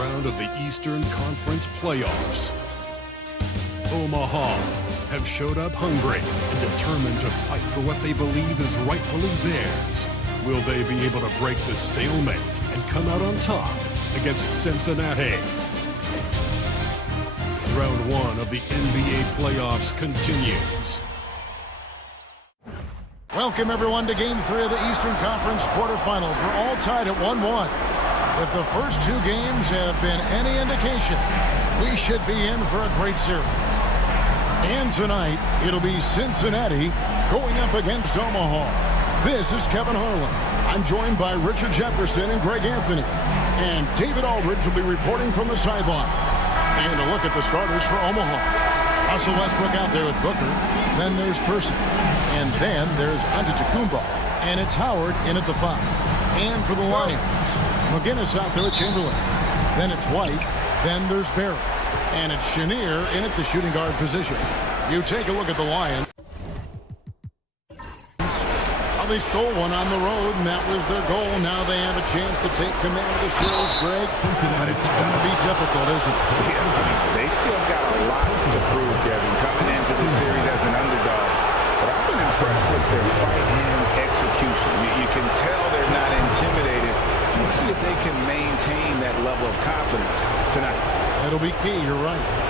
round of the Eastern Conference playoffs. Omaha have showed up hungry and determined to fight for what they believe is rightfully theirs. Will they be able to break the stalemate and come out on top against Cincinnati? Round one of the NBA playoffs continues. Welcome, everyone, to Game 3 of the Eastern Conference quarterfinals. We're all tied at 1-1. If the first two games have been any indication, we should be in for a great series. And tonight, it'll be Cincinnati going up against Omaha. This is Kevin Harlan. I'm joined by Richard Jefferson and Greg Anthony. And David Aldridge will be reporting from the sideline. And a look at the starters for Omaha. Russell Westbrook out there with Booker. Then there's Person. And then there's Antetokounmpo. And it's Howard in at the 5. And for the Lions, McGinnis out there with Chamberlain. Then it's White. Then there's Barrett. And it's Chenier in at the shooting guard position. You take a look at the Lions. They stole one on the road, and that was their goal. Now they have a chance to take command of the series, Greg. But it's going to be difficult, isn't it? Yeah, they still got a lot to prove, Kevin, coming into this series as an underdog. But I've been impressed with their fight and execution. You can tell they're not intimidated. Let's see if they can maintain that level of confidence tonight. That'll be key, you're right.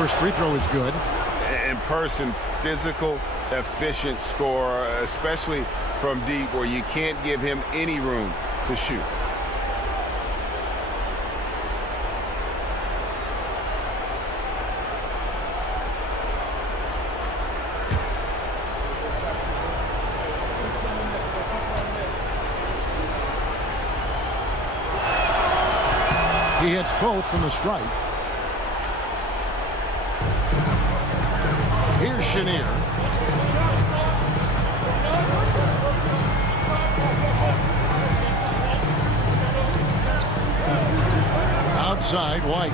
First free throw is good. In person, physical, efficient scorer, especially from deep where you can't give him any room to shoot. He hits both from the stripe. Here's Chenier. Outside, White.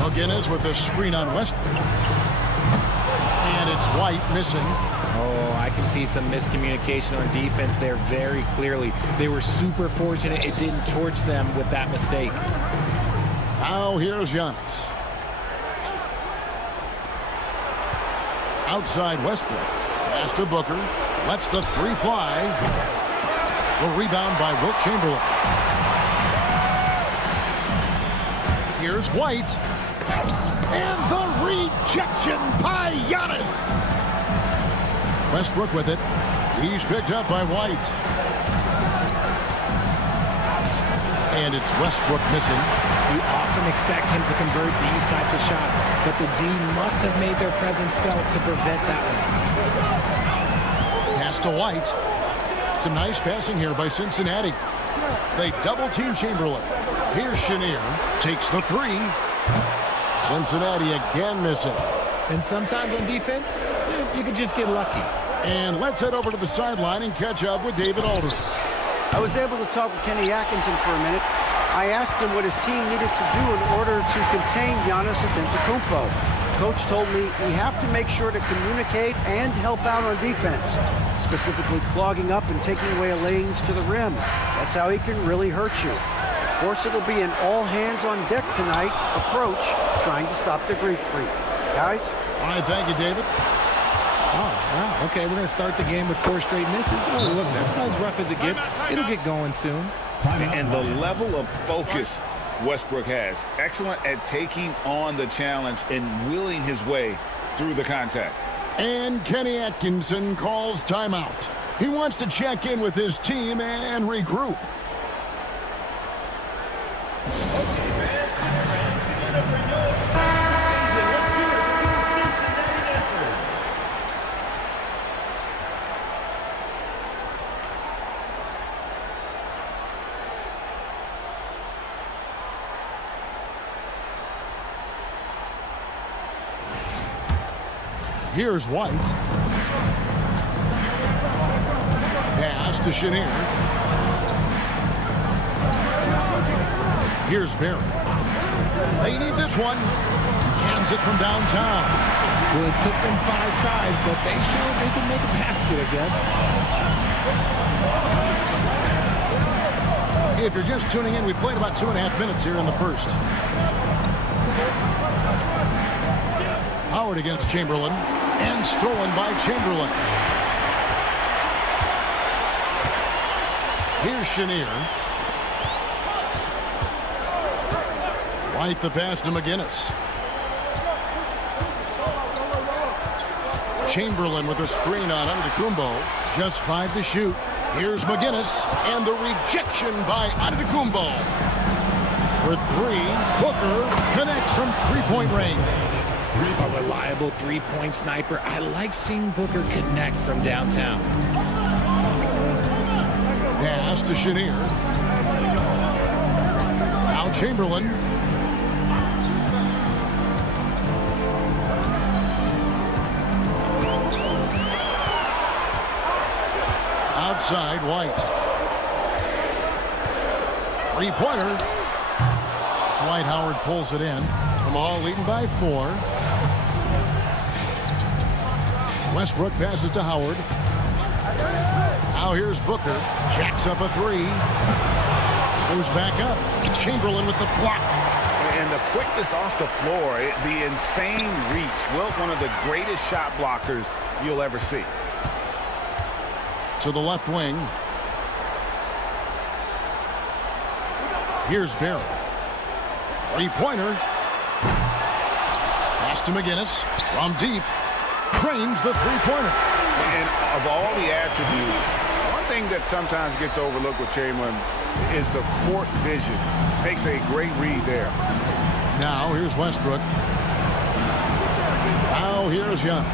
McGinnis with the screen on Westbrook. And it's White missing. Oh, I can see some miscommunication on defense there very clearly. They were super fortunate it didn't torch them with that mistake. Now here's Giannis. Outside Westbrook. Pass to Booker. Lets the three fly. The rebound by Wilt Chamberlain. Here's White. And the rejection by Giannis. Westbrook with it. He's picked up by White. And it's Westbrook missing. We often expect him to convert these types of shots, but the D must have made their presence felt to prevent that one. Pass to White. Some nice passing here by Cincinnati. They double-team Chamberlain. Here's Chenier. Takes the three. Cincinnati again missing. And sometimes on defense, you can just get lucky. And let's head over to the sideline and catch up with David Aldridge. I was able to talk with Kenny Atkinson for a minute. I asked him what his team needed to do in order to contain Giannis Antetokounmpo. Coach told me we have to make sure to communicate and help out on defense, specifically clogging up and taking away lanes to the rim. That's how he can really hurt you. Of course, it'll be an all-hands-on-deck tonight approach, trying to stop the Greek Freak. Guys? All right, thank you, David. Oh, wow. Okay, we're going to start the game with 4 straight misses. Oh, look, that's not as rough as it gets. It'll get going soon. And the level of focus Westbrook has. Excellent at taking on the challenge and willing his way through the contact. And Kenny Atkinson calls timeout. He wants to check in with his team and regroup. Here's White. Pass to Chenier. Here's Barry. They need this one. Cans it from downtown. Well, it took them 5 tries, but they showed they can make a basket, I guess. If you're just tuning in, we played about 2.5 minutes here in the first. Howard against Chamberlain, and stolen by Chamberlain. Here's Chenier. White the pass to McGinnis. Chamberlain with a screen on Antetokounmpo. Just 5 to shoot. Here's McGinnis, and the rejection by Antetokounmpo. For 3, Booker connects from three-point range. A reliable three-point sniper. I like seeing Booker connect from downtown. Pass to Chenier. Now Chamberlain. Outside, White. Three-pointer. Dwight Howard pulls it in. Jamal leading by 4. Westbrook passes to Howard. Now here's Booker. Jacks up a 3. Goes back up. Chamberlain with the block. And the quickness off the floor, the insane reach. Well, one of the greatest shot blockers you'll ever see. To the left wing. Here's Barry. Three-pointer. Pass to McGinnis. From deep. Cranes the three-pointer. And of all the attributes, one thing that sometimes gets overlooked with Chamberlain is the court vision. Makes a great read there. Now here's Westbrook. Now here's Giannis.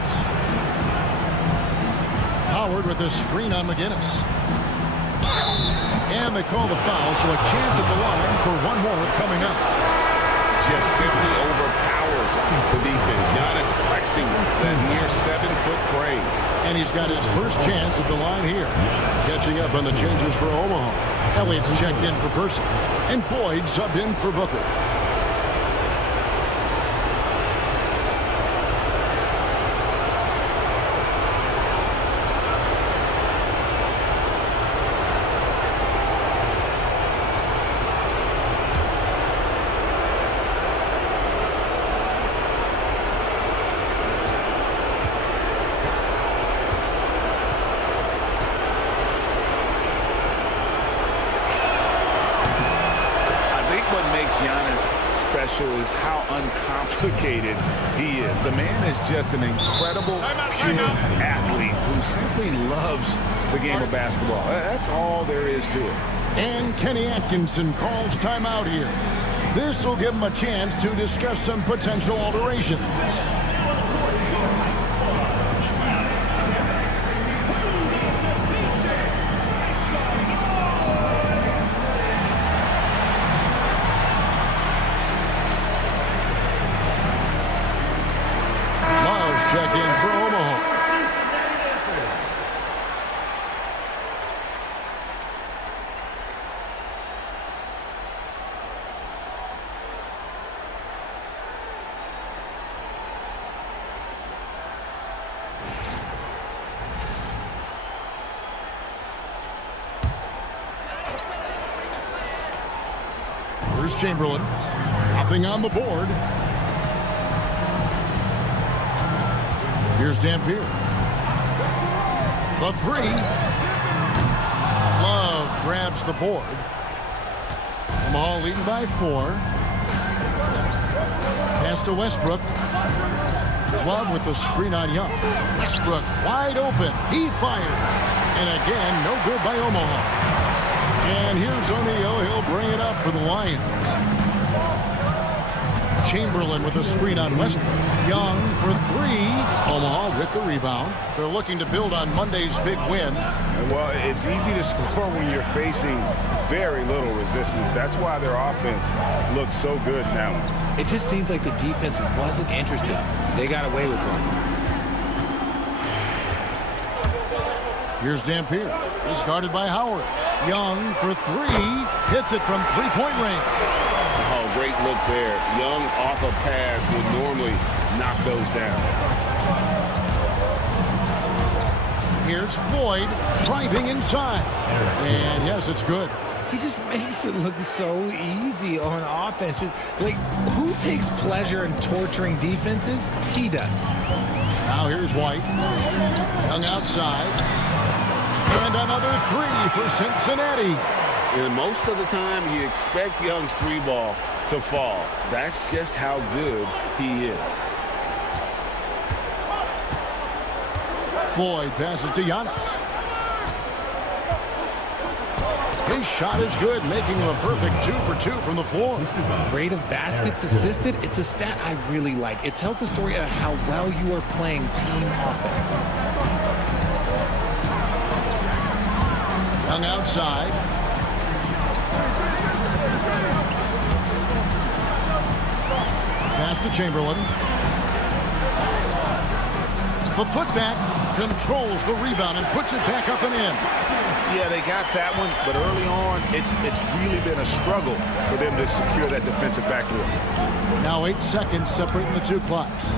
Howard with a screen on McGinnis. And they call the foul, so a chance at the line for one more coming up. Just simply overpowers the defense. Giannis flexing that near 7-foot frame. And he's got his first chance at the line here. Catching up on the changes for Omaha. Elliott's checked in for Person. And Floyd subbed in for Booker. Is how uncomplicated he is. The man is just an incredible pure athlete who simply loves the game of basketball. That's all there is to it. And Kenny Atkinson calls timeout here. This will give him a chance to discuss some potential alterations. Check in for Omaha. Here's Chamberlain. Nothing on the board. Here's Dampier. The 3. Love grabs the board. Jamal leading by 4. Pass to Westbrook. Love with the screen on Young. Westbrook wide open. He fires. And again, no good by Omaha. And here's O'Neal. He'll bring it up for the Lions. Chamberlain with a screen on Westbrook. Young for 3. Omaha with the rebound. They're looking to build on Monday's big win. Well, it's easy to score when you're facing very little resistance. That's why their offense looks so good in that one. It just seems like the defense wasn't interested. They got away with one. Here's Dampier. He's guarded by Howard. Young for three. Hits it from three-point range. Oh, great look there. Young off a pass would normally knock those down. Here's Floyd driving inside. And yes, it's good. He just makes it look so easy on offense. Like, who takes pleasure in torturing defenses? He does. Now here's White. Young outside. And another three for Cincinnati. And most of the time, you expect Young's three ball to fall. That's just how good he is. Floyd passes to Giannis. His shot is good, making him a perfect 2 for 2 from the floor. Rate of baskets assisted, it's a stat I really like. It tells the story of how well you are playing team offense. Young outside. Pass to Chamberlain. The putback controls the rebound and puts it back up and in. Yeah, they got that one, but early on, it's really been a struggle for them to secure that defensive backboard. Now 8 seconds separating the two clocks.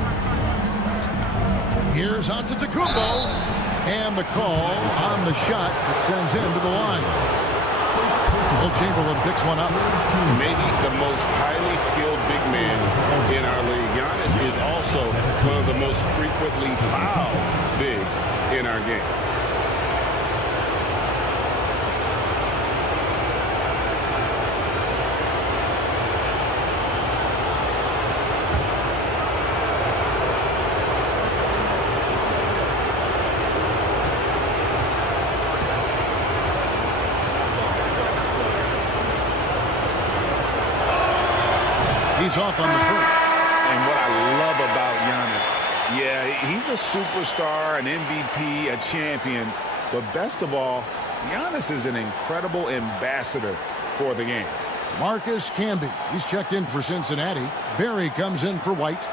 Here's Antetokounmpo, and the call on the shot that sends him to the line. Will Chamberlain picks one up. Maybe the most highly skilled big man in our league. Giannis is also one of the most frequently fouled bigs in our game. He's off on the first. And what I love about Giannis, yeah, he's a superstar, an MVP, a champion. But best of all, Giannis is an incredible ambassador for the game. Marcus Camby, he's checked in for Cincinnati. Barry comes in for White.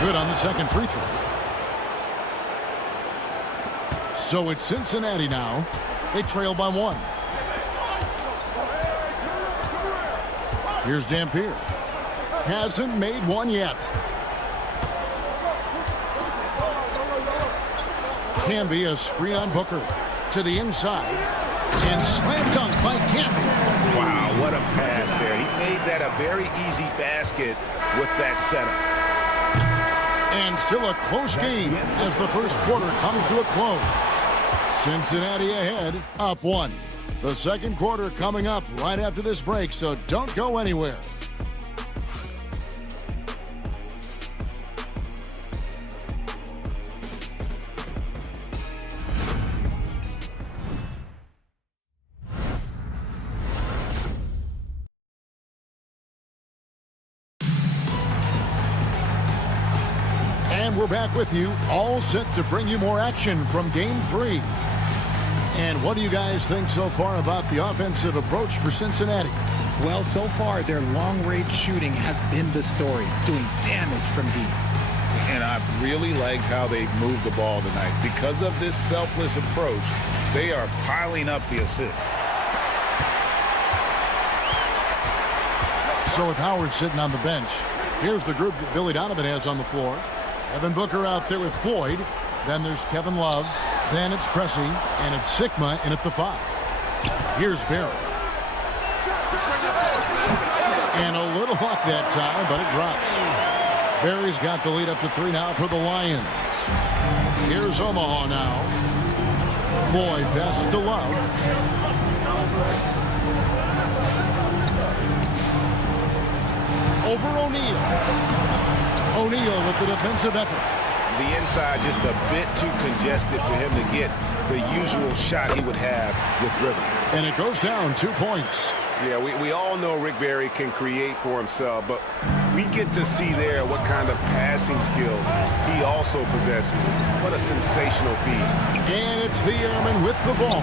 Good on the second free throw. So it's Cincinnati now. They trail by 1. Here's Dampier. Hasn't made one yet. Camby, a screen on Booker. To the inside. And slam dunk by Camby. Wow, what a pass there. He made that a very easy basket with that setup. And still a close game as the first quarter comes to a close. Cincinnati ahead, up 1. The second quarter coming up right after this break, so don't go anywhere. And we're back with you, all set to bring you more action from Game 3. And what do you guys think so far about the offensive approach for Cincinnati? Well, so far, their long-range shooting has been the story, doing damage from deep. And I've really liked how they've moved the ball tonight. Because of this selfless approach, they are piling up the assists. So with Howard sitting on the bench, here's the group that Billy Donovan has on the floor. Evan Booker out there with Floyd. Then there's Kevin Love. Then it's Pressey. And it's Sigma in at the 5. Here's Barry. And a little luck that time, but it drops. Barry's got the lead up to 3 now for the Lions. Here's Omaha now. Floyd passes to Love. Over O'Neal. O'Neal with the defensive effort. The inside just a bit too congested for him to get the usual shot he would have with River. And it goes down 2 points. Yeah, we all know Rick Barry can create for himself, but we get to see there what kind of passing skills he also possesses. What a sensational feat. And it's the Airmen with the ball.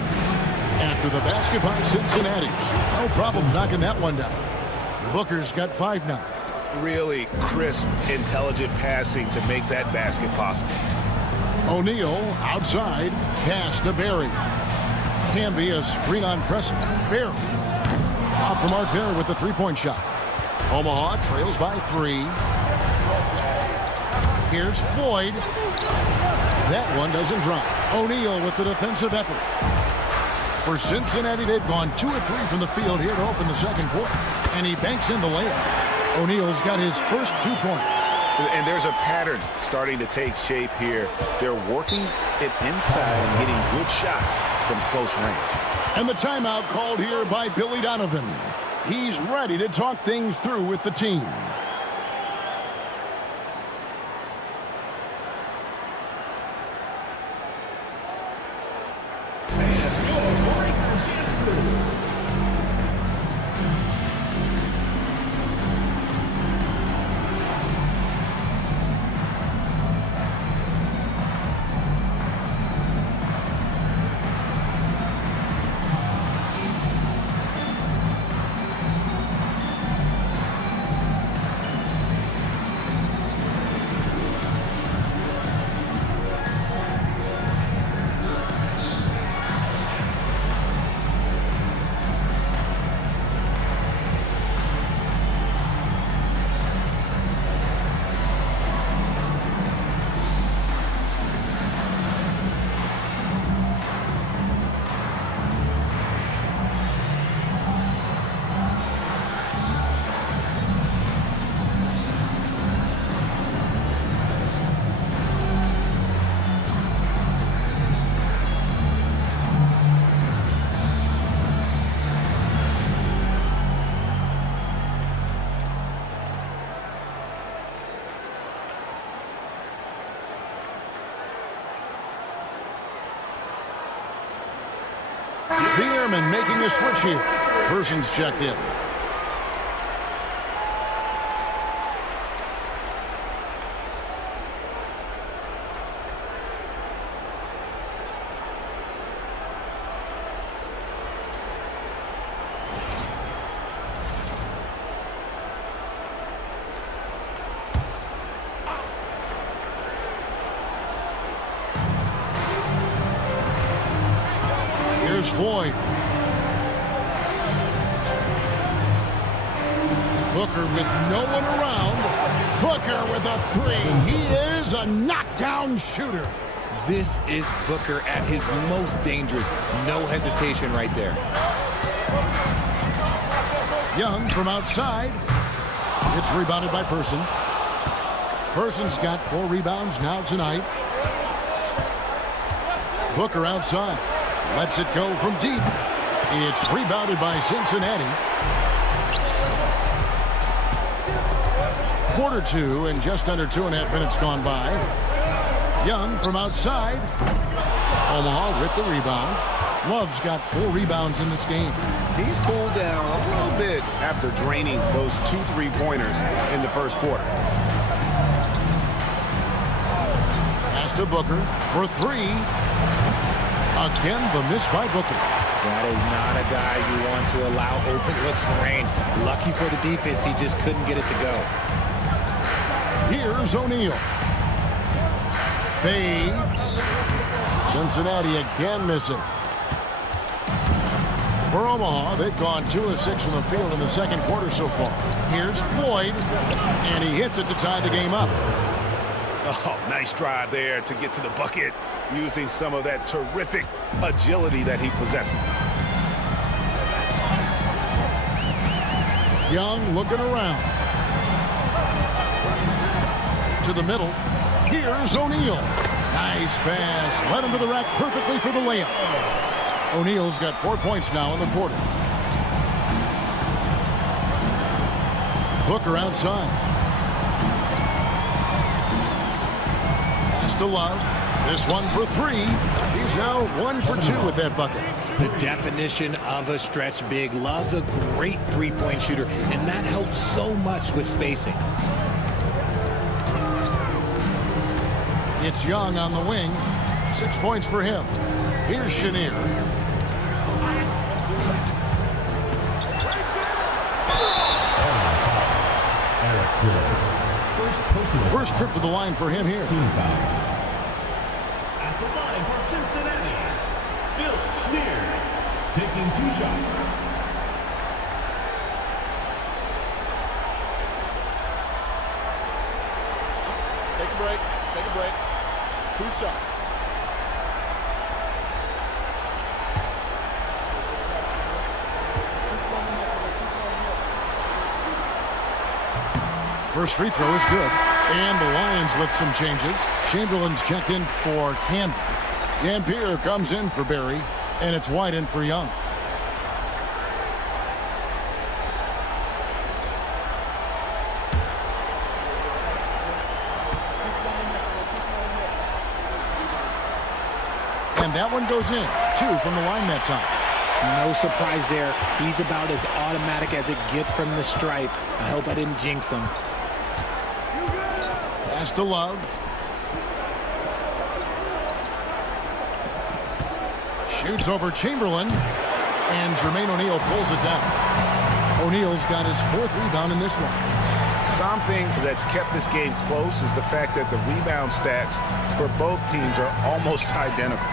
After the basket by Cincinnati. No problem knocking that one down. Booker's got 5 now. Really crisp, intelligent passing to make that basket possible. O'Neal outside. Pass to Barry. Can be a screen on pressing. Barry off the mark there with the three-point shot. Omaha trails by 3. Here's Floyd. That one doesn't drop. O'Neal with the defensive effort. For Cincinnati, they've gone 2 of 3 from the field here to open the second quarter. And he banks in the layup. O'Neal's got his first 2 points. And there's a pattern starting to take shape here. They're working it inside and getting good shots from close range. And the timeout called here by Billy Donovan. He's ready to talk things through with the team. The Airmen making a switch here. Person's checked in. Here's Floyd. Booker with no one around. Booker with a 3. He is a knockdown shooter. This is Booker at his most dangerous. No hesitation right there. Young from outside. It's rebounded by Person. Person's got 4 rebounds now tonight. Booker outside. Lets it go from deep. It's rebounded by Cincinnati. Quarter 2 and just under 2.5 minutes gone by. Young from outside. Omaha with the rebound. Love's got 4 rebounds in this game. He's cooled down a little bit after draining those 2 3-pointers in the first quarter. Pass to Booker for 3. Again, the miss by Booker. That is not a guy you want to allow open looks for range. Lucky for the defense, he just couldn't get it to go. Here's O'Neal. Fades. Cincinnati again missing. For Omaha, they've gone 2 of 6 from the field in the second quarter so far. Here's Floyd, and he hits it to tie the game up. Oh, nice drive there to get to the bucket, using some of that terrific agility that he possesses. Young looking around. To the middle. Here's O'Neal. Nice pass. Led him to the rack perfectly for the layup. O'Neal's got 4 points now in the quarter. Booker outside. Pass to Love. This one for 3. He's now 1 for 2 with that bucket. The definition of a stretch big. Loves a great three-point shooter, and that helps so much with spacing. It's Young on the wing. 6 points for him. Here's Chenier. First trip to the line for him here. At the line for Cincinnati, Bill Chenier, taking 2 shots. Take a break. Take a break. 2 shots. First free throw is good. And the Lions with some changes. Chamberlain's checked in for Camden. Dampier comes in for Berry. And it's White in for Young. And that one goes in. 2 from the line that time. No surprise there. He's about as automatic as it gets from the stripe. I hope I didn't jinx him. Pass to Love. Shoots over Chamberlain. And Jermaine O'Neal pulls it down. O'Neal's got his 4th rebound in this one. Something that's kept this game close is the fact that the rebound stats for both teams are almost identical.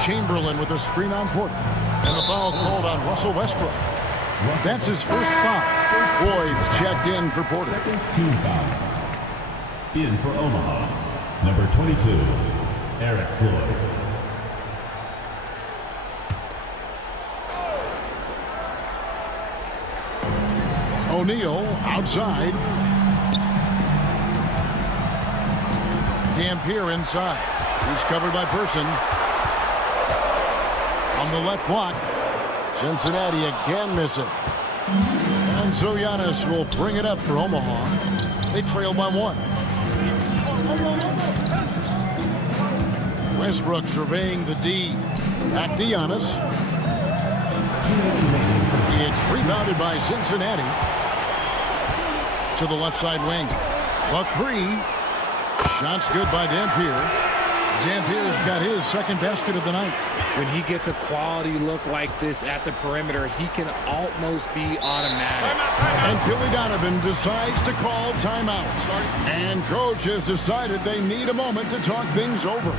Chamberlain with a screen on Porter. And the foul called on Russell Westbrook. That's his first foul. Floyd's checked in for Porter. Second team foul. In for Omaha, number 22, Eric Floyd. O'Neal outside. Dampier inside. He's covered by Person. On the left block. Cincinnati again missing. And so Giannis will bring it up for Omaha. They trail by 1. Westbrook surveying the D. Back to Giannis. It's rebounded by Cincinnati. To the left side wing. The 3. Shots good by Dampier. Dampier's got his second basket of the night. When he gets a quality look like this at the perimeter, he can almost be automatic. And Billy Donovan decides to call timeout. And coach has decided they need a moment to talk things over.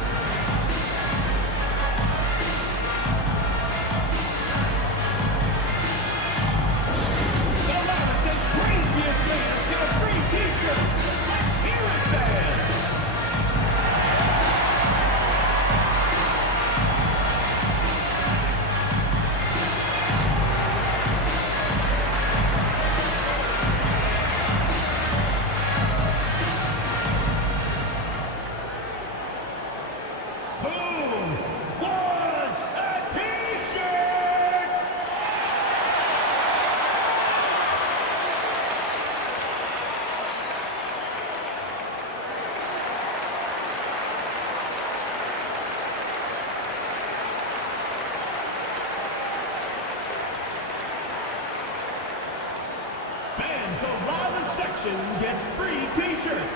Fans, the loudest section gets free t-shirts.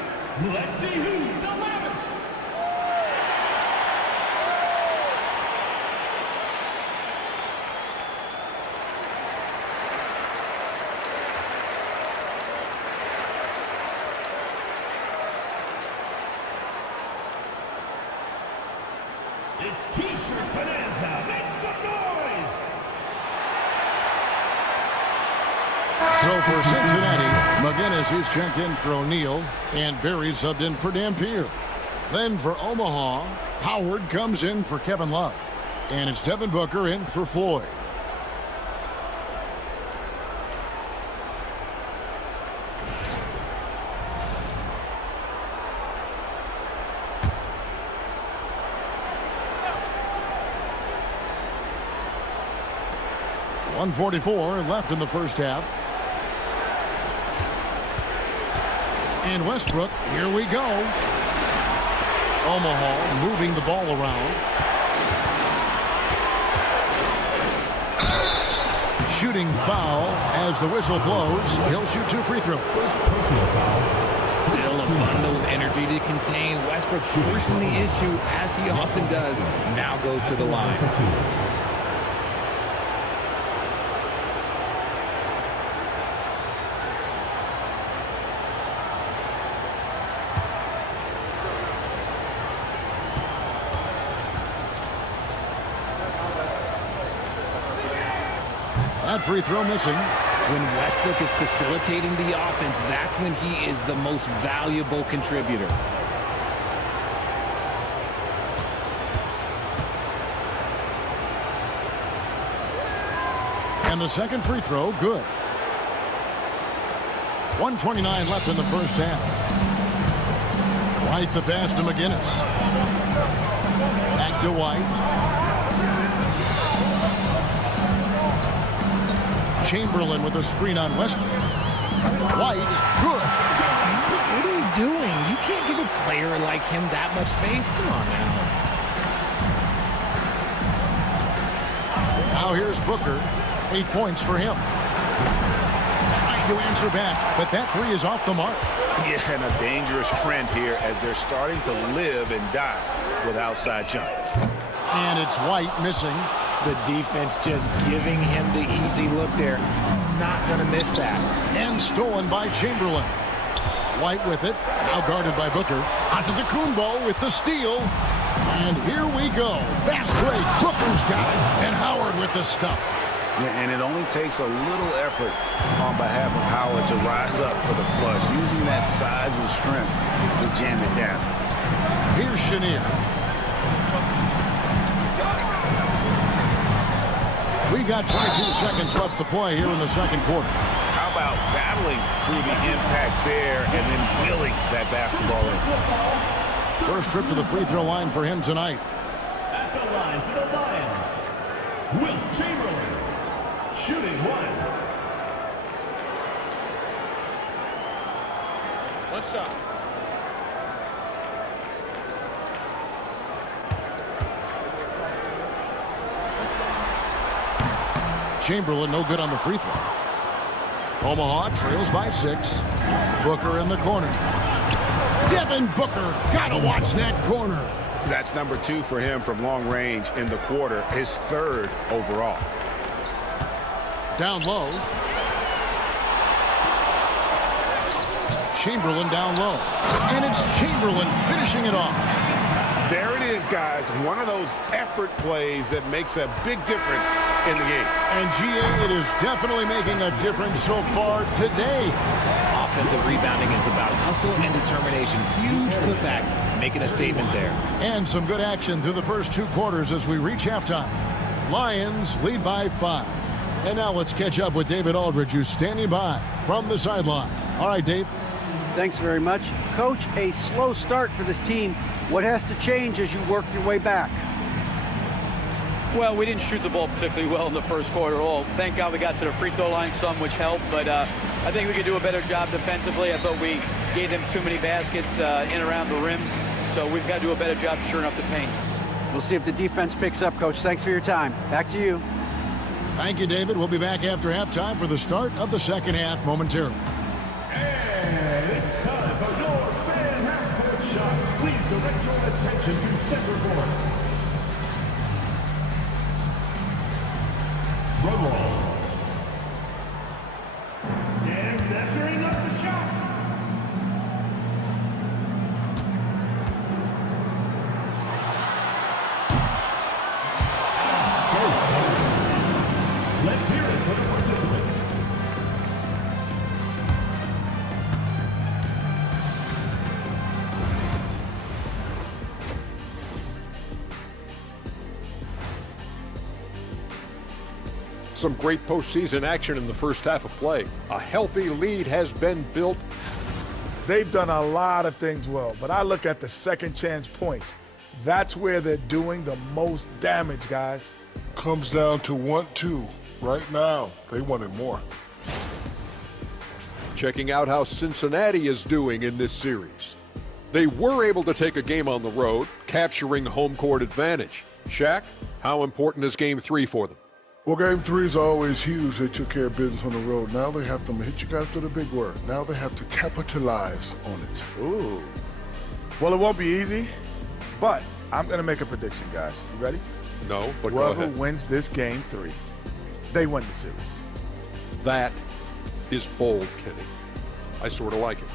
Let's see who's the loudest. It's T-shirt Bonanza. Make some noise! So for Cincinnati, McGinnis is checked in for O'Neal, and Berry subbed in for Dampier. Then for Omaha, Howard comes in for Kevin Love, and it's Devin Booker in for Floyd. .144 left in the first half. And Westbrook, here we go. Omaha moving the ball around. Shooting foul as the whistle blows. He'll shoot 2 free throws. Personal foul. Still a bundle of energy to contain. Westbrook forcing the issue, as he often does. Now goes to the line. That free throw missing. When Westbrook is facilitating the offense, that's when he is the most valuable contributor. And the second free throw, good. 1:29 left in the first half. White the pass to McGinnis. Back to White. Chamberlain with a screen on Westbrook. White, good. What are you doing? You can't give a player like him that much space. Come on now. Now here's Booker. 8 points for him. Trying to answer back, but that three is off the mark. Yeah, and a dangerous trend here as they're starting to live and die with outside jumpers. And it's White missing. The defense just giving him the easy look there. He's not going to miss that. And stolen by Chamberlain. White with it. Now guarded by Booker. Antetokounmpo with the steal. And here we go. Fast break. Booker's got it. And Howard with the stuff. Yeah, and it only takes a little effort on behalf of Howard to rise up for the flush, using that size and strength to jam it down. Here's Chenier. We got 22 seconds left to play here in the second quarter. How about battling through the impact there and then wheeling that basketball in? First trip to the free throw line for him tonight. At the line for the Lions, Wilt Chamberlain, shooting 1. What's up? Chamberlain no good on the free throw. Omaha trails by 6. Booker in the corner. Devin Booker, gotta watch that corner. That's number 2 for him from long range in the quarter, his 3rd overall. Down low. Chamberlain down low. And it's Chamberlain finishing it off. There it is, guys. One of those effort plays that makes a big difference in the game. And GA, it is definitely making a difference so far today. Offensive rebounding is about hustle and determination. Huge putback, making a statement there. And some good action through the first 2 quarters as we reach halftime. Lions lead by 5. And now let's catch up with David Aldridge, who's standing by from the sideline. All right, Dave. Thanks very much. Coach, a slow start for this team. What has to change as you work your way back? Well, we didn't shoot the ball particularly well in the first quarter at all. Thank God we got to the free throw line some, which helped. But I think we could do a better job defensively. I thought we gave them too many baskets in around the rim. So we've got to do a better job shoring up the paint. We'll see if the defense picks up, Coach. Thanks for your time. Back to you. Thank you, David. We'll be back after halftime for the start of the second half momentarily. And it's time for your fan half-court shots. Please direct your attention to center court. Drum roll. And measuring up the shot. Let's hear it for the participant. Some great postseason action in the first half of play. A healthy lead has been built. They've done a lot of things well, but I look at the second chance points. That's where they're doing the most damage, guys. Comes down to 1-2. Right now, they wanted more. Checking out how Cincinnati is doing in this series. They were able to take a game on the road, capturing home court advantage. Shaq, how important is Game 3 for them? Well, game 3 is always huge. They took care of business on the road. Now they have to hit you guys with a big word. Now they have to capitalize on it. Ooh. Well, it won't be easy, but I'm going to make a prediction, guys. You ready? No, but go Whoever ahead. wins this game 3, they win the series. That is bold, Kenny. I sort of like it.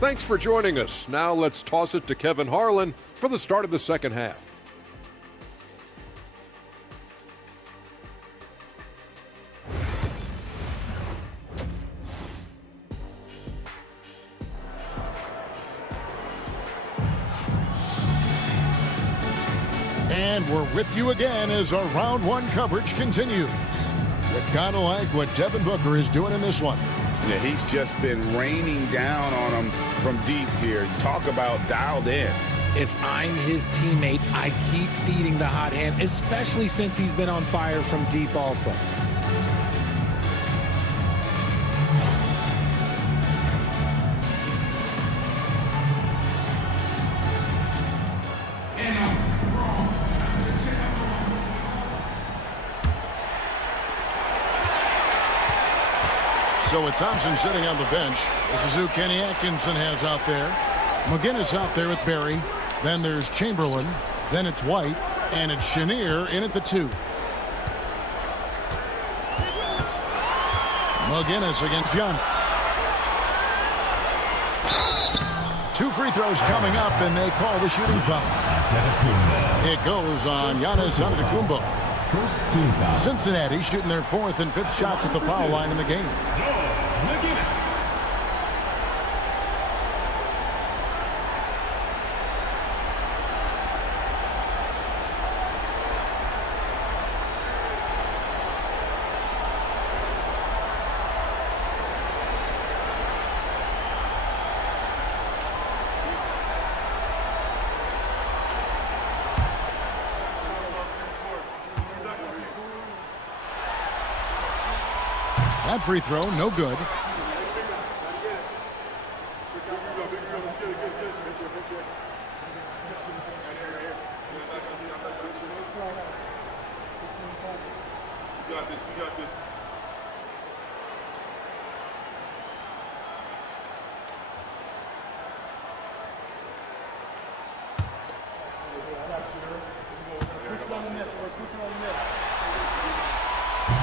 Thanks for joining us. Now let's toss it to Kevin Harlan for the start of the second half. And we're with you again as our round 1 coverage continues. You kind of like what Devin Booker is doing in this one. Yeah, he's just been raining down on him from deep here. Talk about dialed in. If I'm his teammate, I keep feeding the hot hand, especially since he's been on fire from deep also. So with Thompson sitting on the bench, this is who Kenny Atkinson has out there. McGinnis out there with Barry. Then there's Chamberlain. Then it's White. And it's Chenier in at the 2. McGinnis against Giannis. 2 free throws coming up, and they call the shooting foul. It goes on Giannis Antetokounmpo. Cincinnati shooting their 4th and 5th shots at the foul line in the game. That free throw, no good.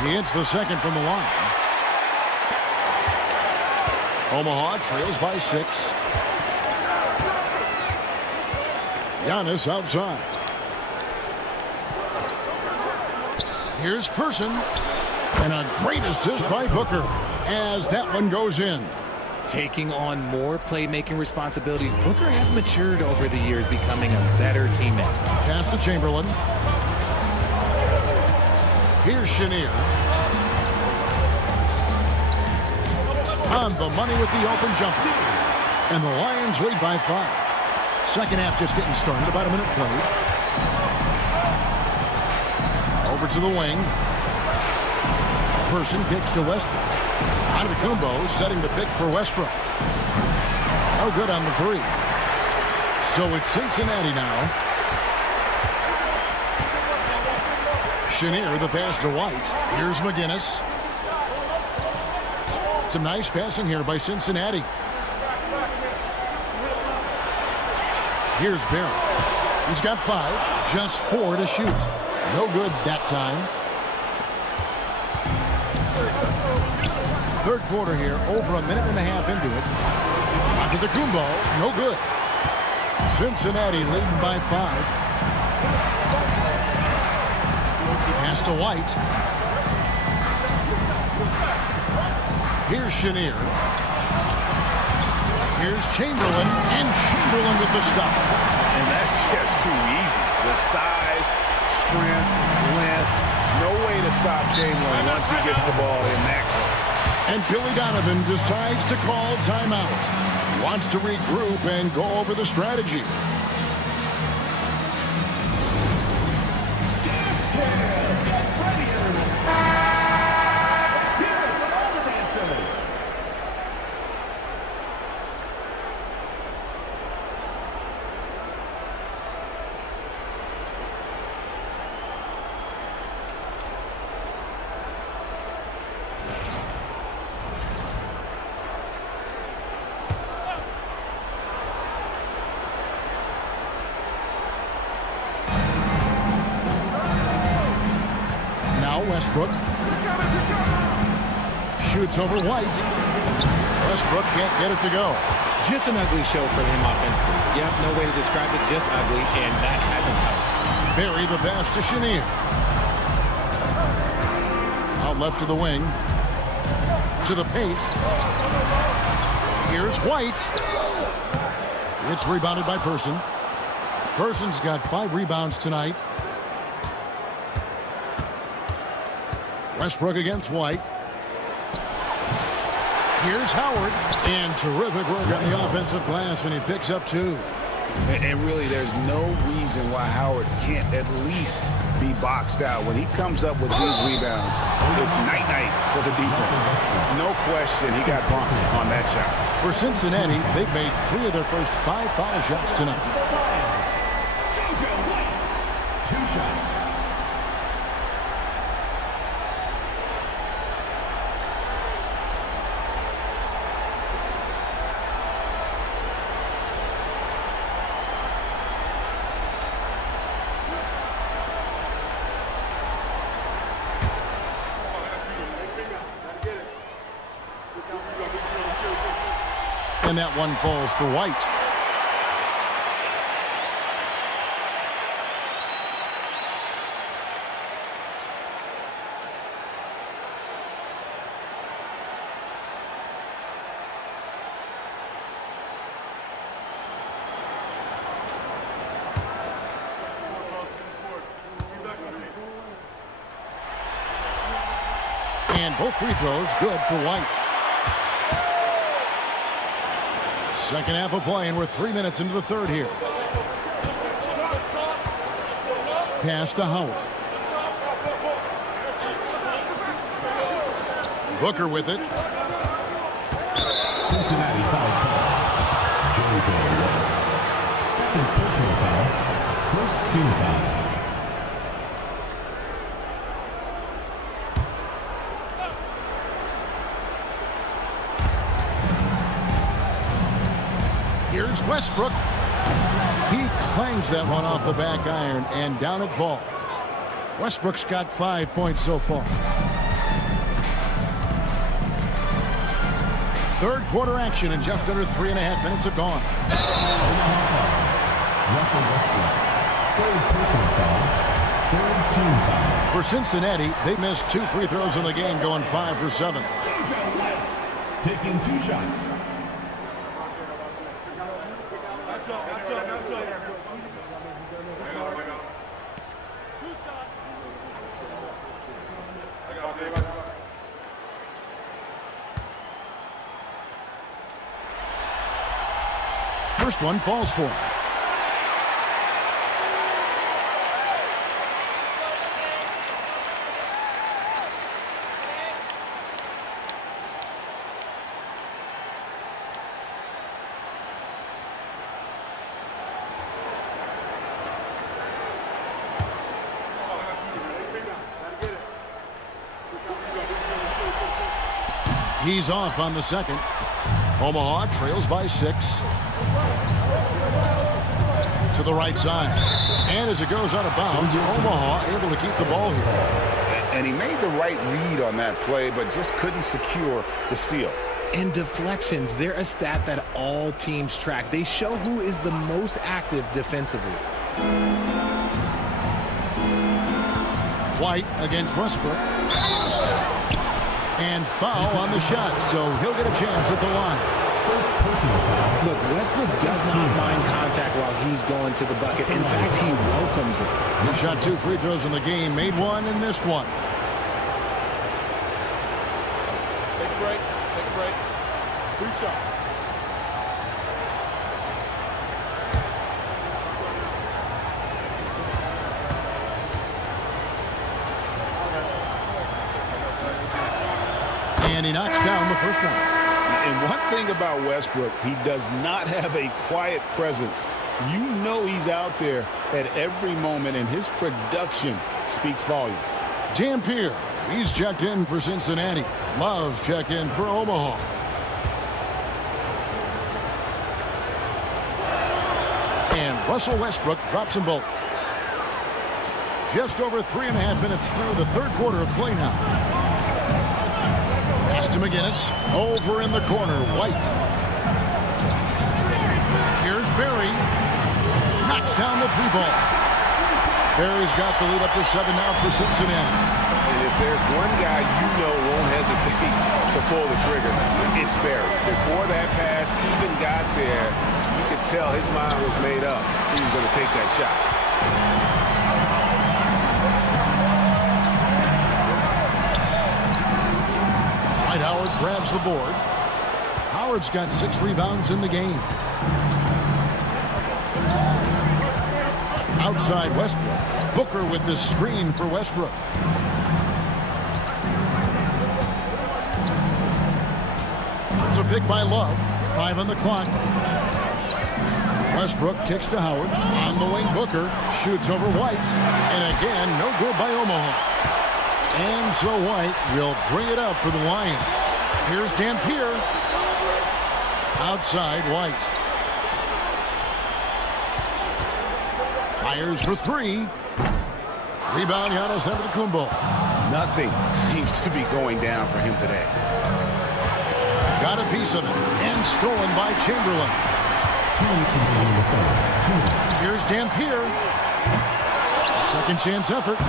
He hits the second from the line. Omaha trails by 6. Giannis outside. Here's Person. And a great assist by Booker as that one goes in. Taking on more playmaking responsibilities, Booker has matured over the years, becoming a better teammate. Pass to Chamberlain. Here's Chenier. On the money with the open jumper. And the Lions lead by 5. Second half just getting started, about a minute played. Over to the wing. Person kicks to Westbrook. Antetokounmpo setting the pick for Westbrook. No good on the 3. So it's Cincinnati now. Chenier, the pass to White. Here's McGinnis. Some nice passing here by Cincinnati. Here's Barry. He's got 5, just 4 to shoot. No good that time. Third quarter here, over a minute and a half into it. Antetokounmpo, no good. Cincinnati leading by 5. Pass to White. Here's Chenier. Here's Chamberlain, and Chamberlain with the stuff. And that's just too easy. The size, strength, length, no way to stop Chamberlain once he gets the ball in that court. And Billy Donovan decides to call timeout. Wants to regroup and go over the strategy. Westbrook. Shoots over White. Westbrook can't get it to go. Just an ugly show for him offensively. Yep, no way to describe it, just ugly, and that hasn't helped. Barry the pass to Chenier. Out left to the wing. To the paint. Here's White. It's rebounded by Person. Person's got 5 rebounds tonight. Westbrook against White. Here's Howard. And terrific work on the offensive glass, and he picks up 2. And really, there's no reason why Howard can't at least be boxed out. When he comes up with these rebounds, it's night-night for the defense. No question he got bumped on that shot. For Cincinnati, they've made 3 of their first 5 foul shots tonight. J.J. White, 2 shots. And that one falls for White. And both free throws good for White. Second half of play, and we're 3 minutes into the third here. Pass to Howard. Booker with it. Cincinnati foul call. J.J. White. Second personal foul. First team foul. Here's Westbrook. He clangs that one off the back iron, and down it falls. Westbrook's got 5 points so far. Third quarter action, and just under 3.5 minutes have gone. Russell Westbrook. Third personal foul. Third team foul. For Cincinnati, they missed 2 free throws in the game, going 5 for 7. J.J. White taking 2 shots. First one falls for him. He's off on the second. Omaha trails by 6. To the right side. And as it goes out of bounds, Omaha able to keep the ball here. And he made the right read on that play, but just couldn't secure the steal. And deflections, they're a stat that all teams track. They show who is the most active defensively. White against Westbrook. And foul on the shot, so he'll get a chance at the line. First personal foul. Look, Westbrook does not mind contact while he's going to the bucket. In fact, he welcomes it. He shot 2 free throws in the game, made 1 and missed 1. Take a break. Take a break. 2 shots. And he knocks down the first one. And one thing about Westbrook, he does not have a quiet presence. You know he's out there at every moment, and his production speaks volumes. Dampier, he's checked in for Cincinnati. Love's checked in for Omaha. And Russell Westbrook drops them both. just over 3.5 minutes through the third quarter of play now. Pass to McGinnis. Over in the corner, White. Here's Barry. Knocks down the three ball. Barry's got the lead up to 7 now for Cincinnati. And if there's one guy you know won't hesitate to pull the trigger, it's Barry. Before that pass even got there, you could tell his mind was made up. He was going to take that shot. Dwight Howard grabs the board. Howard's got 6 rebounds in the game. Outside Westbrook. Booker with the screen for Westbrook. It's a pick by Love. 5 on the clock. Westbrook kicks to Howard. On the wing, Booker shoots over White. And again, no good by Omaha. And so White will bring it up for the Lions. Here's Dampier. Outside White. Fires for 3. Rebound, Giannis Antetokounmpo. Nothing seems to be going down for him today. Got a piece of it. And stolen by Chamberlain. Here's Dampier. Second chance effort.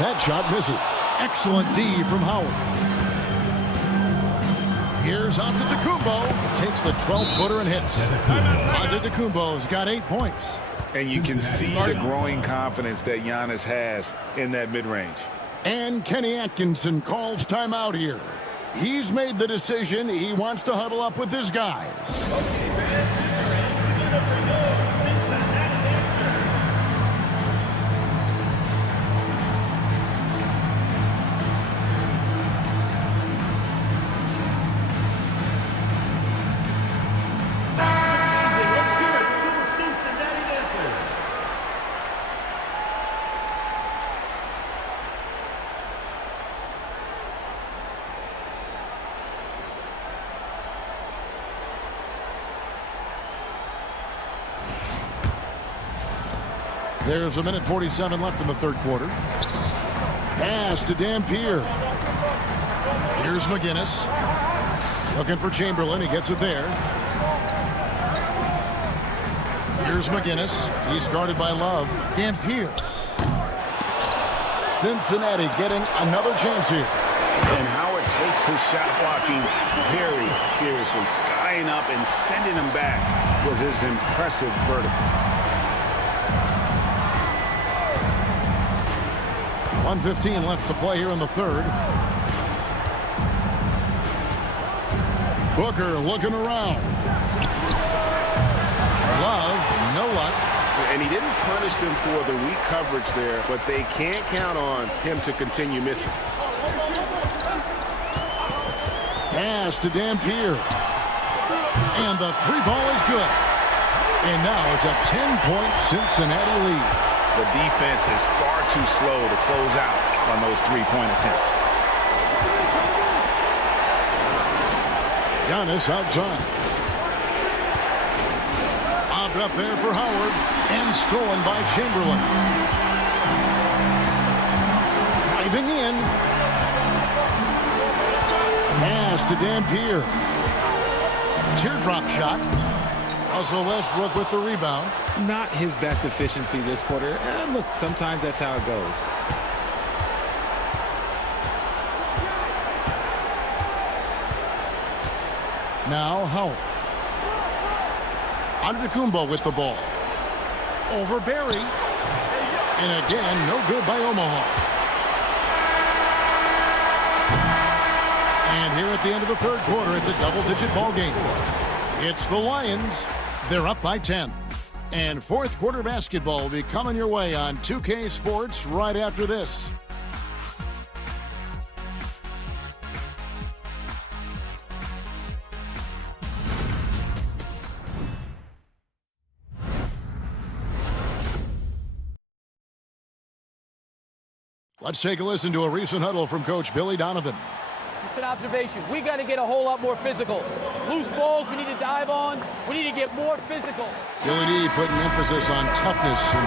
That shot misses. Excellent D from Howard. Here's Antetokounmpo. Takes the 12-footer and hits. Antetokounmpo's got 8 points. And you can see the growing confidence that Giannis has in that mid-range. And Kenny Atkinson calls timeout here. He's made the decision. He wants to huddle up with his guys. There's 1:47 left in the third quarter. Pass to Dampier. Here's McGinnis. Looking for Chamberlain. He gets it there. Here's McGinnis. He's guarded by Love. Dampier. Cincinnati getting another chance here. And Howard takes his shot blocking very seriously, skying up and sending him back with his impressive vertical. 1:15 left to play here in the third. Booker looking around. Love, no luck. And he didn't punish them for the weak coverage there, but they can't count on him to continue missing. Pass to Dampier. And the three ball is good. And now it's a 10-point Cincinnati lead. The defense is far too slow to close out on those three-point attempts. Giannis outside. Bobbed up there for Howard. And stolen by Chamberlain. Driving in. Pass to Dampier. Teardrop shot. Russell Westbrook with the rebound. Not his best efficiency this quarter. Look, sometimes that's how it goes. Now Howard. Antetokounmpo with the ball. Over Barry. And again, no good by Omaha. And here at the end of the third quarter, it's a double-digit ball game. It's the Lions. They're up by 10. And fourth quarter basketball will be coming your way on 2K Sports right after this. Let's take a listen to a recent huddle from Coach Billy Donovan. just an observation. We got to get a whole lot more physical. Loose balls we need to dive on. We need to get more physical. Billy D putting emphasis on toughness and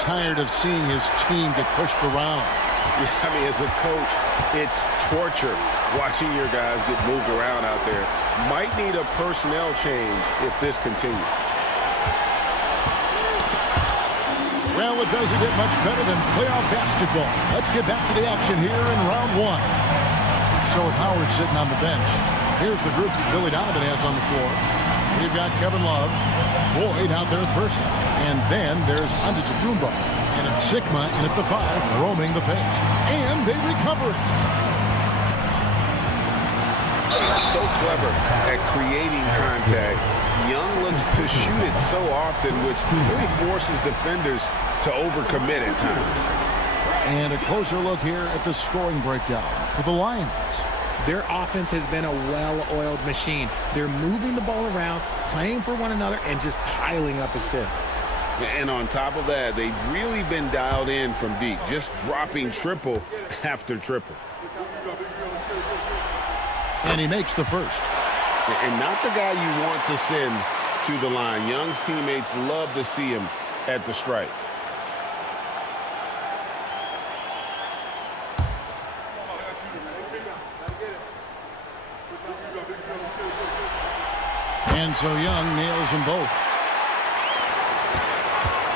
tired of seeing his team get pushed around. Yeah, I mean, as a coach, it's torture watching your guys get moved around out there. Might need a personnel change if this continues. Well, it doesn't get much better than playoff basketball. Let's get back to the action here in round one. So with Howard sitting on the bench, here's the group that Billy Donovan has on the floor. We've got Kevin Love, Floyd out there at Person, and then there's Antetokounmpo. And it's Sigma in at the 5, roaming the paint. And they recover it. So clever at creating contact. Young looks to shoot it so often, which really forces defenders to overcommit at times. And a closer look here at the scoring breakdown for the Lions. Their offense has been a well-oiled machine. They're moving the ball around, playing for one another, and just piling up assists. And on top of that, they've really been dialed in from deep, just dropping triple after triple. And he makes the first. And not the guy you want to send to the line. Young's teammates love to see him at the stripe. And so Young nails them both.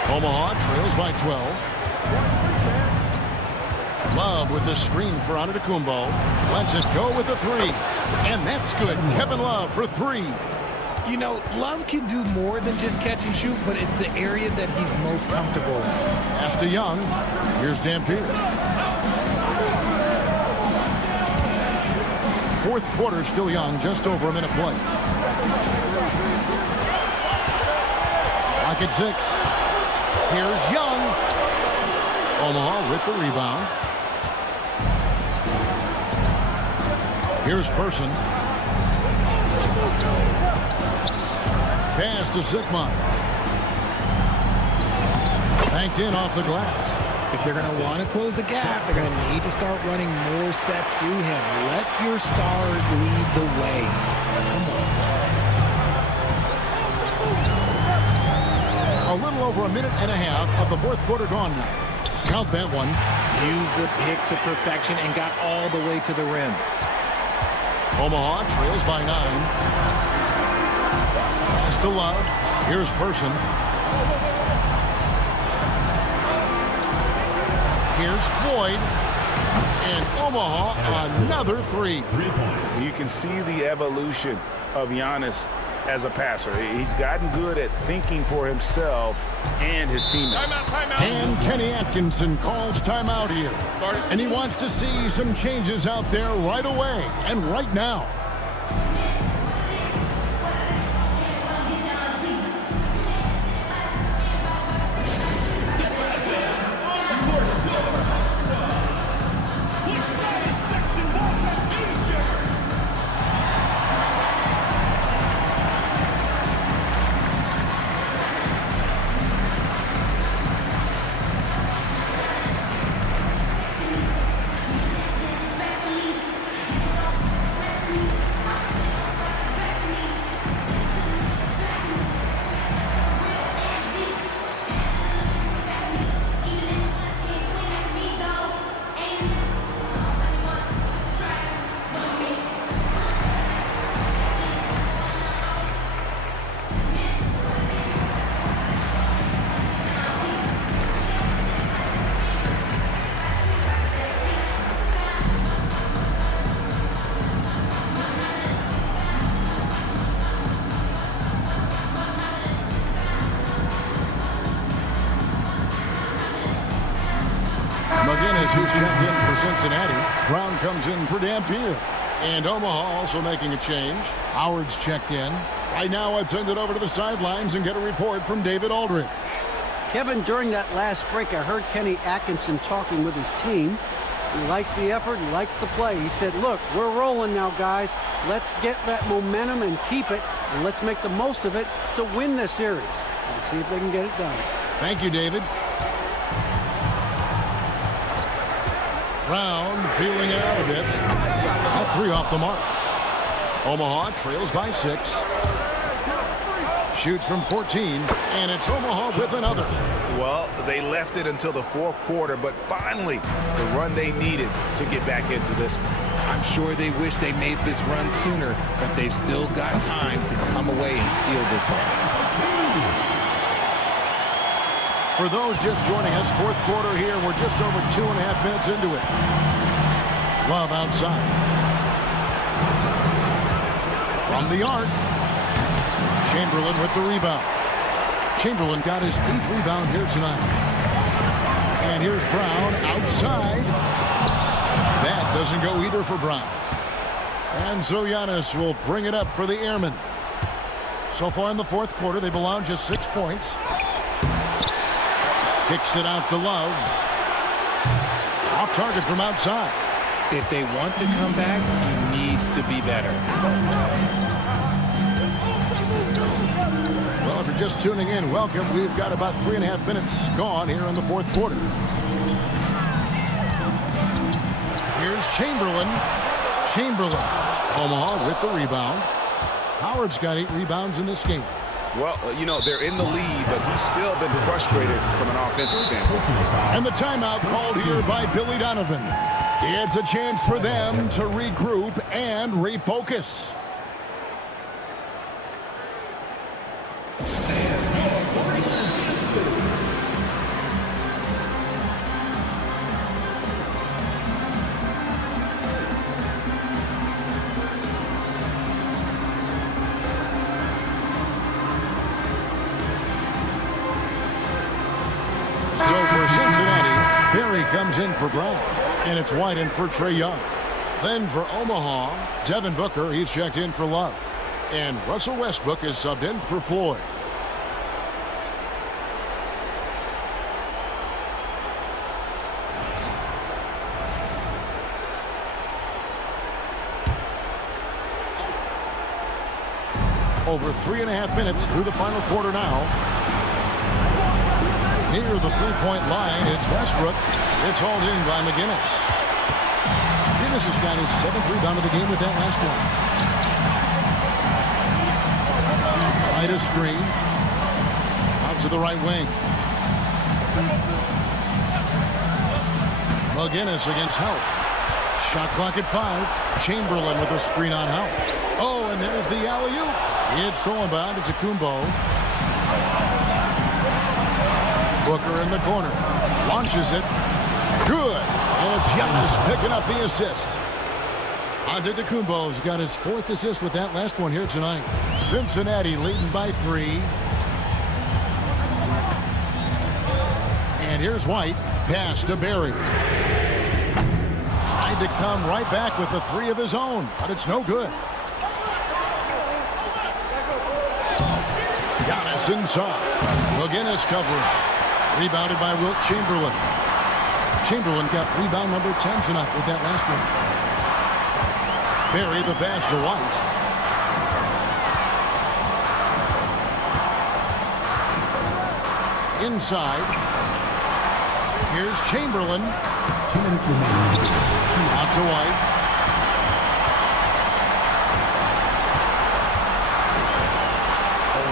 Omaha trails by 12. Love with the screen for Antetokounmpo. Lets it go with the 3. And that's good. Kevin Love for 3. You know, Love can do more than just catch and shoot, but it's the area that he's most comfortable in. Pass to Young. Here's Dampier. Fourth quarter, still Young, just over a minute play. Clock at 6. Here's Young. Omaha with the rebound. Here's Person. Pass to Sigma. Banked in off the glass. If they're going to want to close the gap, they're going to need to start running more sets through him. Let your stars lead the way. Come on. A little over a minute and a half of the fourth quarter gone now. Count that one. Used the pick to perfection and got all the way to the rim. Omaha trails by 9. Pass to Love. Here's Person. Here's Floyd. And Omaha another 3. 3 points. You can see the evolution of Giannis as a passer. He's gotten good at thinking for himself and his teammates. Timeout. And Kenny Atkinson calls timeout here. And he wants to see some changes out there right away and right now. Who's checked in for Cincinnati. Brown comes in for Dampier. And Omaha also making a change. Howard's checked in. Right now, I'd send it over to the sidelines and get a report from David Aldridge. Kevin, during that last break, I heard Kenny Atkinson talking with his team. He likes the effort. He likes the play. He said, look, we're rolling now, guys. Let's get that momentum and keep it, and let's make the most of it to win this series. Let's see if they can get it done. Thank you, David. Brown feeling it out a bit. At three off the mark. Omaha trails by 6. Shoots from 14, and it's Omaha with another. Well, they left it until the fourth quarter, but finally the run they needed to get back into this one. I'm sure they wish they made this run sooner, but they've still got time to come away and steal this one. For those just joining us, fourth quarter here. We're just over 2.5 minutes into it. Love outside. From the arc. Chamberlain with the rebound. Chamberlain got his 8th rebound here tonight. And here's Brown outside. That doesn't go either for Brown. And so Giannis will bring it up for the Airmen. So far in the fourth quarter, they've allowed just 6 points. Kicks it out to Love. Off target from outside. If they want to come back, he needs to be better. Well, if you're just tuning in, welcome. We've got about 3.5 minutes gone here in the fourth quarter. Here's Chamberlain. Omaha with the rebound. Howard's got 8 rebounds in this game. Well, you know, they're in the lead, but he's still been frustrated from an offensive standpoint. And the timeout called here by Billy Donovan. It's a chance for them to regroup and refocus. Comes in for Brown, and it's White in for Trae Young. Then for Omaha, Devin Booker, he's checked in for Love. And Russell Westbrook is subbed in for Floyd. Over 3.5 minutes through the final quarter now. Near the three-point line, it's Westbrook. It's hauled in by McGinnis. McGinnis has got his 7th rebound of the game with that last one. Right a screen. Out to the right wing. McGinnis against Howe. Shot clock at 5. Chamberlain with a screen on Howe. Oh, and there's the alley-oop. It's thrown by to Kumbo. Booker in the corner. Launches it. Good. And it's Giannis picking up the assist. Antetokounmpo's got his 4th assist with that last one here tonight. Cincinnati leading by 3. And here's White. Pass to Barry. Tried to come right back with the 3 of his own, but it's no good. Giannis inside. McGinnis covering. Rebounded by Wilt Chamberlain. Chamberlain got rebound number 10 tonight with that last one. Barry the pass to White. Inside. Here's Chamberlain. 2 minutes remaining. Out to White.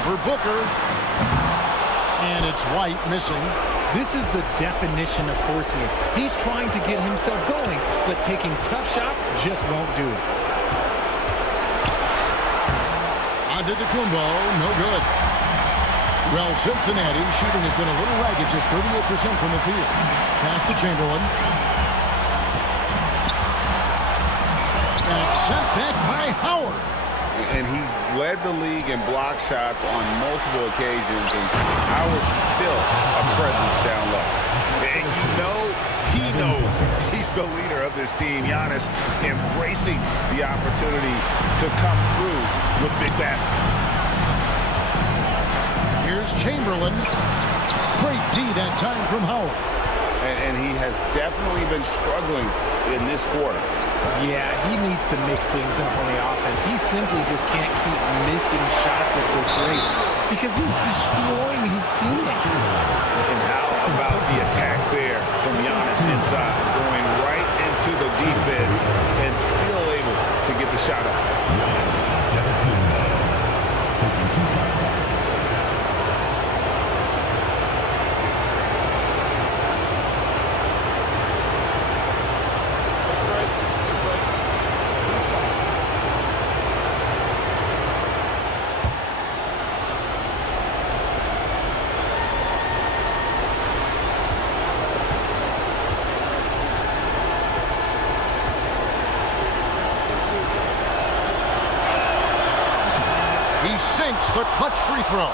Over Booker. And it's White missing. This is the definition of forcing it. He's trying to get himself going, but taking tough shots just won't do it. Antetokounmpo, no good. Well, Cincinnati shooting has been a little ragged, just 38% from the field. Pass to Chamberlain. And it's sent back by Howard. And he's led the league in block shots on multiple occasions, and Howard's still a presence down low. And you know, he knows he's the leader of this team. Giannis embracing the opportunity to come through with big baskets. Here's Chamberlain. Great D that time from Howard. And he has definitely been struggling in this quarter. Yeah, he needs to mix things up on the offense. He simply just can't keep missing shots at this rate because he's destroying his teammates. And how about the attack there from Giannis inside, going right into the defense and still able shot up. Taking 2 shots. He sinks the clutch free throw.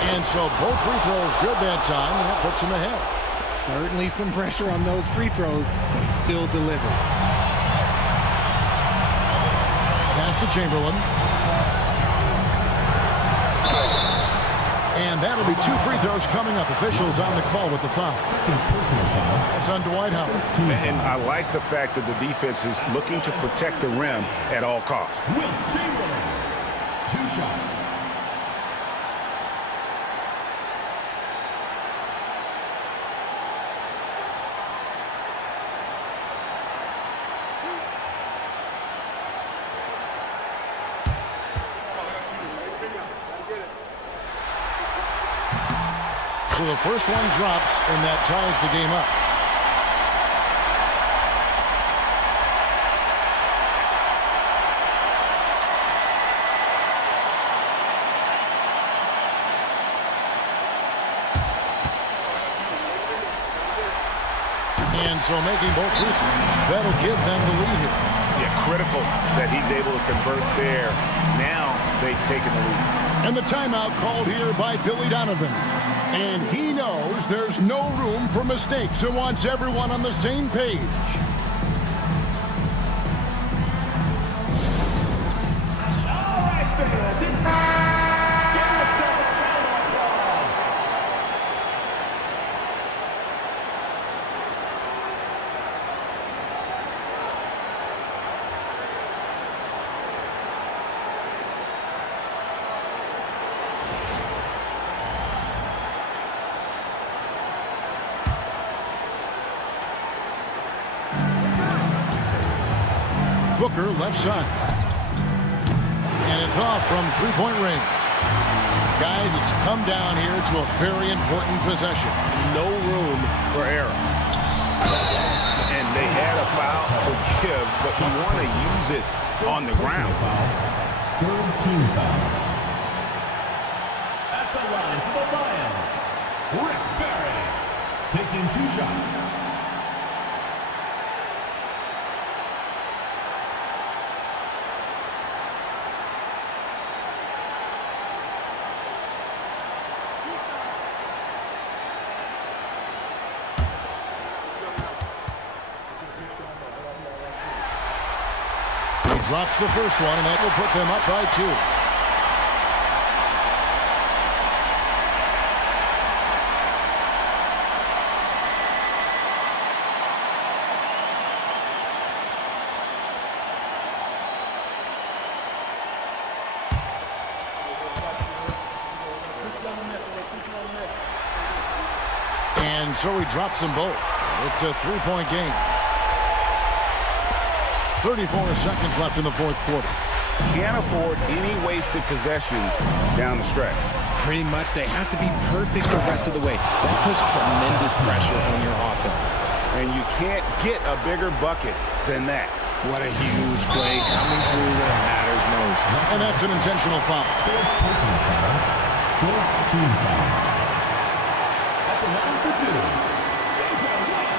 And so both free throws good that time, and that puts him ahead. Certainly some pressure on those free throws, but he still delivered. Pass to Chamberlain. And that'll be 2 free throws coming up. Officials on the call with the foul. That's on Dwight Howard. And I like the fact that the defense is looking to protect the rim at all costs. Will Chamberlain. 2 shots. So the first one drops, and that ties the game up. And so making both free throws, that'll give them the lead here. Yeah, critical that he's able to convert there. Now they've taken the lead. And the timeout called here by Billy Donovan. And he knows there's no room for mistakes and wants everyone on the same page. All right, fans. Give yourself a round of applause. Booker left side. And it's off from three-point range. Guys, it's come down here to a very important possession. No room for error. And they had a foul to give, but you want to use it on the ground. Third team foul. At the line for the Lions, Rick Barry. Taking 2 shots. He drops the first one, and that will put them up by 2. And so he drops them both. It's a 3-point game. 34 seconds left in the fourth quarter. Can't afford any wasted possessions down the stretch. Pretty much they have to be perfect the rest of the way. That puts tremendous pressure on your offense. And you can't get a bigger bucket than that. What a huge play coming through when it matters most. And that's an intentional foul. Personal foul. Fourth team foul. At the line for 2, J.J. Watt.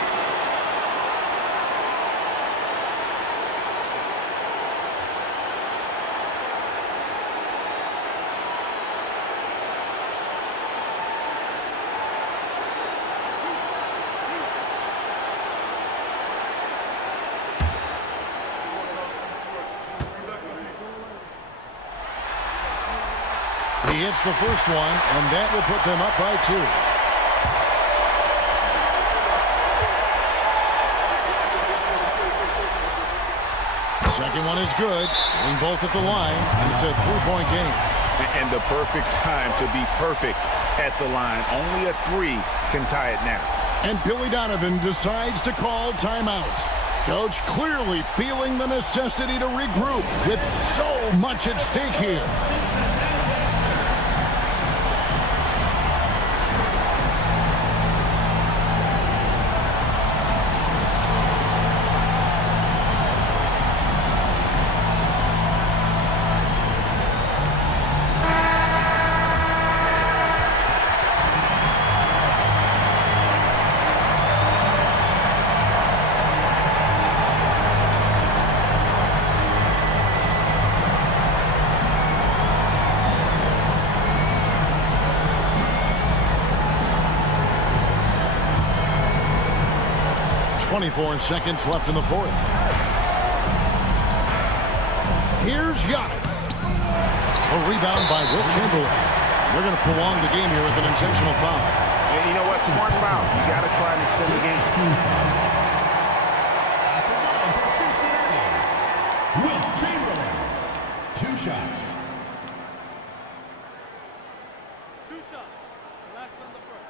He hits the first one, and that will put them up by 2. Second one is good. Getting both at the line, and it's a 3-point game. And the perfect time to be perfect at the line. Only a 3 can tie it now. And Billy Donovan decides to call timeout. Coach clearly feeling the necessity to regroup with so much at stake here. Seconds left in the fourth. Here's Giannis. A rebound by Wilt Chamberlain. They're going to prolong the game here with an intentional foul. And you know what? Smart foul. You got to try and extend the game. Wilt Chamberlain. 2 shots. 2 shots. Last on the first.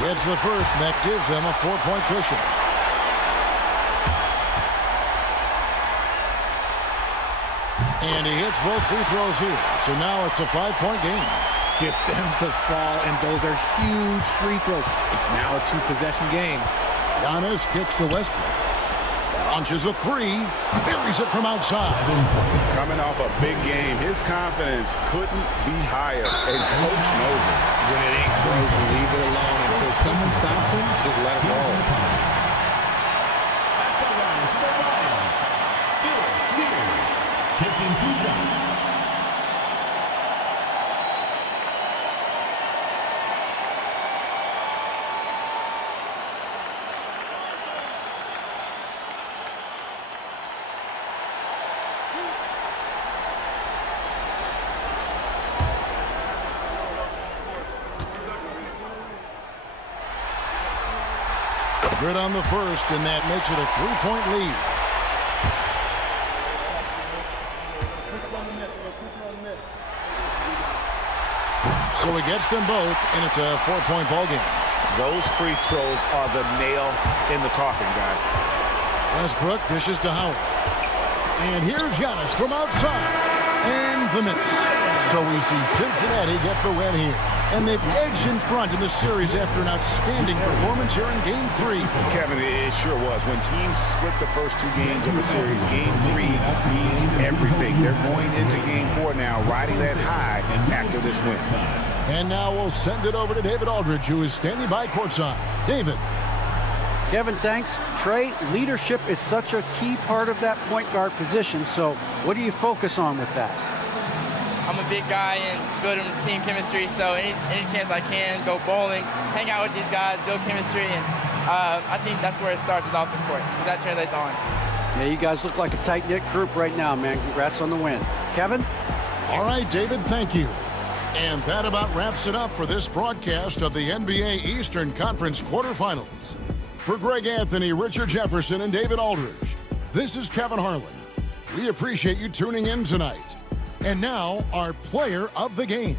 Gets the first, and that gives them a 4-point cushion. And he hits both free throws here. So now it's a 5-point game. Gets them to fall, and those are huge free throws. It's now a 2-possession game. Giannis kicks to Westbrook. Launches a 3. Buries it from outside. Coming off a big game, his confidence couldn't be higher. And coach knows it. When it ain't broke, leave it alone. Until someone stops him, just let it roll. At the line for the Lions, Bill Leary, taking 2 shots. Good on the first, and that makes it a 3-point lead. So he gets them both, and it's a 4-point ball game. Those free throws are the nail in the coffin, guys. Westbrook dishes to Howard. And here's Giannis from outside. And the miss. So we see Cincinnati get the win here. And they've edged in front in the series after an outstanding performance here in Game 3. Kevin, it sure was. When teams split the first 2 games of a series, Game 3 means everything. They're going into Game 4 now, riding that high after this win. And now we'll send it over to David Aldridge, who is standing by courtside. David. Kevin, thanks. Trey, leadership is such a key part of that point guard position. So what do you focus on with that? I'm a big guy and building team chemistry, so any chance I can, go bowling, hang out with these guys, build chemistry, and I think that's where it starts, is off the court. That translates on. Yeah, you guys look like a tight-knit group right now, man. Congrats on the win. Kevin? All right, David, thank you. And that about wraps it up for this broadcast of the NBA Eastern Conference quarterfinals. For Greg Anthony, Richard Jefferson, and David Aldridge, this is Kevin Harlan. We appreciate you tuning in tonight. And now, our player of the game.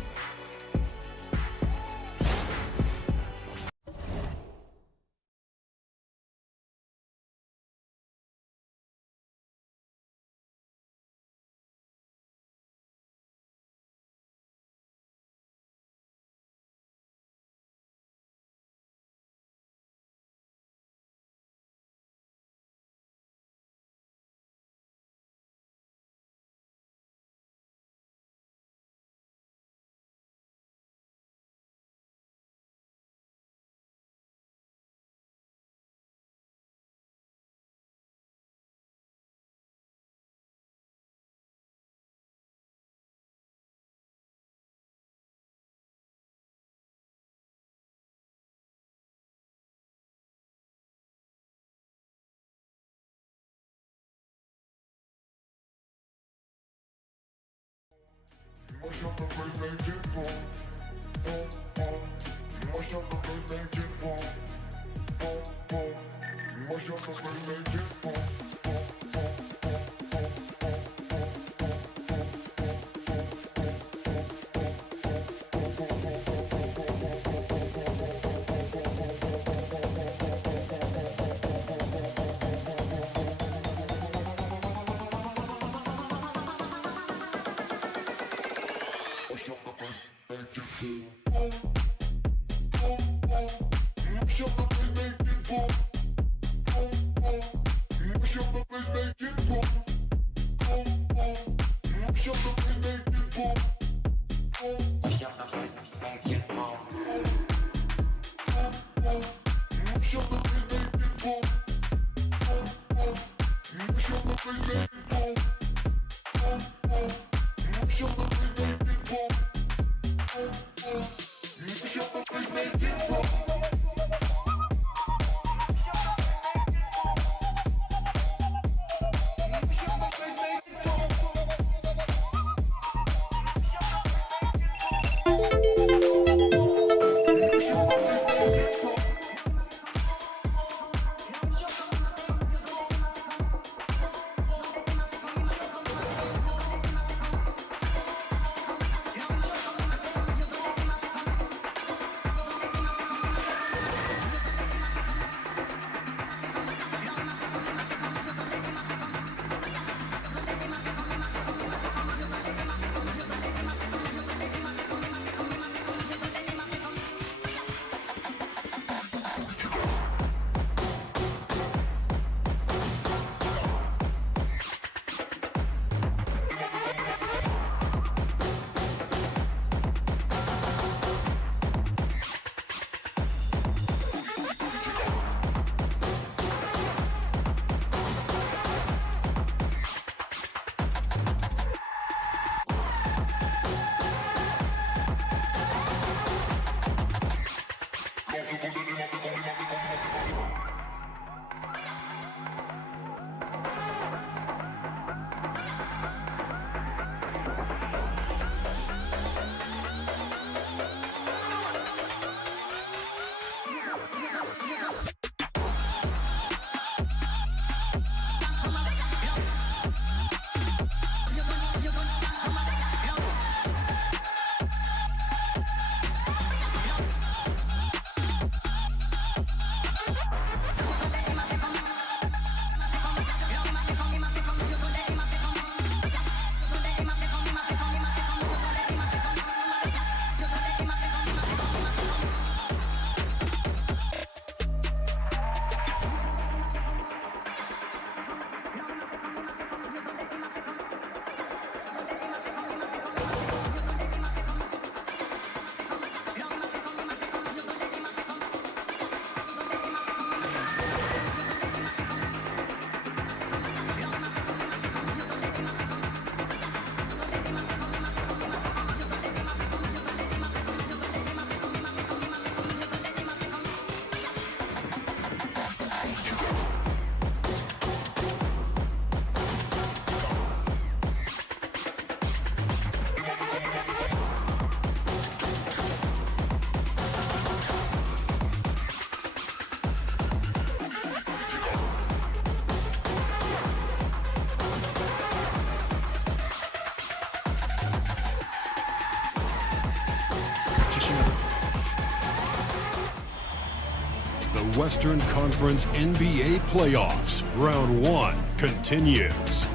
The Western Conference NBA playoffs, round 1 continues.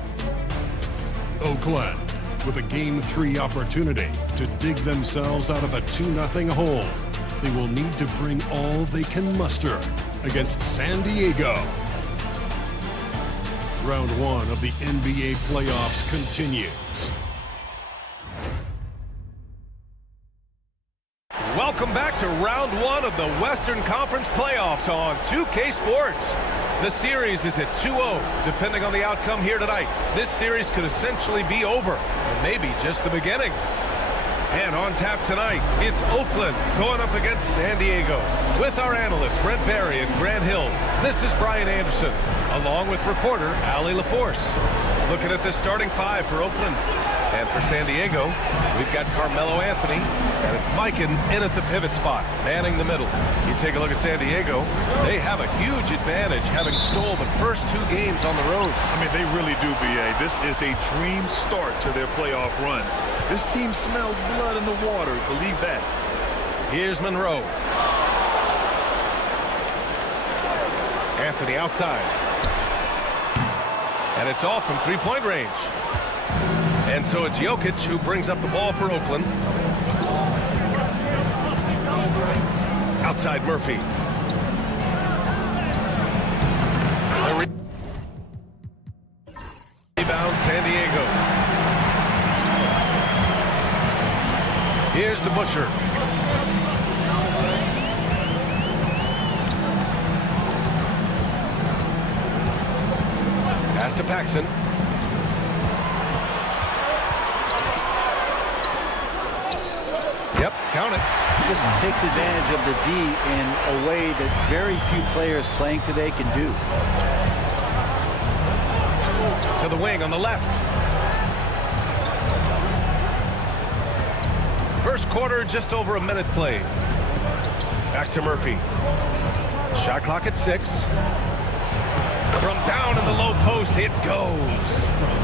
Oakland with a Game 3 opportunity to dig themselves out of a 2-0 hole. They will need to bring all they can muster against San Diego. Round 1 of the NBA playoffs continues. Welcome back to round 1 of the Western Conference playoffs on 2K Sports. The series is at 2-0. Depending on the outcome here tonight, this series could essentially be over, or maybe just the beginning. And on tap tonight, it's Oakland going up against San Diego. With our analysts, Brent Barry and Grant Hill, this is Brian Anderson along with reporter Allie LaForce. Looking at the starting five for Oakland. And for San Diego, we've got Carmelo Anthony, and it's Mikan in at the pivot spot, manning the middle. You take a look at San Diego, they have a huge advantage, having stole the first 2 games on the road. I mean, they really do, B.A. This is a dream start to their playoff run. This team smells blood in the water, believe that. Here's Monroe. Anthony outside. And it's off from three-point range. And so it's Jokic who brings up the ball for Oakland. Outside Murphy. Rebound San Diego. Here's to Busher. Pass to Paxson. Yep, count it. Just takes advantage of the D in a way that very few players playing today can do. To the wing on the left. First quarter, just over a minute played. Back to Murphy. Shot clock at 6. From down in the low post, it goes.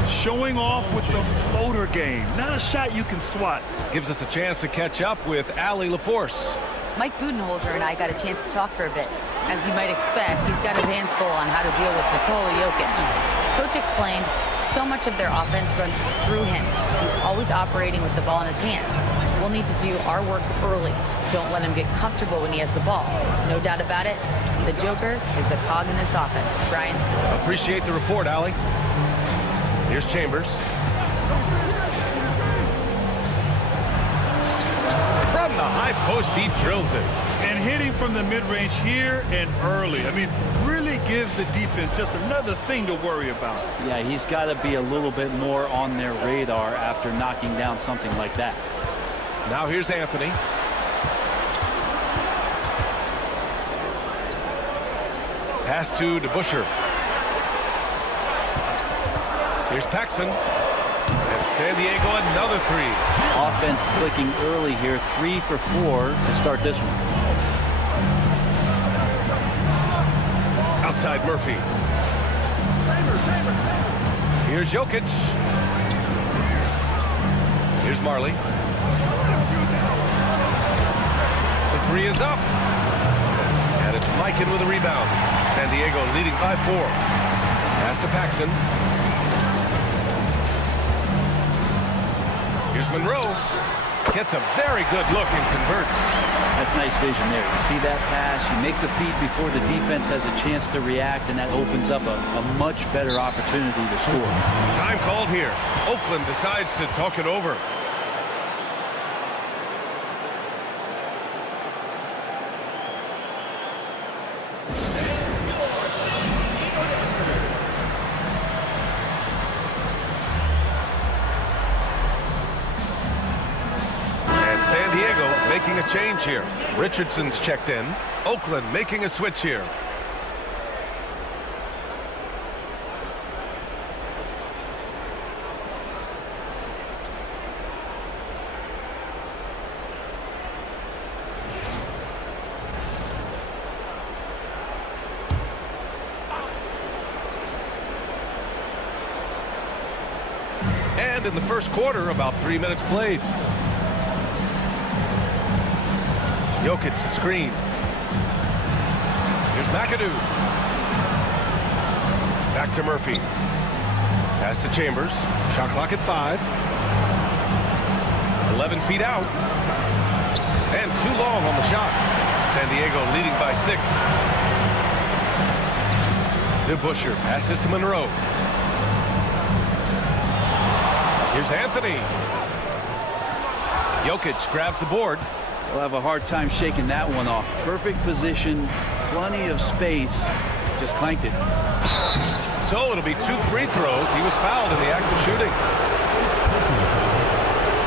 Showing off with the floater game. Not a shot you can swat. Gives us a chance to catch up with Allie LaForce. Mike Budenholzer and I got a chance to talk for a bit. As you might expect, he's got his hands full on how to deal with Nikola Jokic. Coach explained so much of their offense runs through him. He's always operating with the ball in his hands. We'll need to do our work early. Don't let him get comfortable when he has the ball. No doubt about it, the Joker is the cog in this offense. Brian? Appreciate the report, Allie. Here's Chambers. From the high post, he drills it. And hitting from the mid-range here and early. I mean, really gives the defense just another thing to worry about. Yeah, he's got to be a little bit more on their radar after knocking down something like that. Now here's Anthony. Pass to DeBusschere. Here's Paxson. And San Diego another 3. Offense clicking early here, 3 for 4 to start this one. Outside Murphy. Here's Jokic. Here's Marley. The 3 is up. And it's Mikan with a rebound. San Diego leading by 4. Pass to Paxson. Here's Monroe. Gets a very good look and converts. That's nice vision there. You see that pass, you make the feed before the defense has a chance to react, and that opens up a much better opportunity to score. Time called here. Oakland decides to talk it over. San Diego making a change here. Richardson's checked in. Oakland making a switch here. And in the first quarter, about 3 minutes played. Jokic, the screen. Here's McAdoo. Back to Murphy. Pass to Chambers. Shot clock at 5. 11 feet out. And too long on the shot. San Diego leading by 6. DeBusschere passes to Monroe. Here's Anthony. Jokic grabs the board. We'll have a hard time shaking that one off. Perfect position, plenty of space, just clanked it. So it'll be 2 free throws. He was fouled in the act of shooting.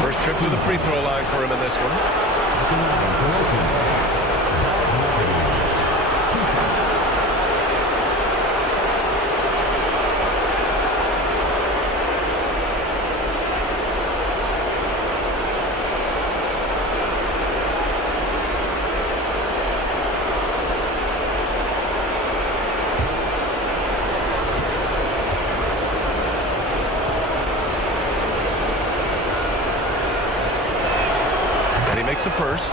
First trip to the free throw line for him in this one. makes the first.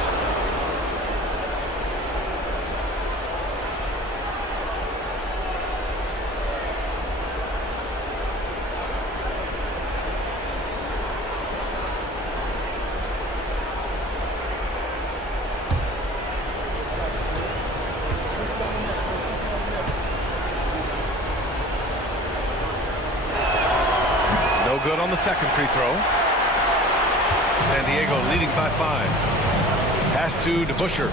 No good on the second free throw. San Diego leading by 5. Pass to DeBusschere.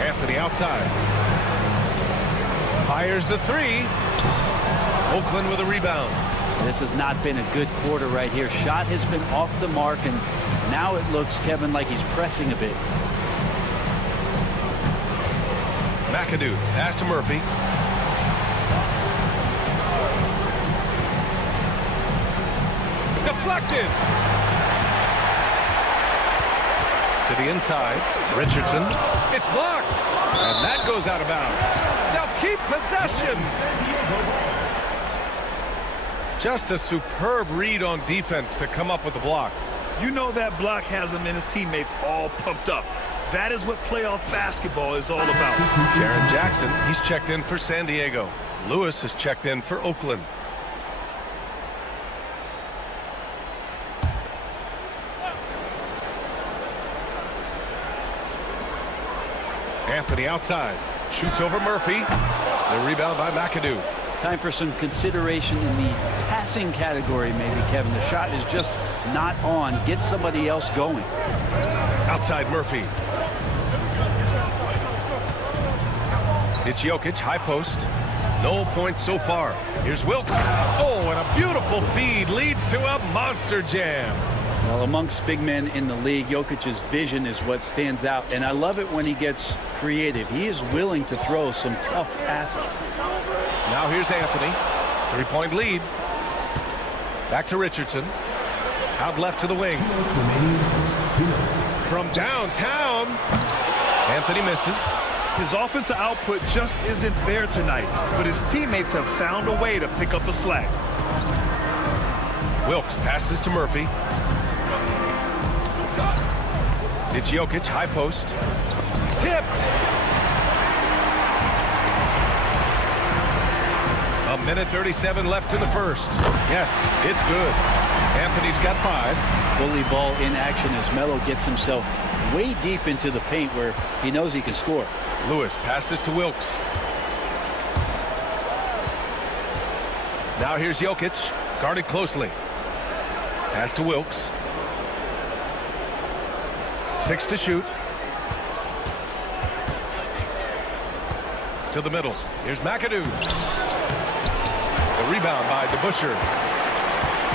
Anthony outside. Fires the 3. Oakland with a rebound. This has not been a good quarter right here. Shot has been off the mark, and now it looks, Kevin, like he's pressing a bit. McAdoo, pass to Murphy. Deflected. To the inside, Richardson. It's blocked, and that goes out of bounds. Now keep possession. Just a superb read on defense to come up with the block. You know that block has him and his teammates all pumped up. That is what playoff basketball is all about. Jaren Jackson, he's checked in for San Diego. Lewis has checked in for Oakland. Anthony outside. Shoots over Murphy. The rebound by McAdoo. Time for some consideration in the passing category, maybe, Kevin. The shot is just not on. Get somebody else going. Outside Murphy. It's Jokic, high post. No points so far. Here's Wilkes. Oh, and a beautiful feed leads to a monster jam. Well, amongst big men in the league, Jokic's vision is what stands out, and I love it when he gets creative. He is willing to throw some tough passes. Now here's Anthony. 3-point lead. Back to Richardson. Out left to the wing. From downtown. Anthony misses. His offensive output just isn't there tonight, but his teammates have found a way to pick up the slack. Wilkes passes to Murphy. It's Jokic, high post. Tipped. A minute 37 left in the first. Yes, it's good. Anthony's got 5. Bully ball in action as Melo gets himself way deep into the paint where he knows he can score. Lewis passes to Wilkes. Now here's Jokic, guarded closely. Pass to Wilkes. 6 to shoot. To the middle. Here's McAdoo. The rebound by DeBusschere.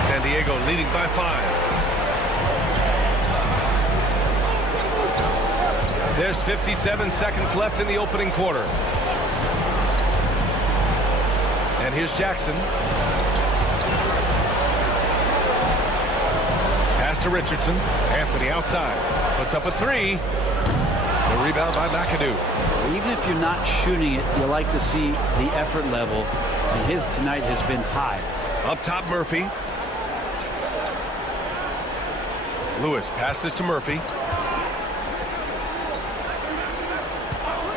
San Diego leading by 5. There's 57 seconds left in the opening quarter. And here's Jackson. Pass to Richardson. Anthony outside. Puts up a 3. The rebound by McAdoo. Even if you're not shooting it, you like to see the effort level. And his tonight has been high. Up top, Murphy. Lewis passes to Murphy.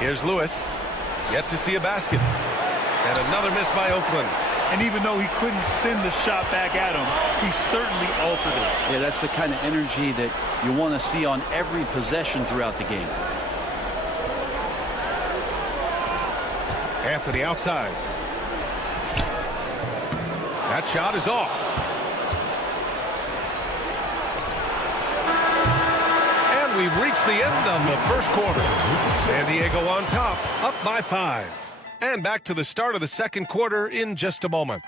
Here's Lewis. Yet to see a basket. And another miss by Oakland. And even though he couldn't send the shot back at him, he certainly altered it. Yeah, that's the kind of energy that you want to see on every possession throughout the game. Anthony outside. That shot is off. And we've reached the end of the first quarter. San Diego on top, up by 5. And back to the start of the second quarter in just a moment.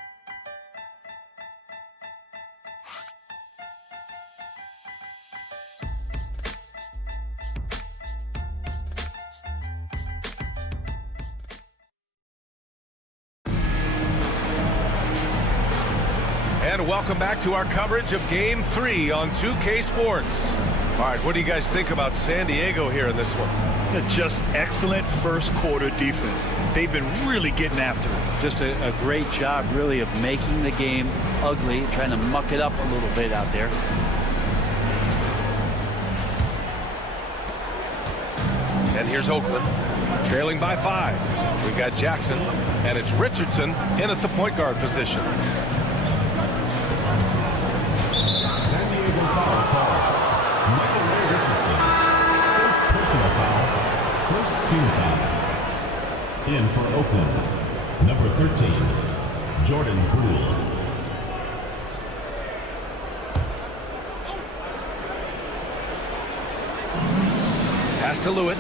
And welcome back to our coverage of Game 3 on 2K Sports. All right, what do you guys think about San Diego here in this one? Just excellent first quarter defense. They've been really getting after it. Just a great job, really, of making the game ugly, trying to muck it up a little bit out there. And here's Oakland, trailing by 5. We've got Jackson, and it's Richardson in at the point guard position. San Diego foul call. Michael Ray Richardson. First personal foul. First team foul. In for Oakland, number 13, Jordan Poole. Pass to Lewis.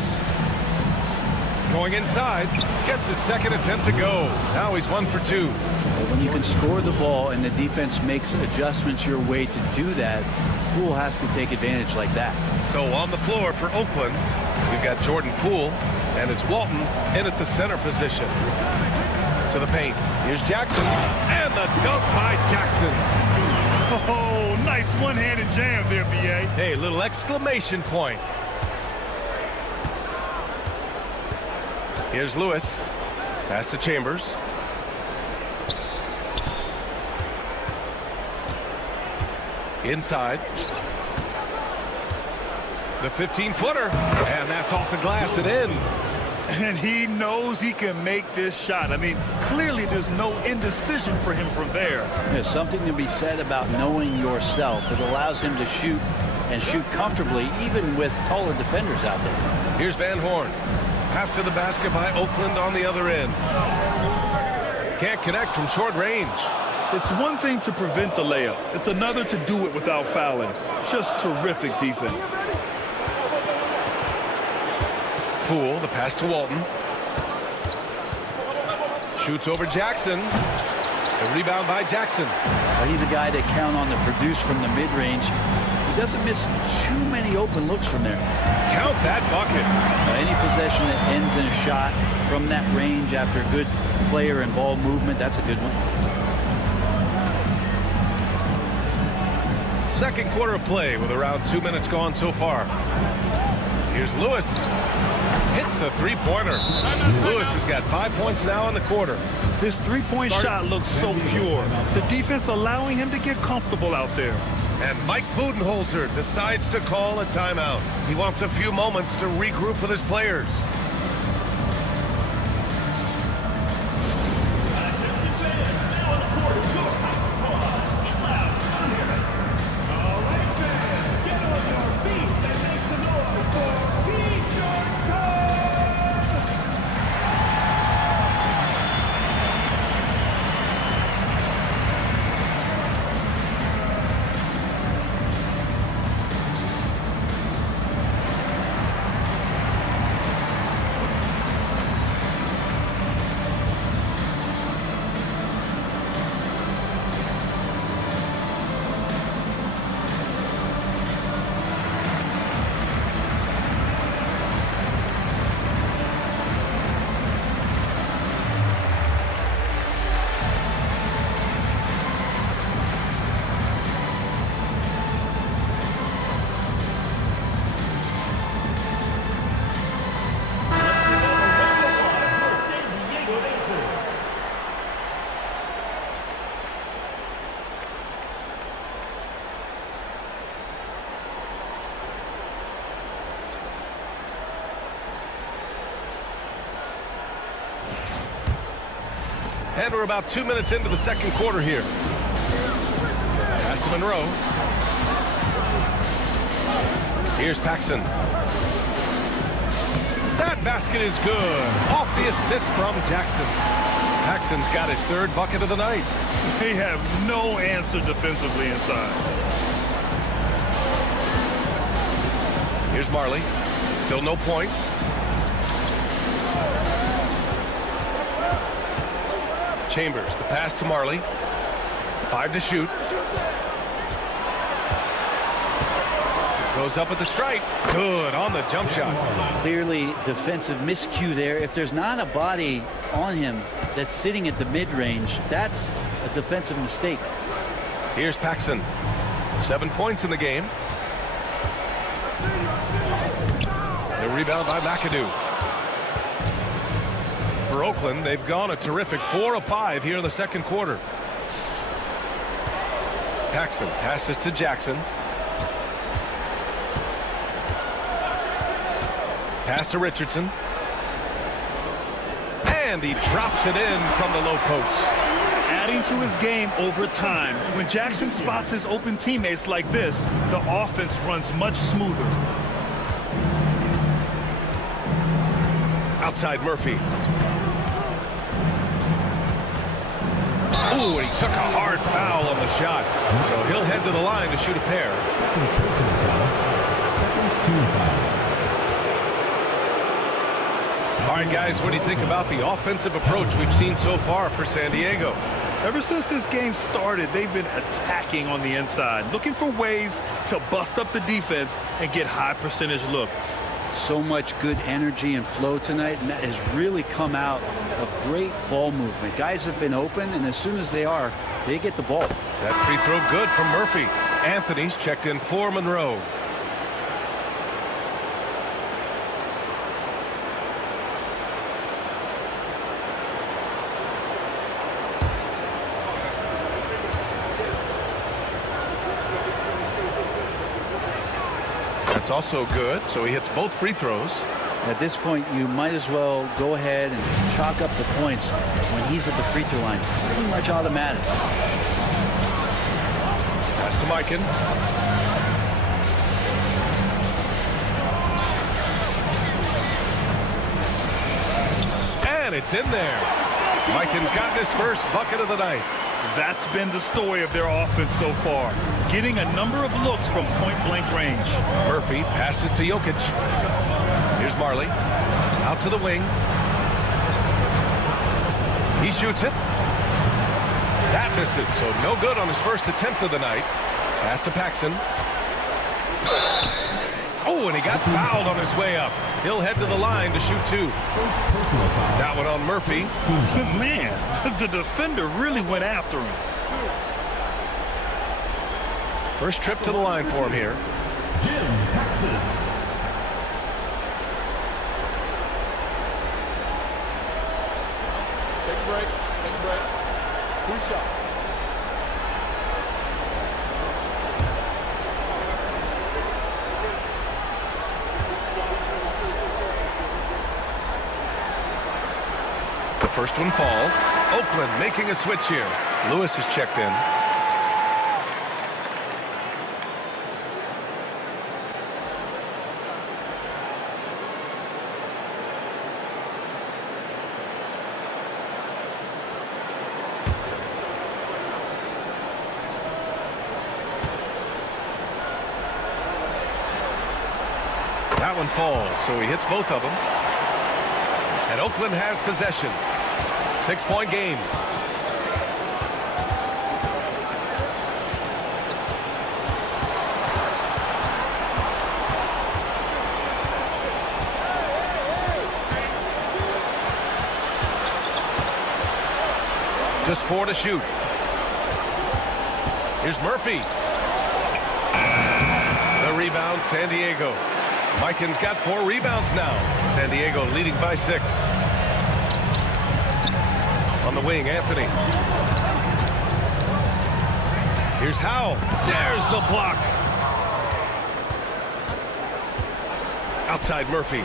Going inside. Gets his second attempt to go. Now he's 1 for 2. When you can score the ball and the defense makes adjustments your way to do that, Poole has to take advantage like that. So on the floor for Oakland, we've got Jordan Poole, and it's Walton in at the center position. To the paint. Here's Jackson, and the dunk by Jackson. Oh, nice one-handed jam there, B.A. Hey, little exclamation point. Here's Lewis. Pass to Chambers. Inside. The 15-footer. And that's off the glass and in. And he knows he can make this shot. I mean, clearly there's no indecision for him from there. There's something to be said about knowing yourself. It allows him to shoot and shoot comfortably, even with taller defenders out there. Here's Van Horn. After the basket by Oakland on the other end. Can't connect from short range. It's one thing to prevent the layup. It's another to do it without fouling. Just terrific defense. Poole, the pass to Walton. Shoots over Jackson. The rebound by Jackson. Well, he's a guy that count on to produce from the mid-range. He doesn't miss too many open looks from there. Count that bucket. Any possession that ends in a shot from that range after good player and ball movement, that's a good one. Second quarter of play with around 2 minutes gone so far. Here's Lewis. Hits a three-pointer. Lewis has got 5 points now in the quarter. His three-point shot looks so pure. The defense allowing him to get comfortable out there. And Mike Budenholzer decides to call a timeout. He wants a few moments to regroup with his players. And we're about 2 minutes into the second quarter here. Pass to Monroe. Here's Paxson. That basket is good. Off the assist from Jackson. Paxson's got his third bucket of the night. They have no answer defensively inside. Here's Marley. Still no points. Chambers, the pass to Marley. 5 to shoot. Goes up at the strike. Good on the jump shot. Clearly defensive miscue there. If there's not a body on him that's sitting at the mid-range, that's a defensive mistake. Here's Paxson. 7 points in the game. The rebound by McAdoo. For Oakland, they've gone a terrific 4 of 5 here in the second quarter. Paxson passes to Jackson. Pass to Richardson. And he drops it in from the low post. Adding to his game over time. When Jackson spots his open teammates like this, the offense runs much smoother. Outside Murphy. Ooh, and he took a hard foul on the shot. So he'll head to the line to shoot a pair. Second personal foul. Second team foul. All right, guys, what do you think about the offensive approach we've seen so far for San Diego? Ever since this game started, they've been attacking on the inside, looking for ways to bust up the defense and get high percentage looks. So much good energy and flow tonight, and that has really come out of great ball movement. Guys have been open, and as soon as they are, they get the ball. That free throw good from Murphy. Anthony's checked in for Monroe. That's also good, so he hits both free throws. At this point, you might as well go ahead and chalk up the points when he's at the free throw line. Pretty much automatic. Pass to Mikan. And it's in there. Mikan's gotten his first bucket of the night. That's been the story of their offense so far, getting a number of looks from point-blank range. Murphy passes to Jokic. Here's Marley. Out to the wing. He shoots it. That misses, so no good on his first attempt of the night. Pass to Paxson. Oh, and he got fouled on his way up. He'll head to the line to shoot two. That one on Murphy. Man, the defender really went after him. First trip to the line for him here. Jim Paxson. Take a break. Take a break. 2 shots. The first one falls. Oakland making a switch here. Lewis is checked in. That one falls, so he hits both of them. And Oakland has possession. 6-point game. Just 4 to shoot. Here's Murphy. The rebound, San Diego. Mikan's got 4 rebounds now. San Diego leading by 6. On the wing, Anthony. Here's Howe. There's the block. Outside Murphy.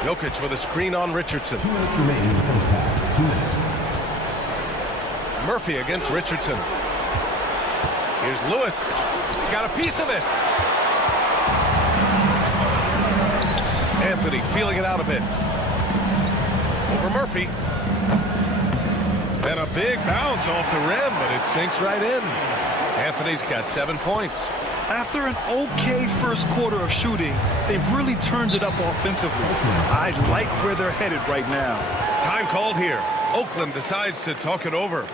Jokic with a screen on Richardson. 2 minutes remaining in the first half. 2 minutes. Murphy against Richardson. Here's Lewis. Got a piece of it. Anthony feeling it out a bit. Over Murphy. And a big bounce off the rim, but it sinks right in. Anthony's got 7 points. After an okay first quarter of shooting, they've really turned it up offensively. I like where they're headed right now. Time called here. Oakland decides to talk it over.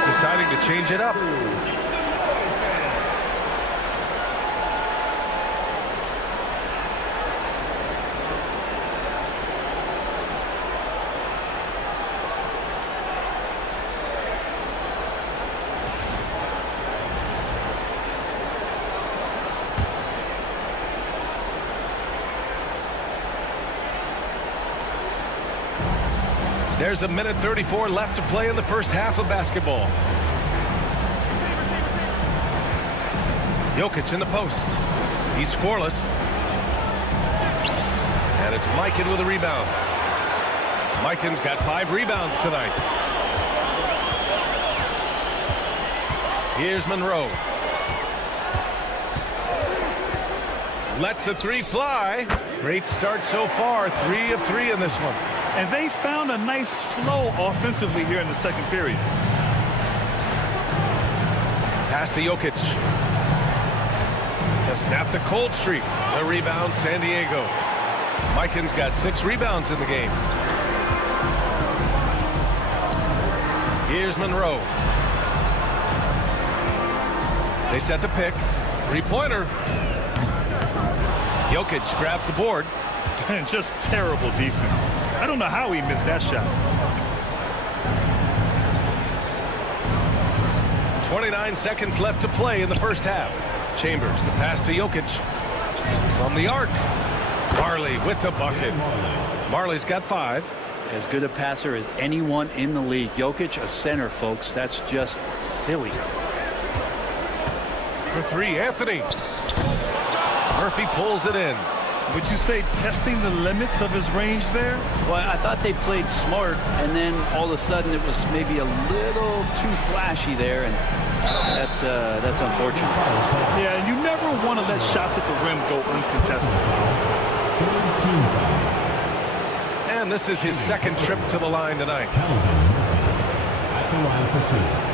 Wolves deciding to change it up. There's a minute 34 left to play in the first half of basketball. Jokic in the post. He's scoreless. And it's Mikan with a rebound. Mikan's got 5 rebounds tonight. Here's Monroe. Lets the 3 fly. Great start so far. 3 of 3 in this one. And they found a nice flow offensively here in the second period. Pass to Jokic. To snap the cold streak. The rebound, San Diego. Mikan's got 6 rebounds in the game. Here's Monroe. They set the pick. 3-pointer. Jokic grabs the board. And just terrible defense. I don't know how he missed that shot. 29 seconds left to play in the first half. Chambers, the pass to Jokic. From the arc. Marley with the bucket. Marley's got 5. As good a passer as anyone in the league. Jokic, a center, folks. That's just silly. For 3, Anthony. Murphy pulls it in. Would you say testing the limits of his range there? Well, I thought they played smart, and then all of a sudden it was maybe a little too flashy there, and that's unfortunate. Yeah, and you never want to let shots at the rim go uncontested. And this is his second trip to the line tonight. At the line for 2.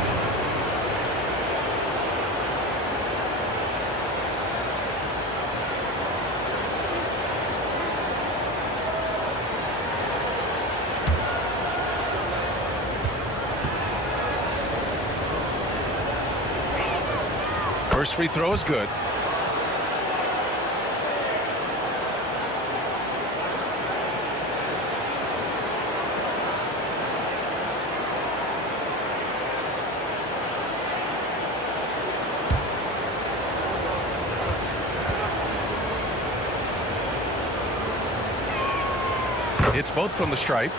First free throw is good. It's both from the stripe.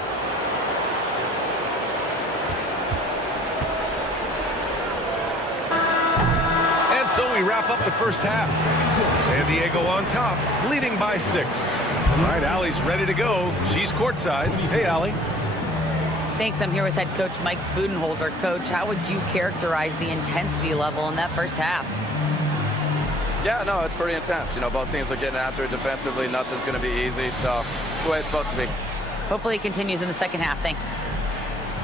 So we wrap up the first half. San Diego on top, leading by 6. All right, Allie's ready to go. She's courtside. Hey, Allie. Thanks. I'm here with head coach Mike Budenholzer. Coach, how would you characterize the intensity level in that first half? Yeah, no, it's pretty intense. You know, both teams are getting after it defensively. Nothing's going to be easy, so it's the way it's supposed to be. Hopefully it continues in the second half. Thanks.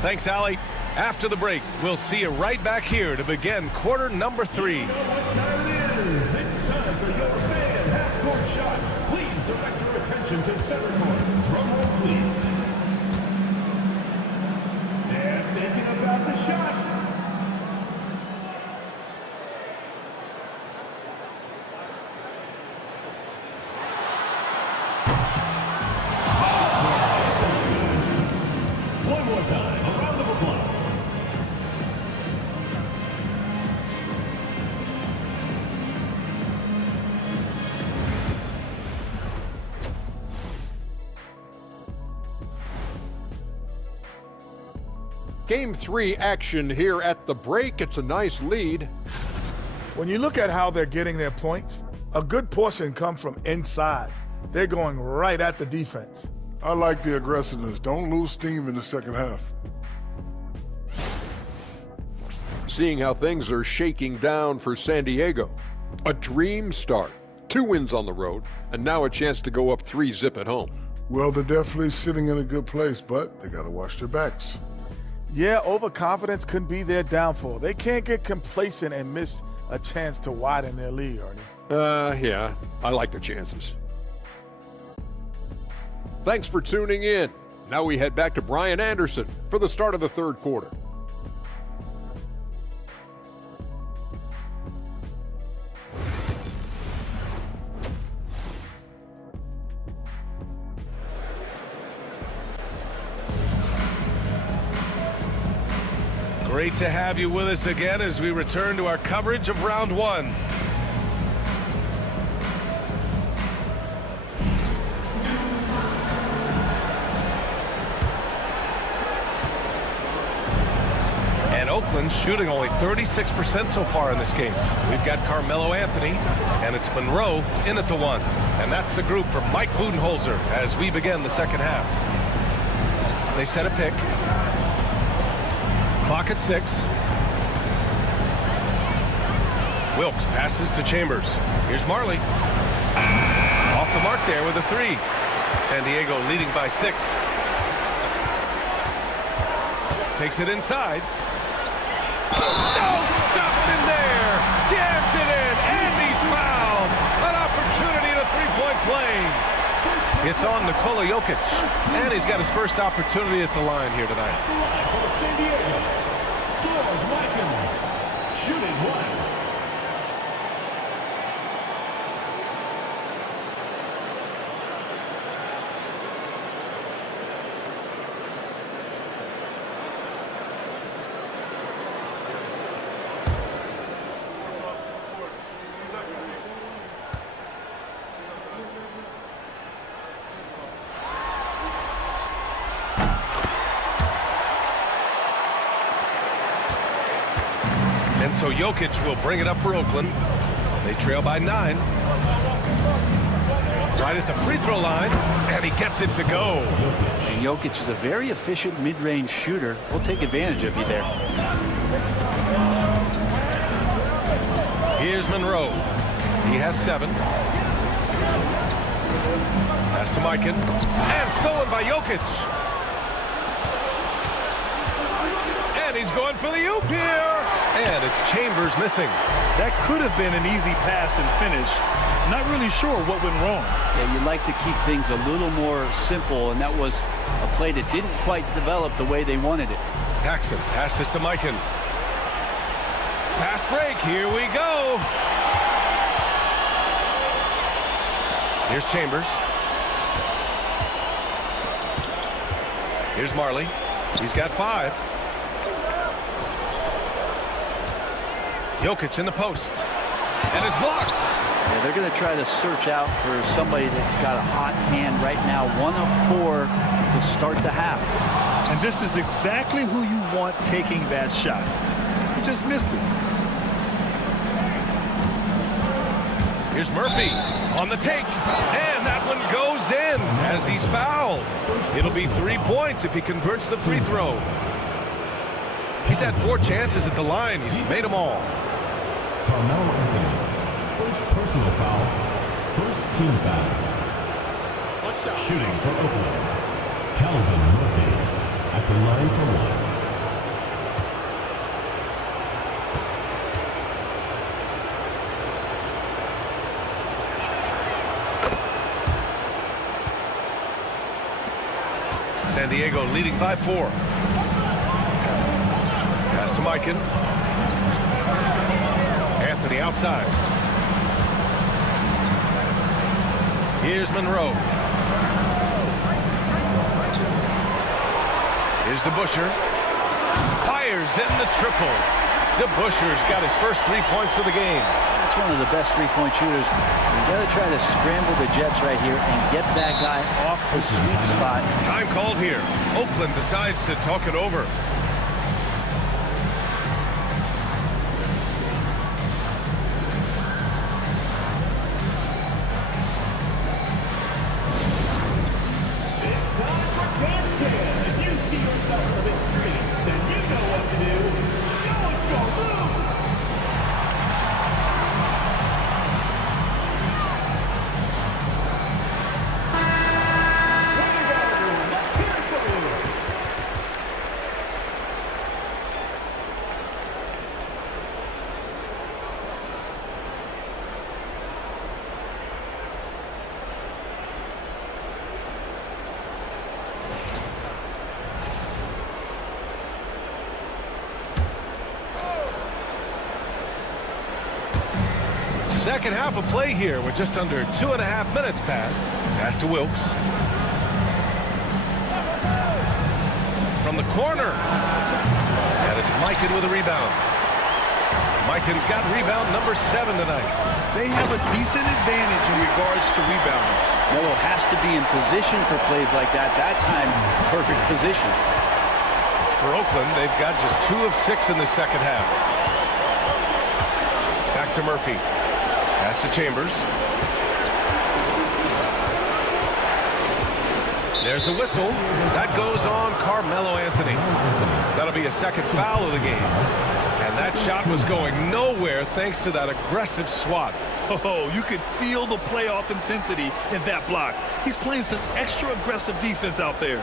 Thanks, Allie. After the break, we'll see you right back here to begin quarter number 3. You know what time it is. It's time for your fan half-court shot. Please direct your attention to center court. Drum roll, please. And thinking about the shot. One more time, a round of applause. Game 3 action here at the break. It's a nice lead. When you look at how they're getting their points, a good portion come from inside. They're going right at the defense. I like the aggressiveness. Don't lose steam in the second half. Seeing how things are shaking down for San Diego. A dream start. 2 wins on the road, and now a chance to go up 3-zip at home. Well, they're definitely sitting in a good place, but they got to watch their backs. Yeah, overconfidence could be their downfall. They can't get complacent and miss a chance to widen their lead, Arnie. Yeah, I like the chances. Thanks for tuning in. Now we head back to Brian Anderson for the start of the third quarter. Great to have you with us again as we return to our coverage of round one. And Oakland shooting only 36% so far in this game. We've got Carmelo Anthony, and it's Monroe in at the one. And that's the group for Mike Budenholzer as we begin the second half. They set a pick. Clock at 6. Wilkes passes to Chambers. Here's Marley. Off the mark there with a 3. San Diego leading by 6. Takes it inside. Oh, stop it in there. Jams it in, and he's fouled. An opportunity at a three-point play. It's on Nikola Jokic, and he's got his first opportunity at the line here tonight. San Diego, George Michael, shooting one. And so Jokic will bring it up for Oakland. They trail by 9. Right at the free throw line, and he gets it to go. And Jokic is a very efficient mid-range shooter. We'll take advantage of you there. Here's Monroe. He has 7. Pass to Mikan, and stolen by Jokic. And he's going for the oop here. And it's Chambers missing. That could have been an easy pass and finish. Not really sure what went wrong. Yeah, you like to keep things a little more simple, and that was a play that didn't quite develop the way they wanted it. Paxson passes to Mikan. Fast break, here we go. Here's Chambers. Here's Marley. He's got 5. Jokic in the post. And it's blocked. Yeah, they're going to try to search out for somebody that's got a hot hand right now. 1 of 4 to start the half. And this is exactly who you want taking that shot. He just missed it. Here's Murphy on the take. And that one goes in as he's fouled. It'll be 3 points if he converts the free throw. He's had 4 chances at the line. He's made them all. Carmelo Anthony, first personal foul, first team foul. Shooting for Oakland, Calvin Murphy at the line for 1. San Diego leading by 4. Pass to Mikan. Anthony outside. Here's Monroe. Here's DeBusschere. Fires in the triple. DeBusschere's got his first 3 points of the game. That's one of the best three-point shooters. You got to try to scramble the Jets right here and get that guy off the sweet spot. Time called here. Oakland decides to talk it over. Second half of play here. We're just under 2.5 minutes past. Pass to Wilkes. From the corner. And it's Mikan with a rebound. Mikan's got rebound number 7 tonight. They have a decent advantage in regards to rebounding. Melo has to be in position for plays like that. That time, perfect position. For Oakland, they've got just 2 of 6 in the second half. Back to Murphy. Pass to Chambers. There's a whistle. That goes on Carmelo Anthony. That'll be a second foul of the game. And that shot was going nowhere thanks to that aggressive swat. Oh, you could feel the playoff intensity in that block. He's playing some extra aggressive defense out there.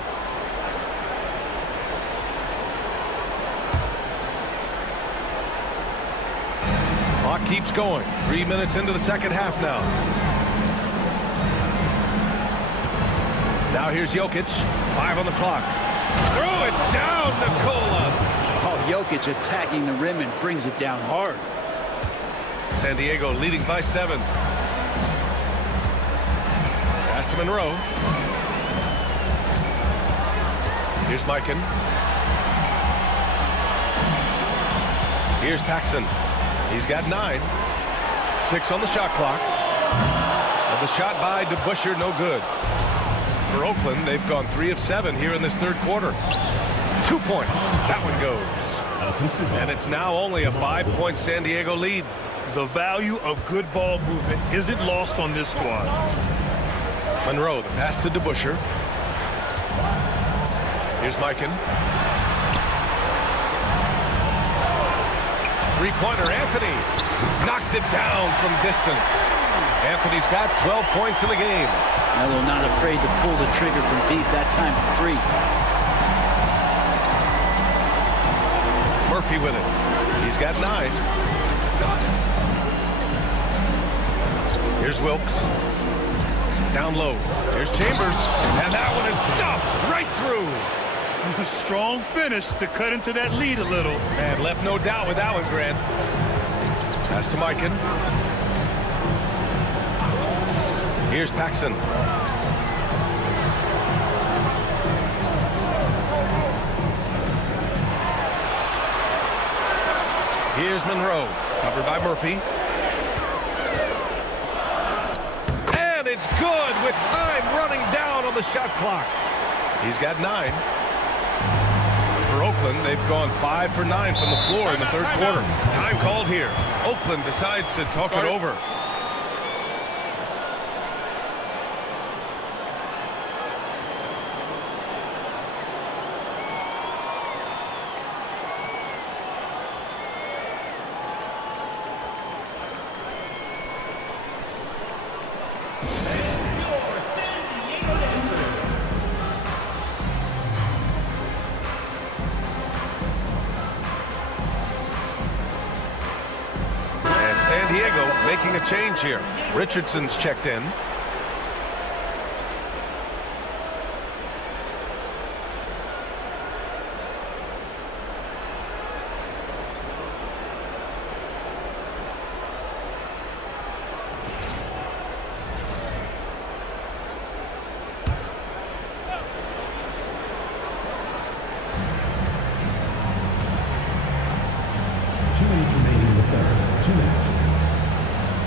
Clock keeps going. 3 minutes into the second half now. Now here's Jokic. 5 on the clock. Throw it down, Nikola. Oh, Jokic attacking the rim and brings it down hard. San Diego leading by 7. Pass to Monroe. Here's Mikan. Here's Paxson. He's got 9. 6 on the shot clock. And the shot by DeBusschere, no good. For Oakland, they've gone 3 of 7 here in this third quarter. 2 points. That one goes. And it's now only a 5-point San Diego lead. The value of good ball movement isn't lost on this squad. Monroe, the pass to DeBusschere. Here's Mikan. Three-pointer, Anthony knocks it down from distance. Anthony's got 12 points in the game. Melo not afraid to pull the trigger from deep, that time for 3. Murphy with it. He's got 9. Here's Wilkes. Down low. Here's Chambers. And that one is stuffed right through. A strong finish to cut into that lead a little. And left no doubt with that one, Grant. Pass to Mikan. Here's Paxson. Here's Monroe, covered by Murphy. And it's good with time running down on the shot clock. He's got 9. For Oakland, they've gone 5 for 9 from the floor in the third quarter. Time called here. Oakland decides to talk it over. San Diego making a change here. Richardson's checked in.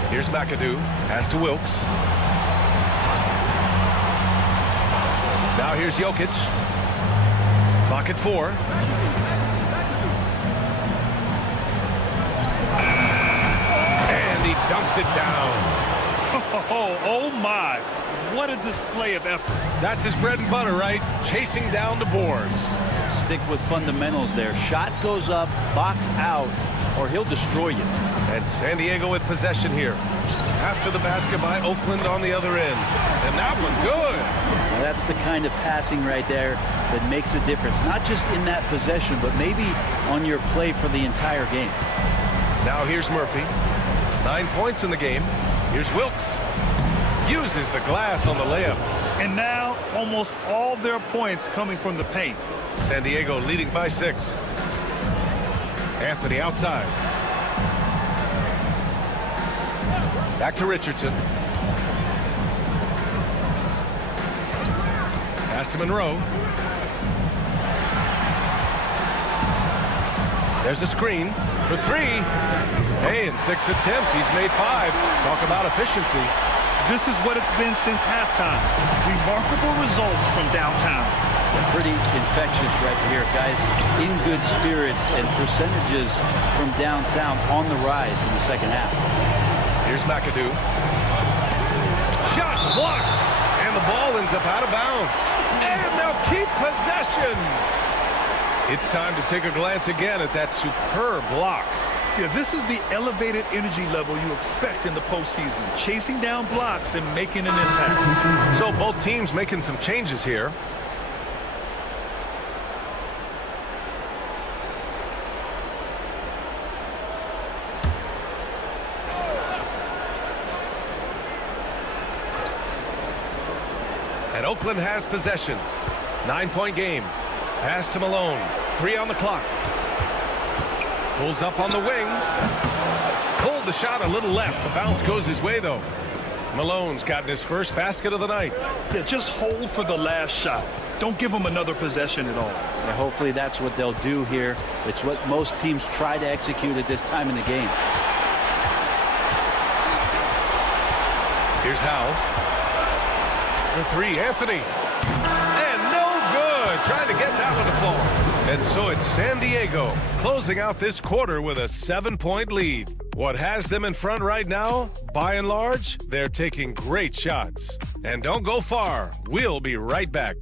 Here's McAdoo. Pass to Wilkes. Now here's Jokic. Clock at 4. And he dunks it down. Oh my. What a display of effort. That's his bread and butter, right? Chasing down the boards. Stick with fundamentals there. Shot goes up, box out, or he'll destroy you. And San Diego with possession here. After the basket by Oakland on the other end. And that one good. Now that's the kind of passing right there that makes a difference. Not just in that possession, but maybe on your play for the entire game. Now here's Murphy. 9 points in the game. Here's Wilkes. Uses the glass on the layup. And now almost all their points coming from the paint. San Diego leading by 6. Anthony outside. Back to Richardson. Pass to Monroe. There's a screen for 3. Hey, in 6 attempts, he's made 5. Talk about efficiency. This is what it's been since halftime. Remarkable results from downtown. Pretty infectious right here, guys. In good spirits and percentages from downtown on the rise in the second half. Here's McAdoo. Shots blocked. And the ball ends up out of bounds. And they'll keep possession. It's time to take a glance again at that superb block. Yeah, this is the elevated energy level you expect in the postseason. Chasing down blocks and making an impact. So both teams making some changes here. And Oakland has possession. 9-point game. Pass to Malone. 3 on the clock. Pulls up on the wing. Pulled the shot a little left. The bounce goes his way, though. Malone's gotten his first basket of the night. Yeah, just hold for the last shot. Don't give them another possession at all. Yeah, hopefully that's what they'll do here. It's what most teams try to execute at this time in the game. Here's Howe. For 3, Anthony. And no good. Trying to get that one to fall. And so it's San Diego closing out this quarter with a 7-point lead. What has them in front right now? By and large, they're taking great shots. And don't go far. We'll be right back.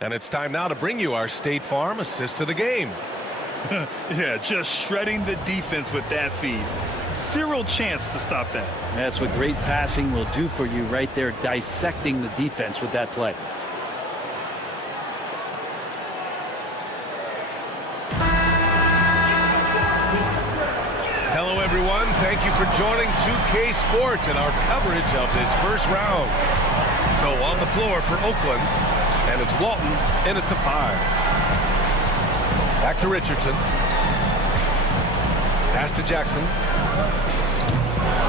And it's time now to bring you our State Farm assist of the game. Yeah, just shredding the defense with that feed. Zero chance to stop that. That's what great passing will do for you right there, dissecting the defense with that play. Hello, everyone. Thank you for joining 2K Sports and our coverage of this first round. So on the floor for Oakland, and it's Walton in at the 5. Back to Richardson. Pass to Jackson.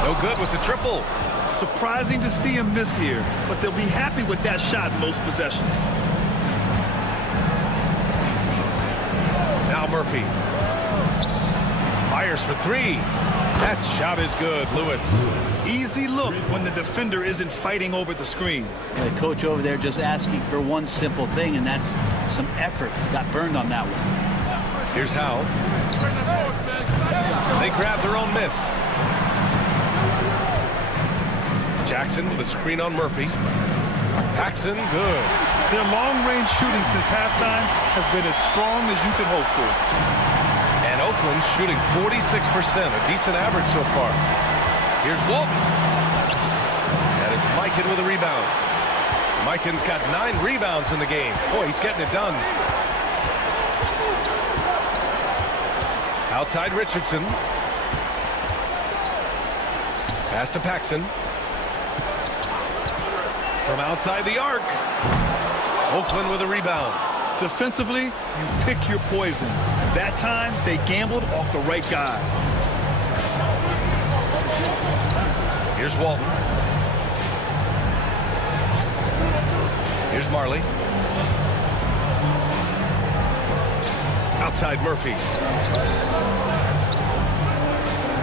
No good with the triple. Surprising to see him miss here, but they'll be happy with that shot most possessions. Now Murphy. Fires for 3. That shot is good, Lewis. Easy look when the defender isn't fighting over the screen. And the coach over there just asking for one simple thing, and that's some effort. Got burned on that one. Here's Howe. They grab their own miss. Jackson with a screen on Murphy. Paxson, good. Their long-range shooting since halftime has been as strong as you could hope for. And Oakland shooting 46%, a decent average so far. Here's Walton. And it's Mikan with a rebound. Mikan's got 9 rebounds in the game. Boy, he's getting it done. Outside Richardson. Pass to Paxson. From outside the arc. Oakland with a rebound. Defensively, you pick your poison. That time, they gambled off the right guy. Here's Walton. Here's Marley. Outside Murphy.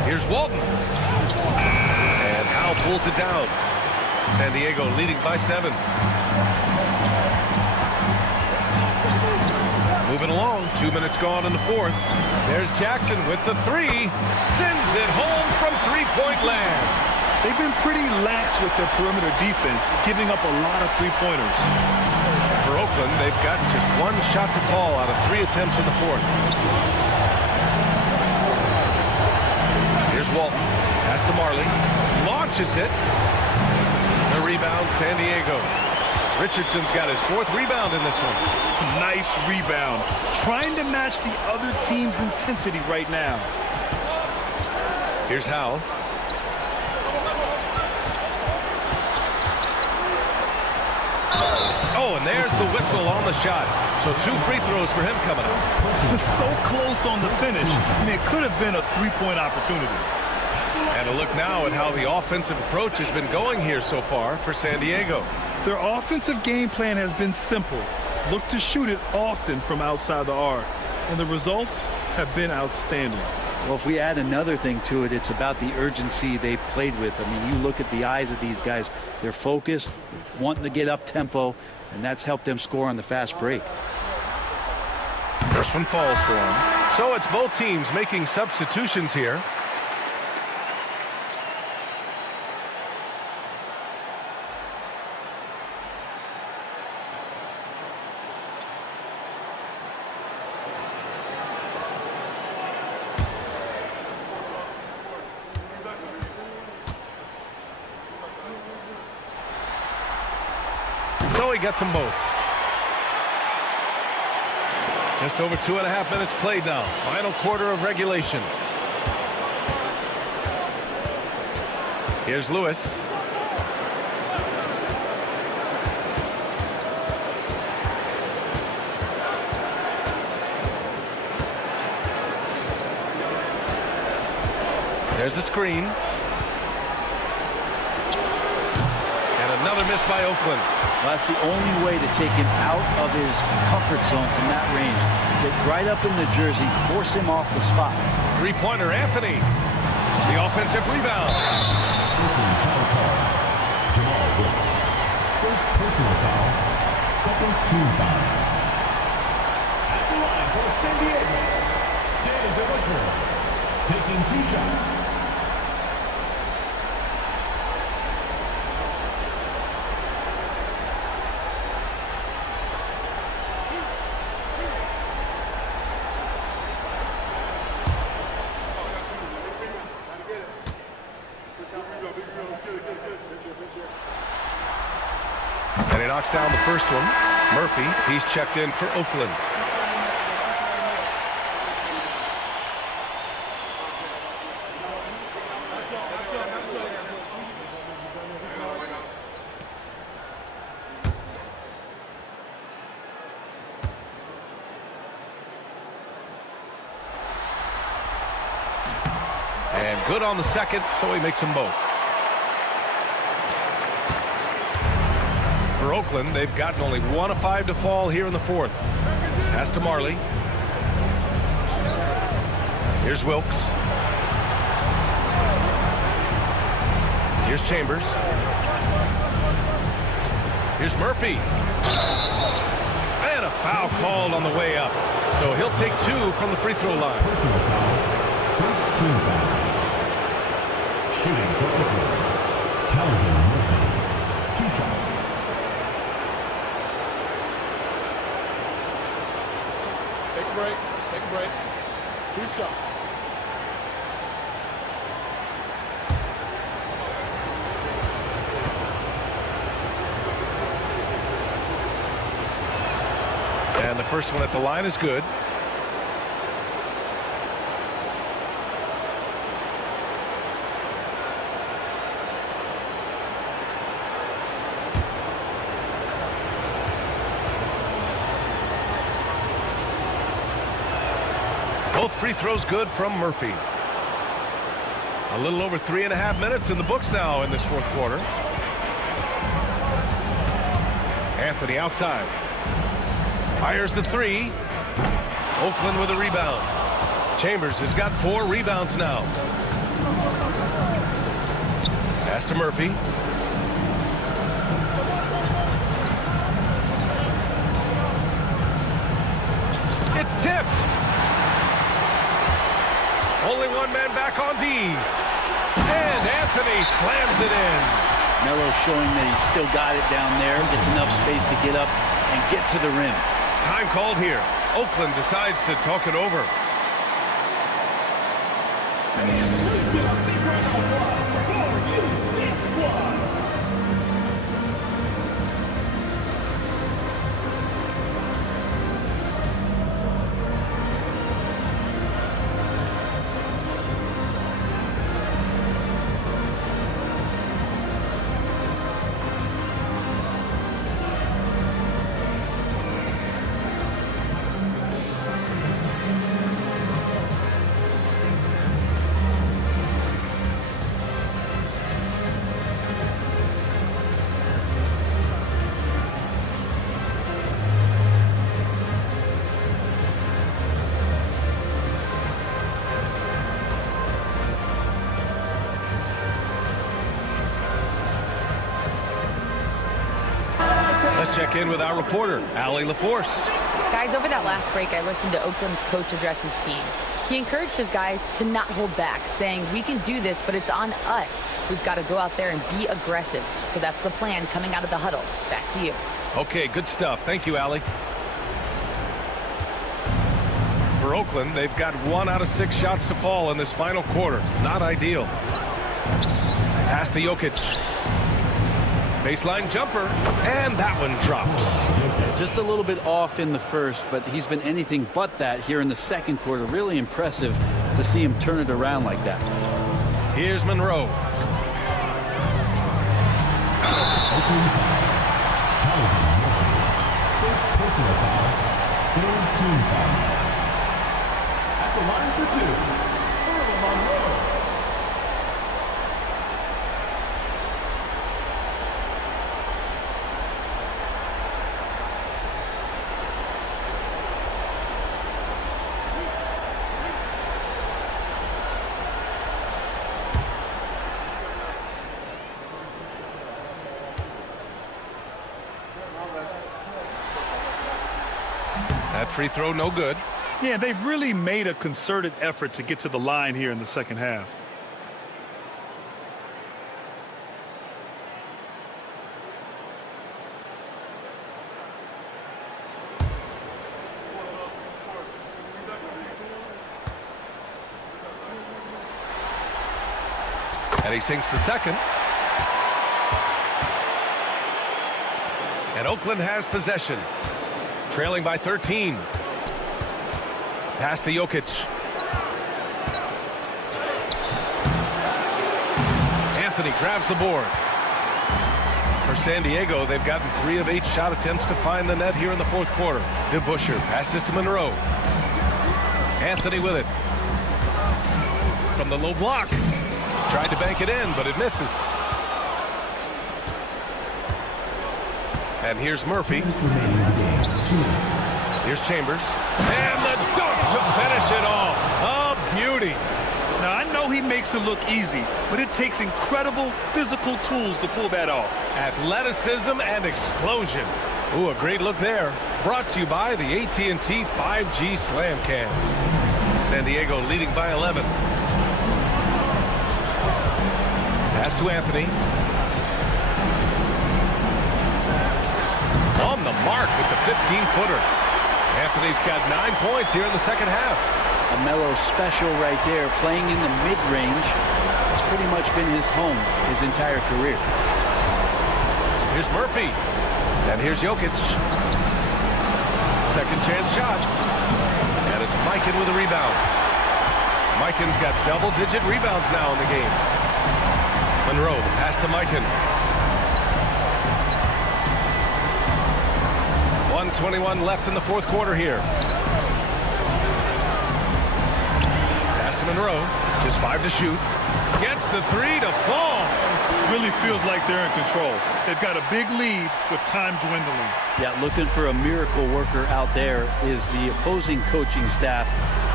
Here's Walton. And Howe pulls it down. San Diego leading by 7. Moving along, 2 minutes gone in the 4th. There's Jackson with the 3. Sends it home from 3-point land. They've been pretty lax with their perimeter defense, giving up a lot of 3-pointers. For Oakland, they've gotten just 1 shot to fall out of 3 attempts in the 4th. Here's Walton. Pass to Marley. Launches it. The rebound, San Diego. Richardson's got his 4th rebound in this one. Nice rebound. Trying to match the other team's intensity right now. Here's Howe. Oh, and there's the whistle on the shot. So 2 free throws for him coming up. So close on the finish. I mean, it could have been a 3-point opportunity. And a look now at how the offensive approach has been going here so far for San Diego. Their offensive game plan has been simple. Look to shoot it often from outside the arc. And the results have been outstanding. Well, if we add another thing to it, it's about the urgency they've played with. I mean, you look at the eyes of these guys. They're focused, wanting to get up tempo, and that's helped them score on the fast break. First one falls for him. So it's both teams making substitutions here. So he gets them both. Just over 2.5 minutes played now. Final quarter of regulation. Here's Lewis. There's a screen. And another miss by Oakland. Well, that's the only way to take him out of his comfort zone from that range. Get right up in the jersey, force him off the spot. Three-pointer, Anthony. The offensive rebound. First personal foul, second team foul. At the line for San Diego, Danny DeBusschere, taking 2 shots. And he knocks down the first one. Murphy, he's checked in for Oakland. And good on the second, so he makes them both. For Oakland, they've gotten only 1 of 5 to fall here in the fourth. Pass to Marley. Here's Wilkes. Here's Chambers. Here's Murphy. And a foul called on the way up. So he'll take 2 from the free throw line. Personal foul, first team foul. Shooting for Oakland, Calvin Murphy, 2 shots. Take a break. Take a break. 2 shots. And the first one at the line is good. Both free throws good from Murphy. A little over 3.5 minutes in the books now in this fourth quarter. Anthony outside. Fires the 3. Oakland with a rebound. Chambers has got 4 rebounds now. Pass to Murphy. It's tipped. Only one man back on D. And Anthony slams it in. Melo showing that he's still got it down there. Gets enough space to get up and get to the rim. Time called here. Oakland decides to talk it over. Let's check in with our reporter, Allie LaForce. Guys, over that last break, I listened to Oakland's coach address his team. He encouraged his guys to not hold back, saying, we can do this, but it's on us. We've got to go out there and be aggressive. So that's the plan coming out of the huddle. Back to you. Okay, good stuff. Thank you, Allie. For Oakland, they've got 1 out of 6 shots to fall in this final quarter. Not ideal. Pass to Jokic. Baseline jumper, and that one drops. Just a little bit off in the first, but he's been anything but that here in the second quarter. Really impressive to see him turn it around like that. Here's Monroe. First personal foul, third team foul. At the line for 2, Earl Monroe. That free throw, no good. Yeah, they've really made a concerted effort to get to the line here in the second half. And he sinks the second. And Oakland has possession. Trailing by 13. Pass to Jokic. Anthony grabs the board. For San Diego, they've gotten 3 of 8 shot attempts to find the net here in the fourth quarter. DeBusschere passes to Monroe. Anthony with it. From the low block. Tried to bank it in, but it misses. And here's Murphy. Here's Chambers. And the dunk to finish it off. A beauty. Now, I know he makes it look easy, but it takes incredible physical tools to pull that off. Athleticism and explosion. Ooh, a great look there. Brought to you by the AT&T 5G Slam Cam. San Diego leading by 11. Pass to Anthony. On the mark with the 15-footer. Anthony's got 9 points here in the second half. A Melo special right there, playing in the mid-range. It's pretty much been his home his entire career. Here's Murphy. And here's Jokic. Second chance shot. And it's Mikan with a rebound. Mikan's got double-digit rebounds now in the game. Monroe, the pass to Mikan. 1:21 left in the fourth quarter here. Pass to Monroe. Just 5 to shoot. Gets the 3 to fall. Really feels like they're in control. They've got a big lead with time dwindling. Yeah, looking for a miracle worker out there is the opposing coaching staff.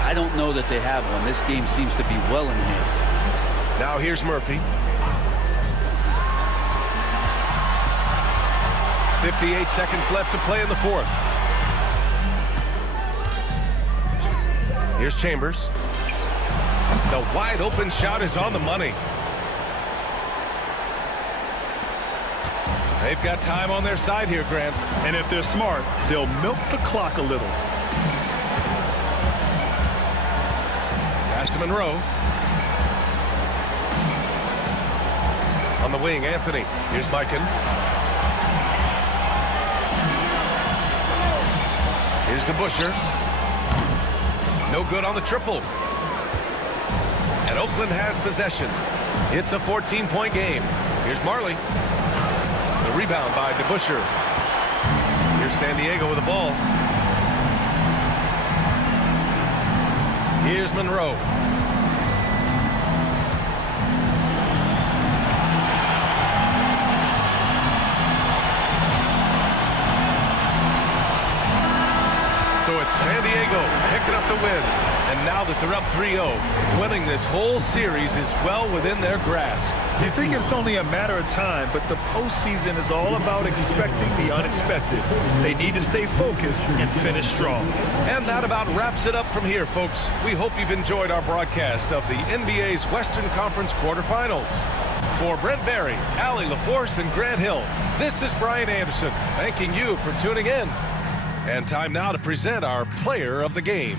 I don't know that they have one. This game seems to be well in hand. Now here's Murphy. 58 seconds left to play in the fourth. Here's Chambers. The wide open shot is on the money. They've got time on their side here, Grant. And if they're smart, they'll milk the clock a little. Pass to Monroe. On the wing, Anthony. Here's Mikan. Here's DeBusschere. No good on the triple. And Oakland has possession. It's a 14-point game. Here's Marley. The rebound by DeBusschere. Here's San Diego with the ball. Here's Monroe. So it's San Diego picking up the win. And now that they're up 3-0, winning this whole series is well within their grasp. You think it's only a matter of time, but the postseason is all about expecting the unexpected. They need to stay focused and finish strong. And that about wraps it up from here, folks. We hope you've enjoyed our broadcast of the NBA's Western Conference quarterfinals. For Brent Barry, Allie LaForce, and Grant Hill, this is Brian Anderson, thanking you for tuning in. And time now to present our player of the game.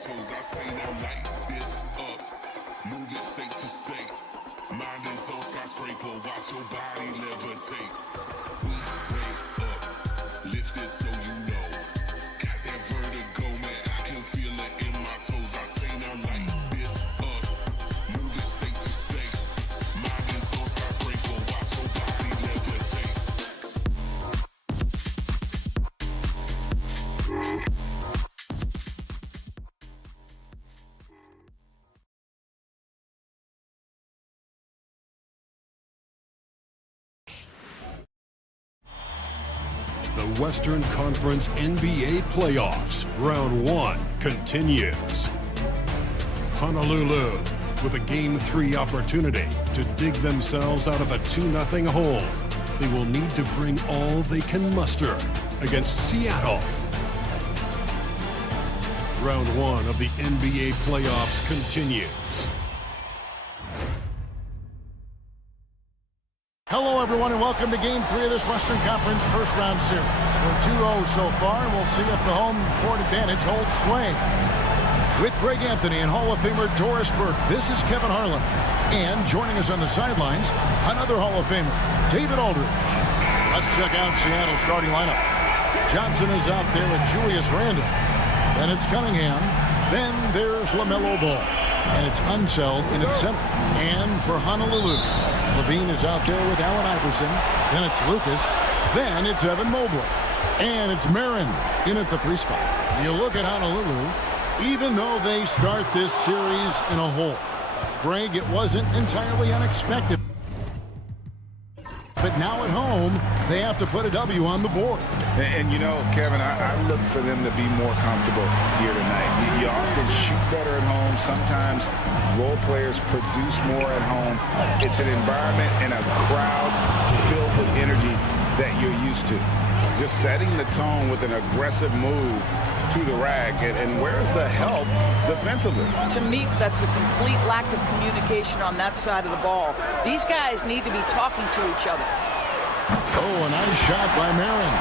toes. I say now light this up, move it state to state. Mind is on skyscraper, watch your body levitate. We wake up, lift it so you know. Got that vertigo, man, I can feel it in my toes. I say now light this up, move it state to state. Mind is on skyscraper, watch your body levitate. Western Conference NBA playoffs. Round 1 continues. Honolulu with a Game 3 opportunity to dig themselves out of a 2-0 hole. They will need to bring all they can muster against Seattle. Round 1 of the NBA playoffs continues. Hello, everyone, and welcome to Game 3 of this Western Conference first round series. We're 2-0 so far, and we'll see if the home court advantage holds sway. With Greg Anthony and Hall of Famer Doris Burke, this is Kevin Harlan. And joining us on the sidelines, another Hall of Famer, David Aldridge. Let's check out Seattle's starting lineup. Johnson is out there with Julius Randle. Then it's Cunningham. Then there's LaMelo Ball. And it's Unseld in its center. And for Honolulu, Levine is out there with Allen Iverson. Then it's Lucas. Then it's Evan Mobley. And it's Marin in at the 3 spot. You look at Honolulu, even though they start this series in a hole. Greg, it wasn't entirely unexpected. But now at home, they have to put a W on the board. And you know, Kevin, I look for them to be more comfortable here tonight. You often shoot better at home. Sometimes role players produce more at home. It's an environment and a crowd filled with energy that you're used to. Just setting the tone with an aggressive move to the rack. And where's the help defensively? To me, that's a complete lack of communication on that side of the ball. These guys need to be talking to each other. Oh, a nice shot by Marin.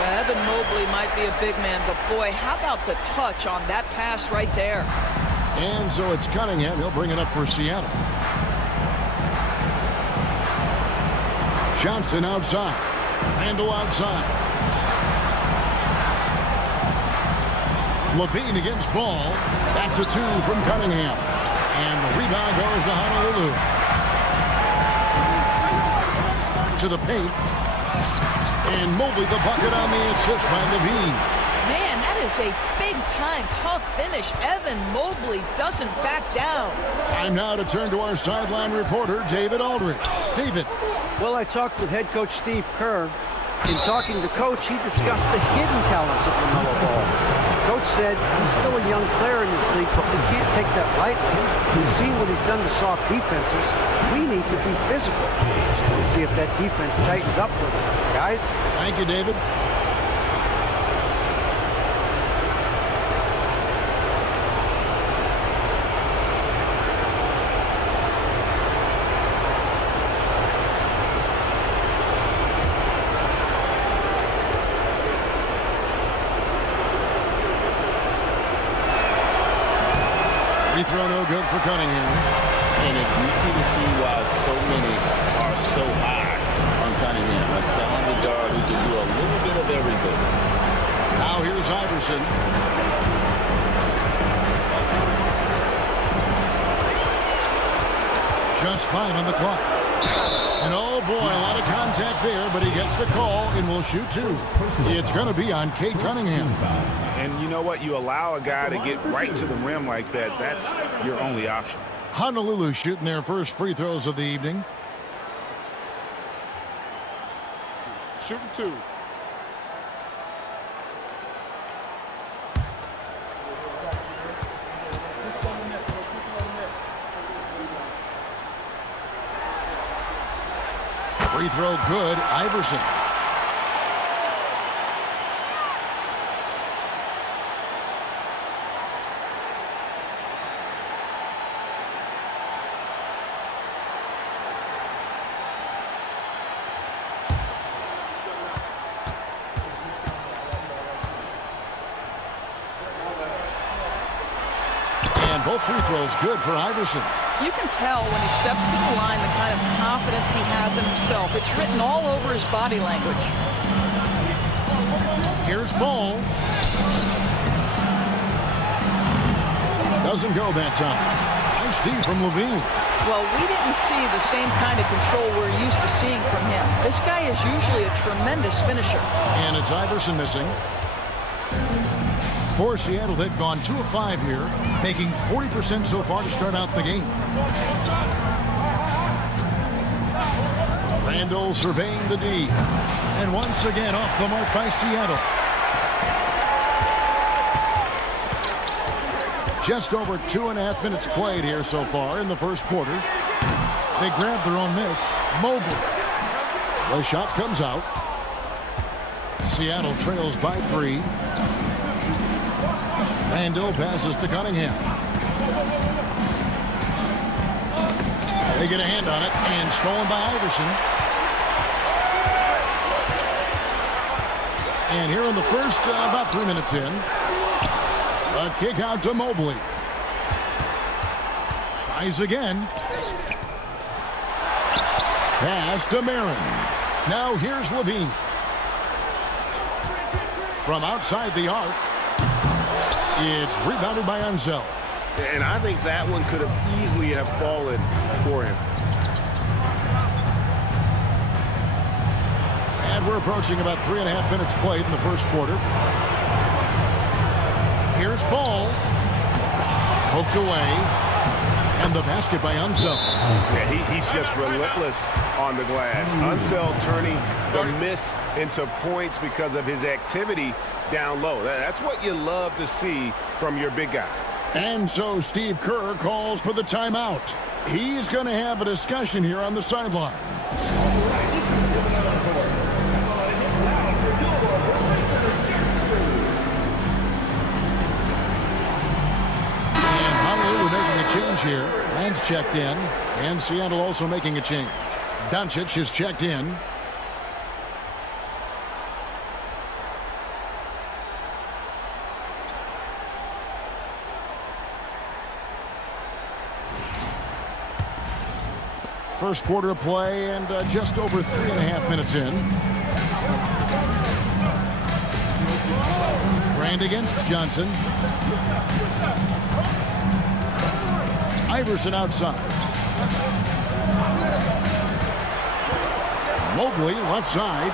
Yeah, Evan Mobley might be a big man, but boy, how about the touch on that pass right there? And so it's Cunningham. He'll bring it up for Seattle. Johnson outside. Randle outside. Levine against Ball. That's a 2 from Cunningham. And the rebound goes to Honolulu. To the paint. And Mobley the bucket on the assist by Levine. Man, that is a big-time tough finish. Evan Mobley doesn't back down. Time now to turn to our sideline reporter, David Aldridge. David. Well, I talked with head coach Steve Kerr. In talking to Coach, he discussed the hidden talents of LaMelo Ball. Coach said he's still a young player in this league, but we can't take that lightly. We've seen what he's done to soft defenses. We need to be physical. We'll see if that defense tightens up for them. Guys? Thank you, David. Free throw no good for Cunningham. And it's easy to see why so many are so high on Cunningham. A talented guard who can do a little bit of everything. Now here's Iverson. Just 5 on the clock. And oh boy, a lot of contact there, but he gets the call and will shoot 2. It's going to be on Cade Cunningham. And you know what? You allow a guy to get right to the rim like that. That's your only option. Honolulu shooting their first free throws of the evening. Shooting 2. Free throw good, Iverson. And both free throws good for Iverson. You can tell when he steps to the line the kind of confidence he has in himself. It's written all over his body language. Here's Ball. Doesn't go that time. Nice D from Levine. Well, we didn't see the same kind of control we're used to seeing from him. This guy is usually a tremendous finisher. And it's Iverson missing. For Seattle, they've gone 2 of 5 here, making 40% so far to start out the game. Randall surveying the D. And once again off the mark by Seattle. Just over 2.5 minutes played here so far in the first quarter. They grab their own miss. Mobley. The shot comes out. Seattle trails by 3. Randall passes to Cunningham. They get a hand on it and stolen by Iverson. And here in the first, about 3 minutes in, a kick out to Mobley. Tries again. Pass to Marin. Now here's Levine. From outside the arc. It's rebounded by Unseld. And I think that one could have easily have fallen for him. And we're approaching about 3.5 minutes played in the first quarter. Here's Ball. Poked away. And the basket by Unseld. Yeah, he's just relentless on the glass. Unseld turning the miss into points because of his activity down low. That's what you love to see from your big guy. And so Steve Kerr calls for the timeout. He's going to have a discussion here on the sideline. And Honolulu making a change here. Rand's checked in. And Seattle also making a change. Doncic is checked in. First quarter of play and just over 3.5 minutes in. Brand against Johnson. Iverson outside. Mobley left side.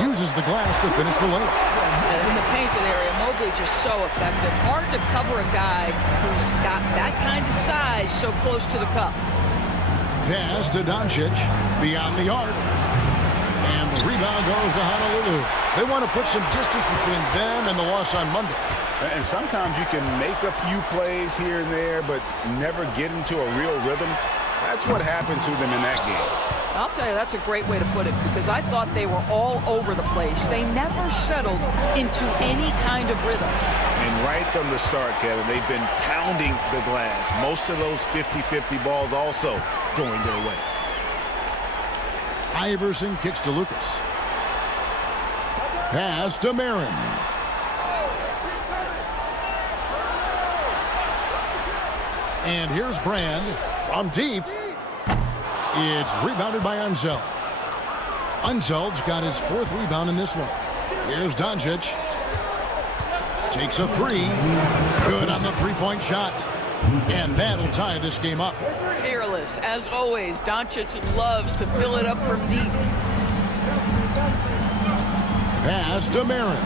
Uses the glass to finish the layup. In the painted area, Mobley just so effective. Hard to cover a guy who's got that kind of size so close to the cup. Pass to Doncic beyond the arc. And the rebound goes to Honolulu. They want to put some distance between them and the loss on Monday. And sometimes you can make a few plays here and there, but never get into a real rhythm. That's what happened to them in that game. I'll tell you, that's a great way to put it, because I thought they were all over the place. They never settled into any kind of rhythm. And right from the start, Kevin, they've been pounding the glass. Most of those 50-50 balls also going their way. Iverson kicks to Lucas. Pass to Marin. And here's Brand from deep. It's rebounded by Unseld. Unseld's got his 4th rebound in this one. Here's Doncic. Takes a 3. Good on the three-point shot. And that'll tie this game up. Fearless, as always. Doncic loves to fill it up from deep. Pass to Marin.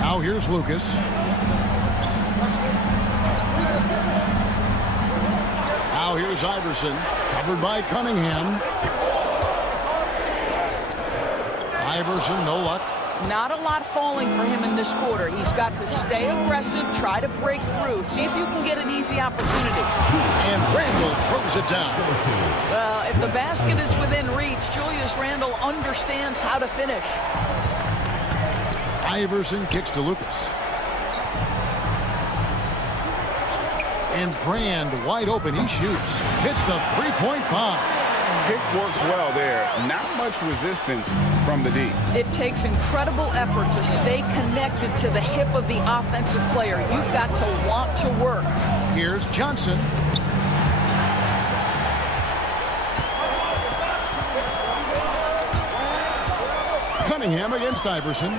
Now here's Lucas. Now here's Iverson, covered by Cunningham. Iverson, no luck. Not a lot falling for him in this quarter. He's got to stay aggressive, try to break through, see if you can get an easy opportunity. And Randall throws it down. Well, if the basket is within reach, Julius Randle understands how to finish. Iverson kicks to Lucas. And Brand wide open. He shoots. Hits the three-point bomb. Pick works well there. Not much resistance from the D. It takes incredible effort to stay connected to the hip of the offensive player. You've got to want to work. Here's Johnson. Cunningham against Iverson.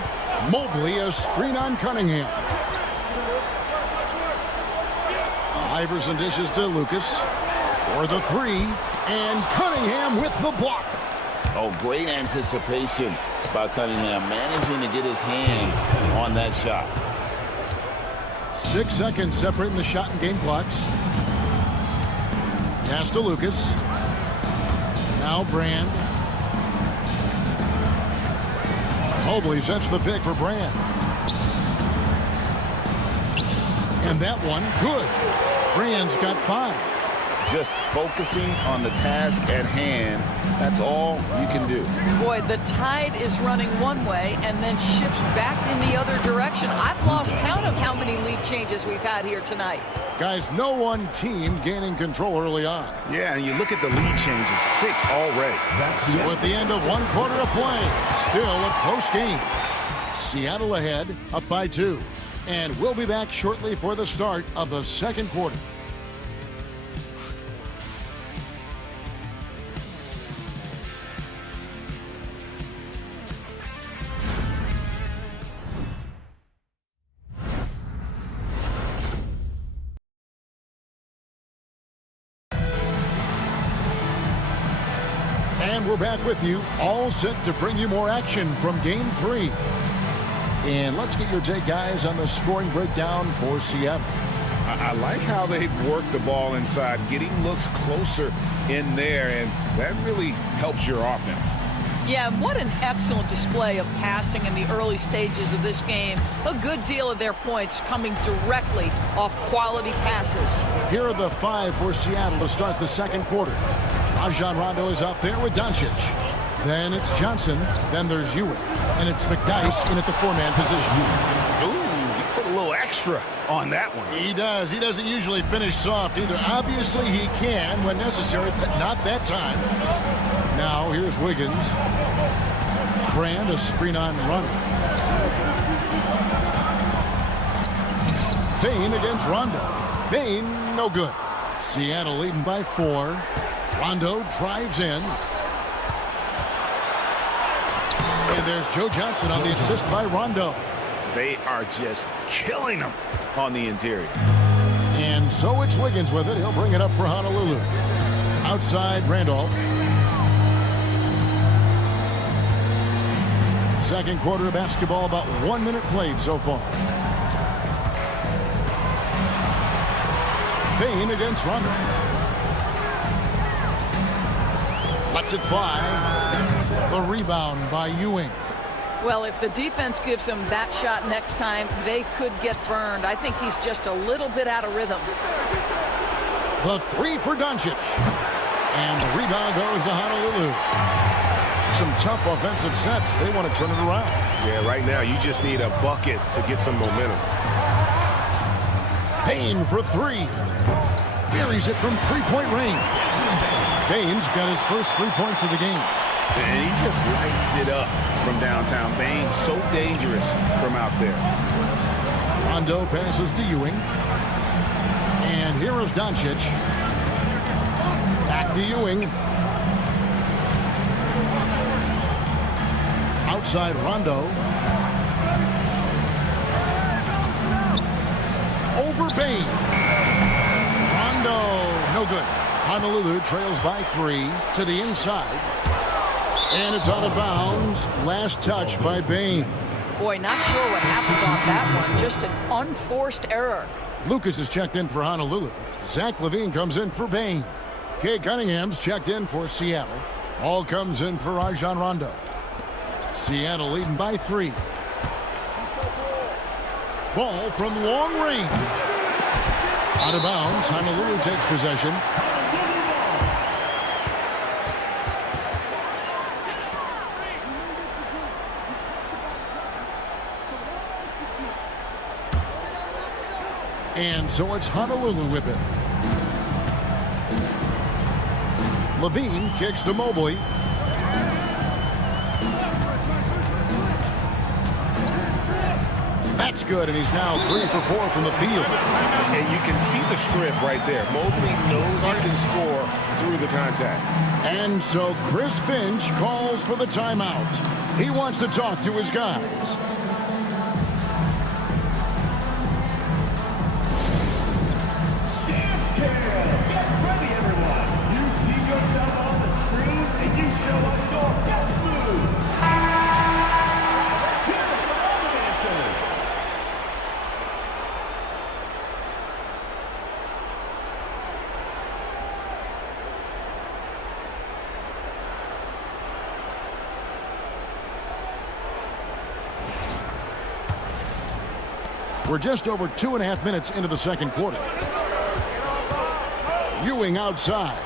Mobley a screen on Cunningham. Iverson dishes to Lucas for the 3, and Cunningham with the block. Oh, great anticipation by Cunningham, managing to get his hand on that shot. 6 seconds separating the shot and game clocks. Pass to Lucas. Now Brand. Mobley sets the pick for Brand. And that one, good. Brand's got 5. Just focusing on the task at hand. That's all you can do. Boy, the tide is running one way and then shifts back in the other direction. I've lost count of how many lead changes we've had here tonight. Guys, no one team gaining control early on. Yeah, and you look at the lead changes, 6 already. So at the end of 1 quarter of play, still a close game. Seattle ahead, up by 2. And we'll be back shortly for the start of the second quarter. And we're back with you, all set to bring you more action from Game 3. And let's get your take, guys, on the scoring breakdown for Seattle. I like how they've worked the ball inside, getting looks closer in there, and that really helps your offense. Yeah, and what an excellent display of passing in the early stages of this game. A good deal of their points coming directly off quality passes. Here are the 5 for Seattle to start the second quarter. Rajon Rondo is out there with Doncic. Then it's Johnson. Then there's Ewing. And it's McDyess in at the 4-man position. Ooh, he put a little extra on that one. He does. He doesn't usually finish soft either. Obviously, he can when necessary, but not that time. Now, here's Wiggins. Brand, a screen on Rondo. Payne against Rondo. Payne, no good. Seattle leading by 4. Rondo drives in. And there's Joe Johnson on the assist by Rondo. They are just killing them on the interior. And so it's Wiggins with it. He'll bring it up for Honolulu. Outside, Randolph. Second quarter of basketball, about 1 minute played so far. Payne against Rondo. Lets it fly. The rebound by Ewing. Well, if the defense gives him that shot next time, they could get burned. I think he's just a little bit out of rhythm. The 3 for Doncic. And the rebound goes to Honolulu. Some tough offensive sets. They want to turn it around. Yeah, right now you just need a bucket to get some momentum. Payne for 3. Buries it from three-point range. Payne's got his first 3 points of the game. And he just lights it up from downtown. Bain so dangerous from out there. Rondo passes to Ewing. And here is Doncic. Back to Ewing. Outside Rondo. Over Bain. Rondo, no good. Honolulu trails by 3 to the inside. And it's out of bounds. Last touch by Bain. Boy, not sure what happened on that one. Just an unforced error. Lucas is checked in for Honolulu. Zach LaVine comes in for Bain. Kay Cunningham's checked in for Seattle. All comes in for Rajon Rondo. Seattle leading by 3. Ball from long range. Out of bounds. Honolulu takes possession. And so it's Honolulu with it. LaVine kicks to Mobley. That's good, and he's now 3 for 4 from the field. And you can see the strength right there. Mobley knows he can score through the contact. And so Chris Finch calls for the timeout. He wants to talk to his guys. We're just over 2.5 minutes into the second quarter. Ewing outside.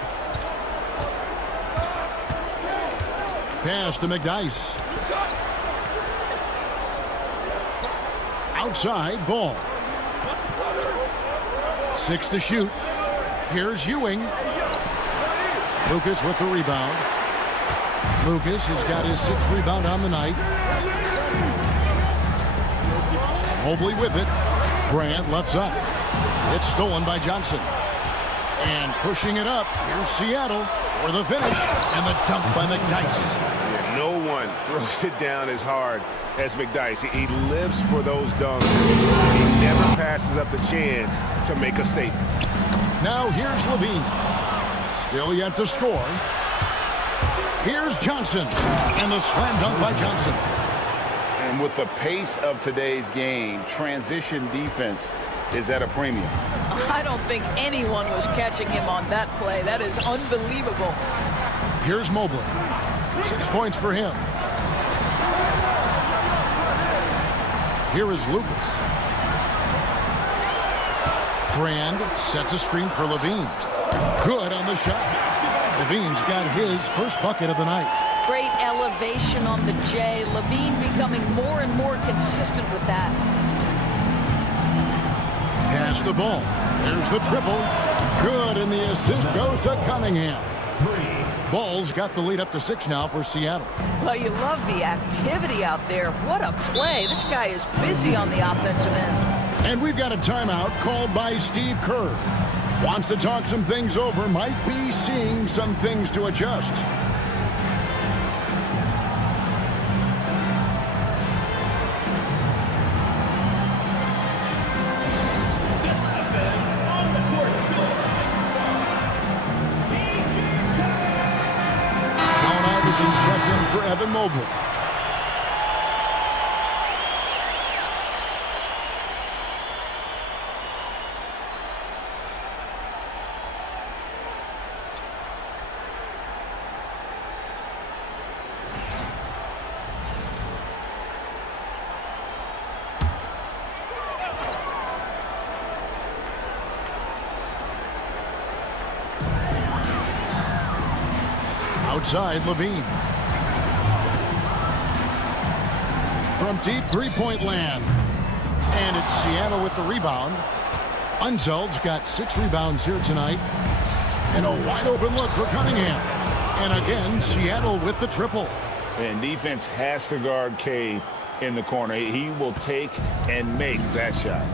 Pass to McDyess. Outside ball. 6 to shoot. Here's Ewing. Lucas with the rebound. Lucas has got his 6th rebound on the night. Mobley with it. Grant left side. It's stolen by Johnson. And pushing it up. Here's Seattle for the finish. And the dunk by McDyess. Yeah, no one throws it down as hard as McDyess. He lives for those dunks. He never passes up the chance to make a statement. Now here's Levine. Still yet to score. Here's Johnson. And the slam dunk by Johnson. And with the pace of today's game, transition defense is at a premium. I don't think anyone was catching him on that play. That is unbelievable. Here's Mobley. 6 points for him. Here is Lucas. Brand sets a screen for Levine. Good on the shot. Levine's got his first bucket of the night. Great elevation on the J. Levine becoming more and more consistent with that. Pass the ball. There's the triple. Good, and the assist goes to Cunningham. 3. Ball's got the lead up to 6 now for Seattle. Well, you love the activity out there. What a play. This guy is busy on the offensive end. And we've got a timeout called by Steve Kerr. Wants to talk some things over. Might be seeing some things to adjust. Iverson's checked in for Evan Mobley. Outside, Levine. From deep three-point land. And it's Seattle with the rebound. Unzeld's got 6 rebounds here tonight. And a wide-open look for Cunningham. And again, Seattle with the triple. And defense has to guard Cade in the corner. He will take and make that shot.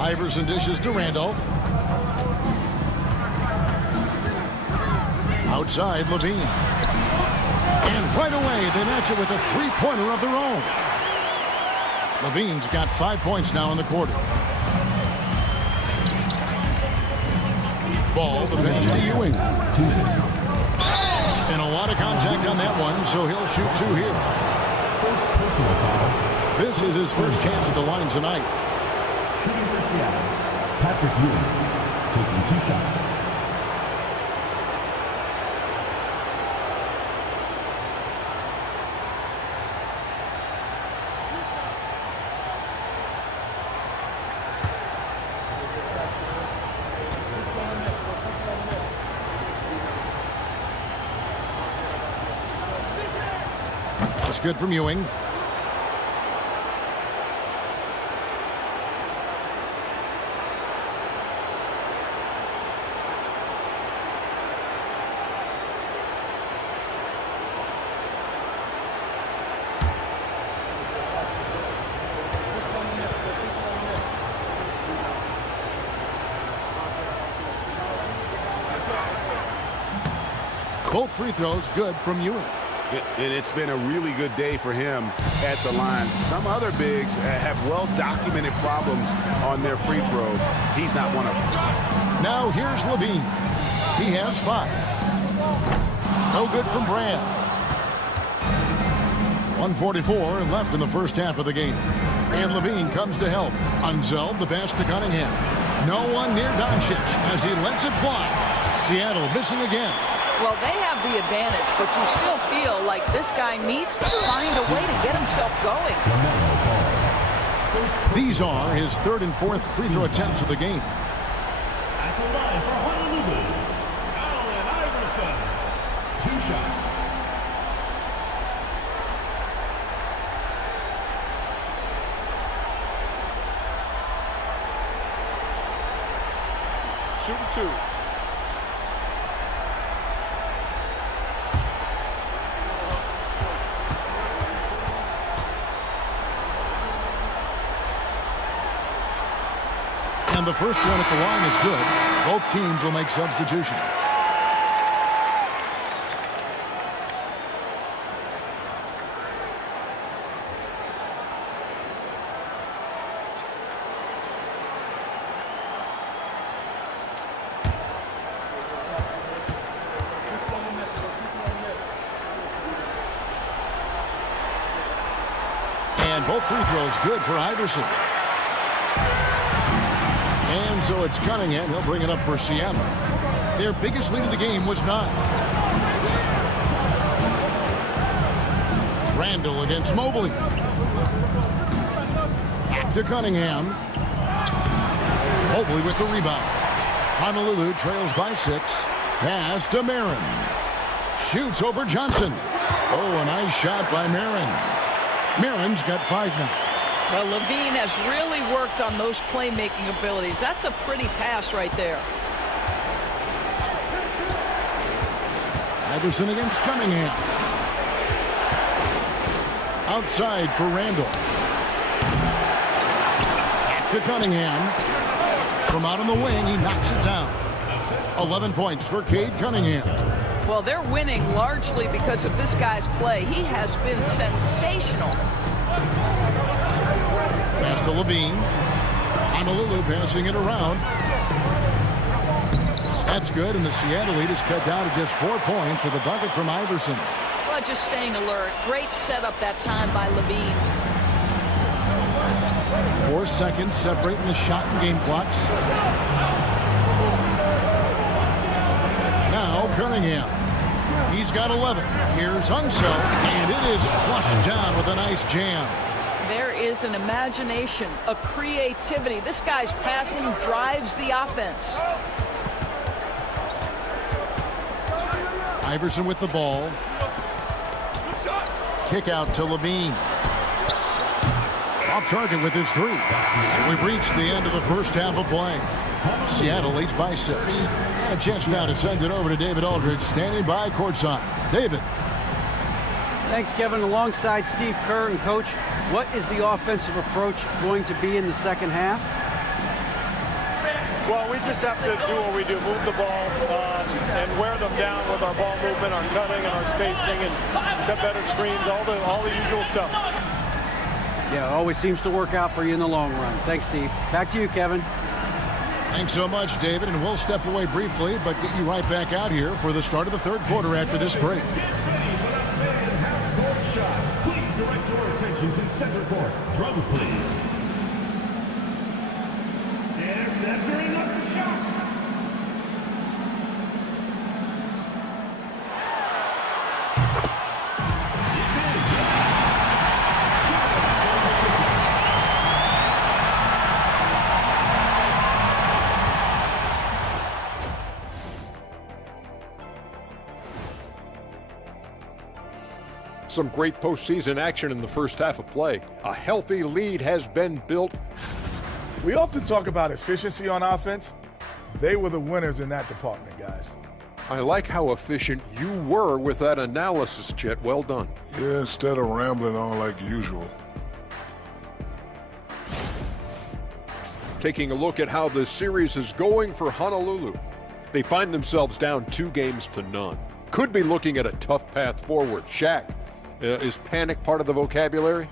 Iverson dishes to Randolph. Outside, Levine. And right away, they match it with a 3-pointer of their own. Levine's got 5 points now in the quarter. Ball, the pass to Ewing. And a lot of contact on that one, so he'll shoot 2 here. First personal foul. This is his first chance at the line tonight. Shooting for Seattle, Patrick Ewing, taking 2 shots. That's good from Ewing. Both free throws good from Ewing. And it's been a really good day for him at the line. Some other bigs have well-documented problems on their free throws. He's not one of them. Now here's Levine. He has 5. No good from Brand. 1:44 left in the first half of the game. And Levine comes to help. Unzeld the pass to Cunningham. No one near Doncic as he lets it fly. Seattle missing again. Well, they have the advantage, but you still feel like this guy needs to find a way to get himself going. These are his third and fourth free throw attempts of the game. At the line for Honolulu, Allen Iverson. 2 shots. Shooting 2. And the first one at the line is good. Both teams will make substitutions. And both free throws good for Iverson. And so it's Cunningham. He'll bring it up for Seattle. Their biggest lead of the game was 9. Randall against Mobley. Back to Cunningham. Mobley with the rebound. Honolulu trails by 6. Pass to Marin. Shoots over Johnson. Oh, a nice shot by Marin. Marin's got 5 now. Well, Levine has really worked on those playmaking abilities. That's a pretty pass right there. Iverson against Cunningham. Outside for Randall. Back to Cunningham. From out on the wing, he knocks it down. 11 points for Cade Cunningham. Well, they're winning largely because of this guy's play. He has been sensational. Pass to Levine. Honolulu passing it around. That's good, and the Seattle lead is cut down to just 4 points with a bucket from Iverson. Well, just staying alert. Great setup that time by Levine. 4 seconds separating the shot and game clocks. Now Cunningham. He's got 11. Here's Unseld, and it is flushed down with a nice jam. There is an imagination, a creativity. This guy's passing drives the offense. Iverson with the ball. Kick out to Levine. Off target with his 3. So we've reached the end of the first half of play. Seattle leads by 6. A chance now to send it over to David Aldridge, standing by courtside. David. Thanks, Kevin. Alongside Steve Kerr and Coach, what is the offensive approach going to be in the second half? Well, we just have to do what we do, move the ball and wear them down with our ball movement, our cutting, and our spacing, and set better screens, all the usual stuff. Yeah, it always seems to work out for you in the long run. Thanks, Steve. Back to you, Kevin. Thanks so much, David, and we'll step away briefly, but get you right back out here for the start of the third quarter after this break. Please direct your attention to center court. Drums, please. And measuring up the shot. Some great postseason action in the first half of play. A healthy lead has been built. We often talk about efficiency on offense. They were the winners in that department, guys. I like how efficient you were with that analysis, Chet. Well done. Yeah, instead of rambling on like usual. Taking a look at how this series is going for Honolulu. They find themselves down 2-0. Could be looking at a tough path forward. Shaq, is panic part of the vocabulary?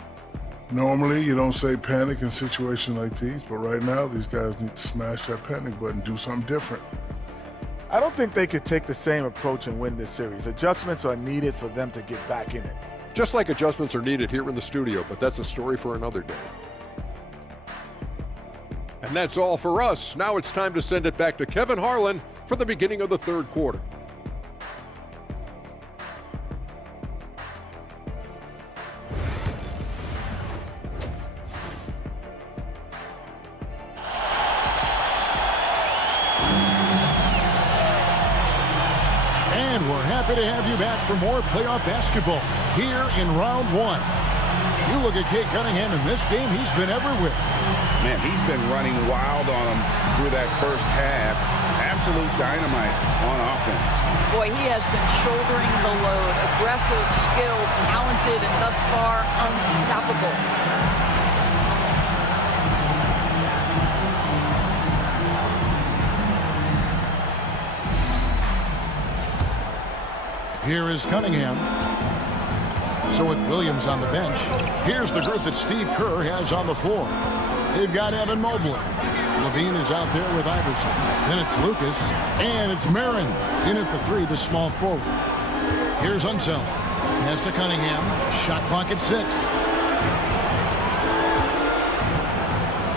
Normally, you don't say panic in situations like these, but right now, these guys need to smash that panic button, do something different. I don't think they could take the same approach and win this series. Adjustments are needed for them to get back in it. Just like adjustments are needed here in the studio, but that's a story for another day. And that's all for us. Now it's time to send it back to Kevin Harlan for the beginning of the third quarter. Happy to have you back for more playoff basketball here in round one. You look at Cade Cunningham in this game, he's been everywhere. Man, he's been running wild on him through that first half. Absolute dynamite on offense. Boy, he has been shouldering the load. Aggressive, skilled, talented, and thus far unstoppable. Here is Cunningham. So with Williams on the bench, here's the group that Steve Kerr has on the floor. They've got Evan Mobley. Levine is out there with Iverson. Then it's Lucas, and it's Marin. In at the three, the small forward. Here's Unseld. Pass to Cunningham. Shot clock at 6.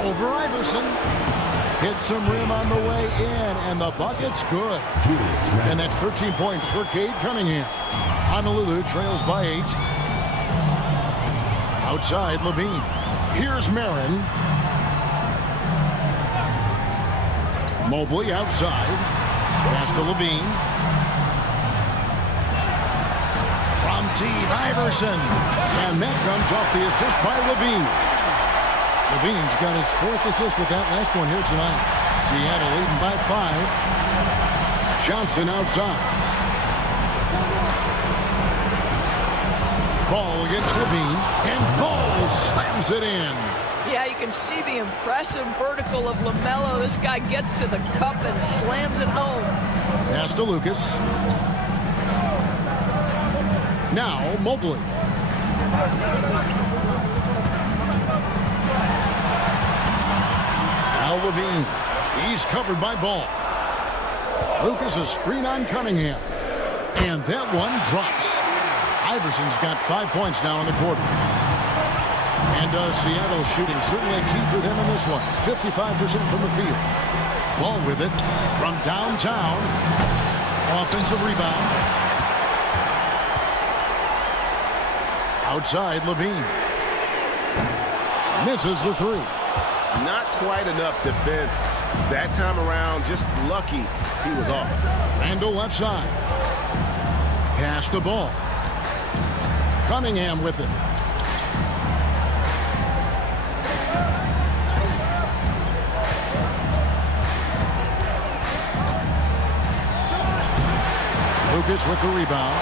Over Iverson. Hits some rim on the way in, and the bucket's good. And that's 13 points for Cade Cunningham. Honolulu trails by 8. Outside, Levine. Here's Marin. Mobley outside. Pass to Levine. From deep, Iverson. And that comes off the assist by Levine. Levine's got his 4th assist with that last one here tonight. Seattle leading by 5. Johnson outside. Ball against Levine, and Ball slams it in. Yeah, you can see the impressive vertical of LaMelo. This guy gets to the cup and slams it home. Pass to Lucas. Now Mobley. Now Levine. He's covered by Ball. Lucas a screen on Cunningham. And that one drops. Iverson's got 5 points now in the quarter. And Seattle shooting certainly a key for them in this one. 55% from the field. Ball with it from downtown. Offensive rebound. Outside, Levine. Misses the three. Not quite enough defense. That time around, just lucky he was off. Randall left side. Pass the ball. Cunningham with it. Lucas with the rebound.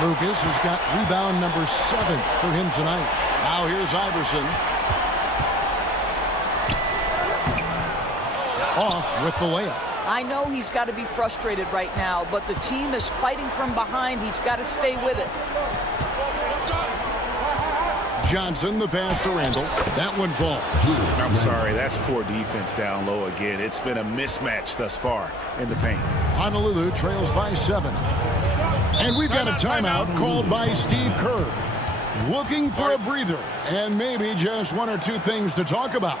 Lucas has got rebound number 7 for him tonight. Now here's Iverson. Off with the layup. I know he's got to be frustrated right now, but the team is fighting from behind. He's got to stay with it. Johnson, the pass to Randall. That one falls. I'm sorry, that's poor defense down low again. It's been a mismatch thus far in the paint. Honolulu trails by 7. And we've got a timeout called by Steve Kerr. Looking for a breather and maybe just 1 or 2 things to talk about.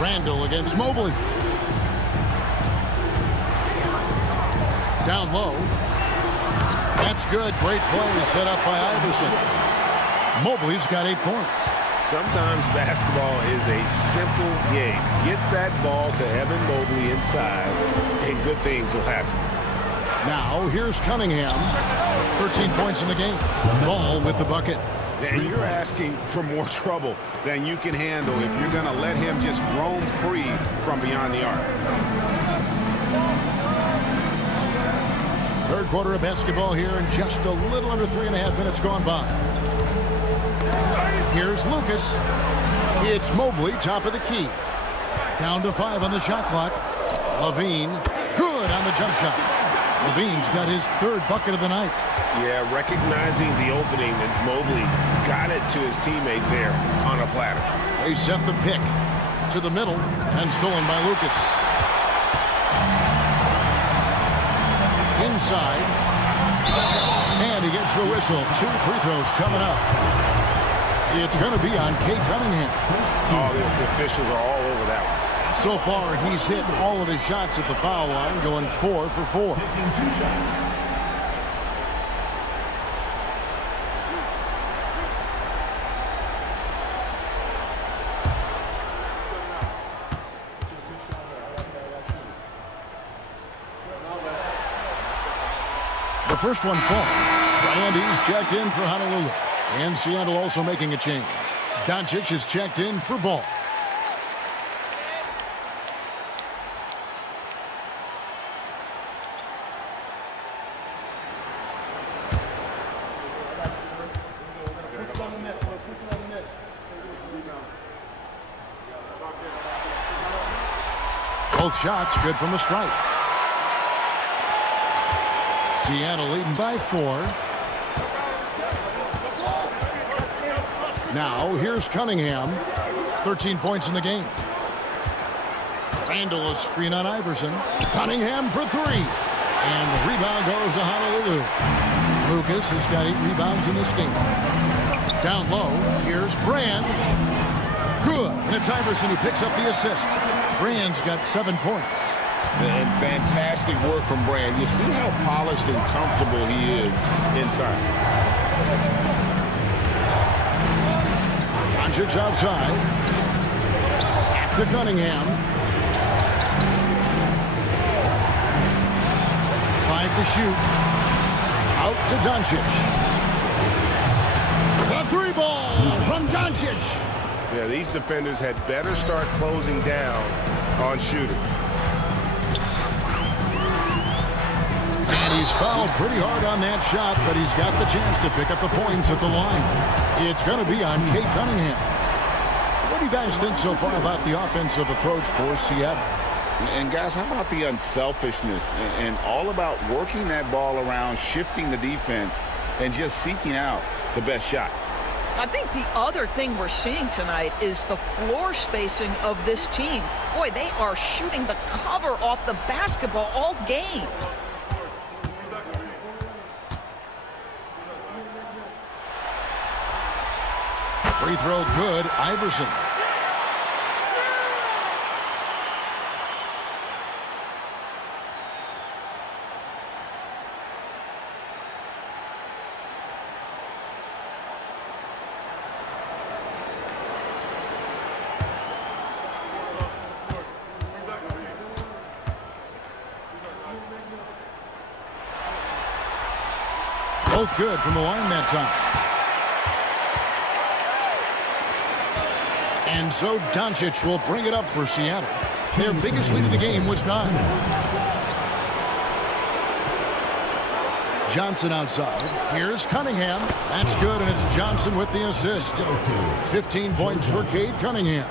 Randall against Mobley. Down low. That's good. Great play set up by Iverson. Mobley's got 8 points. Sometimes basketball is a simple game. Get that ball to Evan Mobley inside, and good things will happen. Now, here's Cunningham. 13 points in the game. Ball with the bucket. And you're asking for more trouble than you can handle if you're going to let him just roam free from beyond the arc. Third quarter of basketball here, and just a little under 3.5 minutes gone by. Here's Lucas. It's Mobley, top of the key. Down to 5 on the shot clock. Levine, good on the jump shot. Levine's got his third bucket of the night. Yeah, recognizing the opening, and Mobley got it to his teammate there on a platter. They set the pick to the middle and stolen by Lucas. Inside. And he gets the whistle. 2 free throws coming up. It's going to be on Kate Cunningham. Oh, the officials are all over that one. So far, he's hit all of his shots at the foul line, going 4 for 4. Taking 2 shots. The first one falls. Randy's checked in for Honolulu. And Seattle also making a change. Doncic is checked in for Ball. Both shots good from the stripe. Seattle leading by 4. Now here's Cunningham. 13 points in the game. Randall a screen on Iverson. Cunningham for 3. And the rebound goes to Honolulu. Lucas has got 8 rebounds in this game. Down low, here's Brand. Good. And it's Iverson who picks up the assist. Brand's got 7 points. And fantastic work from Brand. You see how polished and comfortable he is inside. Doncic outside. Back to Cunningham. 5 to shoot. Out to Doncic. The 3 ball from Doncic. Yeah, these defenders had better start closing down on shooting. And he's fouled pretty hard on that shot, but he's got the chance to pick up the points at the line. It's going to be on Kate Cunningham. What do you guys think so far about the offensive approach for Seattle? And guys, how about the unselfishness and all about working that ball around, shifting the defense, and just seeking out the best shot? I think the other thing we're seeing tonight is the floor spacing of this team. Boy, they are shooting the cover off the basketball all game. Free throw good, Iverson. Both good from the line that time. And so Doncic will bring it up for Seattle. Their biggest lead of the game was 9. Johnson outside. Here's Cunningham. That's good, and it's Johnson with the assist. 15 points for Cade Cunningham.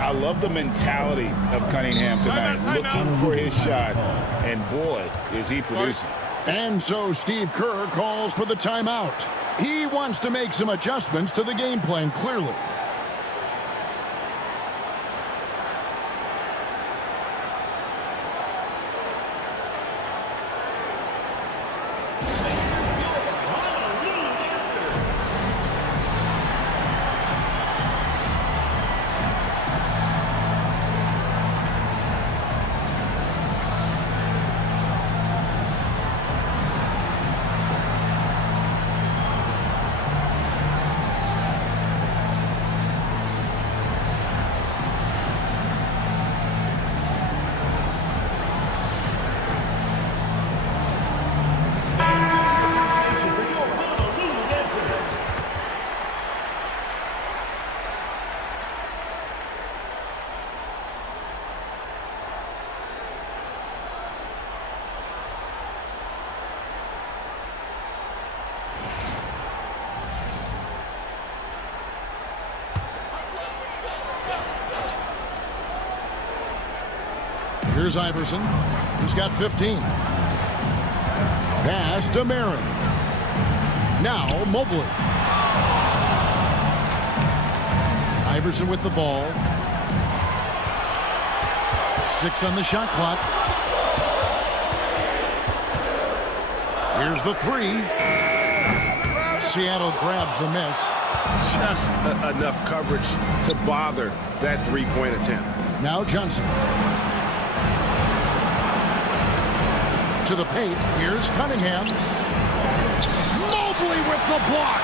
I love the mentality of Cunningham tonight, looking for his shot, and boy, is he producing. And so Steve Kerr calls for the timeout. He wants to make some adjustments to the game plan, clearly. Here's Iverson. He's got 15. Pass to Marin. Now Mobley. Iverson with the ball. 6 on the shot clock. Here's the 3. Seattle grabs the miss. Just enough coverage to bother that three-point attempt. Now Johnson. To the paint. Here's Cunningham. Mobley with the block.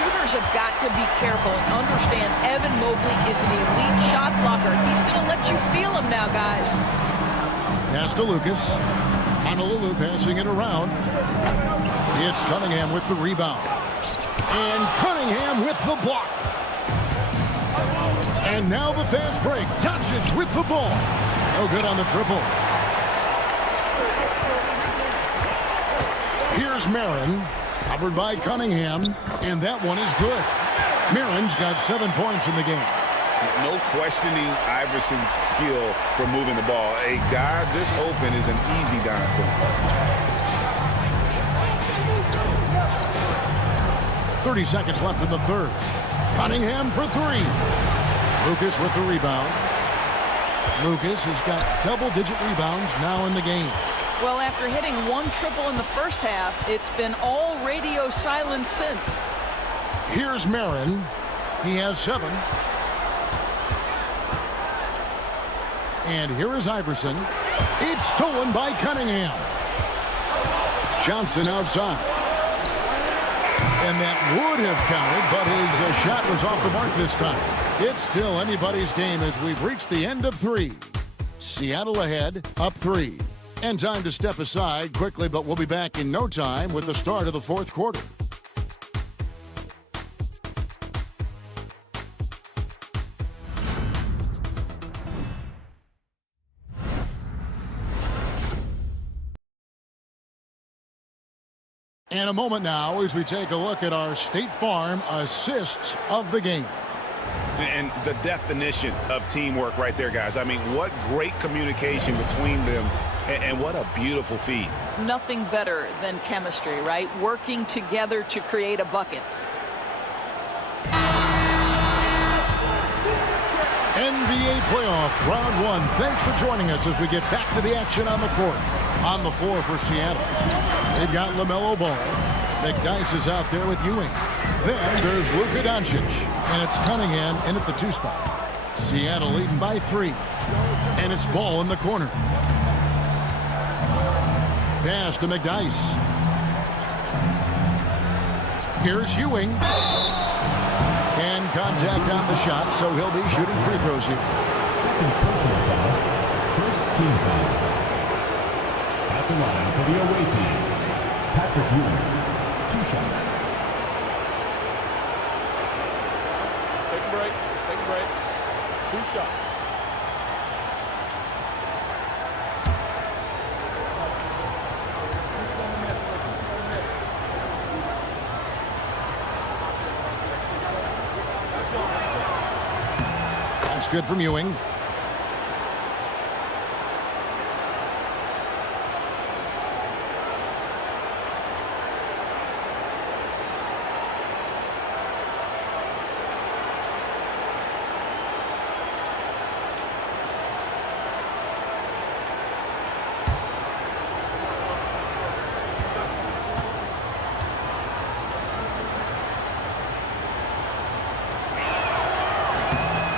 Shooters have got to be careful and understand Evan Mobley is an elite shot blocker. He's going to let you feel him now, guys. Pass to Lucas. Honolulu passing it around. It's Cunningham with the rebound. And Cunningham with the block. And now the fast break. Doncic with the ball. No good on the triple. Here's Marin. Covered by Cunningham. And that one is good. Marin's got 7 points in the game. No questioning Iverson's skill for moving the ball. A guy this open is an easy dime for him. 30 seconds left in the third. Cunningham for 3. Lucas with the rebound. Lucas has got double-digit rebounds now in the game. Well, after hitting 1 triple in the first half, it's been all radio silence since. Here's Marin. He has 7. And here is Iverson. It's stolen by Cunningham. Johnson outside. And that would have counted, but his shot was off the mark this time. It's still anybody's game as we've reached the end of 3. Seattle ahead, up 3. And time to step aside quickly, but we'll be back in no time with the start of the fourth quarter. And a moment now as we take a look at our State Farm assists of the game. And the definition of teamwork right there, guys. I mean, what great communication between them, and what a beautiful feed. Nothing better than chemistry, right? Working together to create a bucket. NBA playoff round 1. Thanks for joining us as we get back to the action on the court. On the floor for Seattle, they've got LaMelo Ball. McDyess is out there with Ewing. Then there's Luka Doncic, and it's Cunningham in at the 2 spot. Seattle leading by 3, and it's Ball in the corner. Pass to McDyess. Here's Ewing. And contact on the shot, so he'll be shooting free throws here. Second personal foul. First team foul. At the line for the away team, Patrick Ewing. 2 shots. Take a break. Take a break. 2 shots. That's good from Ewing.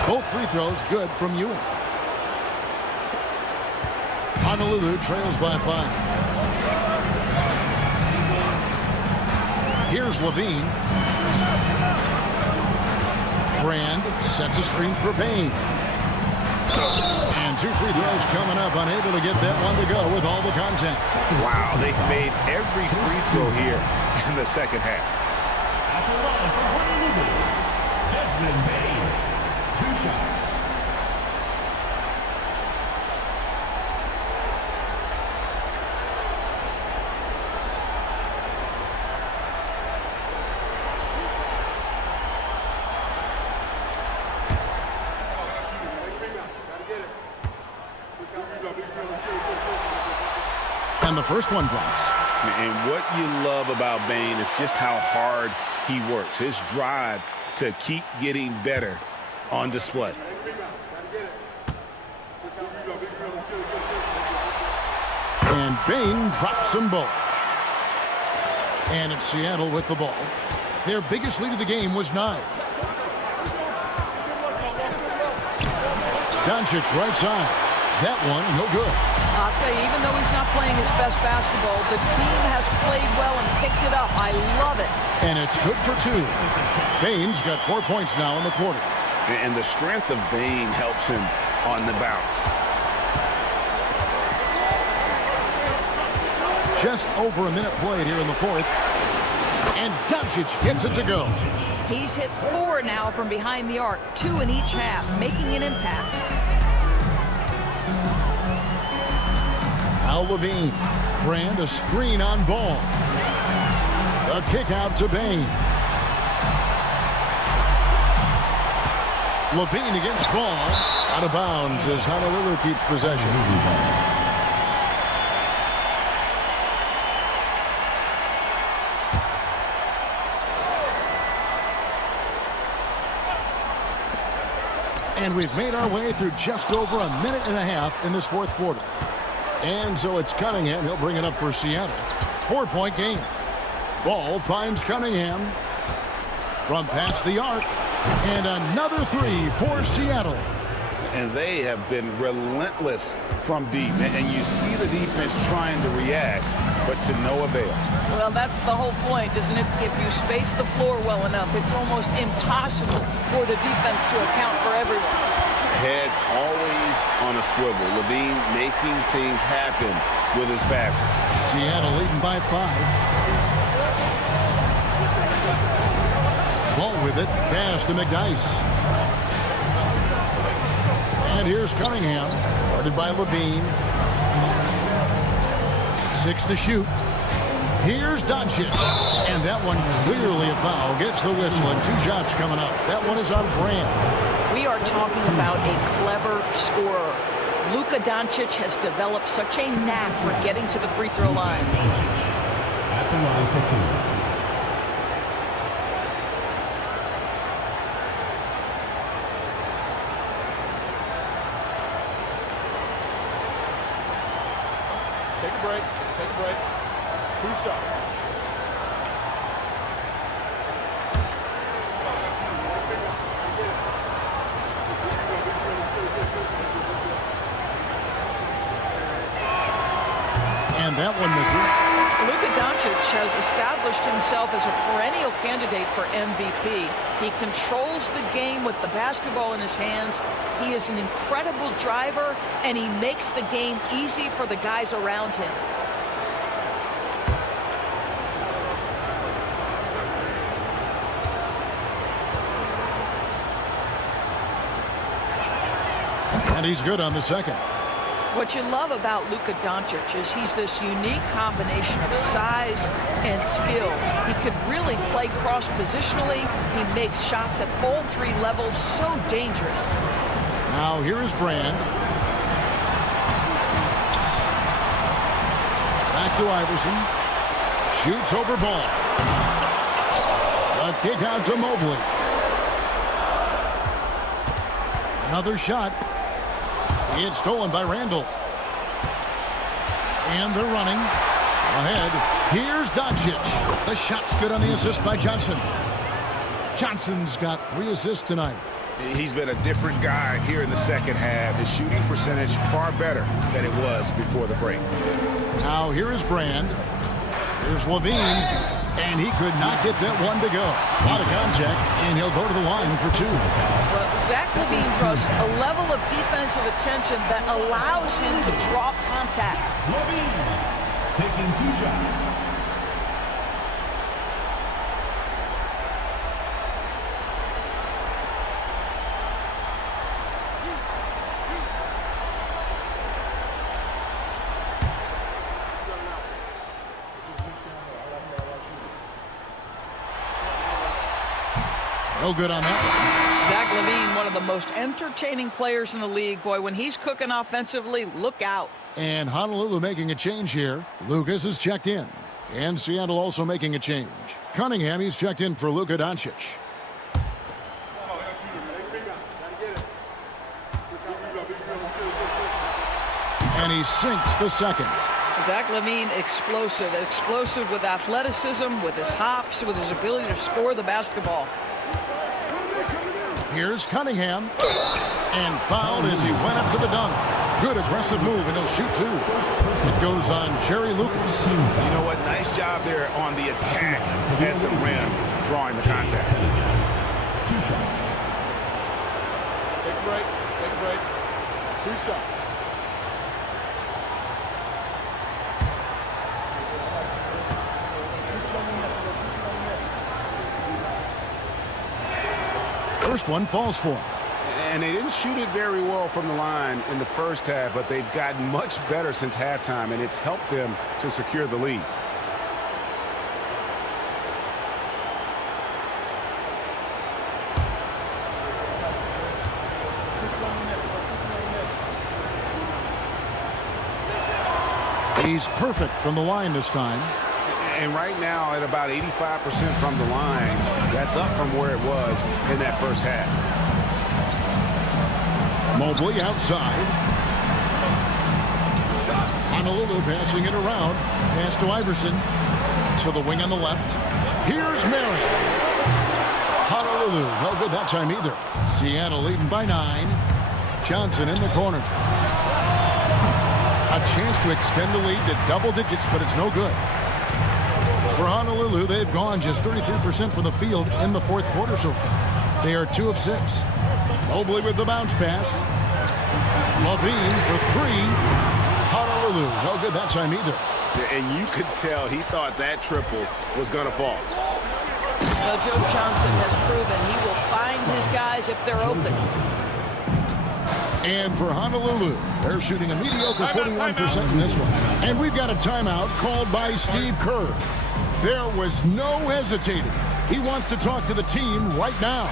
Both free throws good from Ewing. Honolulu trails by 5. Here's Levine. Brand sets a screen for Bain. And 2 free throws coming up, unable to get that one to go with all the contact. Wow, they've made every free throw here in the second half. At the line for Honolulu, Desmond Bain. 2 shots. And the first one drops. And what you love about Bane is just how hard he works. His drive to keep getting better on display. And Bane drops them both. And it's Seattle with the ball. Their biggest lead of the game was 9. Doncic right side. That one, no good. I'll tell you, even though he's not playing his best basketball, the team has played well and picked it up. I love it. And it's good for 2. Bane's got 4 points now in the quarter. And the strength of Bane helps him on the bounce. Just over a minute played here in the fourth. And Doncic gets it to go. He's hit 4 now from behind the arc, 2 in each half, making an impact. Now Levine. Brand a screen on Ball. A kick out to Bane. Levine against Ball. Out of bounds as Honolulu keeps possession. And we've made our way through just over a minute and a half in this fourth quarter. And so it's Cunningham. He'll bring it up for Seattle. 4-point game. Ball finds Cunningham from past the arc. And another 3 for Seattle. And they have been relentless from deep. And you see the defense trying to react, but to no avail. Well, that's the whole point, isn't it? If you space the floor well enough, it's almost impossible for the defense to account for everyone. Head always on a swivel. Levine making things happen with his passes. Seattle leading by 5. Ball with it. Pass to McDyess. And here's Cunningham. Guarded by Levine. 6 to shoot. Here's Doncic. And that one clearly a foul. Gets the whistle and 2 shots coming up. That one is on Brand. We are talking about a clever scorer. Luka Doncic has developed such a knack for getting to the free throw line. At the line for 2. Take a break. Take a break. 2 shots. And that one misses. Luka Doncic has established himself as a perennial candidate for MVP. He controls the game with the basketball in his hands. He is an incredible driver, and he makes the game easy for the guys around him. And he's good on the second. What you love about Luka Doncic is he's this unique combination of size and skill. He could really play cross-positionally. He makes shots at all 3 levels, so dangerous. Now here is Brand. Back to Iverson. Shoots over Ball. A kick out to Mobley. Another shot. It's stolen by Randall. And they're running. Ahead. Here's Doncic. The shot's good on the assist by Johnson. Johnson's got 3 assists tonight. He's been a different guy here in the second half. His shooting percentage far better than it was before the break. Now here is Brand. Here's Levine. And he could not get that one to go. A lot of contact, and he'll go to the line for 2. Well, Zach LaVine draws a level of defensive attention that allows him to draw contact. LaVine taking 2 shots. No good on that. Zach LaVine, one one of the most entertaining players in the league. Boy, when he's cooking offensively, look out. And Honolulu making a change here. Lucas is checked in. And Seattle also making a change. Cunningham, he's checked in for Luka Doncic. And he sinks the second. Zach LaVine, explosive with athleticism, with his hops, with his ability to score the basketball. Here's Cunningham. And fouled as he went up to the dunk. Good aggressive move, and he'll shoot two. It goes on Jerry Lucas. You know what? Nice job there on the attack at the rim, drawing the contact. 2 shots. Take a break. Take a break. 2 shots. First one falls for him. And they didn't shoot it very well from the line in the first half, but they've gotten much better since halftime, and it's helped them to secure the lead. He's perfect from the line this time. And right now at about 85% from the line, that's up from where it was in that first half. Mobley outside. Honolulu passing it around. Pass to Iverson. To the wing on the left. Here's Mary. Honolulu, no good that time either. Seattle leading by 9. Johnson in the corner. A chance to extend the lead to double digits, but it's no good. For Honolulu, they've gone just 33% from the field in the fourth quarter so far. They are 2 of 6. Mobley with the bounce pass. LaVine for 3. Honolulu, no good that time either. And you could tell he thought that triple was going to fall. Well, Joe Johnson has proven he will find his guys if they're open. And for Honolulu, they're shooting a mediocre 41% in this one. And we've got a timeout called by Steve Kerr. There was no hesitating. He wants to talk to the team right now.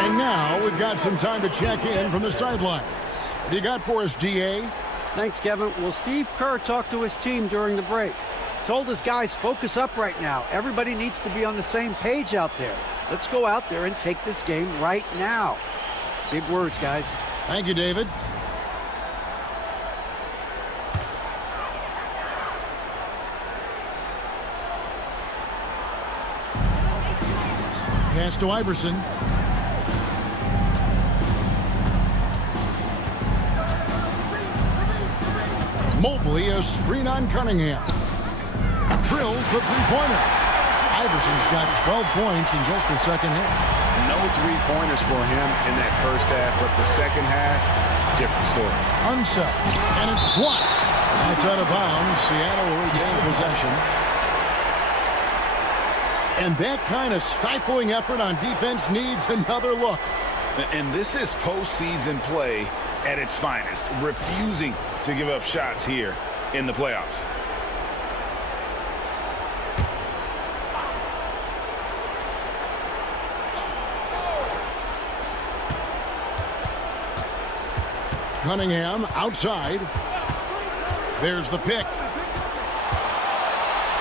And now we've got some time to check in from the sidelines. What do you got for us, DA? Thanks, Kevin. Well, Steve Kerr talked to his team during the break. Told his guys, focus up right now. Everybody needs to be on the same page out there. Let's go out there and take this game right now. Big words, guys. Thank you, David. Pass to Iverson. Mobley, a screen on Cunningham. Drills the three-pointer. Iverson's got 12 points in just the second half. No three-pointers for him in that first half, but the second half, different story. Unset, and it's blocked. That's out of bounds. Seattle will retain possession. And that kind of stifling effort on defense needs another look. And this is postseason play at its finest, refusing to give up shots here in the playoffs. Cunningham outside. There's the pick.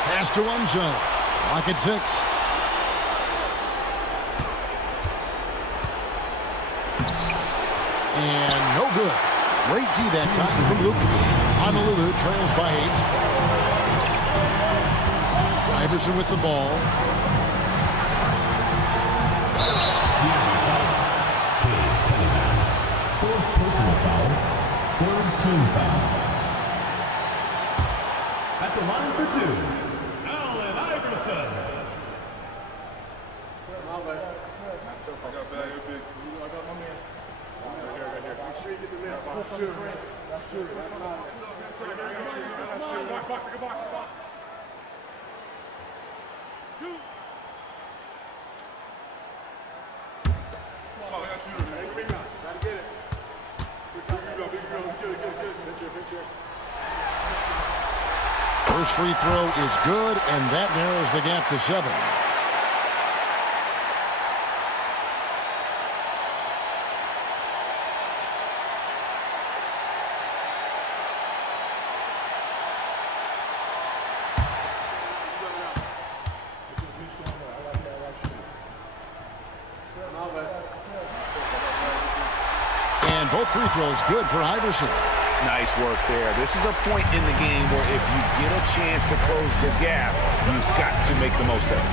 Pass to one zone. Lock at 6. And no good. Great D that time from Lucas. Honolulu trails by 8. Iverson with the ball. Fourth personal foul. Third team foul. At the line for 2, Allen Iverson. First free throw is good, and that narrows the gap to 7. And both free throws good for Iverson. Nice work there. This is a point in the game where if you get a chance to close the gap, you've got to make the most of it.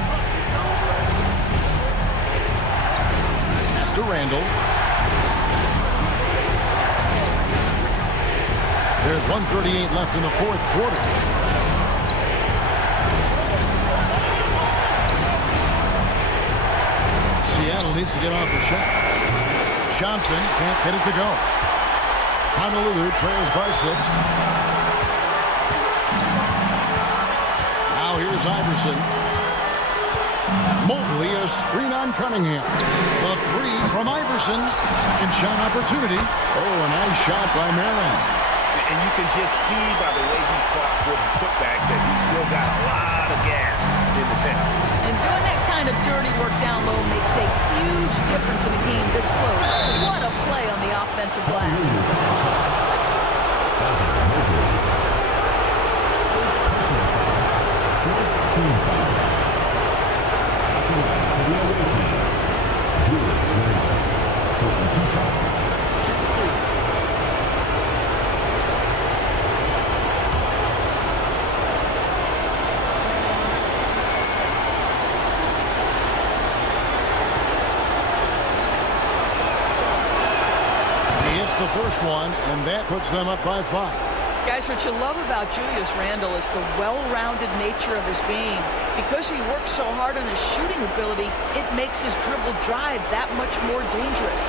Pass to Randall. There's 1:38 left in the fourth quarter. Seattle needs to get off the shot. Johnson can't get it to go. Honolulu trails by 6. Now here's Iverson. Mobley, a screen on Cunningham. The 3 from Iverson. Second shot opportunity. Oh, a nice shot by Maryland. And you can just see by the way he fought for the putback that he's still got a lot of gas in the tank. And doing that kind of dirty work down low makes a huge difference in a game this close. What a play on the offensive glass. The first one, and that puts them up by 5. Guys, what you love about Julius Randle is the well-rounded nature of his game. Because he works so hard on his shooting ability, it makes his dribble drive that much more dangerous.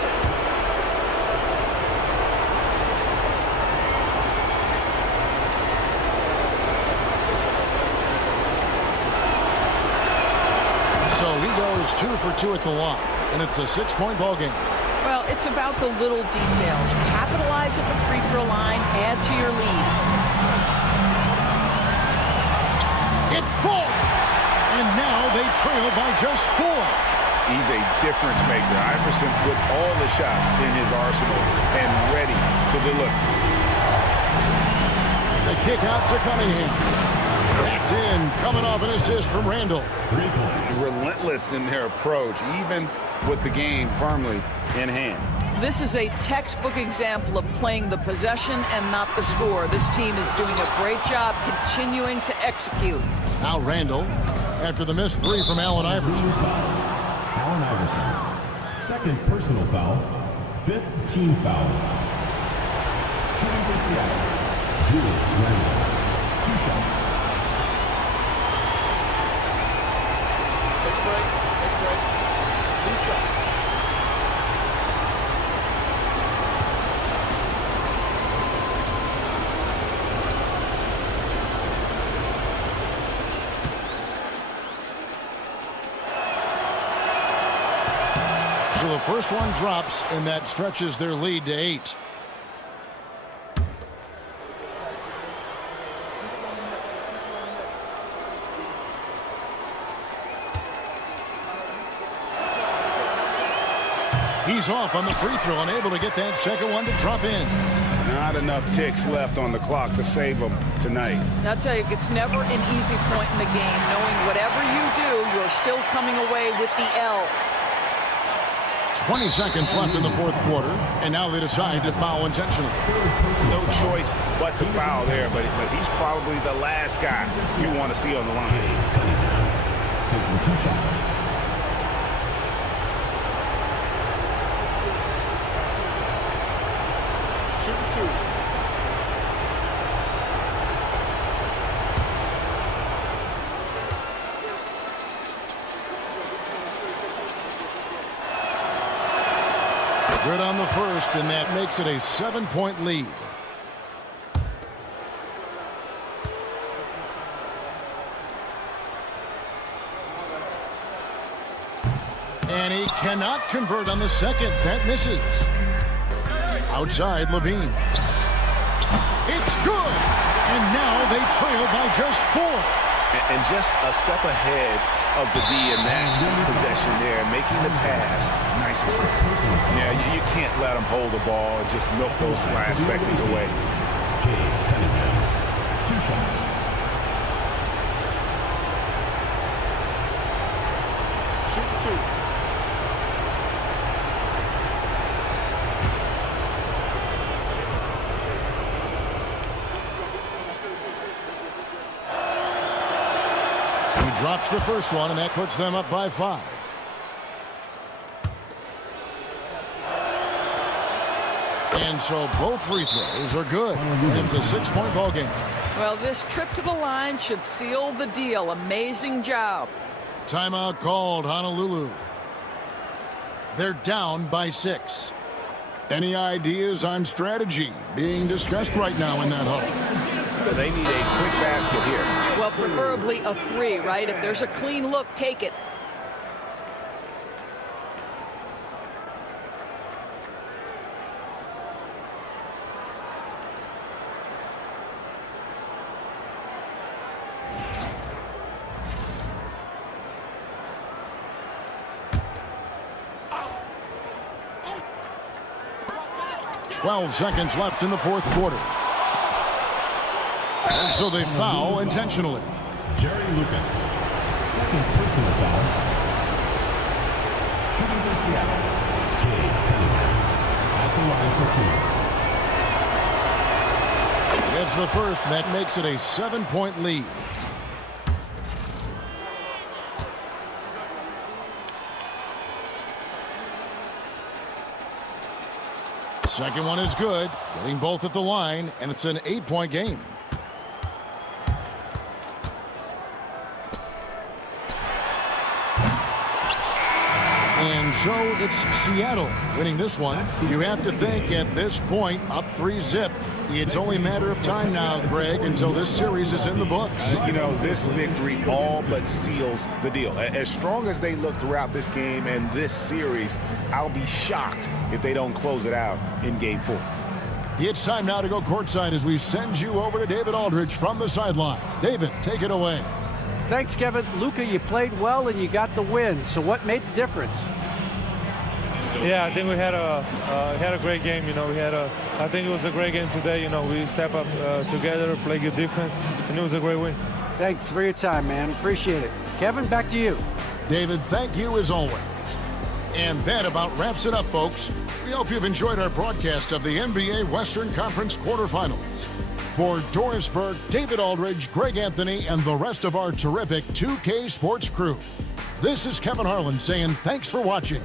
So he goes 2 for 2 at the line, and it's a 6-point ball game. Well, it's about the little details. Capitalize at the free throw line, add to your lead. It falls! And now they trail by just 4. He's a difference maker. Iverson with all the shots in his arsenal and ready to deliver. The kick out to Cunningham. That's in, coming off an assist from Randall. 3 points. Relentless in their approach, even with the game firmly in hand. This is a textbook example of playing the possession and not the score. This team is doing a great job continuing to execute. Now Randall, after the missed 3 from Allen Iverson. Allen Iverson, second personal foul, 5th team foul. Shooting for Seattle, Julius Randle, 2 shots. Take a break. Lisa. So the first one drops, and that stretches their lead to 8. He's off on the free throw, unable to get that second one to drop in. Not enough ticks left on the clock to save him tonight. I'll tell you, it's never an easy point in the game, knowing whatever you do, you're still coming away with the L. 20 seconds left in the fourth quarter, and now they decide to foul intentionally. No choice but to foul there, but he's probably the last guy you want to see on the line. Taking 2 shots. Shooting 2. Good on the first, and that makes it a 7-point lead. And he cannot convert on the second. That misses. Outside, Levine. It's good. And now they trail by just 4. And just a step ahead of the D in that possession there, making the pass. Nice assist. Yeah, you can't let them hold the ball and just milk those last seconds away. Two shots. Shoot 2. He drops the first one, and that puts them up by 5. And so both free throws are good. It's a 6-point ball game. Well, this trip to the line should seal the deal. Amazing job. Timeout called, Honolulu. They're down by 6. Any ideas on strategy being discussed right now in that huddle? They need a quick basket here. Well, preferably a 3, right? If there's a clean look, take it. "12 seconds left in the fourth quarter. And so they foul intentionally. Jerry Lucas, second personal foul. Shooting for Seattle, Jay Cunningham at the line for 2. It's the first, and that makes it a 7-point lead. Second one is good, getting both at the line, and it's an 8-point game. And so it's Seattle winning this one. You have to think at this point, up 3-zip. It's only a matter of time now, Greg, until this series is in the books. You know, this victory all but seals the deal. As strong as they look throughout this game and this series, I'll be shocked if they don't close it out in Game 4. It's time now to go courtside as we send you over to David Aldridge from the sideline. David, take it away. Thanks, Kevin. Luka, you played well and you got the win. So what made the difference? Yeah, I think we had a great game. You know, I think it was a great game today. You know, we step up together, play good defense, and it was a great win. Thanks for your time, man. Appreciate it. Kevin, back to you. David, thank you as always. And that about wraps it up, folks. We hope you've enjoyed our broadcast of the NBA Western Conference quarterfinals. For Doris Burke, David Aldridge, Greg Anthony, and the rest of our terrific 2K Sports crew, this is Kevin Harlan saying thanks for watching.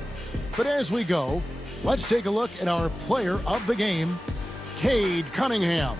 But as we go, let's take a look at our player of the game, Cade Cunningham.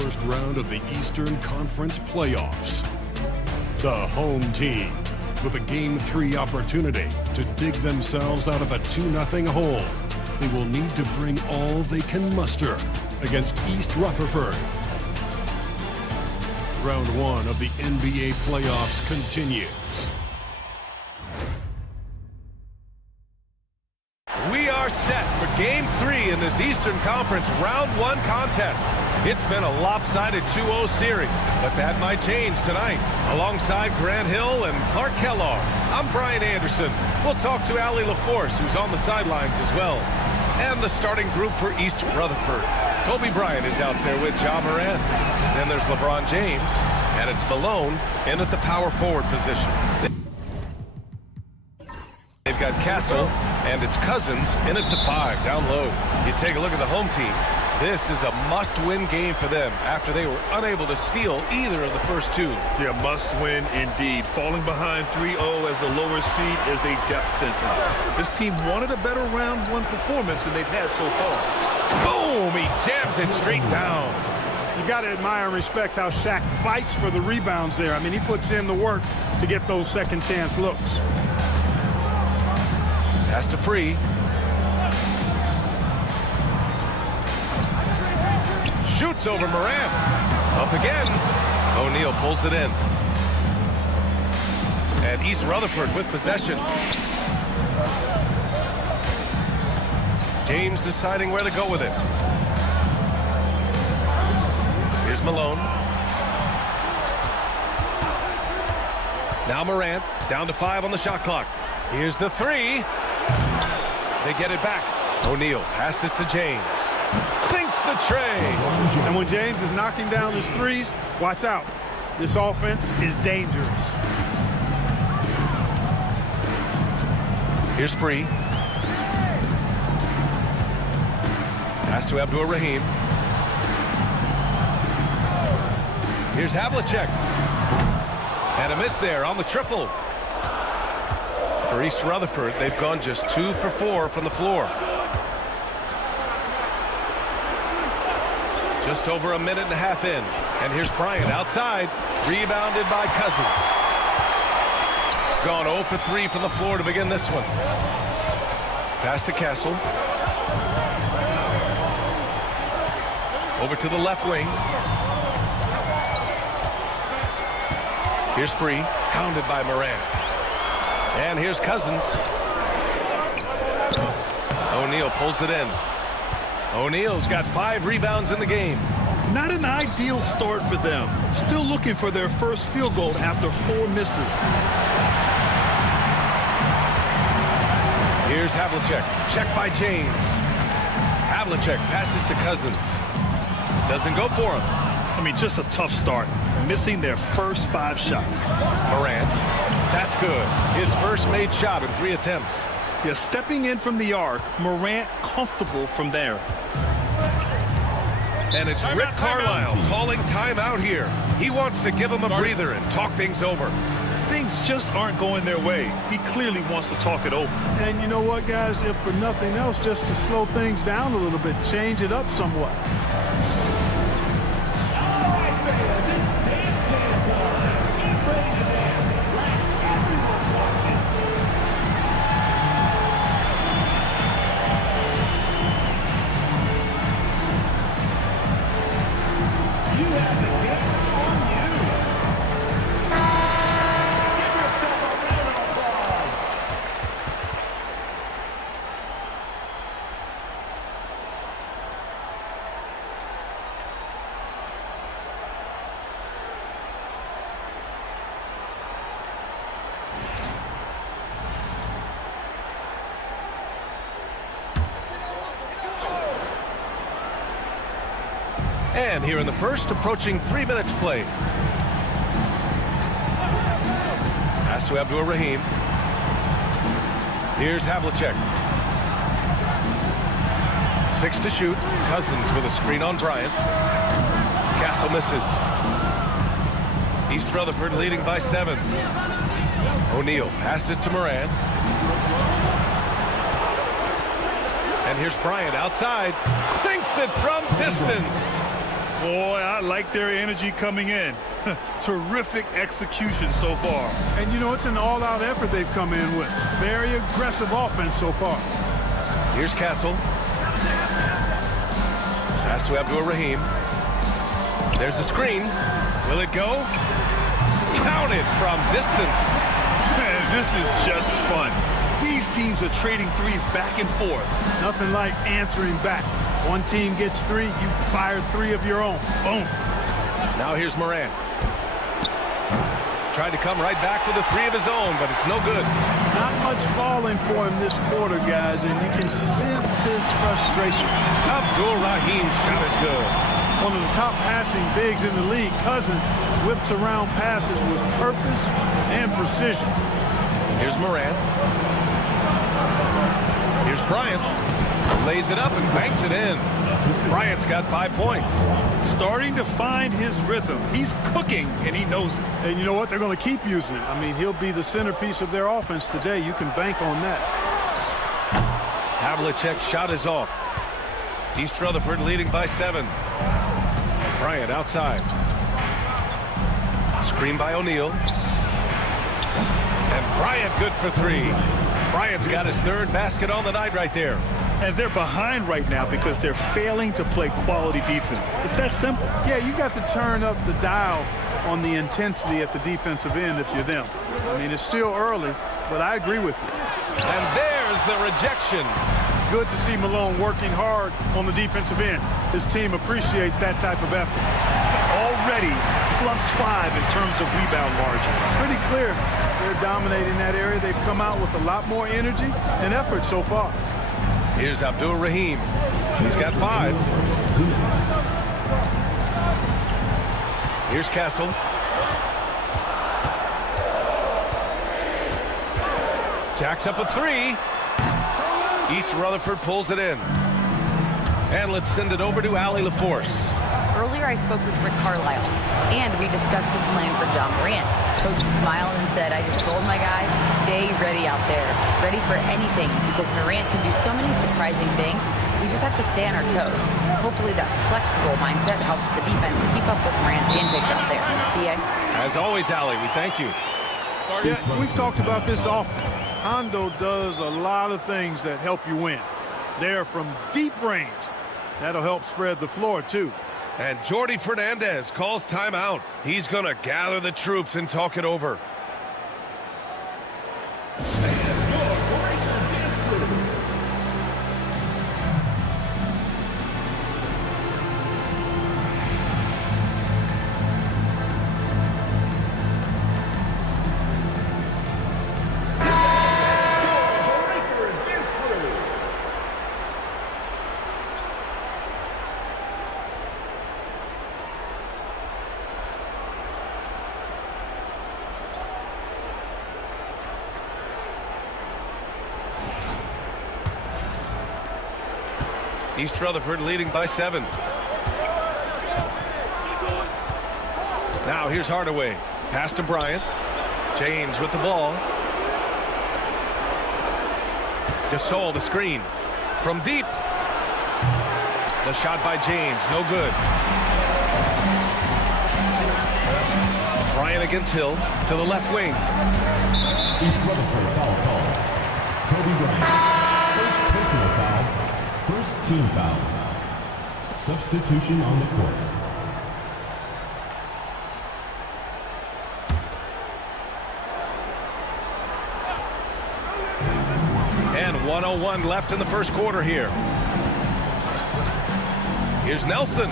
first round of the Eastern Conference playoffs. The home team with a Game 3 opportunity to dig themselves out of a 2-0 hole. They will need to bring all they can muster against East Rutherford. Round 1 of the NBA playoffs continues. We are set for Game 3 in this Eastern Conference Round 1 contest. It's been a lopsided 2-0 series, but that might change tonight. Alongside Grant Hill and Clark Kellogg, I'm Brian Anderson. We'll talk to Allie LaForce, who's on the sidelines as well. And the starting group for East Rutherford. Kobe Bryant is out there with Ja Morant. Then there's LeBron James, and it's Malone in at the power forward position. They've got Castle and its Cousins in at the 5 down low. You take a look at the home team. This is a must-win game for them after they were unable to steal either of the first two. Yeah, must-win indeed. Falling behind 3-0 as the lower seed is a death sentence. This team wanted a better round 1 performance than they've had so far. Boom! He jams it straight down. You got to admire and respect how Shaq fights for the rebounds there. I mean, he puts in the work to get those second chance looks. Pass to Free. Shoots over Morant. Up again. O'Neal pulls it in. And East Rutherford with possession. James deciding where to go with it. Here's Malone. Now Morant down to 5 on the shot clock. Here's the 3. They get it back. O'Neal passes to James. Sinks the tray. And when James is knocking down his threes, watch out. This offense is dangerous. Here's Free. Pass to Abdur-Rahim. Here's Havlicek. And a miss there on the triple. For East Rutherford, they've gone just 2 for 4 from the floor. Just over a minute and a half in. And here's Bryant outside. Rebounded by Cousins. Gone 0 for 3 from the floor to begin this one. Pass to Castle. Over to the left wing. Here's Free. Hounded by Morant. And here's Cousins. O'Neal pulls it in. O'Neal's got 5 rebounds in the game. Not an ideal start for them. Still looking for their first field goal after 4 misses. Here's Havlicek. Check by James. Havlicek passes to Cousins. Doesn't go for him. I mean, just a tough start. Missing their first 5 shots. Morant. That's good. His first made shot in 3 attempts. Yeah, stepping in from the arc, Morant comfortable from there. And it's Rick Carlisle calling timeout here. He wants to give them a breather and talk things over. Things just aren't going their way. He clearly wants to talk it over. And you know what, guys? If for nothing else, just to slow things down a little bit, change it up somewhat. And here in the first, approaching 3 minutes played. Pass to Abdur-Rahim. Here's Havlicek. 6 to shoot. Cousins with a screen on Bryant. Castle misses. East Rutherford leading by 7. O'Neal passes to Morant. And here's Bryant outside. Sinks it from distance. Boy, I like their energy coming in. Terrific execution so far. And, you know, it's an all-out effort they've come in with. Very aggressive offense so far. Here's Castle. Pass to Abdur-Rahim. There's a screen. Will it go? Counted from distance. Man, this is just fun. These teams are trading threes back and forth. Nothing like answering back. One team gets 3, you fire 3 of your own. Boom. Now here's Morant. Tried to come right back with a 3 of his own, but it's no good. Not much falling for him this quarter, guys, and you can sense his frustration. Abdur-Rahim's shot is good. One of the top passing bigs in the league, Cousin whips around passes with purpose and precision. Here's Morant. Here's Bryant. Lays it up and banks it in. Bryant's got 5 points. Starting to find his rhythm. He's cooking, and he knows it. And you know what? They're going to keep using it. I mean, he'll be the centerpiece of their offense today. You can bank on that. Havlicek's shot is off. East Rutherford leading by 7. Bryant outside. Screen by O'Neal. And Bryant good for 3. Bryant's got his 3rd basket on the night right there. And they're behind right now because they're failing to play quality defense. It's that simple. Yeah, you got to turn up the dial on the intensity at the defensive end if you're them. I mean, it's still early, but I agree with you. And there's the rejection. Good to see Malone working hard on the defensive end. His team appreciates that type of effort. Already +5 in terms of rebound margin. Pretty clear they're dominating that area. They've come out with a lot more energy and effort so far. Here's Abdur-Rahim. He's got 5. Here's Castle. Jacks up a 3. East Rutherford pulls it in. And let's send it over to Allie LaForce. Earlier, I spoke with Rick Carlisle, and we discussed his plan for John Morant. Coach smiled and said, I just told my guys to stay ready out there, ready for anything, because Morant can do so many surprising things. We just have to stay on our toes. Hopefully that flexible mindset helps the defense keep up with Morant's antics out there. B.A.? As always, Allie, we thank you. Yeah, we've talked about this often. Hondo does a lot of things that help you win. They're from deep range. That'll help spread the floor, too. And Jordi Fernandez calls timeout. He's going to gather the troops and talk it over. East Rutherford leading by 7. Now here's Hardaway. Pass to Bryant. James with the ball. Gasol the screen. From deep. The shot by James. No good. Bryant against Hill to the left wing. East Rutherford foul call. Kobe Bryant. First personal foul. First team foul. Substitution on the court. And 1:01 left in the first quarter here. Here's Nelson.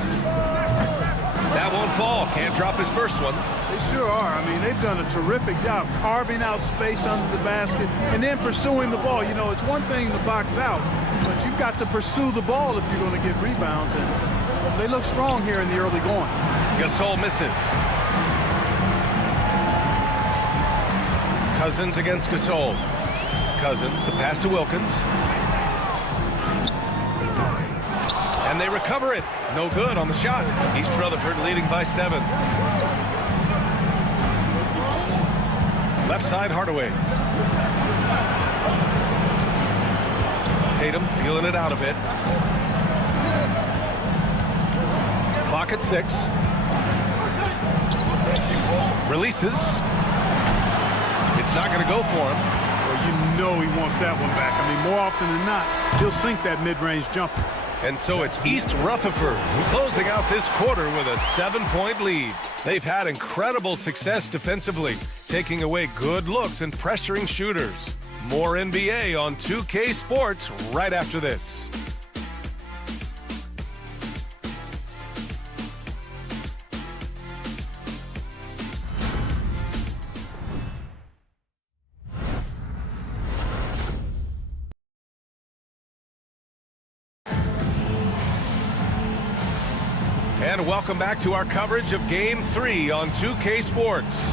That won't fall. Can't drop his first one. They sure are. I mean, they've done a terrific job carving out space under the basket and then pursuing the ball. You know, it's one thing to box out, but you've got to pursue the ball if you're going to get rebounds. And they look strong here in the early going. Gasol misses. Cousins against Gasol. Cousins, the pass to Wilkins. And they recover it. No good on the shot. East Rutherford leading by 7. Left side, Hardaway. Tatum feeling it out a bit. Clock at 6. Releases. It's not going to go for him. Well, you know he wants that one back. I mean, more often than not, he'll sink that mid-range jumper. And so it's East Rutherford closing out this quarter with a 7-point lead. They've had incredible success defensively, taking away good looks and pressuring shooters. More NBA on 2K Sports right after this. And welcome back to our coverage of Game 3 on 2K Sports.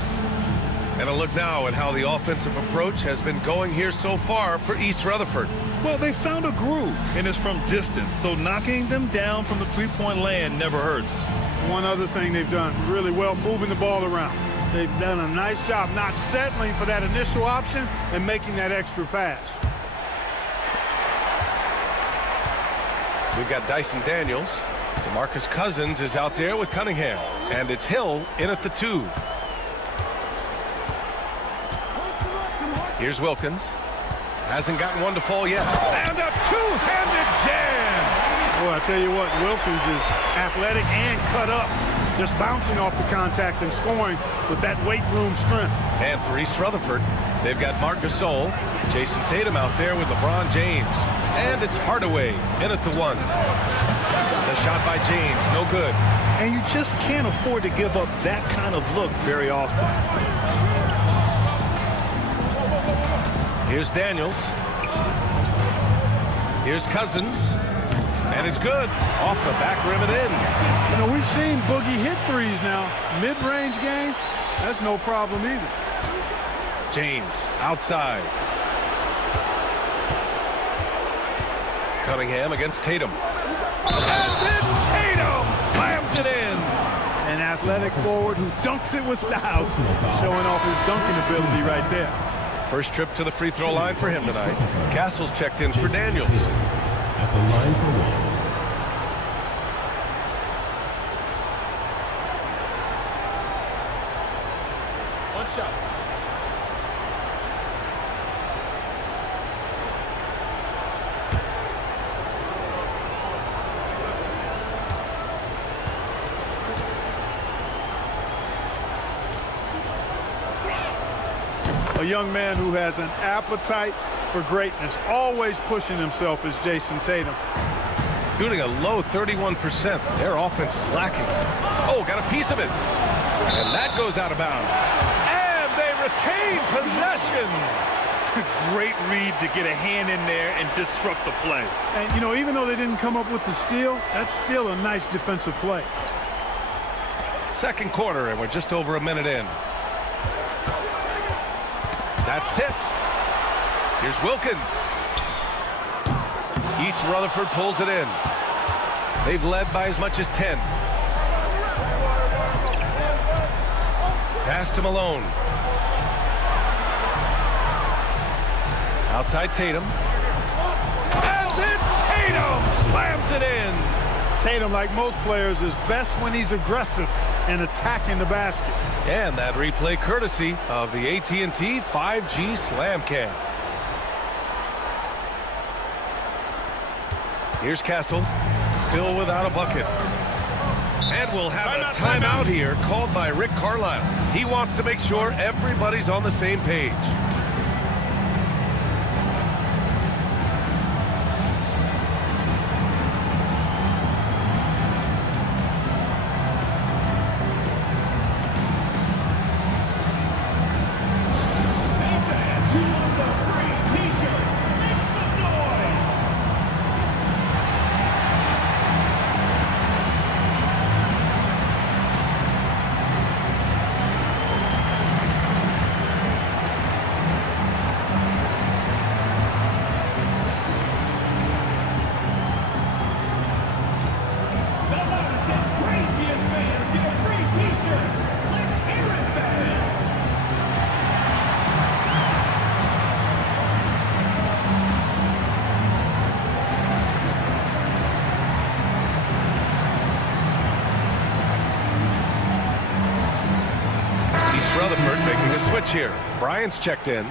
And a look now at how the offensive approach has been going here so far for East Rutherford. Well, they found a groove, and it's from distance, so knocking them down from the three-point land never hurts. One other thing they've done really well, moving the ball around. They've done a nice job not settling for that initial option and making that extra pass. We've got Dyson Daniels. DeMarcus Cousins is out there with Cunningham. And it's Hill in at the 2. Here's Wilkins. Hasn't gotten one to fall yet. And a two-handed jam! Boy, I tell you what, Wilkins is athletic and cut up. Just bouncing off the contact and scoring with that weight room strength. And for East Rutherford, they've got Marc Gasol, Jason Tatum out there with LeBron James. And it's Hardaway in at the 1. The shot by James, no good. And you just can't afford to give up that kind of look very often. Here's Daniels. Here's Cousins. And it's good. Off the back rim and in. You know, we've seen Boogie hit threes now. Mid-range game, that's no problem either. James outside. Cunningham against Tatum. And then Tatum slams it in. An athletic forward who dunks it with style. Showing off his dunking ability right there. First trip to the free throw line for him tonight. Castle's checked in for Daniels. At the line for 1. A young man who has an appetite for greatness, always pushing himself, is Jason Tatum. Shooting a low 31%. Their offense is lacking. Oh, got a piece of it. And that goes out of bounds. And they retain possession. Great read to get a hand in there and disrupt the play. And, you know, even though they didn't come up with the steal, that's still a nice defensive play. Second quarter, and we're just over a minute in. That's tipped. Here's Wilkins. East Rutherford pulls it in. They've led by as much as 10. Pass to Malone. Outside Tatum. And then Tatum slams it in. Tatum, like most players, is best when he's aggressive and attacking the basket. And that replay courtesy of the AT&T 5G Slam Cam. Here's Castle, still without a bucket. And we'll have a timeout here called by Rick Carlisle. He wants to make sure everybody's on the same page. a switch here. Bryant's checked in.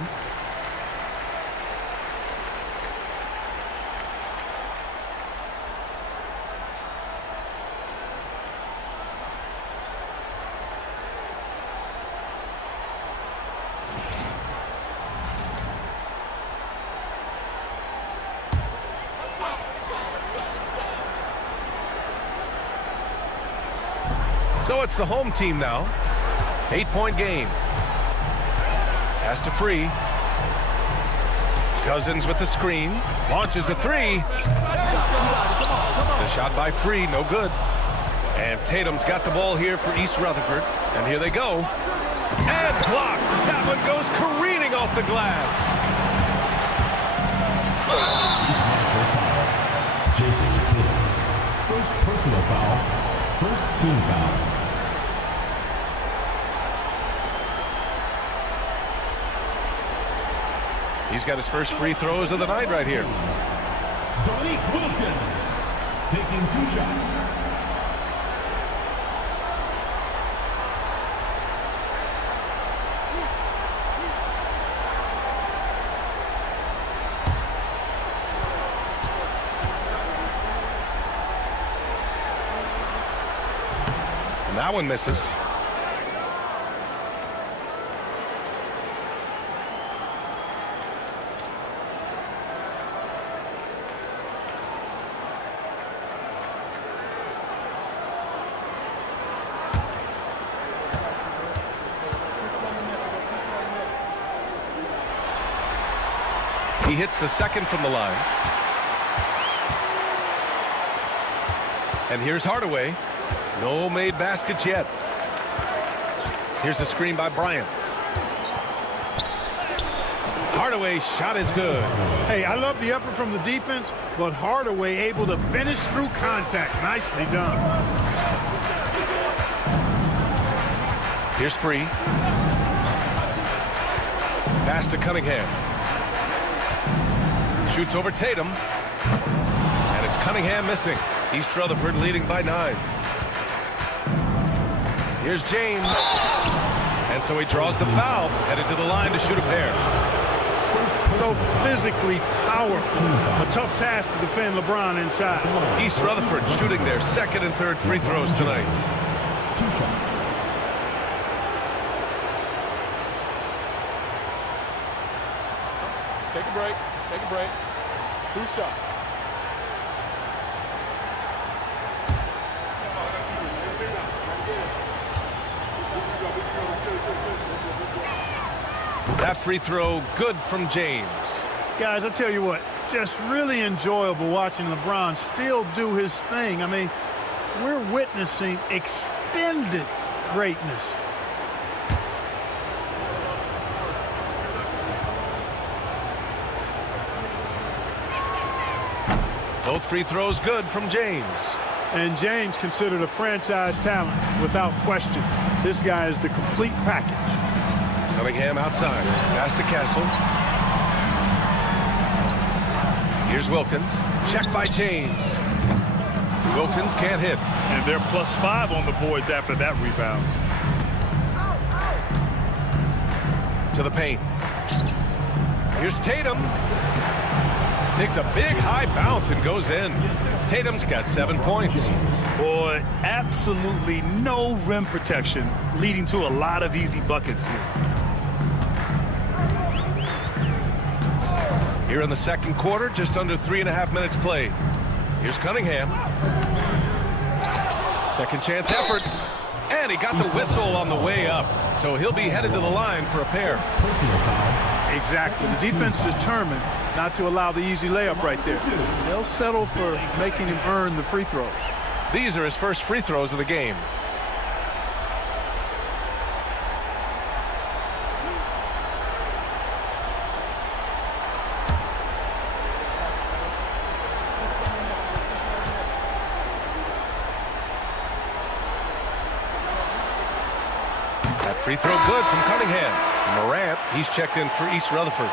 So it's the home team now. 8-point game. Pass to Free. Cousins with the screen. Launches a three. The shot by Free, no good. And Tatum's got the ball here for East Rutherford. And here they go. And blocked. That one goes careening off the glass. Jason Tatum. First personal foul. First team foul. He's got his first free throws of the night right here. Dominique Wilkins taking 2 shots. And that one misses. He hits the second from the line. And here's Hardaway. No made baskets yet. Here's the screen by Bryant. Hardaway's shot is good. Hey, I love the effort from the defense, but Hardaway able to finish through contact. Nicely done. Here's Free. Pass to Cunningham. Shoots over Tatum. And it's Cunningham missing. East Rutherford leading by 9. Here's James. And so he draws the foul. Headed to the line to shoot a pair. So physically powerful. A tough task to defend LeBron inside. East Rutherford shooting their second and third free throws tonight. 2 shots. Take a break. Take a break. 2 shots. That free throw good from James. Guys, I tell you what, just really enjoyable watching LeBron still do his thing. I mean, we're witnessing extended greatness. Both free throws good from James. And James considered a franchise talent without question. This guy is the complete package. Cunningham outside. Pass to Castle. Here's Wilkins. Checked by James. Wilkins can't hit. And they're +5 on the boards after that rebound. To the paint. Here's Tatum. Takes a big high bounce and goes in. Tatum's got 7 points. Boy, absolutely no rim protection, leading to a lot of easy buckets here. Here in the second quarter, just under 3.5 minutes played. Here's Cunningham. Second chance effort. And he got the whistle on the way up. So he'll be headed to the line for a pair. Exactly. The defense determined not to allow the easy layup right there. They'll settle for making him earn the free throws. These are his first free throws of the game. That free throw good from Cunningham. Morant, he's checked in for East Rutherford.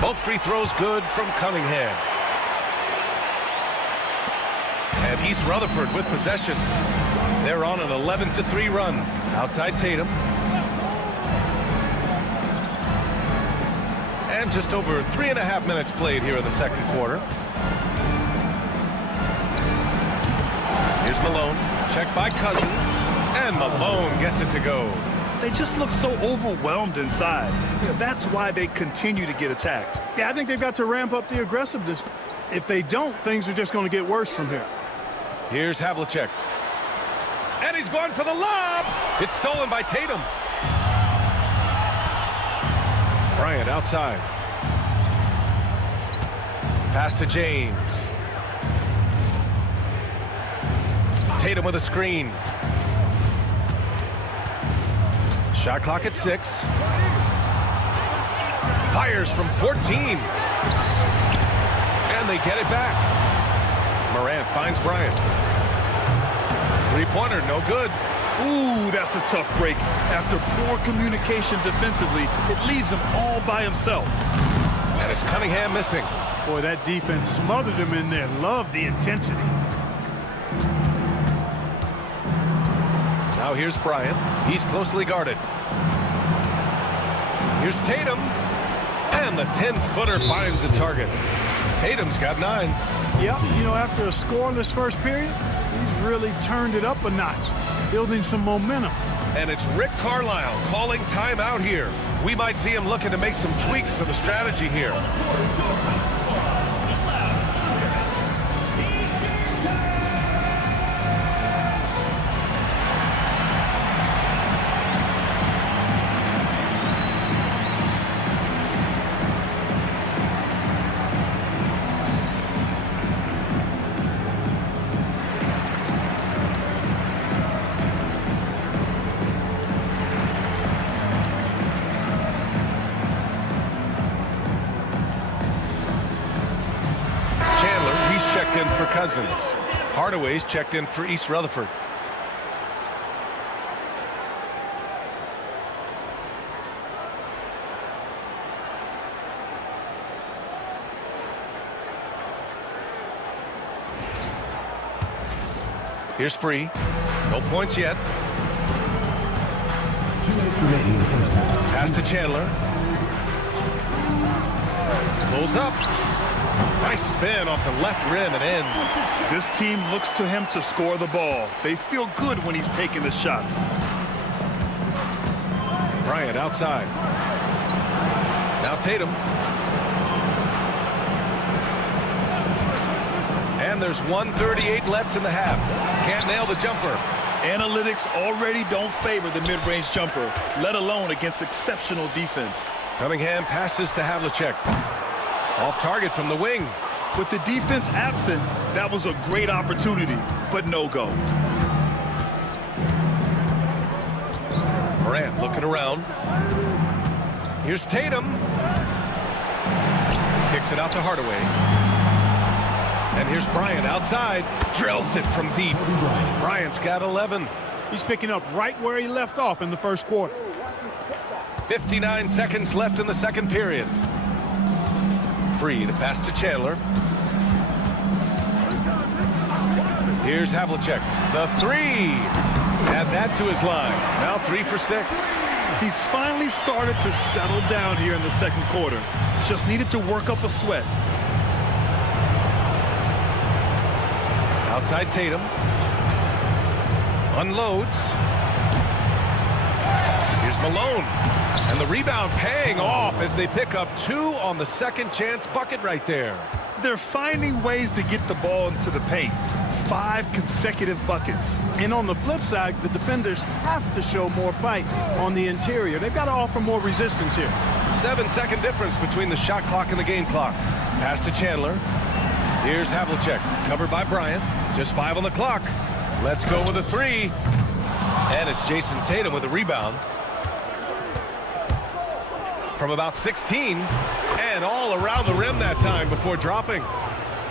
Both free throws good from Cunningham. And East Rutherford with possession. They're on an 11-3 run. Outside Tatum. And just over 3.5 minutes played here in the second quarter. Here's Malone. Checked by Cousins. And Malone gets it to go. They just look so overwhelmed inside. That's why they continue to get attacked. Yeah, I think they've got to ramp up the aggressiveness. If they don't, things are just going to get worse from here. Here's Havlicek. And he's going for the lob. It's stolen by Tatum. Bryant outside. Pass to James. Tatum with a screen. Shot clock at 6. Fires from 14. And they get it back. Morant finds Bryant. Three-pointer, no good. Ooh, that's a tough break. After poor communication defensively, it leaves him all by himself. And it's Cunningham missing. Boy, that defense smothered him in there. Love the intensity. Now here's Bryant. He's closely guarded. Here's Tatum. And the 10-footer finds the target. Tatum's got 9. Yep, you know, after a scoreless first period, he's really turned it up a notch, building some momentum. And it's Rick Carlisle calling timeout here. We might see him looking to make some tweaks to the strategy here. For Cousins. Hardaway's checked in for East Rutherford. Here's Free. No points yet. 2 minutes remaining in the first half. Pass to Chandler. Pulls up. Nice spin off the left rim and in. This team looks to him to score the ball. They feel good when he's taking the shots. Bryant outside. Now Tatum. And there's 1:38 left in the half. Can't nail the jumper. Analytics already don't favor the mid-range jumper, let alone against exceptional defense. Cunningham passes to Havlicek. Off target from the wing. With the defense absent, that was a great opportunity, but no go. Morant looking around. Here's Tatum. Kicks it out to Hardaway. And here's Bryant outside. Drills it from deep. Bryant's got 11. He's picking up right where he left off in the first quarter. 59 seconds left in the second period. Free to pass to Chandler. Here's Havlicek. The 3. Add that to his line. Now 3 for 6. He's finally started to settle down here in the second quarter. Just needed to work up a sweat. Outside Tatum. Unloads. Here's Malone. And the rebound paying off as they pick up 2 on the second chance bucket right there. They're finding ways to get the ball into the paint. 5 consecutive buckets. And on the flip side, the defenders have to show more fight on the interior. They've got to offer more resistance here. 7-second difference between the shot clock and the game clock. Pass to Chandler. Here's Havlicek, covered by Bryant. Just 5 on the clock. Let's go with a 3. And it's Jason Tatum with a rebound. From about 16, and all around the rim that time before dropping.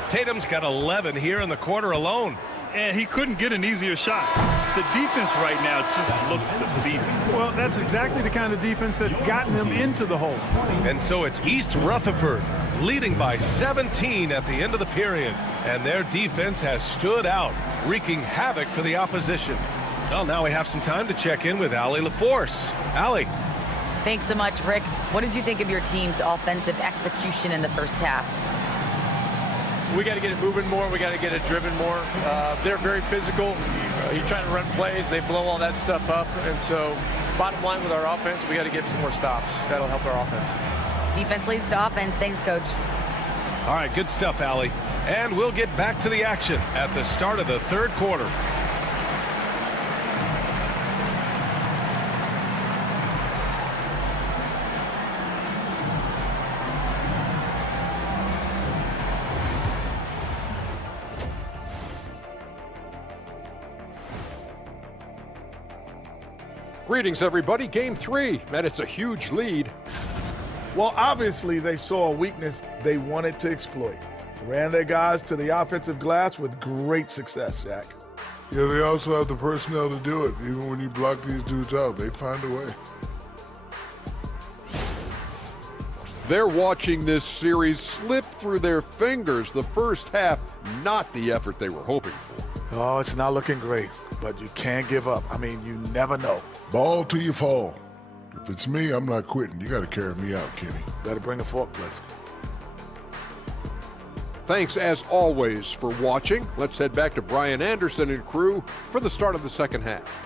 Tatum's got 11 here in the quarter alone. And he couldn't get an easier shot. The defense right now just looks defeated. Well, that's exactly the kind of defense that's gotten them into the hole. And so it's East Rutherford leading by 17 at the end of the period. And their defense has stood out, wreaking havoc for the opposition. Well, now we have some time to check in with Allie LaForce. Allie. Thanks so much, Rick. What did you think of your team's offensive execution in the first half? We got to get it moving more. We got to get it driven more. They're very physical. You're trying to run plays. They blow all that stuff up. And so bottom line with our offense, we got to get some more stops. That'll help our offense. Defense leads to offense. Thanks, Coach. All right, good stuff, Allie. And we'll get back to the action at the start of the third quarter. Greetings, everybody. Game 3, and it's a huge lead. Well, obviously, they saw a weakness they wanted to exploit. Ran their guys to the offensive glass with great success, Jack. Yeah, they also have the personnel to do it. Even when you block these dudes out, they find a way. They're watching this series slip through their fingers. The first half, not the effort they were hoping for. Oh, it's not looking great, but you can't give up. I mean, you never know. Ball till you fall. If it's me, I'm not quitting. You got to carry me out, Kenny. Better bring a forklift. Thanks, as always, for watching. Let's head back to Brian Anderson and crew for the start of the second half.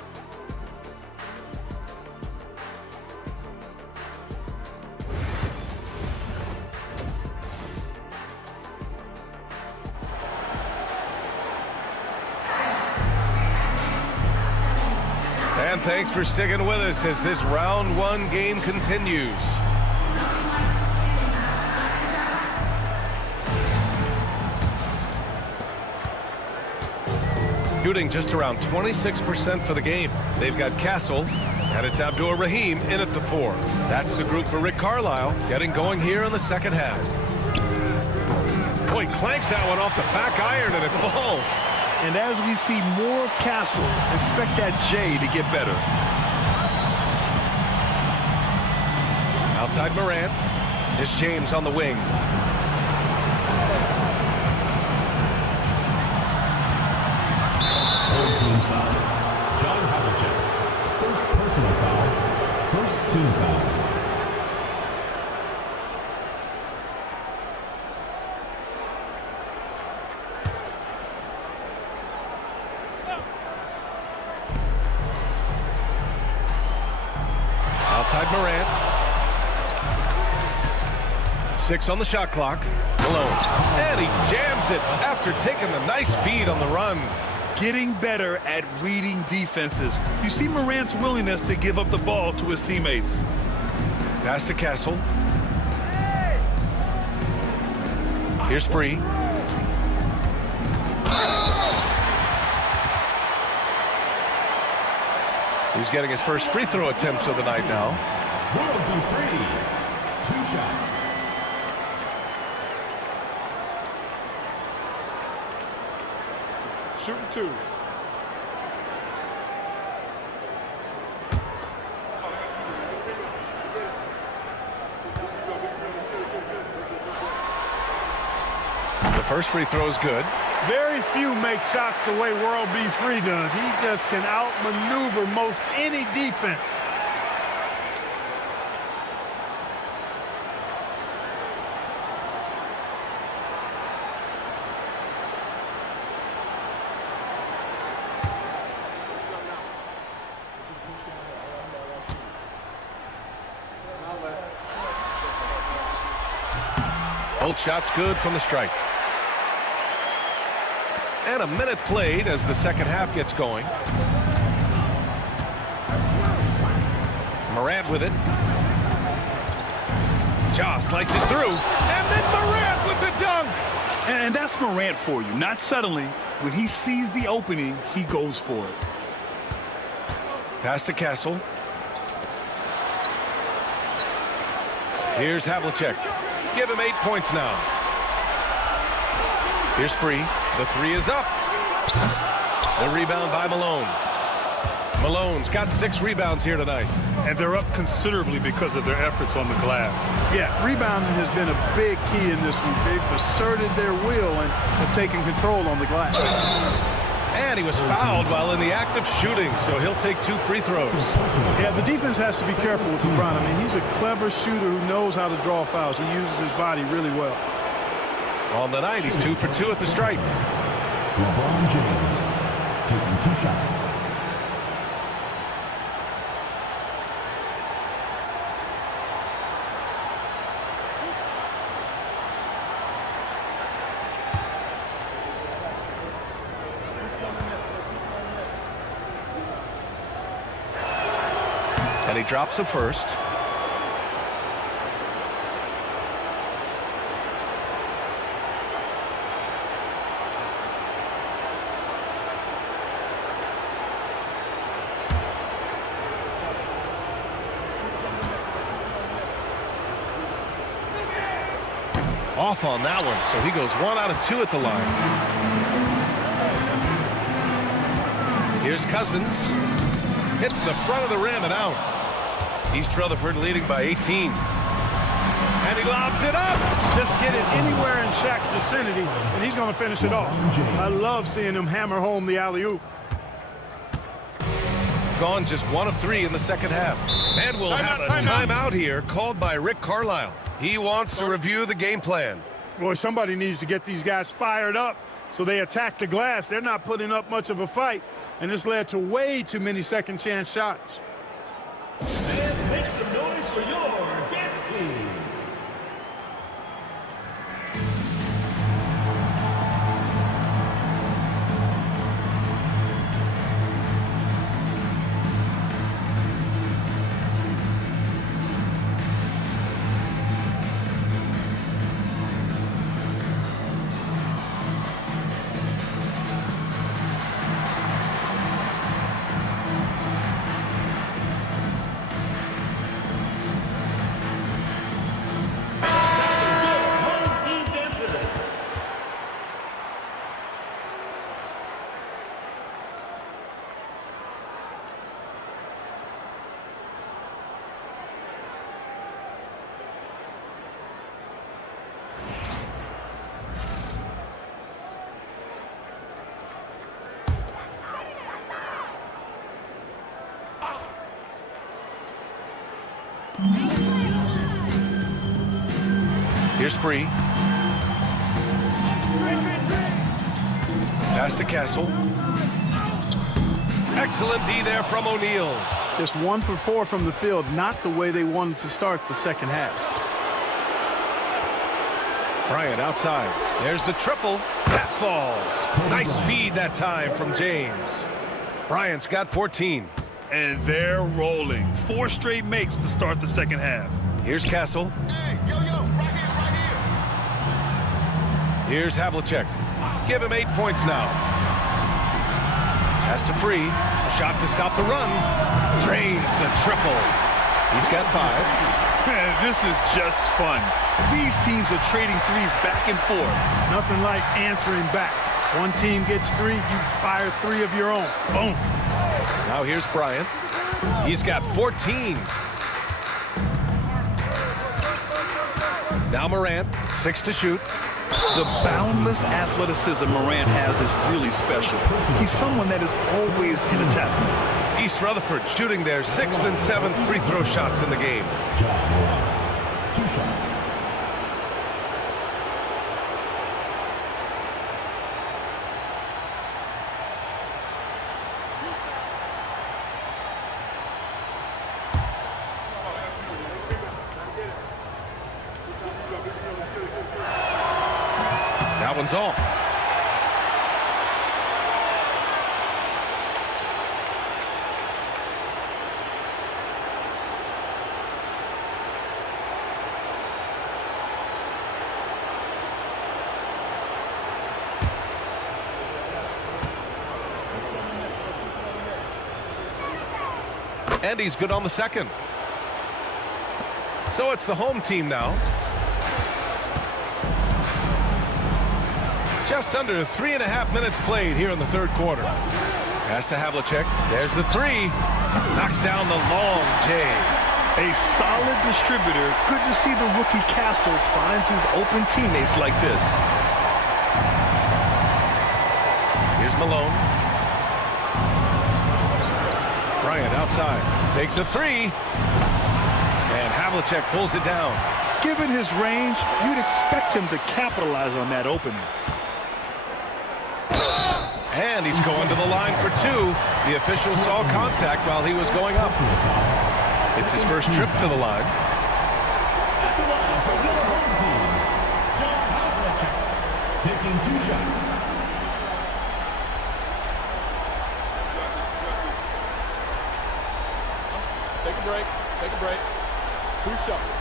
And thanks for sticking with us as this round one game continues. Shooting just around 26% for the game. They've got Castle, and it's Abdur Rahim in at the 4. That's the group for Rick Carlisle, getting going here in the second half. Boy, clanks that one off the back iron, and it falls. And as we see more of Castle, expect that J to get better. Outside Morant. It's James on the wing. John Havlicek. First personal foul. First team foul. Outside Morant. 6 on the shot clock. Malone. And he jams it after taking the nice feed on the run. Getting better at reading defenses. You see Morant's willingness to give up the ball to his teammates. Pass to Castle. Here's Free. He's getting his first free throw attempts of the night now. Will be free. 2 shots. Shooting 2. The first free throw is good. Very few make shots the way World B. Free does. He just can outmaneuver most any defense. Both shots good from the strike. And a minute played as the second half gets going. Morant with it. Ja slices through. And then Morant with the dunk. And that's Morant for you. Not suddenly. When he sees the opening, he goes for it. Pass to Castle. Here's Havlicek. Give him 8 points now. Here's Free. The 3 is up. The rebound by Malone. Malone's got 6 rebounds here tonight. And they're up considerably because of their efforts on the glass. Yeah, rebounding has been a big key in this one. They've asserted their will and have taken control on the glass. And he was fouled while in the act of shooting, so he'll take 2 free throws. Yeah, the defense has to be careful with LeBron. I mean, he's a clever shooter who knows how to draw fouls. He uses his body really well. On the night, he's 2 for 2 at the stripe. LeBron James taking 2 shots. And he drops the first. Off on that one, so he goes 1 out of 2 at the line. Here's Cousins. Hits the front of the rim and out. East Rutherford leading by 18. And he lobs it up. Just get it anywhere in Shaq's vicinity, and he's going to finish it off. I love seeing him hammer home the alley-oop. Gone just 1 of 3 in the second half. And we'll have a timeout here called by Rick Carlisle. He wants to review the game plan. Boy, somebody needs to get these guys fired up so they attack the glass. They're not putting up much of a fight, and this led to way too many second-chance shots. And make some noise for your dance team. Here's Free. Pass to Castle. Excellent D there from O'Neal. Just 1 for 4 from the field, not the way they wanted to start the second half. Bryant outside. There's the triple. That falls. Nice feed that time from James. Bryant's got 14. And they're rolling. 4 straight makes to start the second half. Here's Castle. Hey, yo, right here. Here's Havlicek. Give him 8 points now. Pass to Free. A shot to stop the run. Drains the triple. He's got 5. Man, this is just fun. These teams are trading threes back and forth. Nothing like answering back. One team gets 3, you fire 3 of your own. Boom. Now here's Bryant. He's got 14. Now Morant, 6 to shoot. The boundless athleticism Morant has is really special. He's someone that is always in attack mode. East Rutherford shooting their 6th and 7th free throw shots in the game. 2 shots. That one's off. And he's good on the second. So it's the home team now. Just under 3.5 minutes played here in the third quarter. Pass to Havlicek. There's the three. Knocks down the long J. A solid distributor. Good to see the rookie Castle finds his open teammates like this. Here's Malone. Bryant outside. Takes a three. And Havlicek pulls it down. Given his range, you'd expect him to capitalize on that opening. And he's going to the line for two. The official saw contact while he was going up. It's his first trip to the line. At the line for your home team, John Havlicek, taking 2 shots. Take a break. Take a break. 2 shots.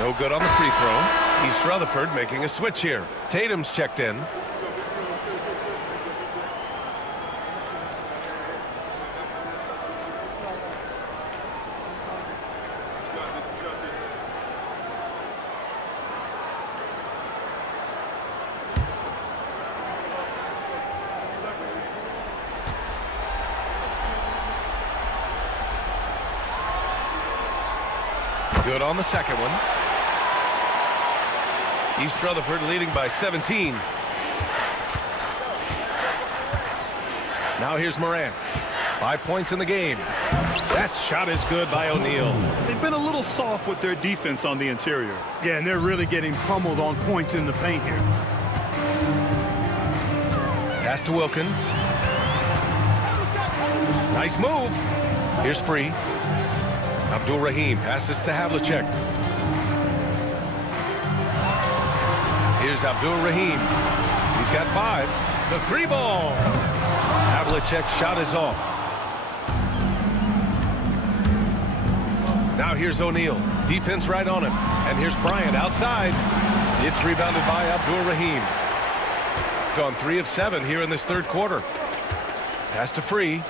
No good on the free throw. East Rutherford making a switch here. Tatum's checked in. Good on the second one. East Rutherford leading by 17. Now here's Morant. 5 points in the game. That shot is good by O'Neal. They've been a little soft with their defense on the interior. Yeah, and they're really getting pummeled on points in the paint here. Pass to Wilkins. Nice move. Here's Free. Abdul Rahim passes to Havlicek. Here's Abdul Rahim. He's got 5. The 3 ball. Havlicek's shot is off. Now here's O'Neal. Defense right on him. And here's Bryant outside. It's rebounded by Abdul Rahim. Gone 3 of 7 here in this third quarter. Pass to Free.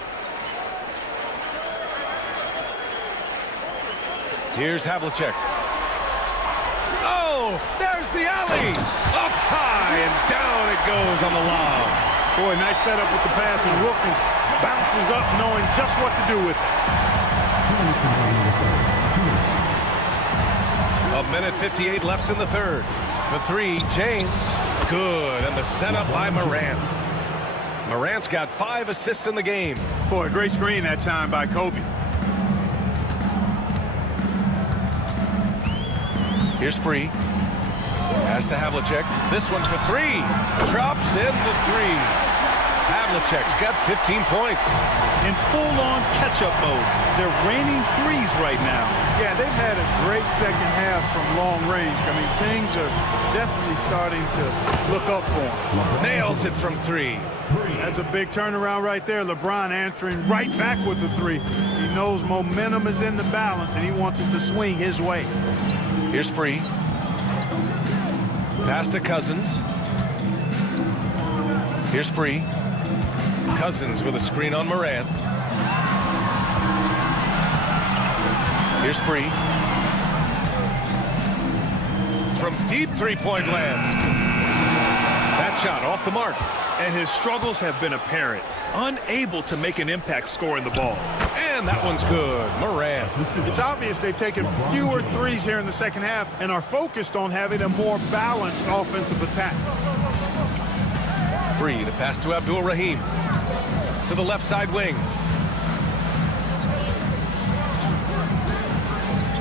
Here's Havlicek. Oh, there's the alley. Up high and down it goes on the lob. Boy, nice setup with the pass, and Wilkins bounces up knowing just what to do with it. 1:58 left in the third. For 3, James. Good, and the setup by Morant. Morant's got 5 assists in the game. Boy, great screen that time by Kobe. Here's Free. Pass to Havlicek. This one's for 3. Drops in the 3. Havlicek's got 15 points. In full-on catch-up mode. They're raining threes right now. Yeah, they've had a great second half from long range. I mean, things are definitely starting to look up for them. Nails it from 3. That's a big turnaround right there. LeBron answering right back with the 3. He knows momentum is in the balance, and he wants it to swing his way. Here's Free. Pass to Cousins. Here's Free. Cousins with a screen on Morant. Here's Free. From deep three-point land. That shot off the mark. And his struggles have been apparent. Unable to make an impact scoring the ball. And that one's good. Morant. It's obvious they've taken fewer threes here in the second half and are focused on having a more balanced offensive attack. Free. The pass to Abdul Rahim. To the left side wing.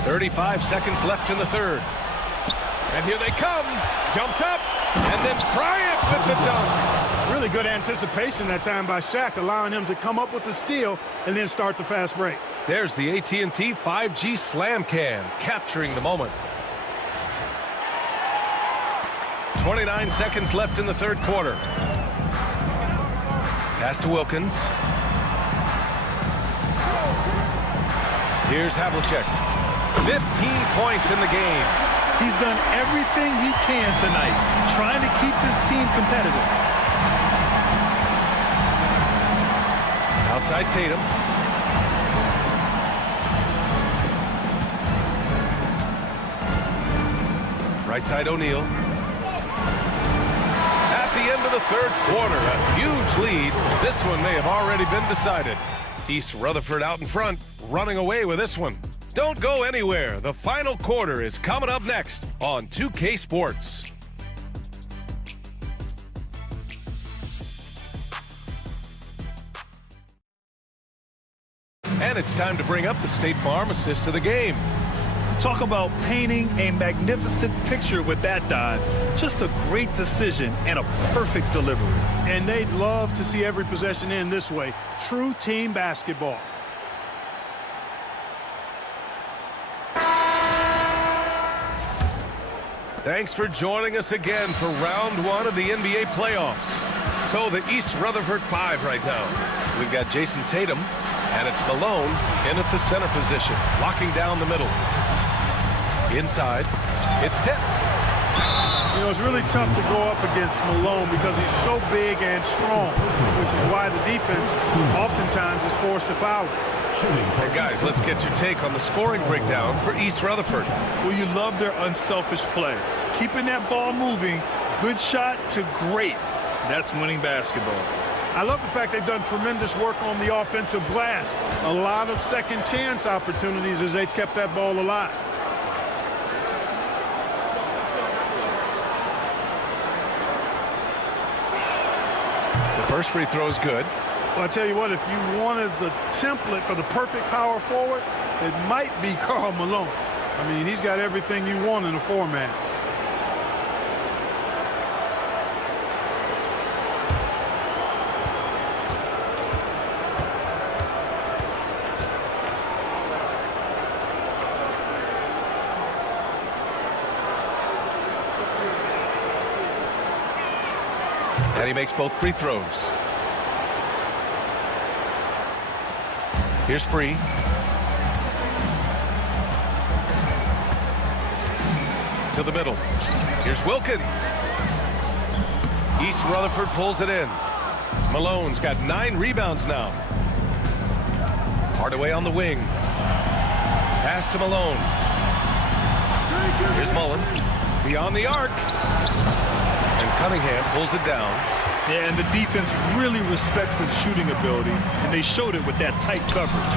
35 seconds left in the third. And here they come. Jumps up. And then Bryant with the dunk. Really good anticipation that time by Shaq, allowing him to come up with the steal and then start the fast break. There's the AT&T 5G Slam Can, capturing the moment. 29 seconds left in the third quarter. Pass to Wilkins. Here's Havlicek. 15 points in the game. He's done everything he can tonight, trying to keep this team competitive. Outside Tatum. Right side O'Neal. At the end of the third quarter, a huge lead. This one may have already been decided. East Rutherford out in front, running away with this one. Don't go anywhere. The final quarter is coming up next on 2K Sports. And it's time to bring up the State Farm assist to the game. Talk about painting a magnificent picture with that dive. Just a great decision and a perfect delivery. And they'd love to see every possession end this way. True team basketball. Thanks for joining us again for round one of the NBA playoffs. So the East Rutherford 5 right now. We've got Jason Tatum, and it's Malone in at the center position, locking down the middle. Inside, it's tipped. You know, it's really tough to go up against Malone because he's so big and strong, which is why the defense oftentimes is forced to foul. And guys, let's get your take on the scoring breakdown for East Rutherford. Well, you love their unselfish play. Keeping that ball moving, good shot to great. That's winning basketball. I love the fact they've done tremendous work on the offensive glass. A lot of second chance opportunities as they've kept that ball alive. The first free throw is good. Well, I tell you what, if you wanted the template for the perfect power forward, it might be Karl Malone. I mean, he's got everything you want in a four-man. And he makes both free throws. Here's Free. To the middle. Here's Wilkins. East Rutherford pulls it in. Malone's got 9 rebounds now. Hardaway on the wing. Pass to Malone. Here's Mullen. Beyond the arc. And Cunningham pulls it down. Yeah, and the defense really respects his shooting ability, and they showed it with that tight coverage.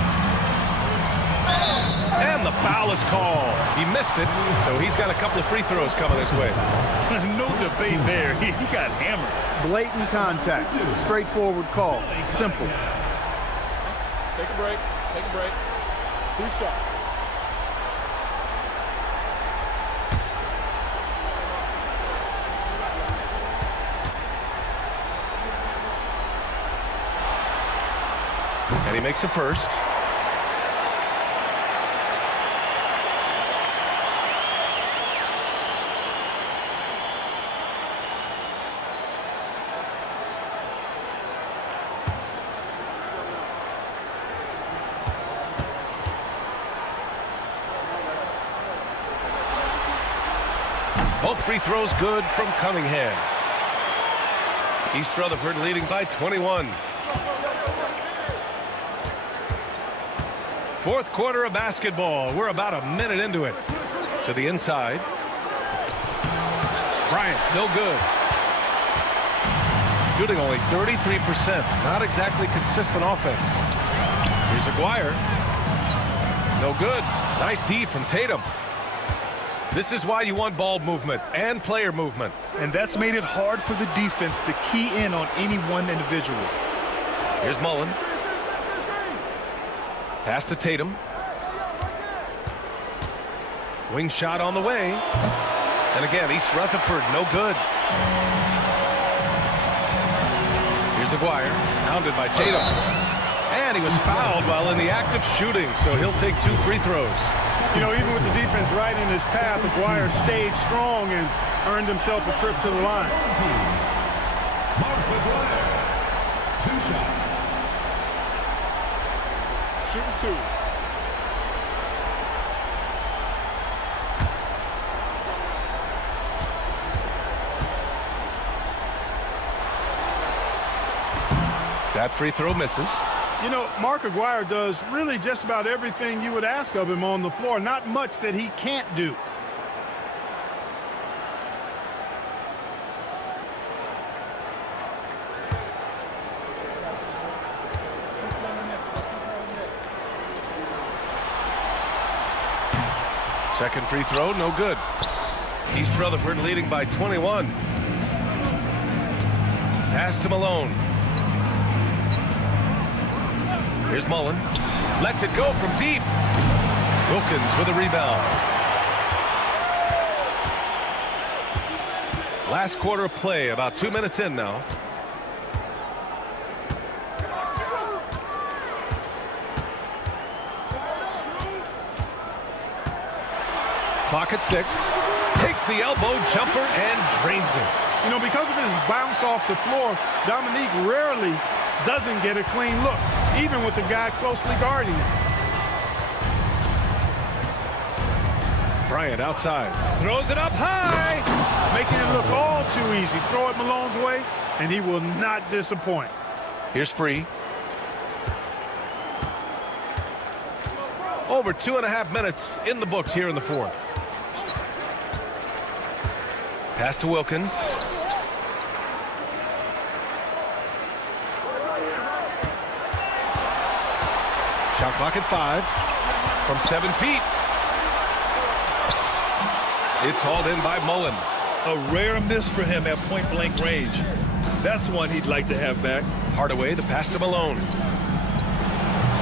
And the foul is called. He missed it, so he's got a couple of free throws coming this way. No debate there. He got hammered. Blatant contact. Straightforward call. Simple. Take a break. Take a break. 2 shots. And he makes a first. Both free throws good from Cunningham. East Rutherford leading by 21. Fourth quarter of basketball. We're about a minute into it. To the inside. Bryant, no good. Shooting only 33%. Not exactly consistent offense. Here's Aguirre. No good. Nice D from Tatum. This is why you want ball movement and player movement. And that's made it hard for the defense to key in on any one individual. Here's Mullen. Pass to Tatum. Wing shot on the way. And again, East Rutherford, no good. Here's Aguirre, hounded by Tatum. And he was fouled while in the act of shooting, so he'll take 2 free throws. You know, even with the defense right in his path, Aguirre stayed strong and earned himself a trip to the line. Mark Aguirre, 2 shots. Shooting 2. That free throw misses. You know, Mark Aguirre does really just about everything you would ask of him on the floor. Not much that he can't do. Second free throw, no good. East Rutherford leading by 21. Pass to Malone. Here's Mullen. Lets it go from deep. Wilkins with a rebound. Last quarter of play, about 2 minutes in now. Clock at 6. Takes the elbow jumper and drains it. You know, because of his bounce off the floor, Dominique rarely doesn't get a clean look, even with the guy closely guarding him. Bryant outside. Throws it up high. Making it look all too easy. Throw it Malone's way, and he will not disappoint. Here's Free. Over 2.5 minutes in the books here in the fourth. Pass to Wilkins. Shot clock at 5 from 7 feet. It's hauled in by Mullen. A rare miss for him at point-blank range. That's one he'd like to have back. Hardaway, the pass to Malone.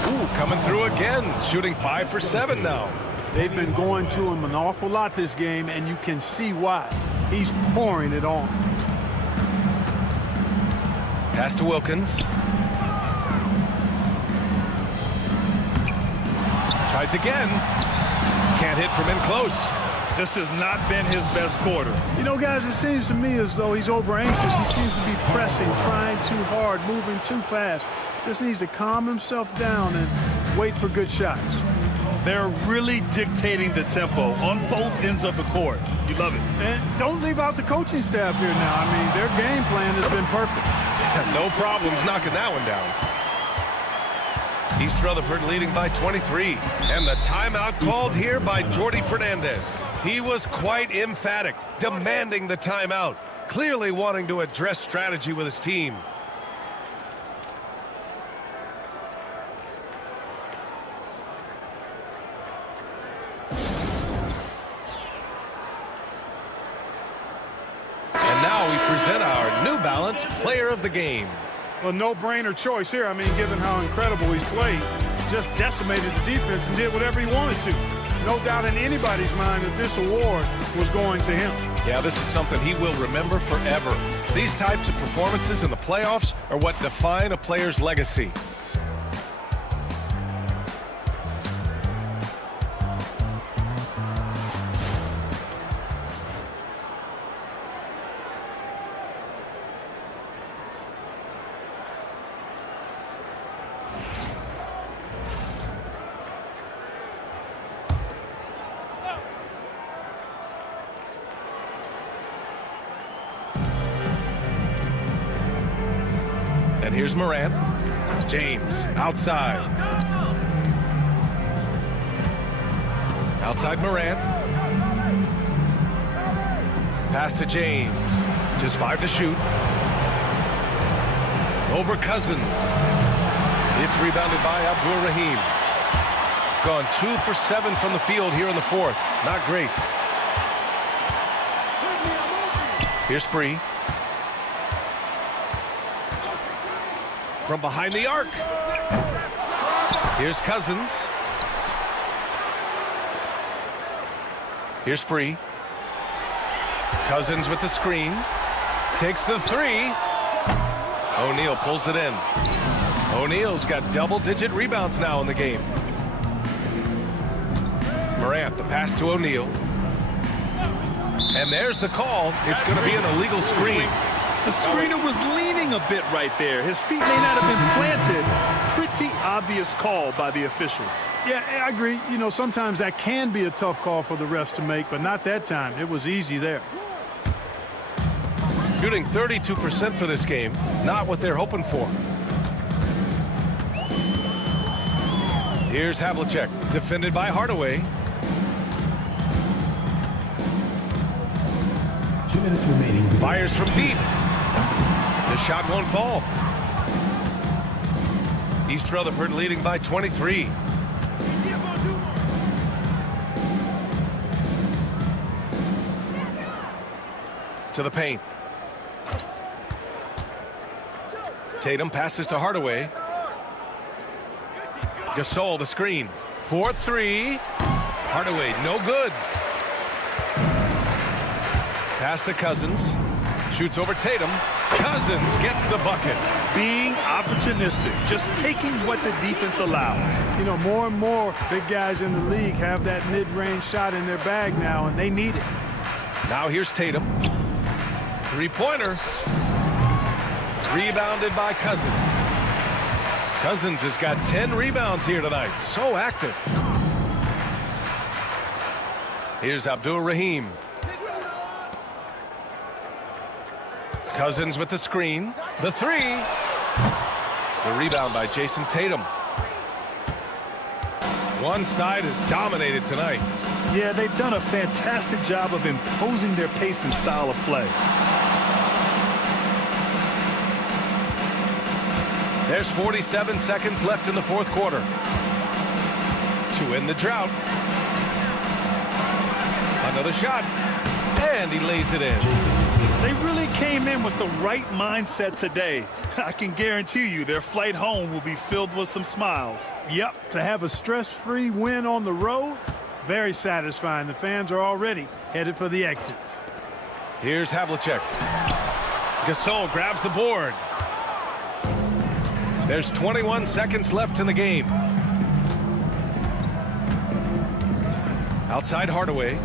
Ooh, coming through again, shooting 5 for 7 now. They've been going to him an awful lot this game, and you can see why. He's pouring it on. Pass to Wilkins. Tries again. Can't hit from in close. This has not been his best quarter. You know, guys, it seems to me as though he's over anxious. He seems to be pressing, trying too hard, moving too fast. Just needs to calm himself down and wait for good shots. They're really dictating the tempo on both ends of the court. You love it. And don't leave out the coaching staff here now. I mean, their game plan has been perfect. No problems knocking that one down. East Rutherford leading by 23. And the timeout called here by Jordi Fernandez. He was quite emphatic, demanding the timeout, clearly wanting to address strategy with his team. And now we present our New Balance Player of the Game. Well, no-brainer choice here. I mean, given how incredible he's played, just decimated the defense and did whatever he wanted to. No doubt in anybody's mind that this award was going to him. Yeah, this is something he will remember forever. These types of performances in the playoffs are what define a player's legacy. And here's Morant. James outside. Outside Morant. Pass to James. Just 5 to shoot. Over Cousins. It's rebounded by Abdul Rahim. Gone 2 for 7 from the field here in the fourth. Not great. Here's Free. From behind the arc. Here's Cousins. Here's Free. Cousins with the screen. Takes the 3. O'Neal pulls it in. O'Neal's got double-digit rebounds now in the game. Morant, the pass to O'Neal. And there's the call. It's going to be an illegal screen. The screener was leaning a bit right there. His feet may not have been planted. Pretty obvious call by the officials. Yeah, I agree. You know, sometimes that can be a tough call for the refs to make, but not that time. It was easy there. Shooting 32% for this game. Not what they're hoping for. Here's Havlicek, defended by Hardaway. 2 minutes remaining. Fires from deep. The shot won't fall. East Rutherford leading by 23. To the paint. Tatum passes to Hardaway. Gasol the screen. 4-3. Hardaway, no good. Pass to Cousins. Shoots over Tatum. Cousins gets the bucket. Being opportunistic, just taking what the defense allows. You know, more and more big guys in the league have that mid-range shot in their bag now, and they need it. Now here's Tatum. Three-pointer. Rebounded by Cousins. Cousins has got 10 rebounds here tonight. So active. Here's Abdul-Rahim. Cousins with the screen. The three. The rebound by Jason Tatum. One side is dominated tonight. Yeah, they've done a fantastic job of imposing their pace and style of play. There's 47 seconds left in the fourth quarter. To end the drought. Another shot. And he lays it in. They really came in with the right mindset today. I can guarantee you their flight home will be filled with some smiles. Yep, to have a stress-free win on the road, very satisfying. The fans are already headed for the exits. Here's Havlicek. Gasol grabs the board. There's 21 seconds left in the game. Outside Hardaway.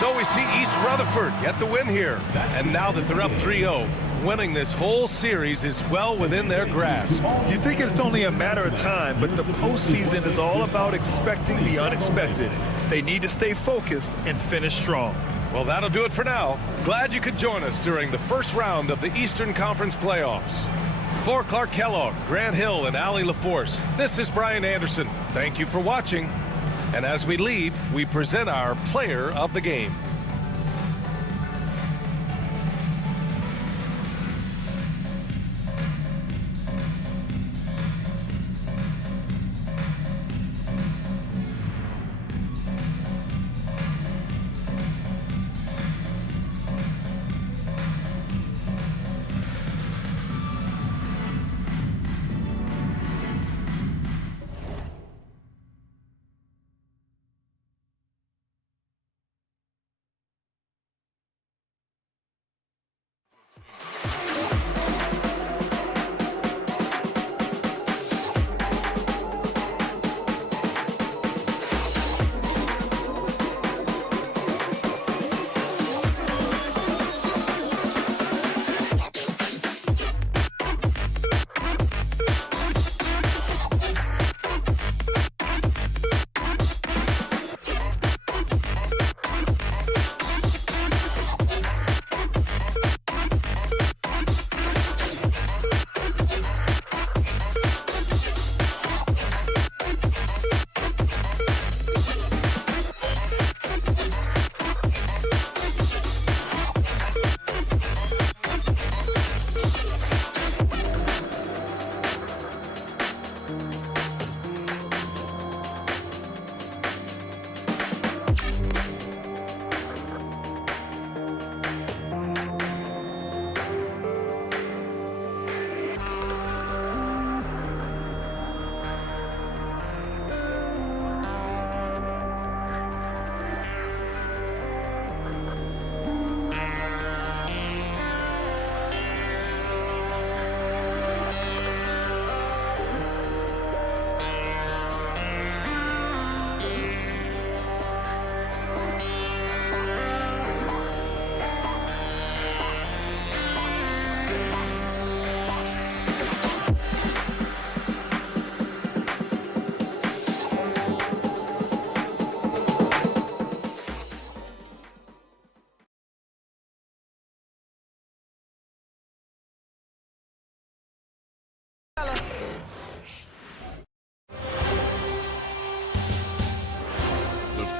So we see East Rutherford get the win here. And now that they're up 3-0, winning this whole series is well within their grasp. You think it's only a matter of time, but the postseason is all about expecting the unexpected. They need to stay focused and finish strong. Well, that'll do it for now. Glad you could join us during the first round of the Eastern Conference playoffs. For Clark Kellogg, Grant Hill, and Allie LaForce, this is Brian Anderson. Thank you for watching. And as we leave, we present our player of the game.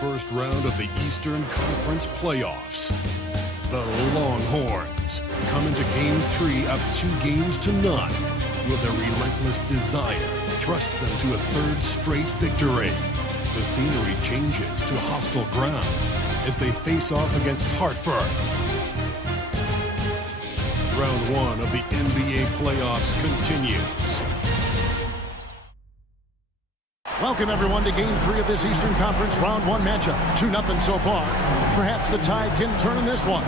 First round of the Eastern Conference playoffs. The Longhorns Longhorns come into Game 3 up 2 games to none with a relentless desire thrust them to a third straight victory. The scenery changes to hostile ground as they face off against Hartford. Round 1 of the NBA playoffs continues. Welcome, everyone, to Game 3 of this Eastern Conference Round 1 matchup. 2-0 so far. Perhaps the tide can turn in this one.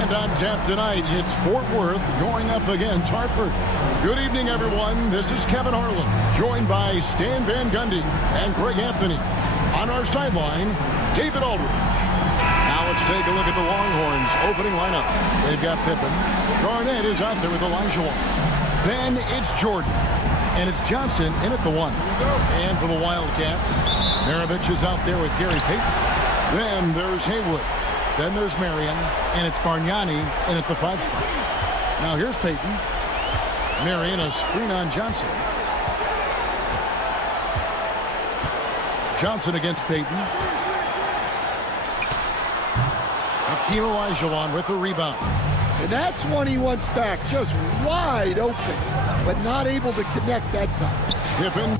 And on tap tonight, it's Fort Worth going up against Hartford. Good evening, everyone. This is Kevin Harlan, joined by Stan Van Gundy and Greg Anthony. On our sideline, David Aldridge. Now let's take a look at the Longhorns' opening lineup. They've got Pippen. Garnett is out there with Elijah Wan. Then it's Jordan. And it's Johnson in at the 1. And for the Wildcats, Maravich is out there with Gary Payton. Then there's Haywood. Then there's Marion. And it's Bargnani in at the 5 spot. Now here's Payton. Marion, a screen on Johnson. Johnson against Payton. Hakeem Olajuwon with the rebound. And that's one he wants back, just wide open, but not able to connect that time. Pippen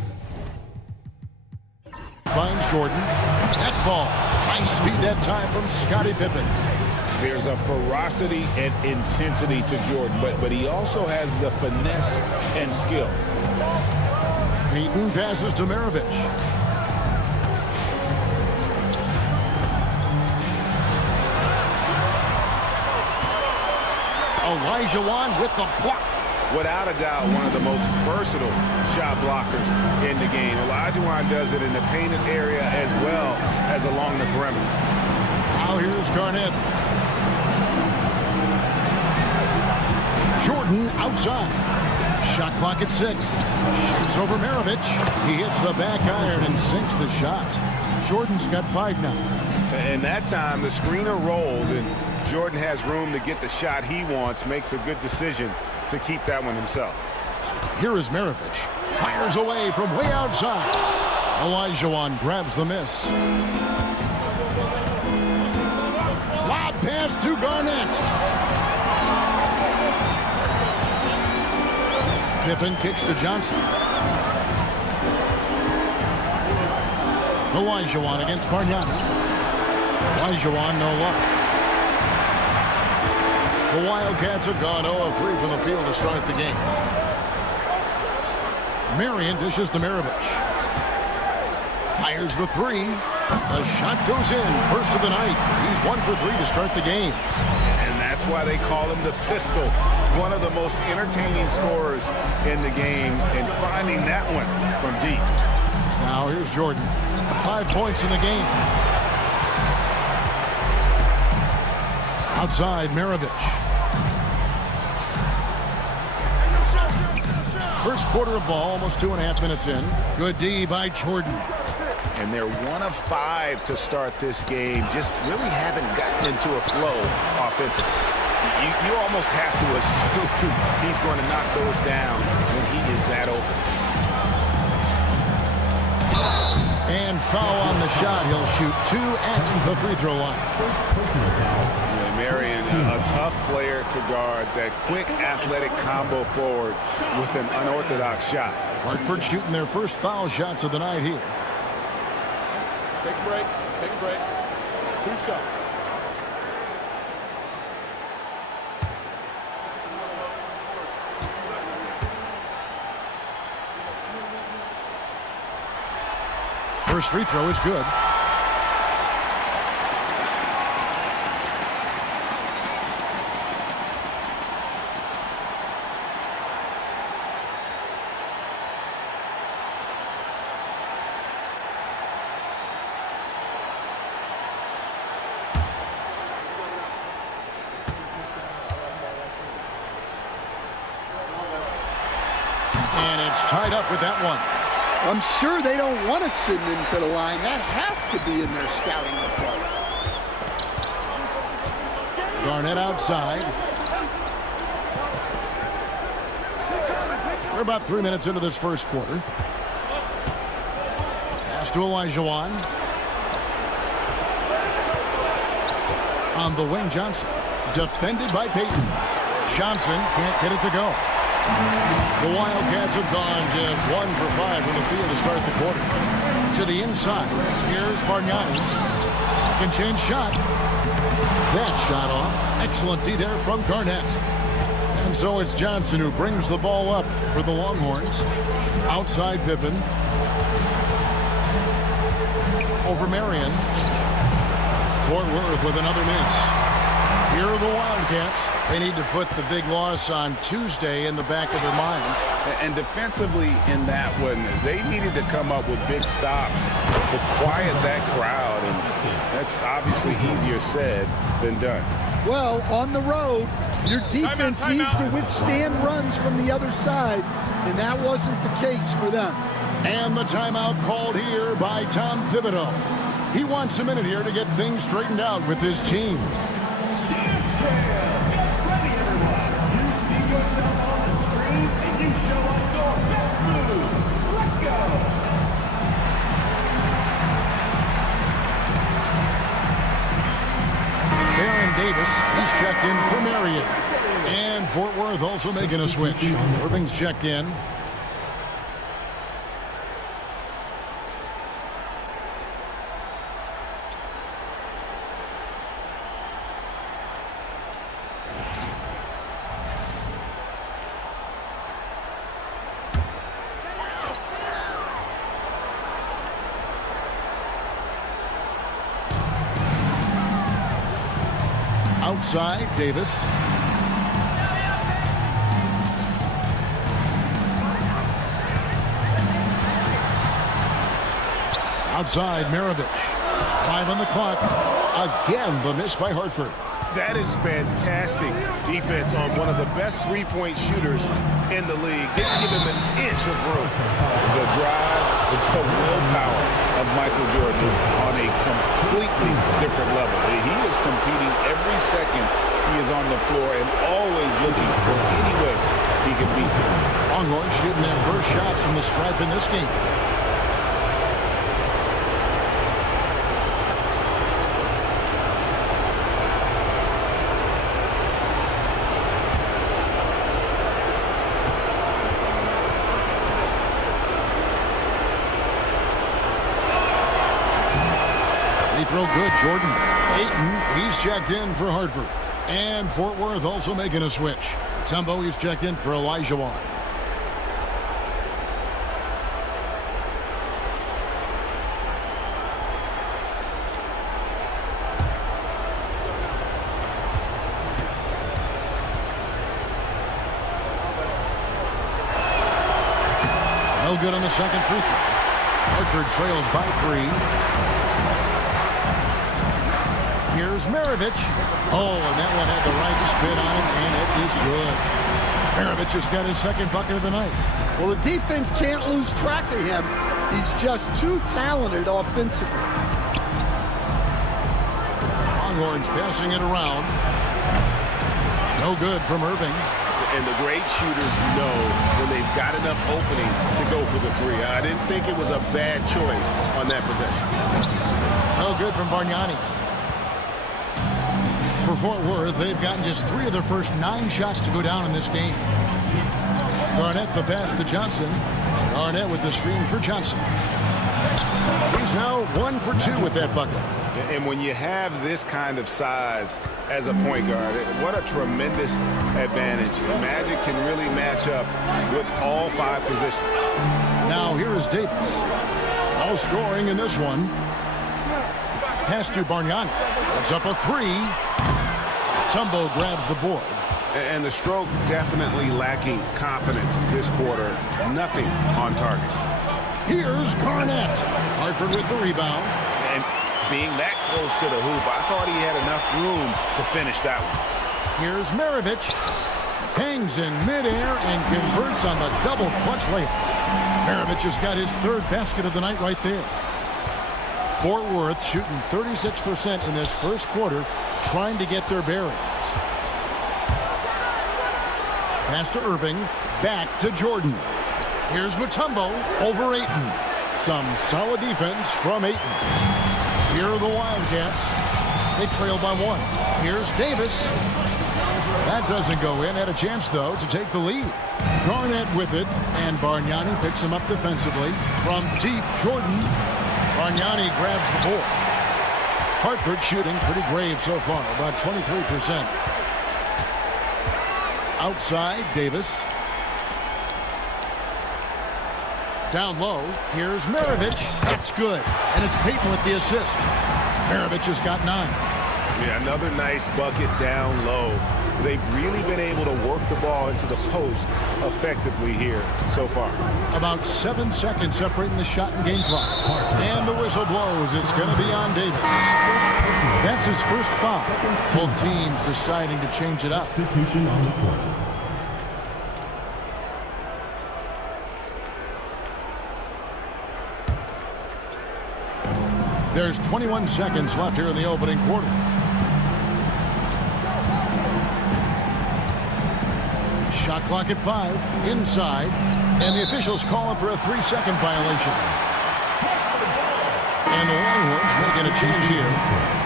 finds Jordan. That falls. Nice feed that time from Scottie Pippen. There's a ferocity and intensity to Jordan, but he also has the finesse and skill. Payton passes to Maravich. Olajuwon with the block. Without a doubt, one of the most versatile shot blockers in the game. Olajuwon does it in the painted area as well as along the perimeter. Now here's Garnett. Jordan outside. Shot clock at 6. Shoots over Maravich. He hits the back iron and sinks the shot. Jordan's got 5 now. And that time, the screener rolls, and Jordan has room to get the shot he wants, makes a good decision to keep that one himself. Here is Maravich. Fires away from way outside. Olajuwon grabs the miss. Lob pass to Garnett. Pippen kicks to Johnson. Olajuwon against Bargnani. Olajuwon, no luck. The Wildcats have gone 0 of 3 from the field to start the game. Marion dishes to Maravich. Fires the 3. The shot goes in. First of the night. He's 1 for 3 to start the game. And that's why they call him the pistol. One of the most entertaining scorers in the game, and finding that one from deep. Now here's Jordan. 5 points in the game. Outside, Maravich. First quarter of ball, almost 2.5 minutes in. Good D by Jordan. And they're 1 of 5 to start this game. Just really haven't gotten into a flow offensively. You almost have to assume he's going to knock those down when he is that open. And foul on the shot. He'll shoot 2 at the free throw line. Yeah, Marion, a tough player to guard. That quick athletic combo forward with an unorthodox shot. Hartford shooting their first foul shots of the night here. Take a break. Take a break. 2 shots. First free throw is good. And it's tied up with that one. I'm sure they don't want to send him to the line. That has to be in their scouting report. Garnett outside. We're about 3 minutes into this first quarter. Pass to Olajuwon. On the wing, Johnson. Defended by Payton. Johnson can't get it to go. The Wildcats have gone just 1 for 5 from the field to start the quarter. To the inside. Here's Bargnani. Second chance shot. That shot off. Excellent D there from Garnett. And so it's Johnson who brings the ball up for the Longhorns. Outside Pippen. Over Marion. Fort Worth with another miss. Here are the Wildcats. They need to put the big loss on Tuesday in the back of their mind. And defensively in that one, they needed to come up with big stops to quiet that crowd. And that's obviously easier said than done. Well, on the road, your defense needs to withstand runs from the other side, and that wasn't the case for them. And the timeout called here by Tom Thibodeau. He wants a minute here to get things straightened out with his team. Davis, he's checked in for Marion. And Fort Worth also making a switch. Irving's checked in. Outside, Davis. Outside, Maravich. 5 on the clock. Again, the miss by Hartford. That is fantastic defense on one of the best three-point shooters in the league. Didn't give him an inch of room. The drive, the willpower of Michael Jordan is on a completely different level. He is competing every second he is on the floor and always looking for any way he can beat them. Longhorns shooting their first shots from the stripe in this game. Throw good, Jordan. Ayton, he's checked in for Hartford. And Fort Worth also making a switch. Tumbo, he's checked in for Elijah Wan. No good on the second free throw. Hartford trails by 3. Here's Maravich. Oh, and that one had the right spin on it, and it is good. Maravich has got his second bucket of the night. Well, the defense can't lose track of him. He's just too talented offensively. Longhorns passing it around. No good from Irving. And the great shooters know when they've got enough opening to go for the three. I didn't think it was a bad choice on that possession. No good from Bargnani. For Fort Worth, they've gotten just 3 of their first 9 shots to go down in this game. Garnett the pass to Johnson. Garnett with the screen for Johnson. He's now 1 for 2 with that bucket. And when you have this kind of size as a point guard, what a tremendous advantage. Magic can really match up with all 5 positions. Now here is Davis. All scoring in this one. Pass to Bargnani. It's up a 3. Tumbo grabs the board. And the stroke definitely lacking confidence this quarter. Nothing on target. Here's Garnett. Hartford with the rebound. And being that close to the hoop, I thought he had enough room to finish that one. Here's Maravich. Hangs in midair and converts on the double clutch layup. Maravich has got his 3rd basket of the night right there. Fort Worth shooting 36% in this first quarter, trying to get their bearings. Pass to Irving, back to Jordan. Here's Mutombo over Ayton. Some solid defense from Ayton. Here are the Wildcats. They trail by 1. Here's Davis. That doesn't go in. Had a chance, though, to take the lead. Garnett with it, and Bargnani picks him up defensively. From deep, Jordan. Bargnani grabs the board. Hartford shooting pretty grave so far, about 23%. Outside, Davis. Down low, here's Maravich. That's good, and it's Payton with the assist. Maravich has got 9. Yeah, another nice bucket down low. They've really been able to work the ball into the post effectively here so far. About 7 seconds separating the shot and game clock. And the whistle blows. It's going to be on Davis. That's his first foul. Both teams deciding to change it up. Substitution on the court. There's 21 seconds left here in the opening quarter. Shot clock at 5, inside, and the officials call him for a 3-second violation. And the Longhorns making a change here.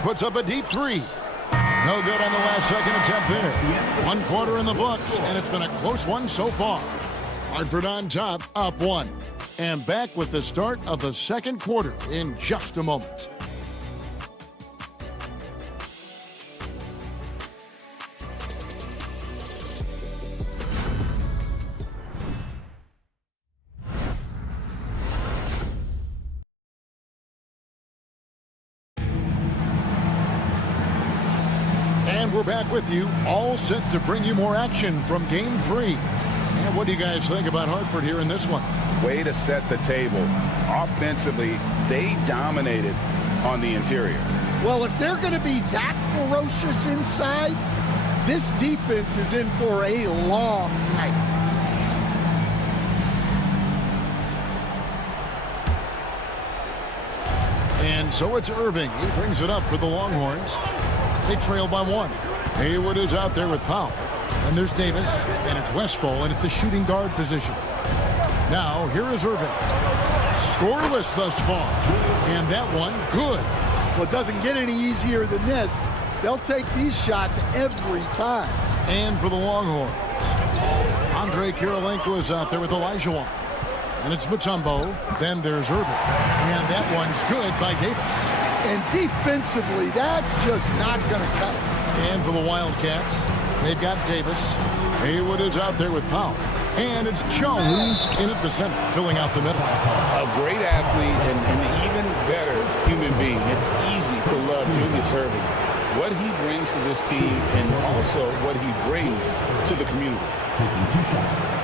Puts up a deep 3. No good on the last second attempt there. 1 quarter in the books, and it's been a close one so far. Hartford on top, up 1. And back with the start of the second quarter in just a moment. And we're back with you, all set to bring you more action from Game 3. And what do you guys think about Hartford here in this one? Way to set the table. Offensively, they dominated on the interior. Well, if they're going to be that ferocious inside, this defense is in for a long night. And so it's Irving. He brings it up for the Longhorns. They trail by 1. Haywood is out there with Powell. And there's Davis, and it's Westphal in at the shooting guard position. Now, here is Irving. Scoreless thus far. And that one, good. Well, it doesn't get any easier than this. They'll take these shots every time. And for the Longhorns, Andre Kirilenko is out there with Elijah. And it's Mutombo. Then there's Irving. And that one's good by Davis. And defensively, that's just not going to cut it. And for the Wildcats, they've got Davis. Haywood is out there with Powell. And it's Jones in at the center, filling out the middle. A great athlete and an even better human being. It's easy to love Julius Irving. What he brings to this team and also what he brings to the community. Taking 2 shots.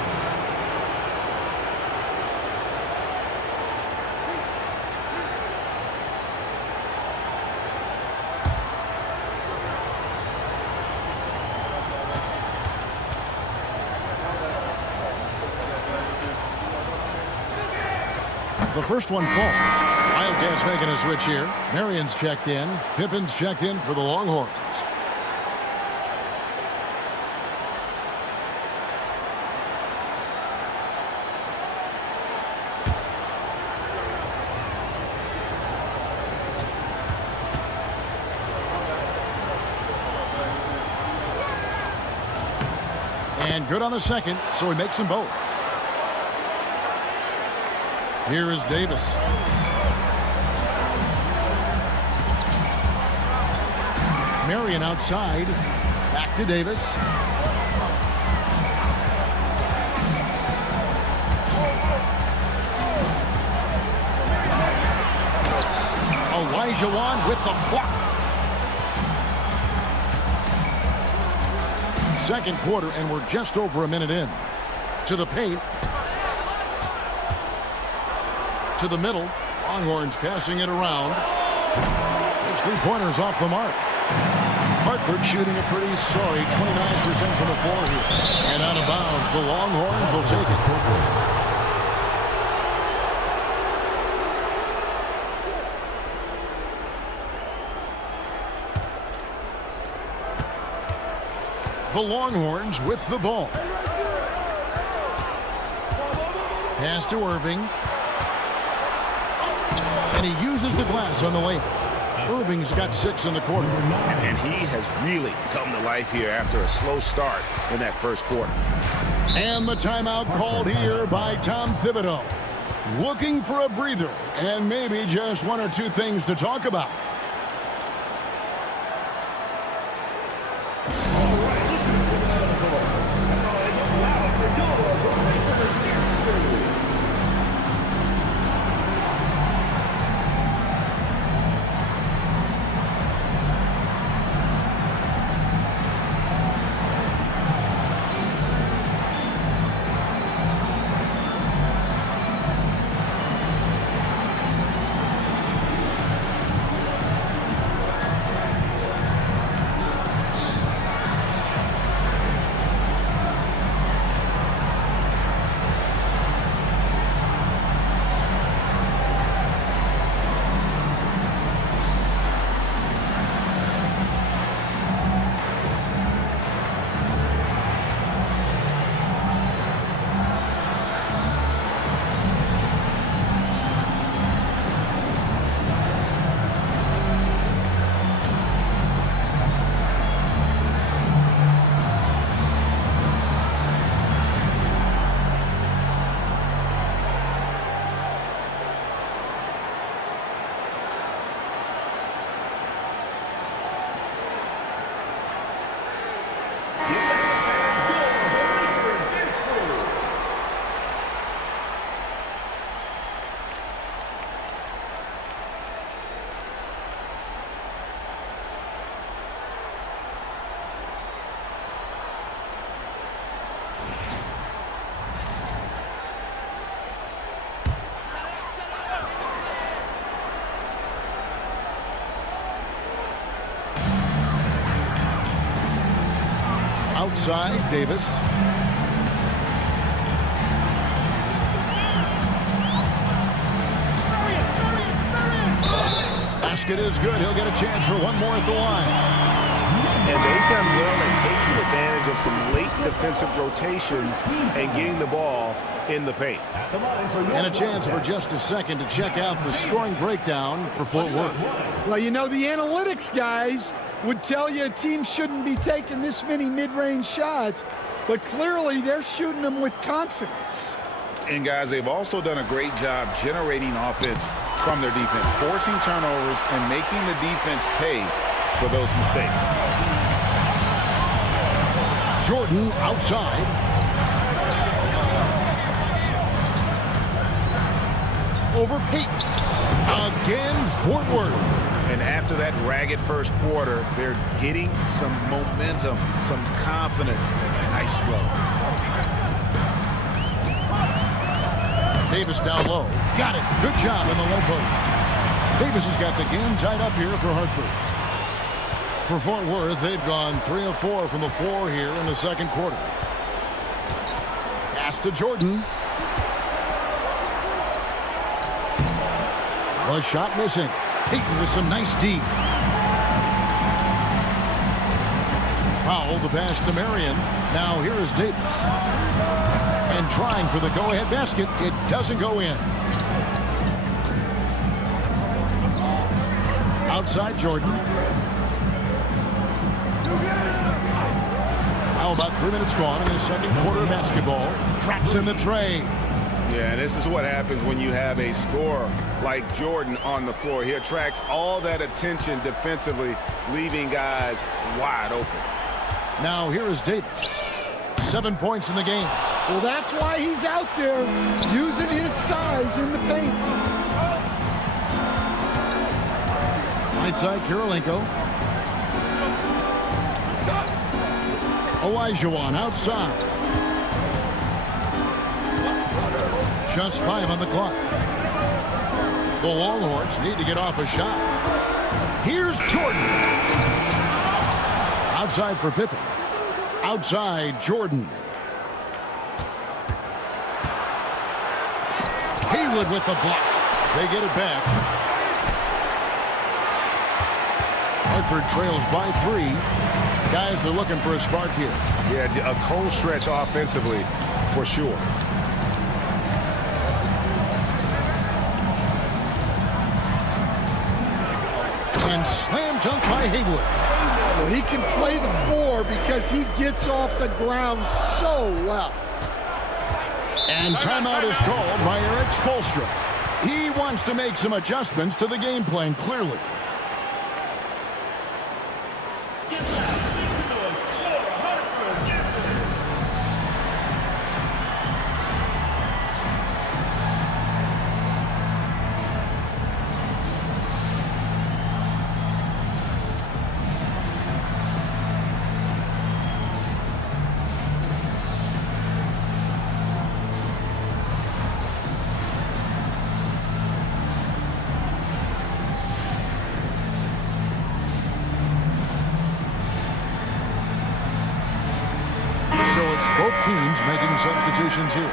The first one falls. Wildcats making a switch here. Marion's checked in. Pippin's checked in for the Longhorns. And good on the second, so he makes them both. Here is Davis. Marion outside. Back to Davis. Elijah Wan with the block. Second quarter, and we're just over a minute in. To the paint. To the middle. Longhorns passing it around. His 3-pointers off the mark. Hartford shooting a pretty sorry 29% from the floor here. And out of bounds, the Longhorns will take it. The Longhorns with the ball. Pass to Irving. And he uses the glass on the way. Irving's got 6 in the quarter. And he has really come to life here after a slow start in that first quarter. And the timeout called here by Tom Thibodeau. Looking for a breather and maybe just 1 or 2 things to talk about. Outside, Davis. Basket is good. He'll get a chance for one more at the line. And they've done well at taking advantage of some late defensive rotations and getting the ball in the paint. And a chance for just a second to check out the scoring breakdown for Fort Worth. Well, you know, the analytics guys would tell you a team shouldn't be taking this many mid-range shots, but clearly they're shooting them with confidence. And guys, they've also done a great job generating offense from their defense, forcing turnovers and making the defense pay for those mistakes. Jordan outside. Over Peyton. Again, Fort Worth. And after that ragged first quarter, they're getting some momentum, some confidence. Nice flow. Davis down low. Got it. Good job in the low post. Davis has got the game tied up here for Hartford. For Fort Worth, they've gone 3 of 4 from the floor here in the second quarter. Pass to Jordan. The shot missing. Peyton with some nice D. Powell, the pass to Marion. Now here is Davis. And trying for the go-ahead basket. It doesn't go in. Outside Jordan. How about 3 minutes gone in the second quarter of basketball? Traps in the tray. Yeah, this is what happens when you have a scorer like Jordan on the floor. He attracts all that attention defensively, leaving guys wide open. Now here is Davis. 7 points in the game. Well, that's why he's out there using his size in the paint. Right side, Kirilenko. Olajuwon outside. Just 5 on the clock. The Longhorns need to get off a shot. Here's Jordan. Outside for Pippen. Outside, Jordan. Haywood with the block. They get it back. Hartford trails by 3. Guys are looking for a spark here. Yeah, a cold stretch offensively, for sure. And slam dunk by Haywood. Well, he can play the 4 because he gets off the ground so well. And timeout is called by Eric Spoelstra. He wants to make some adjustments to the game plan, clearly. So it's both teams making substitutions here.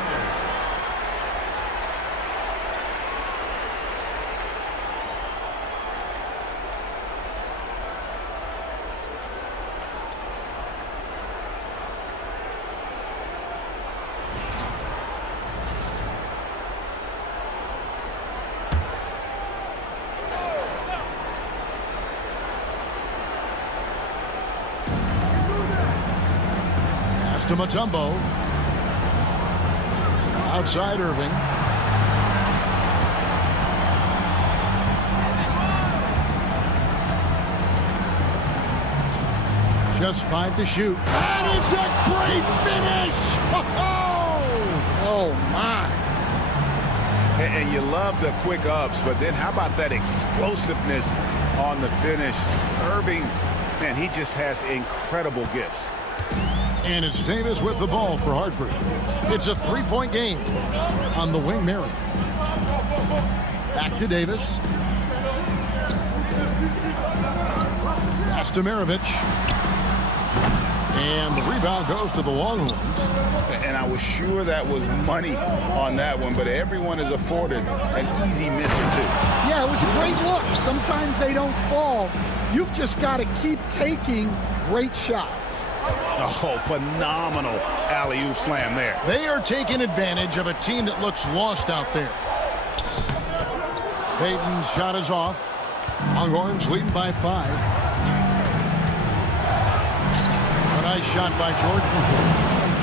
To Mutombo. Outside Irving. Just 5 to shoot. And it's a great finish! Oh my. And you love the quick ups, but then how about that explosiveness on the finish? Irving, man, he just has incredible gifts. And it's Davis with the ball for Hartford. It's a 3-point game on the wing, Marion. Back to Davis. Pass to Maravich. And the rebound goes to the Longhorns. And I was sure that was money on that one, but everyone is afforded an easy misser, too. Yeah, it was a great look. Sometimes they don't fall. You've just got to keep taking great shots. Oh, phenomenal alley-oop slam there. They are taking advantage of a team that looks lost out there. Payton's shot is off. Longhorns leading by 5. A nice shot by Jordan.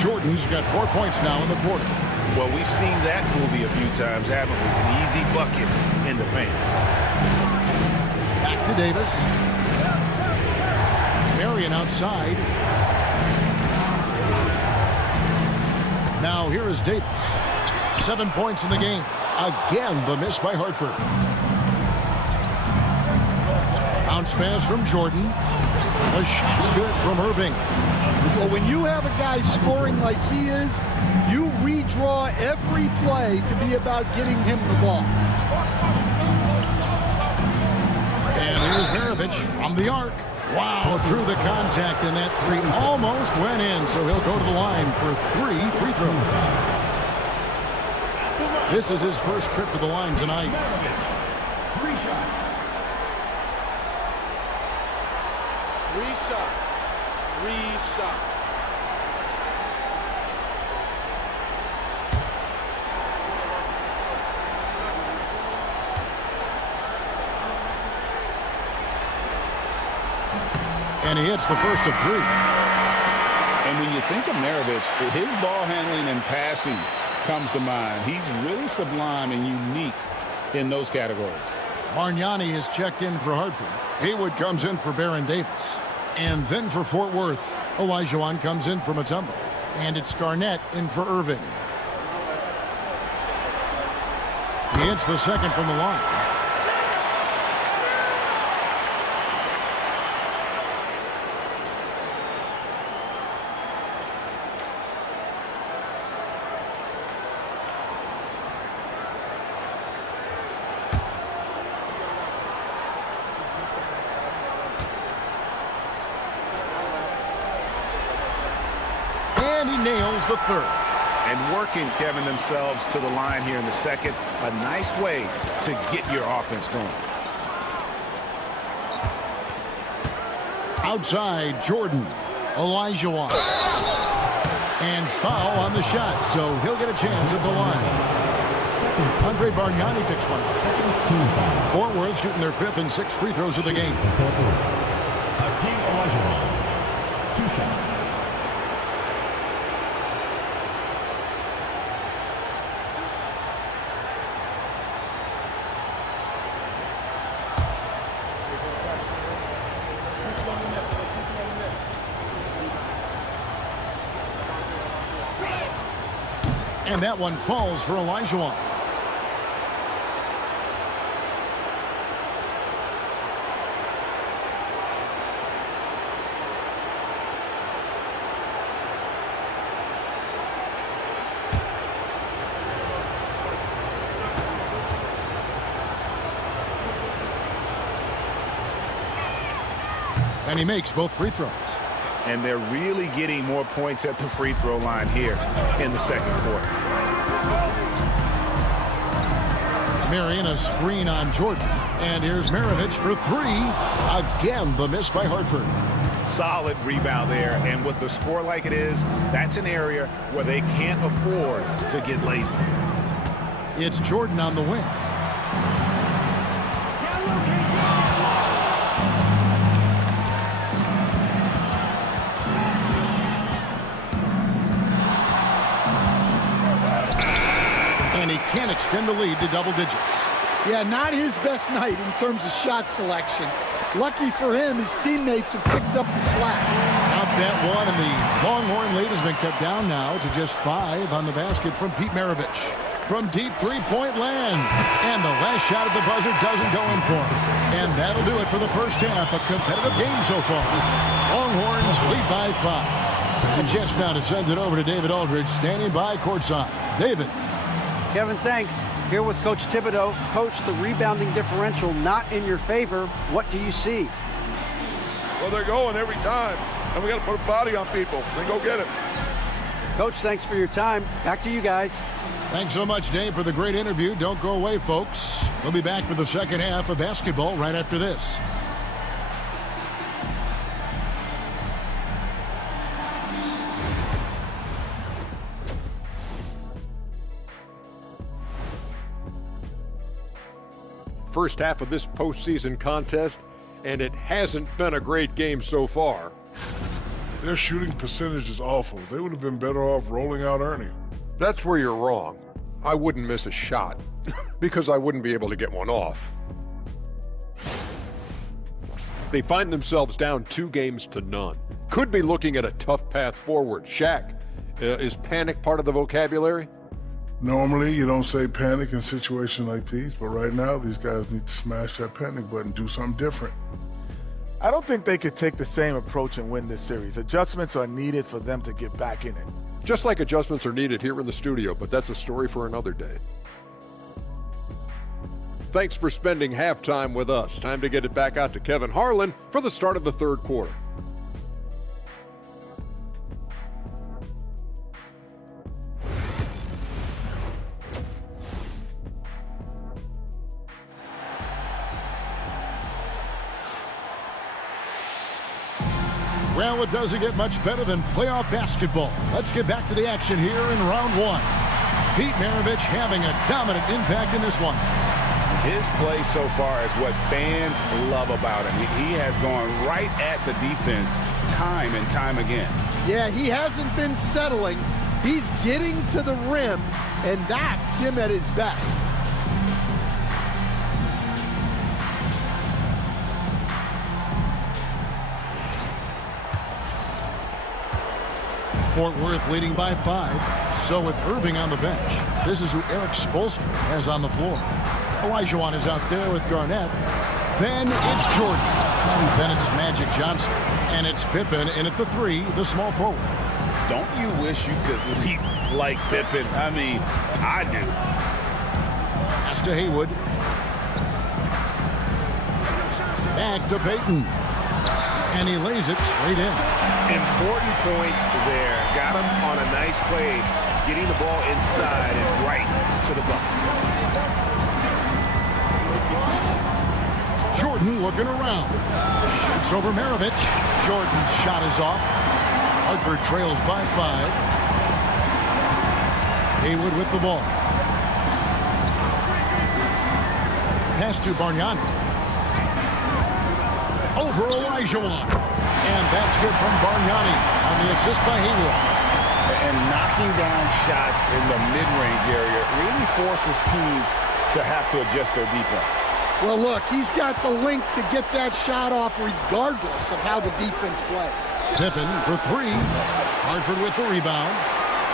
Jordan's got 4 points now in the quarter. Well, we've seen that movie a few times, haven't we? An easy bucket in the paint. Back to Davis. Marion outside. Now here is Davis. 7 points in the game. Again, the miss by Hartford. Bounce pass from Jordan. The shot's good from Irving. So when you have a guy scoring like he is, you redraw every play to be about getting him the ball. And here's Maravich from the arc. Wow, through the contact, and that 3 almost went in, so he'll go to the line for 3 free throws. This is his first trip to the line tonight. 3 shots. 3 shots. 3 shots. And he hits the first of 3. And when you think of Maravich, his ball handling and passing comes to mind. He's really sublime and unique in those categories. Bargnani is checked in for Hartford. Haywood comes in for Baron Davis. And then for Fort Worth, Olajuwon comes in for Mutombo. And it's Garnett in for Irving. He hits the second from the line. nails the third. And working, Kevin, themselves to the line here in the second. A nice way to get your offense going. Outside, Jordan. Olajuwon. And foul on the shot, so he'll get a chance at the line. Andre Bargnani picks one. Fort Worth shooting their 5th and 6th free throws of the game. Hakeem Olajuwon, 2 shots. And that one falls for Olajuwon. And he makes both free throws. And they're really getting more points at the free throw line here in the second quarter. Marion, a screen on Jordan. And here's Maravich for 3. Again, the miss by Hartford. Solid rebound there. And with the score like it is, that's an area where they can't afford to get lazy. It's Jordan on the wing. And he can't extend the lead to double digits. Yeah, not his best night in terms of shot selection. Lucky for him, his teammates have picked up the slack. Out that one, and the Longhorn lead has been cut down now to just 5 on the basket from Pete Maravich. From deep three-point land. And the last shot at the buzzer doesn't go in for him. And that'll do it for the first half. A competitive game so far. Longhorns lead by 5. And Jets now to send it over to David Aldridge, standing by courtside. David. Kevin, thanks. Here with Coach Thibodeau. Coach, the rebounding differential not in your favor. What do you see? Well, they're going every time, and we got to put a body on people. Then go get it. Coach, thanks for your time. Back to you guys. Thanks so much, Dave, for the great interview. Don't go away, folks. We'll be back for the second half of basketball right after this. First half of this postseason contest, and it hasn't been a great game so far. Their shooting percentage is awful. They would have been better off rolling out Ernie. That's where you're wrong. I wouldn't miss a shot because I wouldn't be able to get one off. They find themselves down 2 games to none. Could be looking at a tough path forward. Shaq, is panic part of the vocabulary? Normally, you don't say panic in situations like these, but right now, these guys need to smash that panic button, do something different. I don't think they could take the same approach and win this series. Adjustments are needed for them to get back in it. Just like adjustments are needed here in the studio, but that's a story for another day. Thanks for spending halftime with us. Time to get it back out to Kevin Harlan for the start of the third quarter. Well, it doesn't get much better than playoff basketball. Let's get back to the action here in round 1. Pete Maravich having a dominant impact in this one. His play so far is what fans love about him. He has gone right at the defense time and time again. Yeah, he hasn't been settling. He's getting to the rim, and that's him at his best. Fort Worth leading by 5. So with Irving on the bench, this is who Eric Spoelstra has on the floor. Olajuwon is out there with Garnett. Then it's Jordan. Then it's Magic Johnson. And it's Pippen in at the 3, the small forward. Don't you wish you could leap like Pippen? I mean, I do. Pass to Haywood. Back to Payton. And he lays it straight in. Important points there. Got him on a nice play, getting the ball inside and right to the bucket. Jordan looking around. Shoots over Maravich. Jordan's shot is off. Hartford trails by 5. Haywood with the ball. Pass to Bargnani. Over Olajuwon. And that's good from Bargnani on the assist by Haywood. And knocking down shots in the mid-range area really forces teams to have to adjust their defense. Well, look, he's got the length to get that shot off regardless of how the defense plays. Pippen for 3. Hartford with the rebound.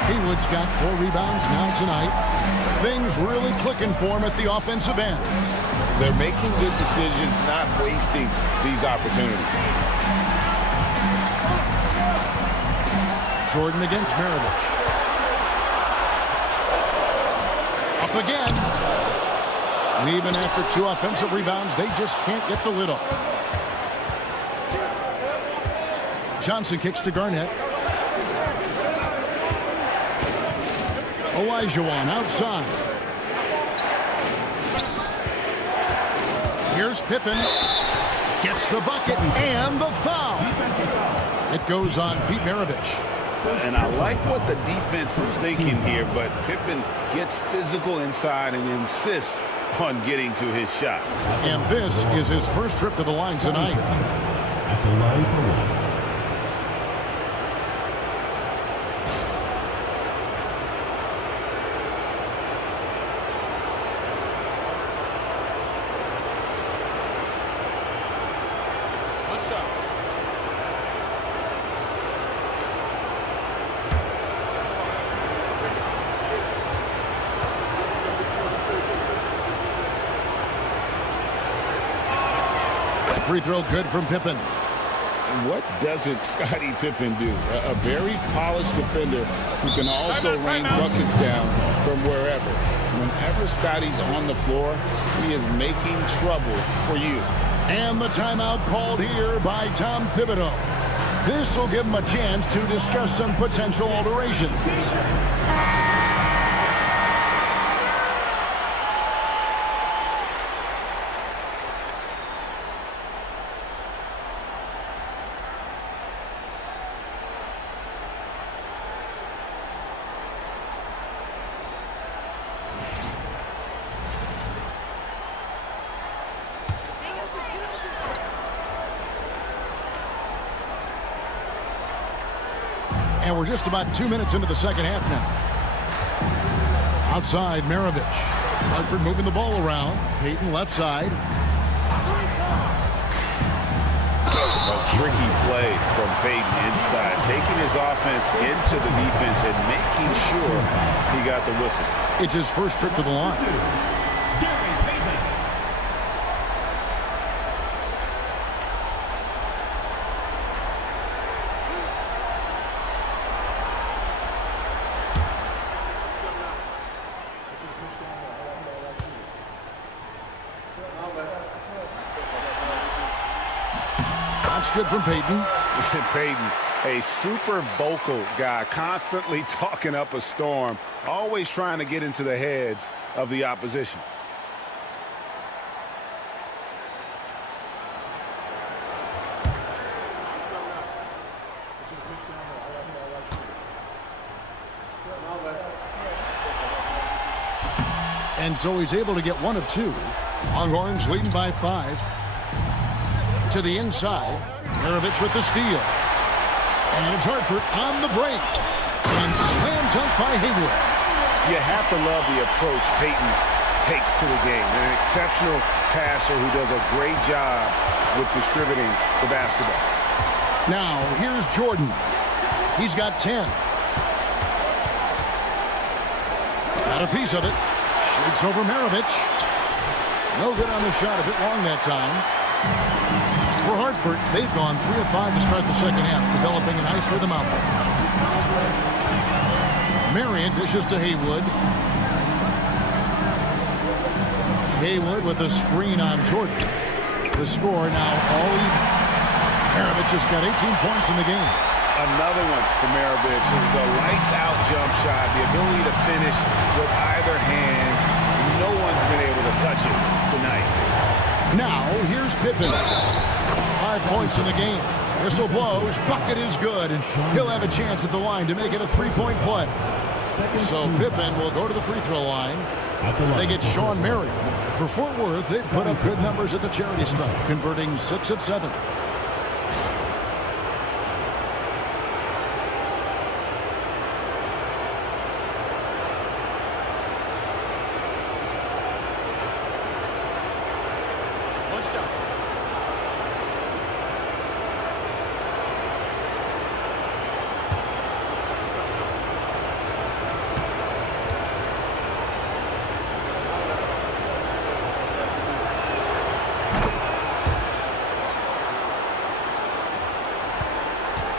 Haywood's got 4 rebounds now tonight. Things really clicking for him at the offensive end. They're making good decisions, not wasting these opportunities. Jordan against Maravich. Up again. And even after 2 offensive rebounds, they just can't get the lid off. Johnson kicks to Garnett. Olajuwon outside. Here's Pippen. Gets the bucket and the foul. It goes on Pete Maravich. And I like what the defense is thinking here, but Pippen gets physical inside and insists on getting to his shot. And this is his first trip to the line tonight. At the line for 1. What's up? Free throw good from Pippen. And what doesn't Scottie Pippen do? A very polished defender who can also rain buckets down from wherever. Whenever Scottie's on the floor, he is making trouble for you. And the timeout called here by Tom Thibodeau. This will give him a chance to discuss some potential alterations. And we're just about 2 minutes into the second half now. Outside, Maravich. Hartford moving the ball around. Payton left side. A tricky play from Payton inside, taking his offense into the defense and making sure he got the whistle. It's his first trip to the line. That's good from Payton. Payton, a super vocal guy, constantly talking up a storm, always trying to get into the heads of the opposition. And so he's able to get 1 of 2. Longhorns leading by 5. To the inside. Maravich with the steal. And it's Hartford on the break. And slam dunk by Haywood. You have to love the approach Payton takes to the game. An exceptional passer who does a great job with distributing the basketball. Now, here's Jordan. He's got 10. Got a piece of it. Shoots over Maravich. No good on the shot. A bit long that time. For Hartford, they've gone 3 of 5 to start the second half, developing a nice rhythm out there. Marion dishes to Haywood. Haywood with a screen on Jordan. The score now all even. Maravich has got 18 points in the game. Another one for Maravich. The lights-out jump shot, the ability to finish with either hand. No one's been able to touch it tonight. Now, here's Pippen. 5 points in the game. Whistle blows. Bucket is good. And he'll have a chance at the line to make it a three-point play. So Pippen will go to the free throw line. They get Sean Marion. For Fort Worth, they've put up good numbers at the charity stripe, converting 6 of 7.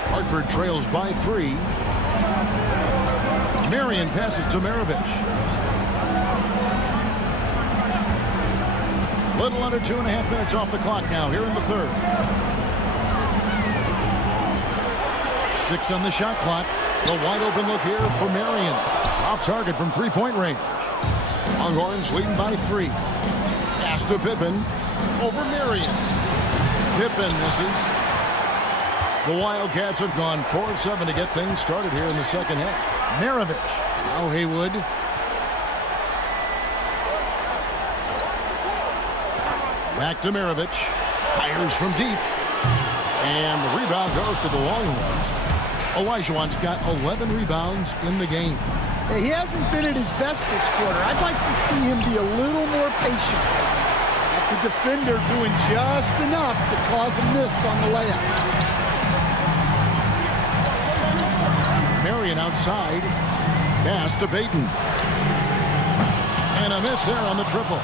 Hartford trails by 3. Marion passes to Maravich. Little under 2.5 minutes off the clock now here in the third. 6 on the shot clock. The wide open look here for Marion. Off target from three-point range. Longhorns leading by 3. Pass to Pippen. Over Marion. Pippen misses. The Wildcats have gone 4 of 7 to get things started here in the second half. Maravich. Now Haywood. Back to Maravich. Fires from deep. And the rebound goes to the Longhorns. Olajuwon's got 11 rebounds in the game. He hasn't been at his best this quarter. I'd like to see him be a little more patient. That's a defender doing just enough to cause a miss on the layup. Marion outside. Pass to Payton. And a miss there on the triple.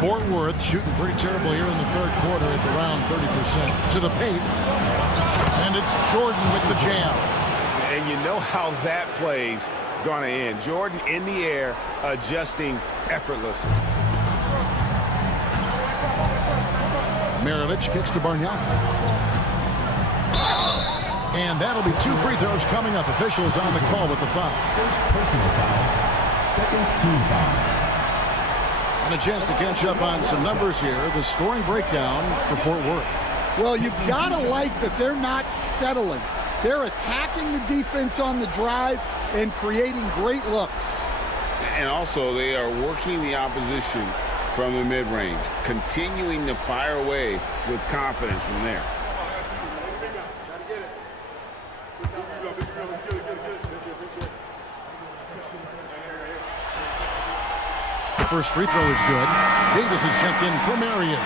Fort Worth shooting pretty terrible here in the third quarter at around 30%. To the paint. And it's Jordan with the jam. And you know how that play's going to end. Jordan in the air, adjusting effortlessly. Maravich kicks to Bargnani. And that'll be 2 free throws coming up. Officials on the call with the foul. First personal foul. Second team foul. And a chance to catch up on some numbers here. The scoring breakdown for Fort Worth. Well, you've got to like that they're not settling. They're attacking the defense on the drive and creating great looks. And also, they are working the opposition from the mid-range, continuing to fire away with confidence from there. The first free throw is good. Davis is checked in for Marion.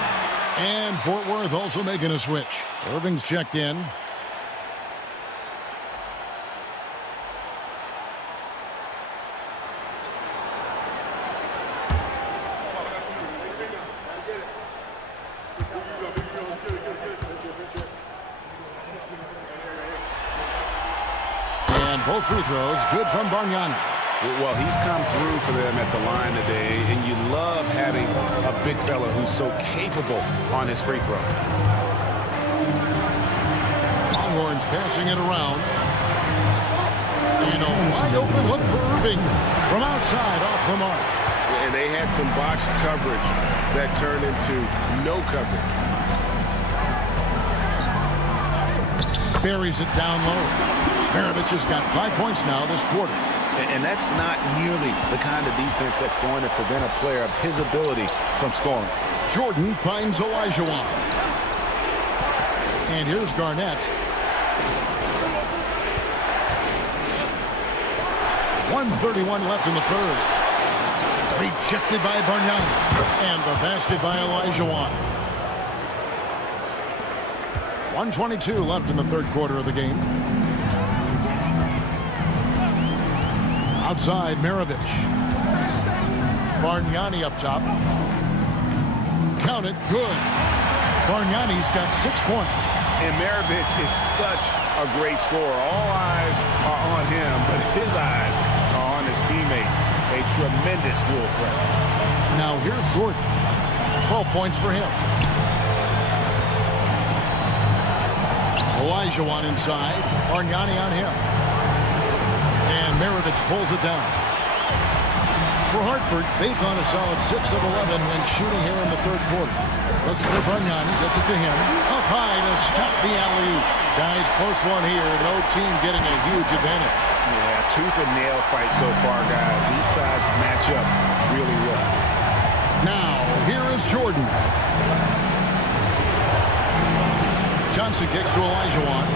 And Fort Worth also making a switch. Irving's checked in. And both free throws good from Bargnani. Well, he's come through for them at the line today, and you love having a big fella who's so capable on his free throw. Longhorns passing it around. And a wide open look for Irving from outside off the mark. And they had some botched coverage that turned into no coverage. Buries it down low. Maravich has got 5 points now this quarter. And that's not nearly the kind of defense that's going to prevent a player of his ability from scoring. Jordan finds Olajuwon. And here's Garnett. 1:31 left in the third. Rejected by Bargnani. And the basket by Olajuwon. 1:22 left in the third quarter of the game. Outside, Maravich. Bargnani up top. Count it, good. Bargnani's got 6 points. And Maravich is such a great scorer. All eyes are on him, but his eyes are on his teammates. A tremendous dual threat. Now here's Jordan. 12 points for him. Olajuwon inside. Bargnani on him. And Maravich pulls it down. For Hartford, they've gone a solid 6 of 11 when shooting here in the third quarter. Looks for Bargnani, gets it to him. Up high to stuff the alley-oop. Guys, close one here. No team getting a huge advantage. Yeah, tooth and nail fight so far, guys. These sides match up really well. Now, here is Jordan. Johnson kicks to Olajuwon.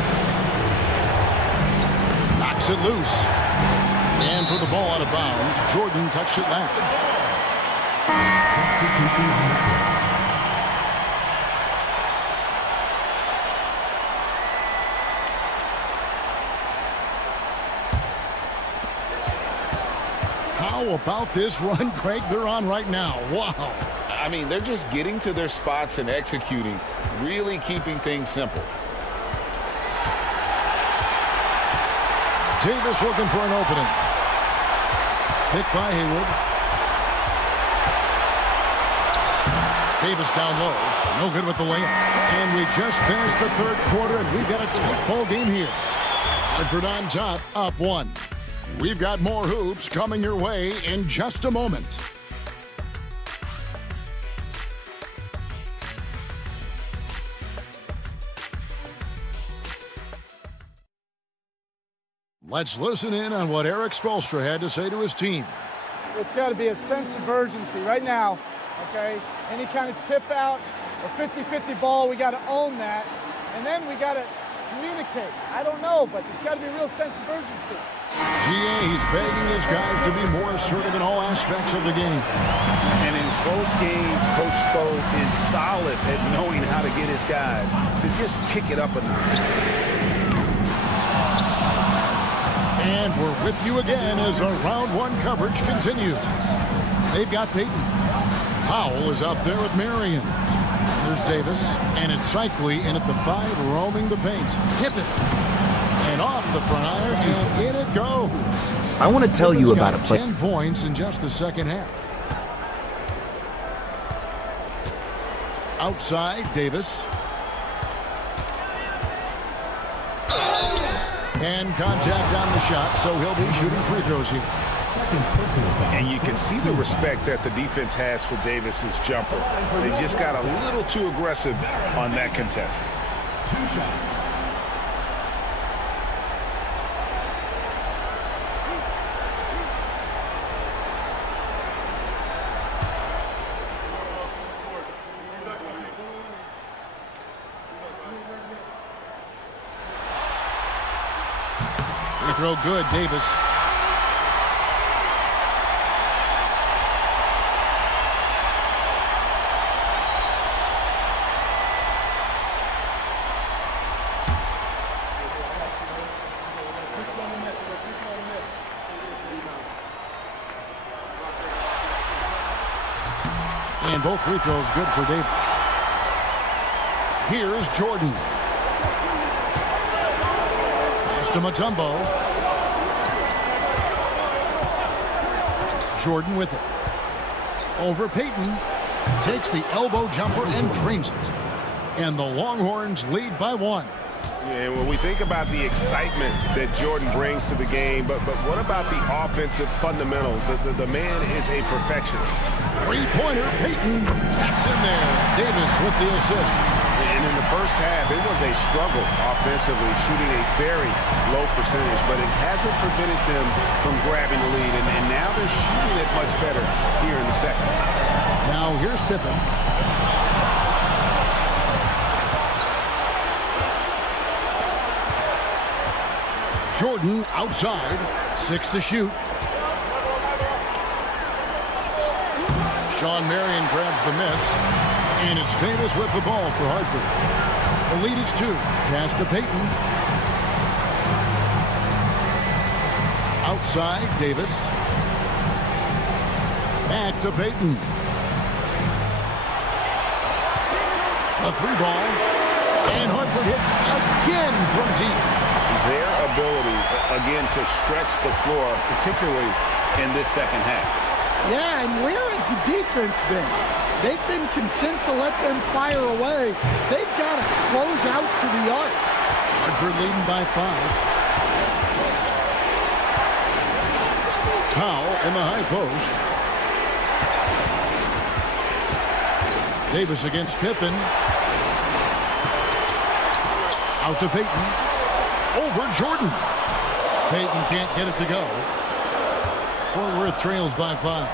Knocks it loose. And for the ball out of bounds, Jordan touched it last. Substitution on the court. How about this run, Craig, they're on right now? Wow. I mean, they're just getting to their spots and executing, really keeping things simple. Davis looking for an opening. Picked by Hayward. Davis down low. No good with the layup. And we just finished the third quarter, and we've got a tight ball game here. Hartford on top, up 1. We've got more hoops coming your way in just a moment. Let's listen in on what Eric Spoelstra had to say to his team. It's got to be a sense of urgency right now, okay? Any kind of tip out or 50-50 ball, we got to own that. And then we got to communicate. I don't know, but it's got to be a real sense of urgency. He's begging his guys to be more assertive in all aspects of the game. And in close games, Coach Spo is solid at knowing how to get his guys to just kick it up a notch. And we're with you again as our round 1 coverage continues. They've got Payton. Powell is out there with Marion. There's Davis, and it's Cycli in at the 5, roaming the paint. Hip it. And off the front iron, and in it goes. I want to tell you about a play. 10 points in just the second half. Outside, Davis. And contact on the shot, so he'll be shooting free throws here. And you can see the respect that the defense has for Davis's jumper. They just got a little too aggressive on that contest. 2 shots. Free throw good, Davis. And both free throws good for Davis. Here's Jordan. Pass to Mutombo. Jordan with it. Over Payton. Takes the elbow jumper and drains it. And the Longhorns lead by 1. Yeah, when we think about the excitement that Jordan brings to the game, but what about the offensive fundamentals? The man is a perfectionist. Three-pointer, Payton. That's in there. Davis with the assist. And in the first half, it was a struggle offensively, shooting a very low percentage, but it hasn't prevented them from grabbing the lead. And now they're shooting it much better here in the second. Now here's Pippen. Jordan outside, 6 to shoot. Sean Marion grabs the miss, and it's Davis with the ball for Hartford. The lead is 2. Pass to Payton. Outside, Davis. Back to Payton. A 3 ball, and Hartford hits again from deep. Their ability, again, to stretch the floor, particularly in this second half. Yeah, and where has the defense been? They've been content to let them fire away. They've got to close out to the arc. Hartford leading by 5. Powell in the high post. Davis against Pippen. Out to Payton. Over Jordan. Payton can't get it to go. Fort Worth trails by 5.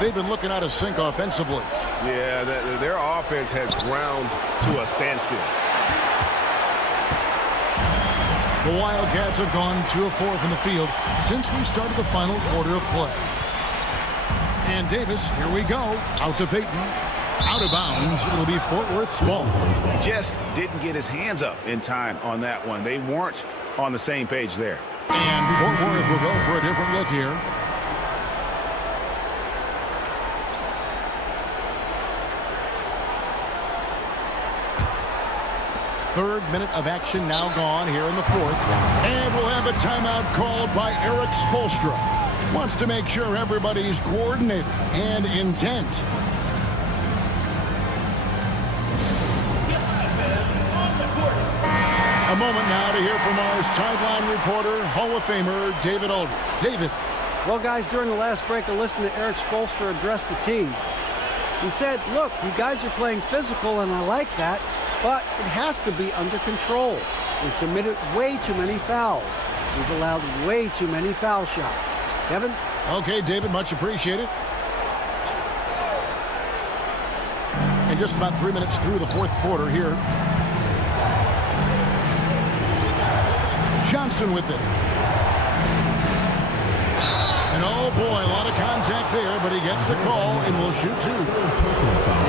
They've been looking out of sync offensively. Yeah, their offense has ground to a standstill. The Wildcats have gone 2 of 4 from the field since we started the final quarter of play. And Davis, here we go. Out to Payton. Out of bounds. It'll be Fort Worth's ball. Just didn't get his hands up in time on that one. They weren't on the same page there. And Fort Worth will go for a different look here. Third minute of action now gone here in the fourth. And we'll have a timeout called by Eric Spoelstra. Wants to make sure everybody's coordinated and intent. A moment now to hear from our sideline reporter, Hall of Famer David Aldridge. David. Well, guys, during the last break, I listened to Eric Spoelstra address the team. He said, look, you guys are playing physical, and I like that, but it has to be under control. We've committed way too many fouls. We've allowed way too many foul shots. Kevin? Okay, David, much appreciated. And just about 3 minutes through the fourth quarter here. Johnson with it. And oh boy, a lot of contact there, but he gets the call and will shoot 2.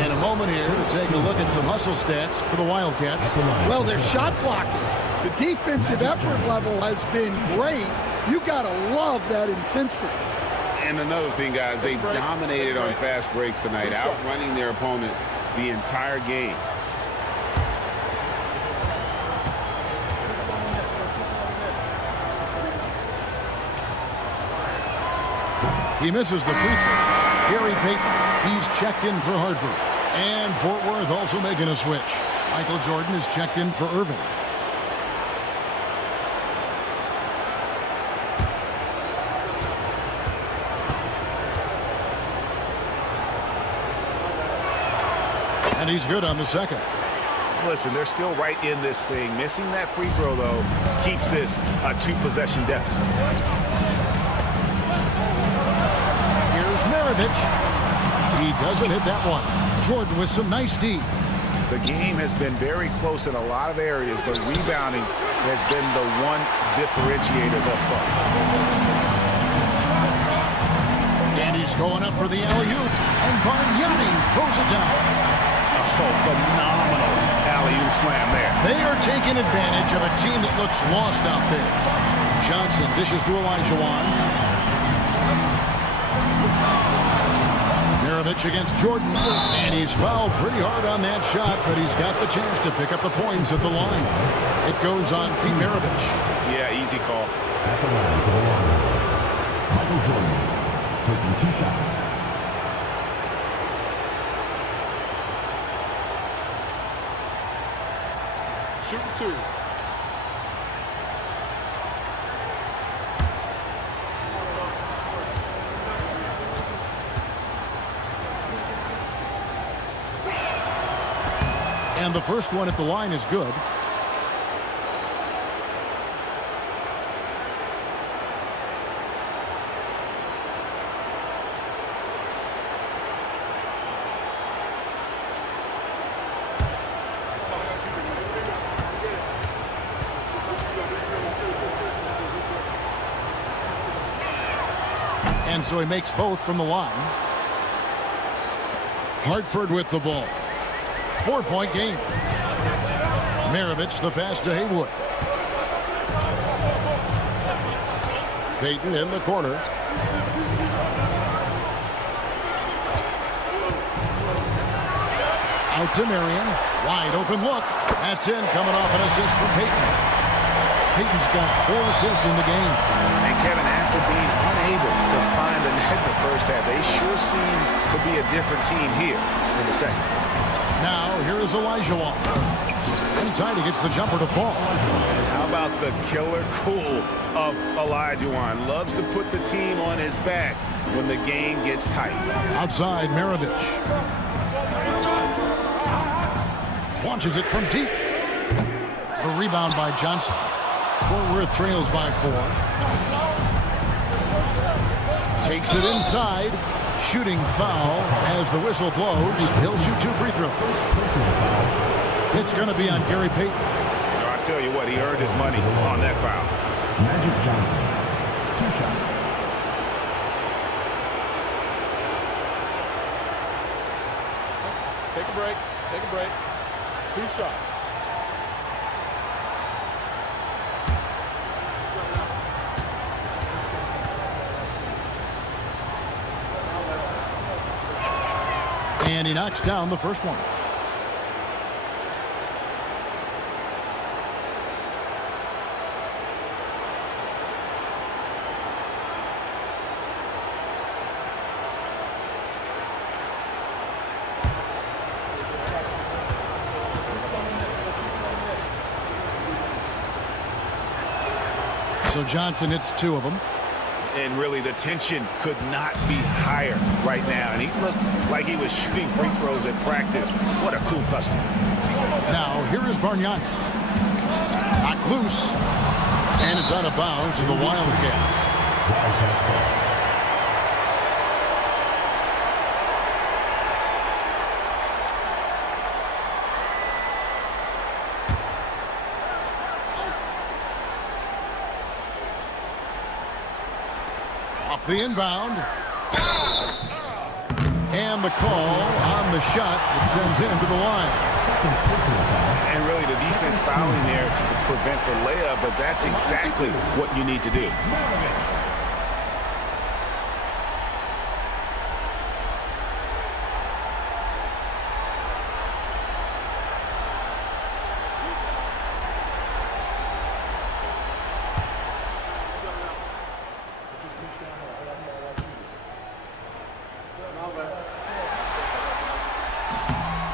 In a moment here to take a look at some hustle stats for the Wildcats. Well, their shot blocking. The defensive effort level has been great. You gotta love that intensity. And another thing, guys, they dominated on fast breaks tonight, outrunning their opponent the entire game. He misses the free throw. Gary Payton, he's checked in for Hartford. And Fort Worth also making a switch. Michael Jordan is checked in for Irving. And he's good on the second. Listen, they're still right in this thing. Missing that free throw, though, keeps this a 2-possession deficit. Here's Maravich. He doesn't hit that one. Jordan with some nice D. The game has been very close in a lot of areas, but rebounding has been the one differentiator thus far. And he's going up for the alley-oop. And Bargnani throws it down. Oh, phenomenal alley-oop slam there. They are taking advantage of a team that looks lost out there. Johnson dishes to Elijah. Maravich against Jordan, and he's fouled pretty hard on that shot, but he's got the chance to pick up the points at the line. It goes on Pete Maravich. Yeah, easy call. At the line for the Warriors, Michael Jordan taking 2 shots. Shooting 2. And the first one at the line is good. And so he makes both from the line. Hartford with the ball. 4-point game. Maravich the pass to Haywood. Payton in the corner. Out to Marion. Wide open look. That's in, coming off an assist from Payton. Payton's got 4 assists in the game. And Kevin, after being unable to find the net in the first half, they sure seem to be a different team here in the second. Now, here is Elijah. And tight. He gets the jumper to fall. And how about the killer cool of Olajuwon? Loves to put the team on his back when the game gets tight. Outside, Maravich. Launches it from deep. The rebound by Johnson. Fort Worth trails by 4. Takes it inside. Shooting foul as the whistle blows. He'll shoot 2 free throws. It's going to be on Gary Payton. I tell you what, he earned his money on that foul. Magic Johnson, 2 shots. Take a break. Take a break. 2 shots. And he knocks down the first one. So Johnson hits 2 of them. And really, the tension could not be higher right now. And he looked like he was shooting free throws at practice. What a cool customer. Now, here is Bargnani. Knocked loose. And it's out of bounds to the Wildcats. Off the inbound. And the call on the shot that sends him to the line. And really, the defense fouling there to prevent the layup, but that's exactly what you need to do.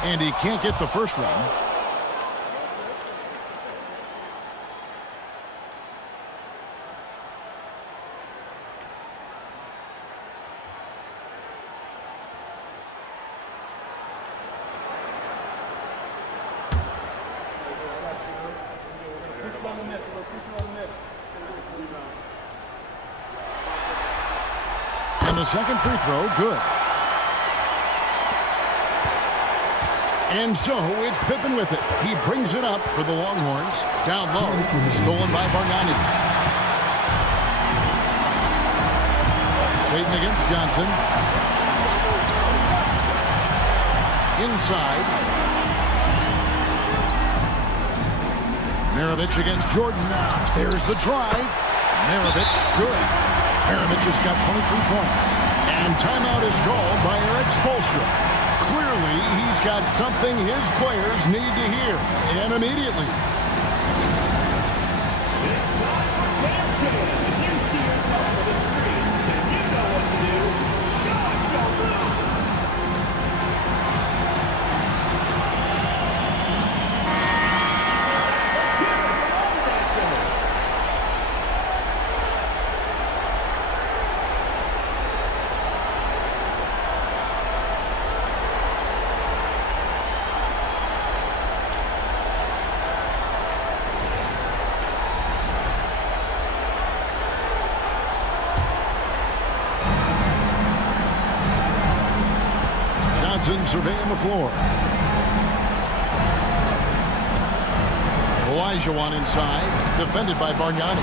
And he can't get the first one. And the second free throw, good. And so it's Pippen with it. He brings it up for the Longhorns. Down low, stolen by Bargnani. Payton against Johnson. Inside. Maravich against Jordan. There's the drive. Maravich, good. Maravich has got 23 points. And timeout is called by Eric Spoelstra. Clearly, he's got something his players need to hear, and immediately. Surveying the floor. Olajuwon inside, defended by Bargnani.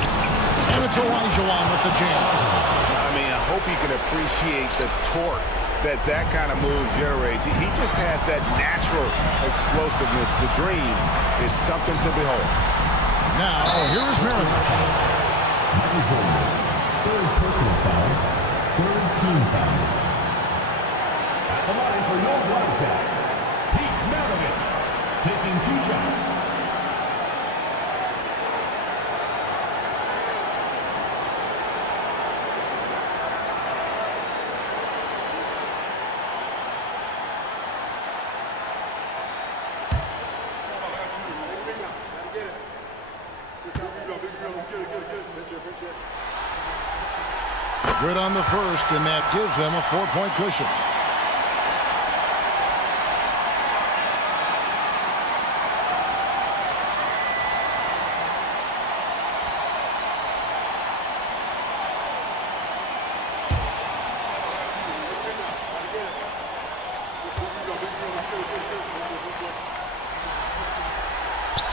And it's Olajuwon with the jam. I mean, I hope you can appreciate the torque that kind of move generates. He just has that natural explosiveness. The dream is something to behold. Now, here is Maravich. Third personal foul. Third team foul. At the line for your Wildcats, Pete Maravich, taking 2 shots. Good on the first, and that gives them a 4-point cushion.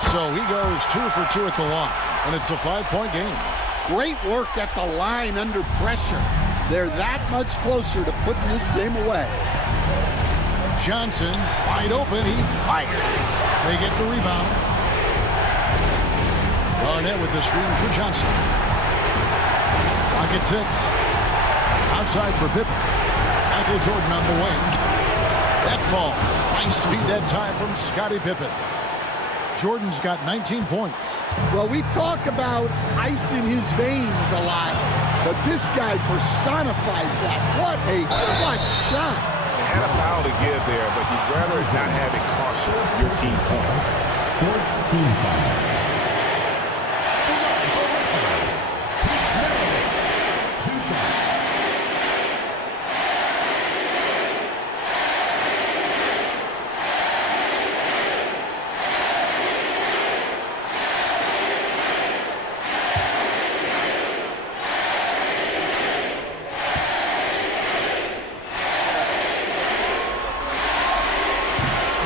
So he goes 2 for 2 at the line, and it's a 5-point game. Great work at the line under pressure. They're that much closer to putting this game away. Johnson, wide open, he fires. They get the rebound. Garnett with the screen for Johnson. Lock at 6. Outside for Pippen. Michael Jordan on the wing. That falls. Nice feed that time from Scottie Pippen. Jordan's got 19 points. Well, we talk about ice in his veins a lot, but this guy personifies that. What a clutch shot. They had a foul to give there, but you'd rather not have it cost your team points. 14 foul.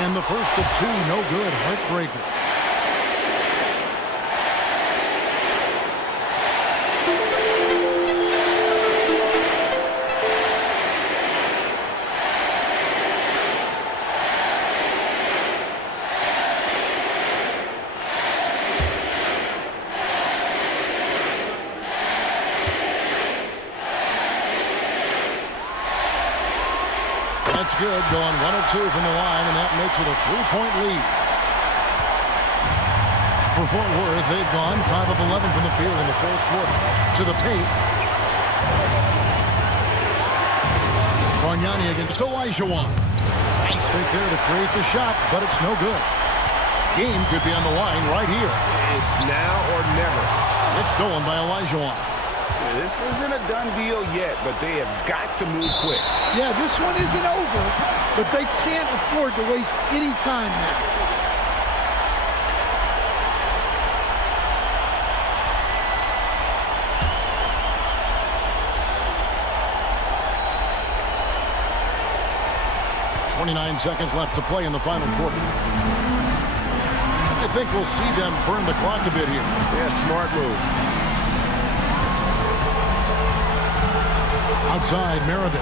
And the first of 2, no good. Heartbreaker. That's good, going 1 of 2 from the line, and that makes it a 3-point lead. For Fort Worth, they've gone 5 of 11 from the field in the fourth quarter. To the paint. Bargnani against Olajuwon. Nice fake there to create the shot, but it's no good. Game could be on the line right here. It's now or never. It's stolen by Olajuwon. This isn't a done deal yet, but they have got to move quick. Yeah, this one isn't over, but they can't afford to waste any time now. .29 seconds left to play in the final quarter. I think we'll see them burn the clock a bit here. Yeah, smart move. Outside, Maravich.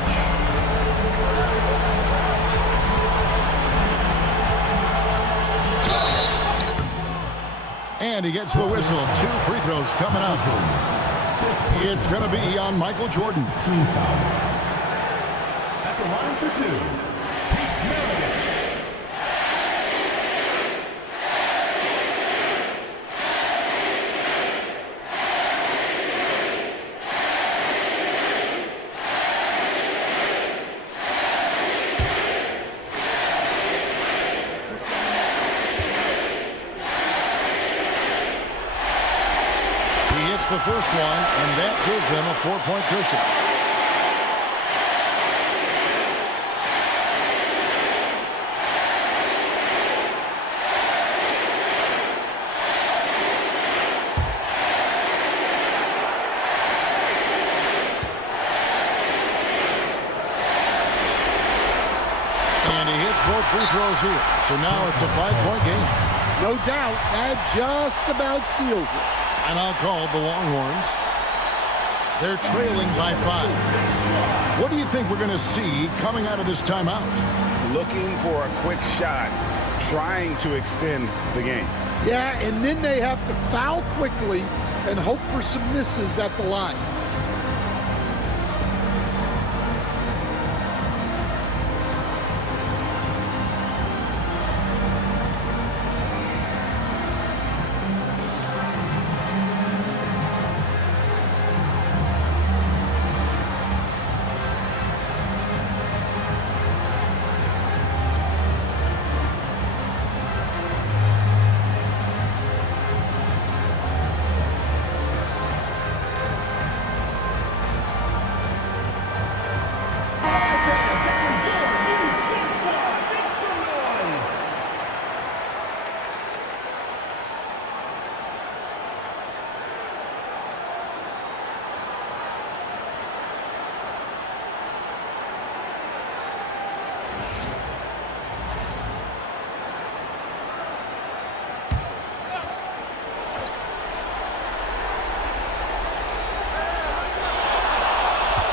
And he gets the whistle. 2 free throws coming up. It's going to be on Michael Jordan. Team foul. At the line for 2. The first one, and that gives them a 4-point cushion. And he hits both free throws here. So now it's a 5-point game. No doubt, that just about seals it. And I'll call the Longhorns. They're trailing by 5. What do you think we're going to see coming out of this timeout? Looking for a quick shot, trying to extend the game. Yeah, and then they have to foul quickly and hope for some misses at the line.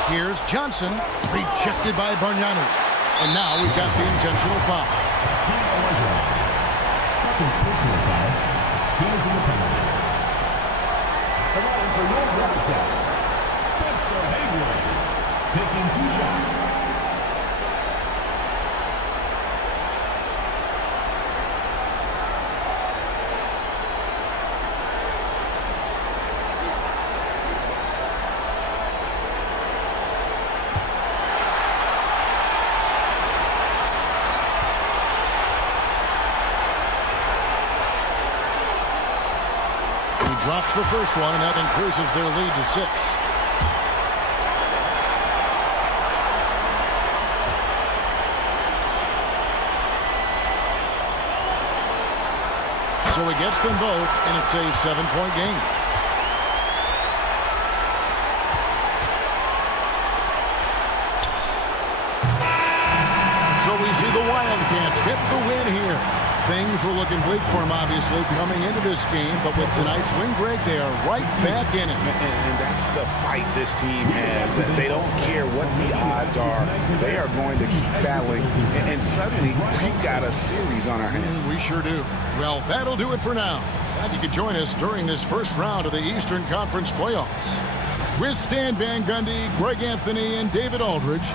Here's Johnson, rejected by Bargnani. And now we've got the intentional foul. Second personal foul. Teams in the penalty. Arriving for your broadcast, Spencer Haywood, taking 2 shots. Drops the first one, and that increases their lead to 6. So he gets them both, and it's a 7-point game. So we see the Wildcats get the win here. Things were looking bleak for them, obviously, coming into this game. But with tonight's win, Greg, they are right back in it. And that's the fight this team has. They don't care what the odds are. They are going to keep battling. And suddenly, we've got a series on our hands. We sure do. Well, that'll do it for now. Glad you could join us during this first round of the Eastern Conference playoffs. With Stan Van Gundy, Greg Anthony, and David Aldridge,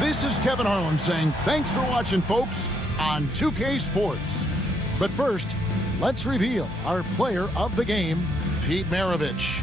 this is Kevin Harlan saying thanks for watching, folks, on 2K Sports. But first, let's reveal our player of the game, Pete Maravich.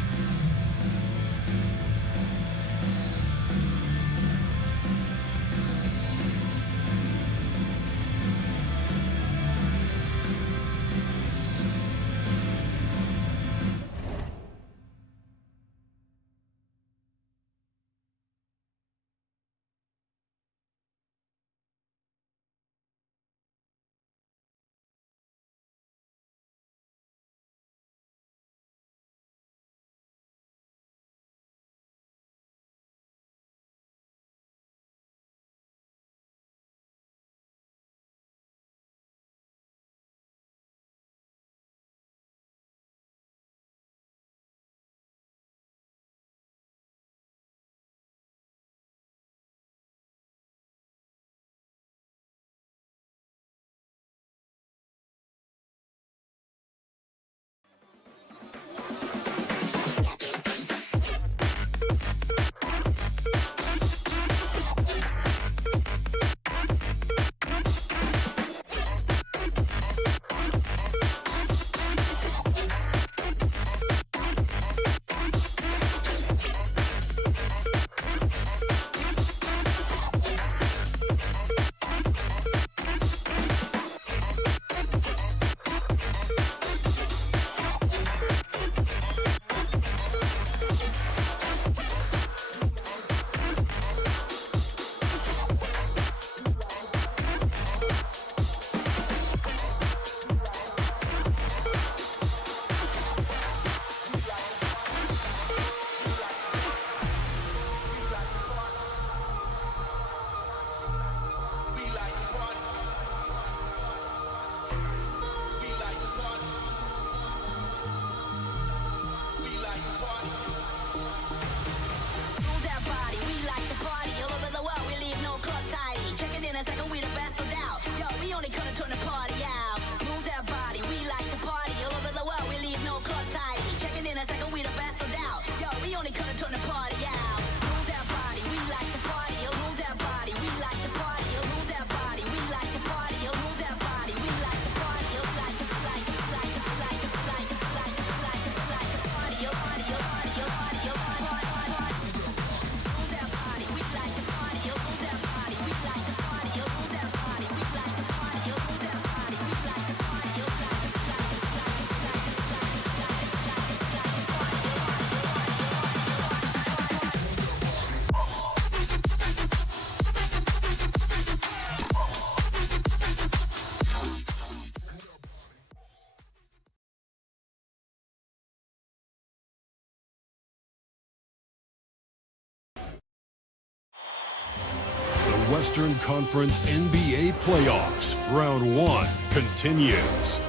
Western Conference NBA playoffs. Round 1 continues.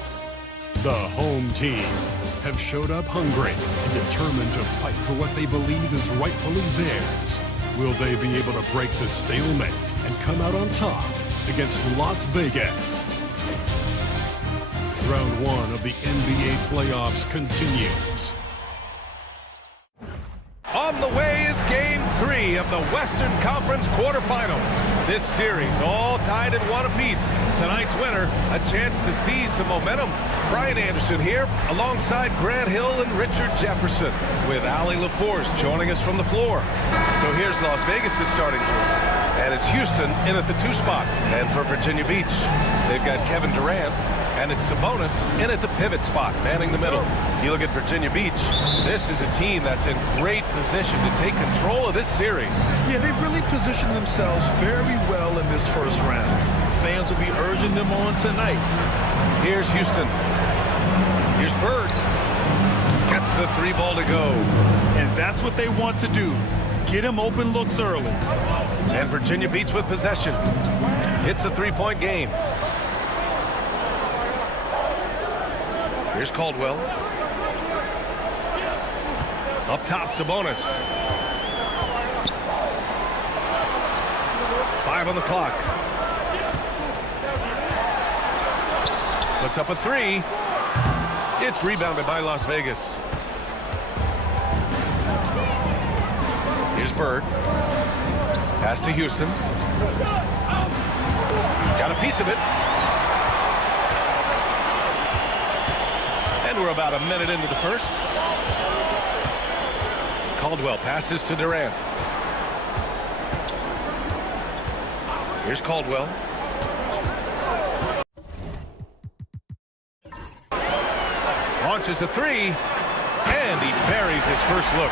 The home team have showed up hungry and determined to fight for what they believe is rightfully theirs. Will they be able to break the stalemate and come out on top against Las Vegas? Round 1 of the NBA playoffs continues. On the way is Game 3 of the Western Conference quarterfinals. This series all tied at 1 apiece. Tonight's winner, a chance to see some momentum. Brian Anderson here alongside Grant Hill and Richard Jefferson with Allie LaForce joining us from the floor. So here's Las Vegas' starting group. And it's Houston in at the 2 spot. And for Virginia Beach, they've got Kevin Durant. And it's Sabonis in at the pivot spot, manning the middle. You look at Virginia Beach, this is a team that's in great position to take control of this series. Yeah, they've really positioned themselves very well in this first round. Fans will be urging them on tonight. Here's Houston. Here's Bird. Gets the 3 ball to go. And that's what they want to do. Get him open looks early. And Virginia Beach with possession. It's a 3-point game. Here's Caldwell. Up top, Sabonis. 5 on the clock. Puts up a 3. It's rebounded by Las Vegas. Here's Bird. Pass to Houston. Got a piece of it. And we're about a minute into the first. Caldwell passes to Durant. Here's Caldwell. Launches a 3. And he buries his first look.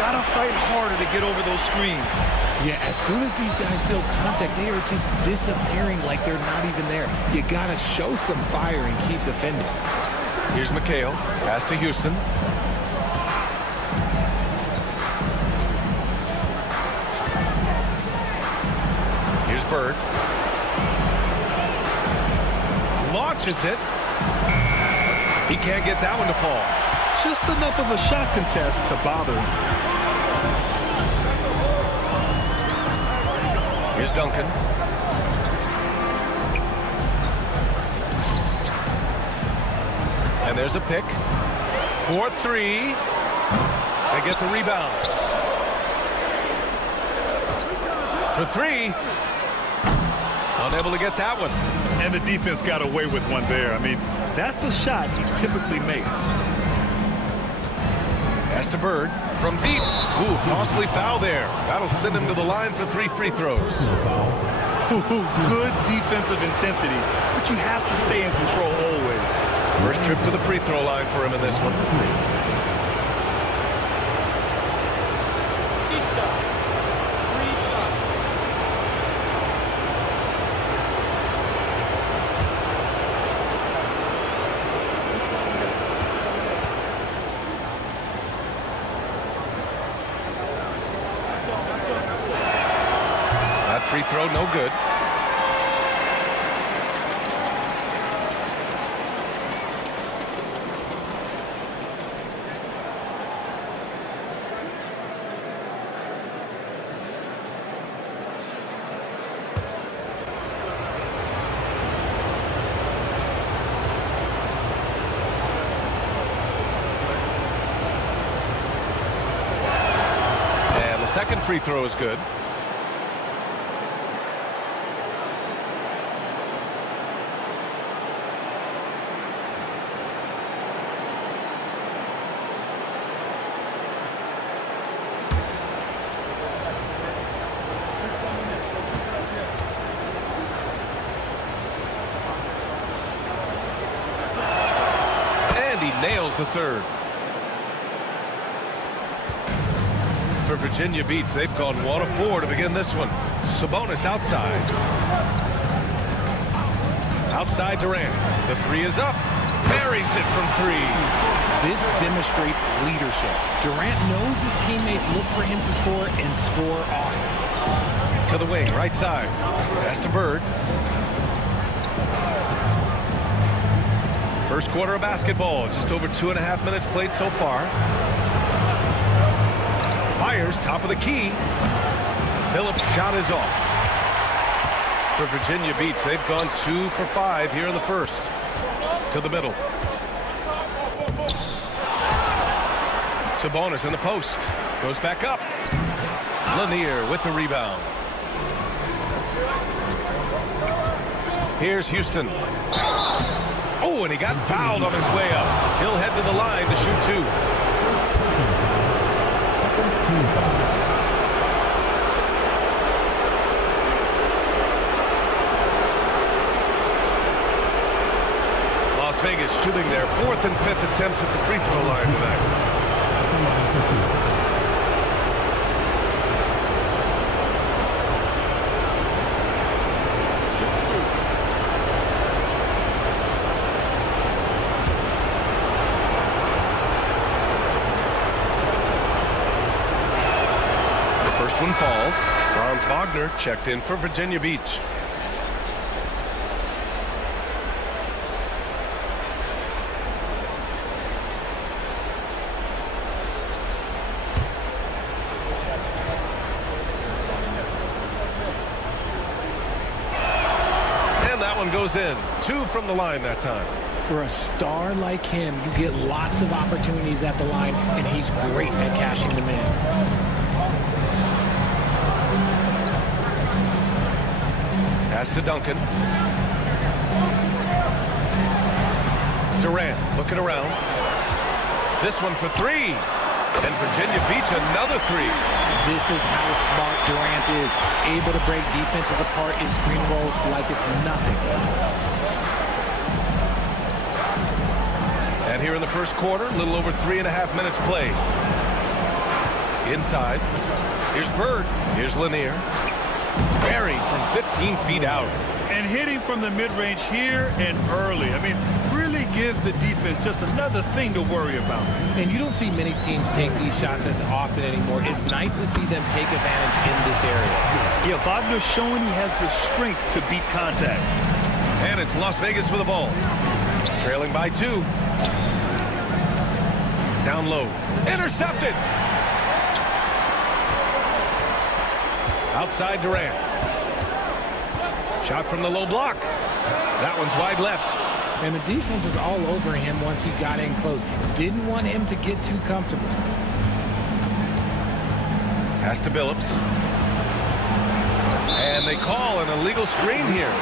Gotta fight harder to get over those screens. Yeah, as soon as these guys build contact, they are just disappearing like they're not even there. You gotta show some fire and keep defending. Here's McHale. Pass to Houston. Here's Bird. Launches it. He can't get that one to fall. Just enough of a shot contest to bother him. Here's Duncan. And there's a pick. 4-3. They get the rebound. For 3. Unable to get that one. And the defense got away with one there. I mean, that's a shot he typically makes. Pass to Bird from deep. Ooh, costly foul there. That'll send him to the line for 3 free throws. Good defensive intensity, but you have to stay in control always. First trip to the free throw line for him in this one. That free throw, no good. Second free throw is good. And he nails the third. For Virginia Beach, they've gone 1 of 4 to begin this one. Sabonis outside. Outside Durant. The 3 is up. Buries it from 3. This demonstrates leadership. Durant knows his teammates look for him to score and score often. To the wing, right side. Pass to Bird. First quarter of basketball. Just over 2.5 minutes played so far. Fires, top of the key. Phillips' shot is off. For Virginia Beach, they've gone 2 for 5 here in the first. To the middle. Sabonis in the post. Goes back up. Lanier with the rebound. Here's Houston. Oh, and he got fouled on his way up. He'll head to the line to shoot 2. Las Vegas shooting their 4th and 5th attempts at the free throw line tonight. First one falls. Franz Wagner checked in for Virginia Beach. And that one goes in. 2 from the line that time. For a star like him, you get lots of opportunities at the line, and he's great at cashing them in. Pass to Duncan. Durant looking around. This one for 3. And Virginia Beach another 3. This is how smart Durant is. Able to break defenses apart in screen rolls like it's nothing. And here in the first quarter, a little over 3.5 minutes played. Inside. Here's Bird. Here's Lanier. Buried from 15 feet out. And hitting from the mid-range here and early. I mean, really gives the defense just another thing to worry about. And you don't see many teams take these shots as often anymore. It's nice to see them take advantage in this area. Yeah, Wagner's showing he has the strength to beat contact. And it's Las Vegas with the ball. Trailing by 2. Down low. Intercepted. Outside Durant. Shot from the low block. That one's wide left. And the defense was all over him once he got in close. Didn't want him to get too comfortable. Pass to Billups. And they call an illegal screen here.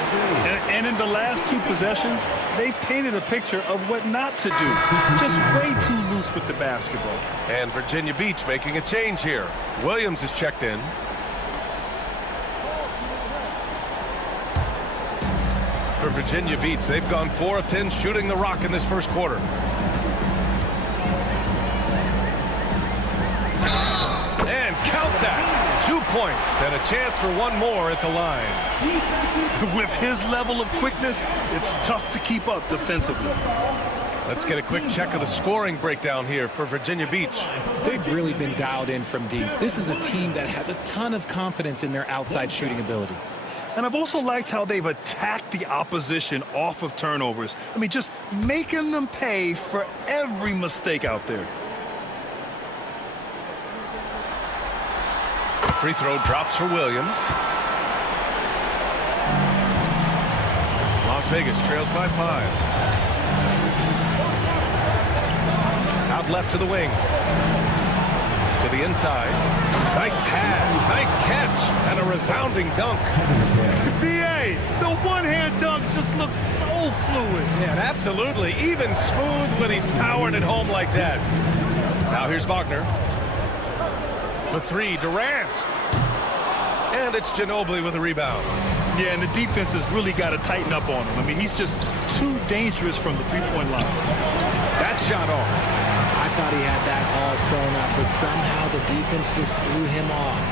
And in the last 2 possessions, they've painted a picture of what not to do. Just way too loose with the basketball. And Virginia Beach making a change here. Williams is checked in. For Virginia Beach, they've gone 4 of 10 shooting the rock in this first quarter. And count that. 2 points and a chance for 1 more at the line. With his level of quickness, it's tough to keep up defensively. Let's get a quick check of the scoring breakdown here for Virginia Beach. They've really been dialed in from deep. This is a team that has a ton of confidence in their outside shooting ability. And I've also liked how they've attacked the opposition off of turnovers. I mean, just making them pay for every mistake out there. Free throw drops for Williams. Las Vegas trails by 5. Out left to the wing. To the inside. Nice pass, nice catch, and a resounding dunk. B.A., the one-hand dunk just looks so fluid. Yeah, absolutely. Even smooth when he's powering it home like that. Now here's Wagner. For 3, Durant. And it's Ginobili with a rebound. Yeah, and the defense has really got to tighten up on him. I mean, he's just too dangerous from the three-point line. That shot off. I thought he had that all sewn up, but somehow the defense just threw him off.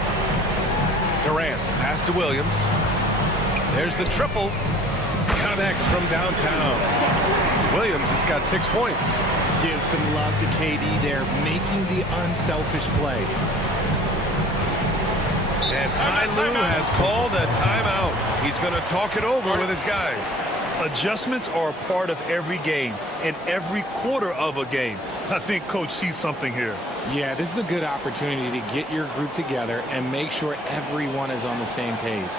Durant, pass to Williams. There's the triple. Connects from downtown. Williams has got 6 points. Give some love to KD there, making the unselfish play. And Ty Lue has called a timeout. He's going to talk it over with his guys. Adjustments are a part of every game and every quarter of a game. I think Coach sees something here. Yeah, this is a good opportunity to get your group together and make sure everyone is on the same page.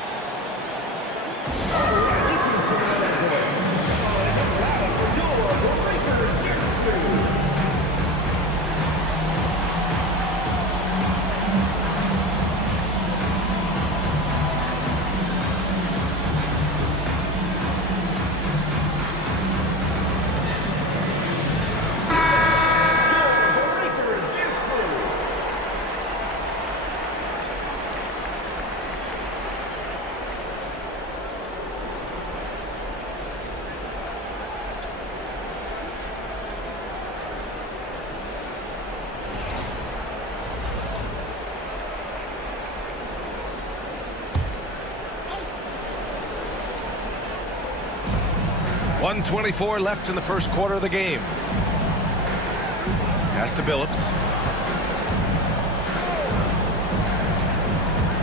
.124 left in the first quarter of the game. Pass to Billups.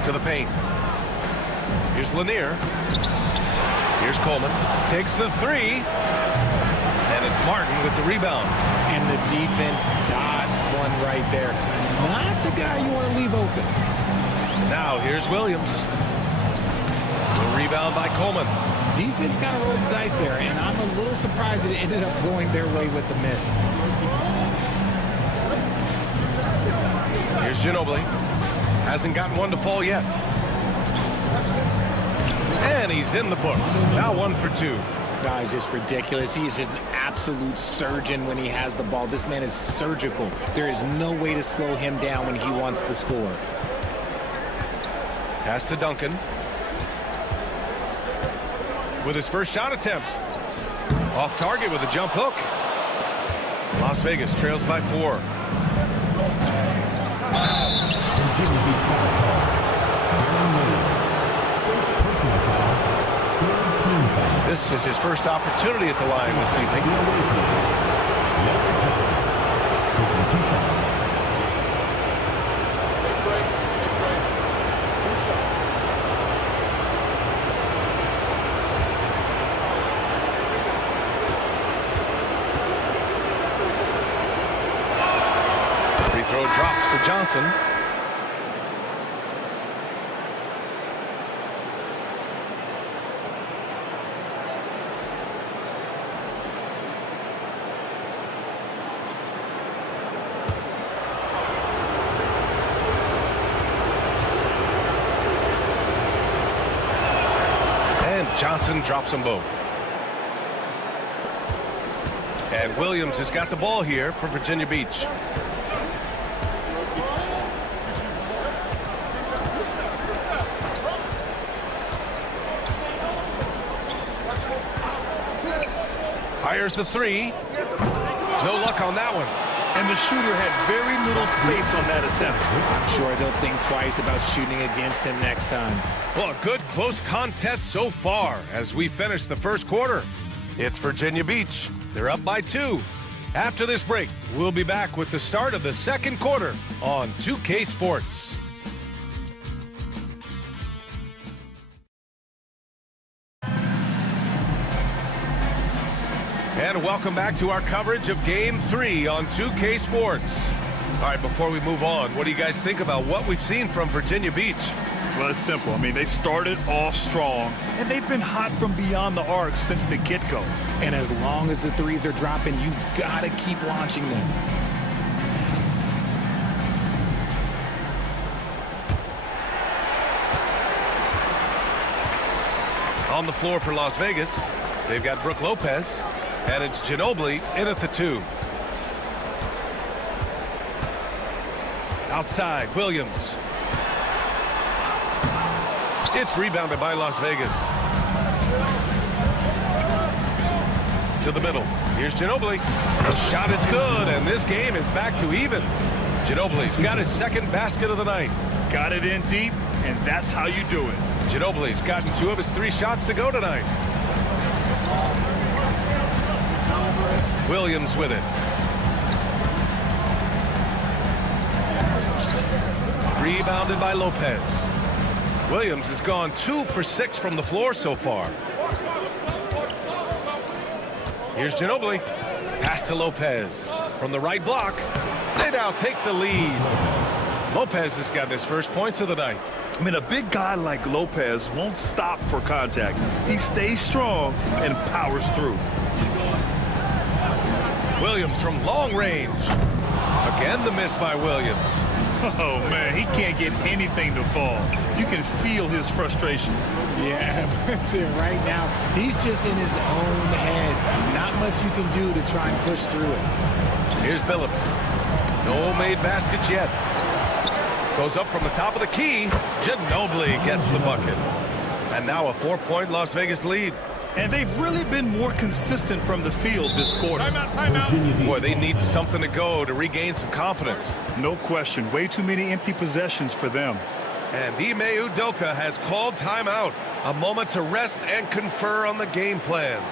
To the paint. Here's Lanier. Here's Coleman. Takes the three. And it's Martin with the rebound. And the defense dodged one right there. Not the guy you want to leave open. Now here's Williams. The rebound by Coleman. Defense kind of rolled the dice there, and I'm a little surprised it ended up going their way with the miss. Here's Ginobili. Hasn't gotten one to fall yet. And he's in the books. Now 1 for 2. Guy's just ridiculous. He is just an absolute surgeon when he has the ball. This man is surgical. There is no way to slow him down when he wants to score. Pass to Duncan. With his first shot attempt. Off target with a jump hook. Las Vegas trails by 4. Virginia Beach foul call. Darren Williams. First personal foul. Third team foul. This is his first opportunity at the line this evening. The away team. Larry Johnson. Taking 2 shots. Throw drops for Johnson. And Johnson drops them both. And Williams has got the ball here for Virginia Beach. Fires the three. No luck on that one. And the shooter had very little space on that attempt. I'm sure they'll think twice about shooting against him next time. Well, a good close contest so far as we finish the first quarter. It's Virginia Beach. They're up by 2. After this break, we'll be back with the start of the second quarter on 2K Sports. And welcome back to our coverage of Game 3 on 2K Sports. All right, before we move on, what do you guys think about what we've seen from Virginia Beach? Well, it's simple. I mean, they started off strong, and they've been hot from beyond the arc since the get-go. And as long as the threes are dropping, you've got to keep launching them. On the floor for Las Vegas, they've got Brook Lopez. And it's Ginobili in at the 2. Outside, Williams. It's rebounded by Las Vegas. To the middle. Here's Ginobili. The shot is good, and this game is back to even. Ginobili's got his second basket of the night. Got it in deep, and that's how you do it. Ginobili's gotten 2 of his 3 shots to go tonight. Williams with it. Rebounded by Lopez. Williams has gone 2 for 6 from the floor so far. Here's Ginobili. Pass to Lopez. From the right block, they now take the lead. Lopez has gotten his first points of the night. I mean, a big guy like Lopez won't stop for contact. He stays strong and powers through. Williams from long range. Again, the miss by Williams. Oh, man, he can't get anything to fall. You can feel his frustration. Yeah, but right now, he's just in his own head. Not much you can do to try and push through it. Here's Billups. No made baskets yet. Goes up from the top of the key. Ginobili gets the bucket. And now a 4-point Las Vegas lead. And they've really been more consistent from the field this quarter. Timeout. Boy, they need something to go to regain some confidence. No question. Way too many empty possessions for them. And Ime Udoka has called timeout. A moment to rest and confer on the game plan.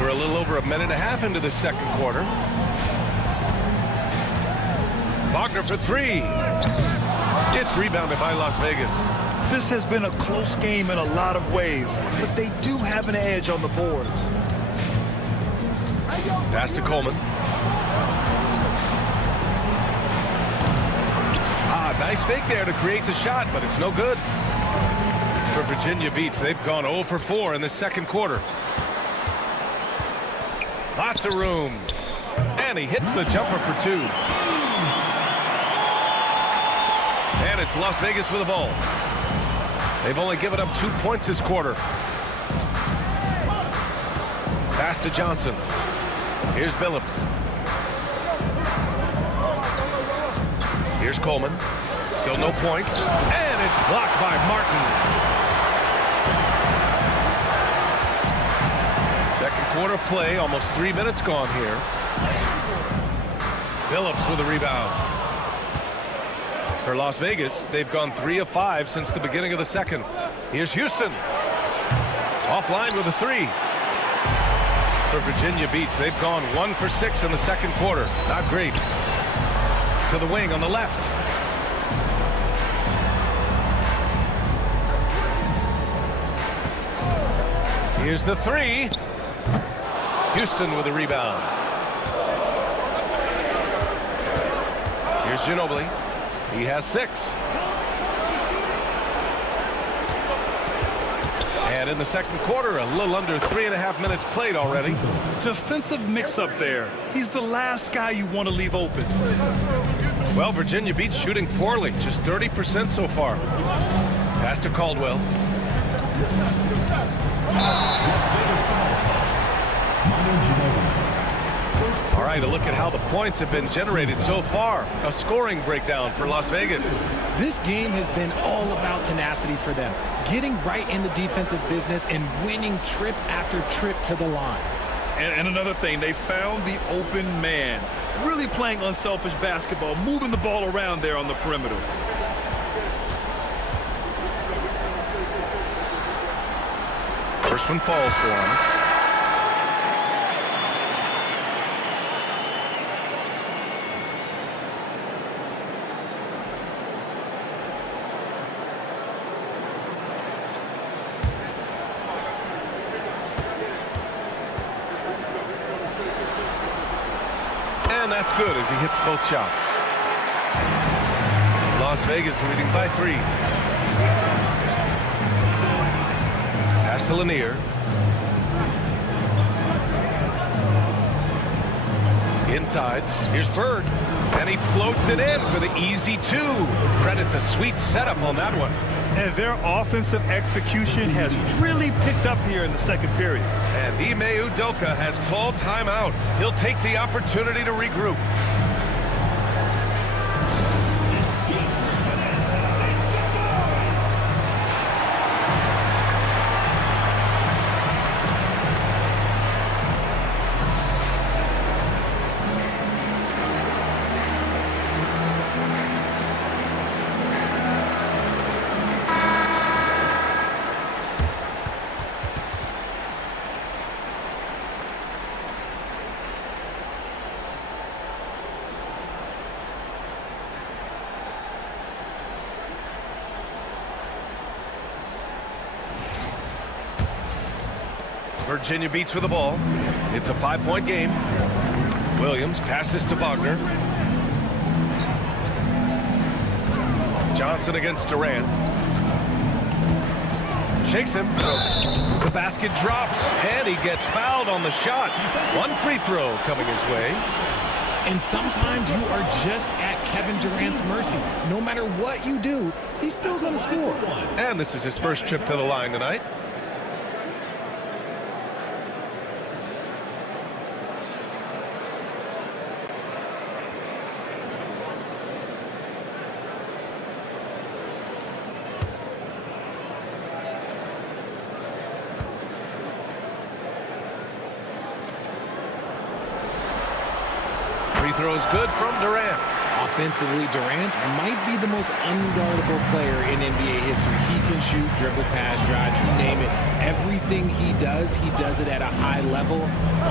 We're a little over a minute and a half into the second quarter. Wagner for three. It's rebounded by Las Vegas. This has been a close game in a lot of ways, but they do have an edge on the boards. Pass to Coleman. Nice fake there to create the shot, but it's no good. For Virginia Beach, they've gone 0 for 4 in the second quarter. Lots of room. And he hits the jumper for two. And it's Las Vegas with the ball. They've only given up 2 points this quarter. Pass to Johnson. Here's Billups. Here's Coleman. Still no points. And it's blocked by Martin. Second quarter play, almost 3 minutes gone here. Billups with a rebound. For Las Vegas, they've gone 3 of 5 since the beginning of the second. Here's Houston. Offline with a three. For Virginia Beach, they've gone 1 for 6 in the second quarter. Not great. To the wing on the left. Here's the three. Houston with a rebound. Here's Ginobili. He has 6. And in the second quarter, a little under 3.5 minutes played already. Defensive mix-up there. He's the last guy you want to leave open. Well, Virginia Beach shooting poorly, just 30% so far. Pass to Caldwell. All right, a look at how the points have been generated so far. A scoring breakdown for Las Vegas. This game has been all about tenacity for them, getting right in the defense's business and winning trip after trip to the line. And another thing, they found the open man, really playing unselfish basketball, moving the ball around there on the perimeter. First one falls for him. And that's good as he hits both shots. Las Vegas leading by 3. Pass to Lanier. Inside. Here's Bird. And he floats it in for the easy 2. Credit the sweet setup on that one. And their offensive execution has really picked up here in the second period. And Ime Udoka has called timeout. He'll take the opportunity to regroup. Virginia Beach with the ball. It's a 5-point game. Williams passes to Wagner. Johnson against Durant. Shakes him. The basket drops, and he gets fouled on the shot. One free throw coming his way. And sometimes you are just at Kevin Durant's mercy. No matter what you do, he's still going to score. And this is his first trip to the line tonight. Free throw is good from Durant. Offensively, Durant might be the most unguardable player in NBA history. He can shoot, dribble, pass, drive, you name it. Everything he does it at a high level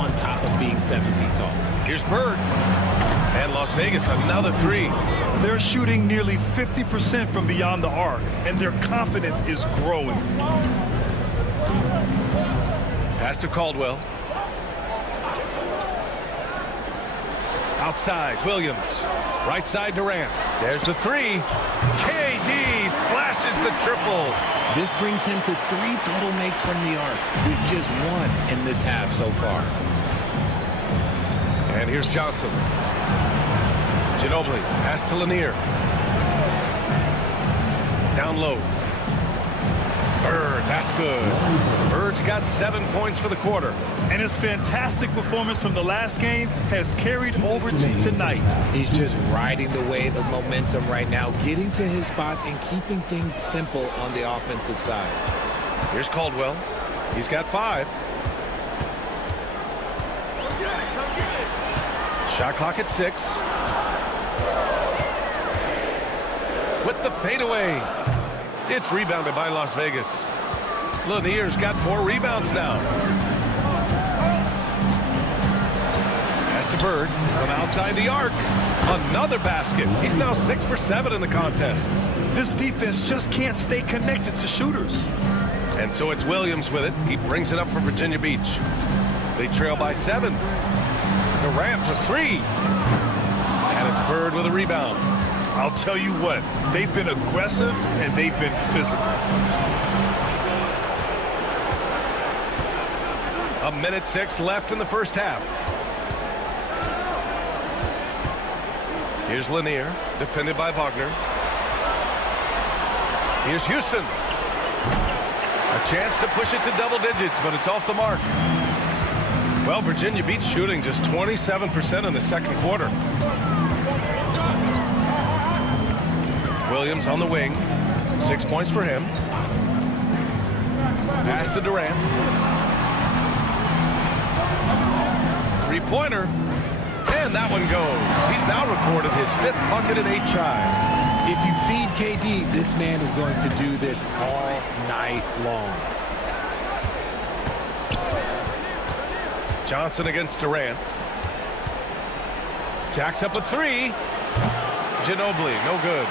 on top of being 7 feet tall. Here's Bird. And Las Vegas, another 3. They're shooting nearly 50% from beyond the arc, and their confidence is growing. Pass to Caldwell. Outside, Williams. Right side, Durant. There's the 3. KD splashes the triple. This brings him to 3 total makes from the arc. With just 1 in this half so far. And here's Johnson. Ginobili, pass to Lanier. Down low. Bird, that's good. Bird's got 7 points for the quarter. And his fantastic performance from the last game has carried over to tonight. He's just riding the wave of momentum right now, getting to his spots and keeping things simple on the offensive side. Here's Caldwell. He's got 5. Shot clock at 6. With the fadeaway. It's rebounded by Las Vegas. Lanier's got 4 rebounds now. Pass to Bird from outside the arc. Another basket. He's now 6 for 7 in the contest. This defense just can't stay connected to shooters. And so it's Williams with it. He brings it up for Virginia Beach. They trail by 7. Durant for 3. And it's Bird with a rebound. I'll tell you what, they've been aggressive and they've been physical. A minute 6 left in the first half. Here's Lanier, defended by Wagner. Here's Houston. A chance to push it to double digits, but it's off the mark. Well, Virginia Beach shooting just 27% in the second quarter. Williams on the wing. 6 points for him. Pass to Durant. Three-pointer. And that one goes. He's now recorded his 5th bucket in 8 tries. If you feed KD, this man is going to do this all night long. Johnson against Durant. Jacks up a 3. Ginobili, no good.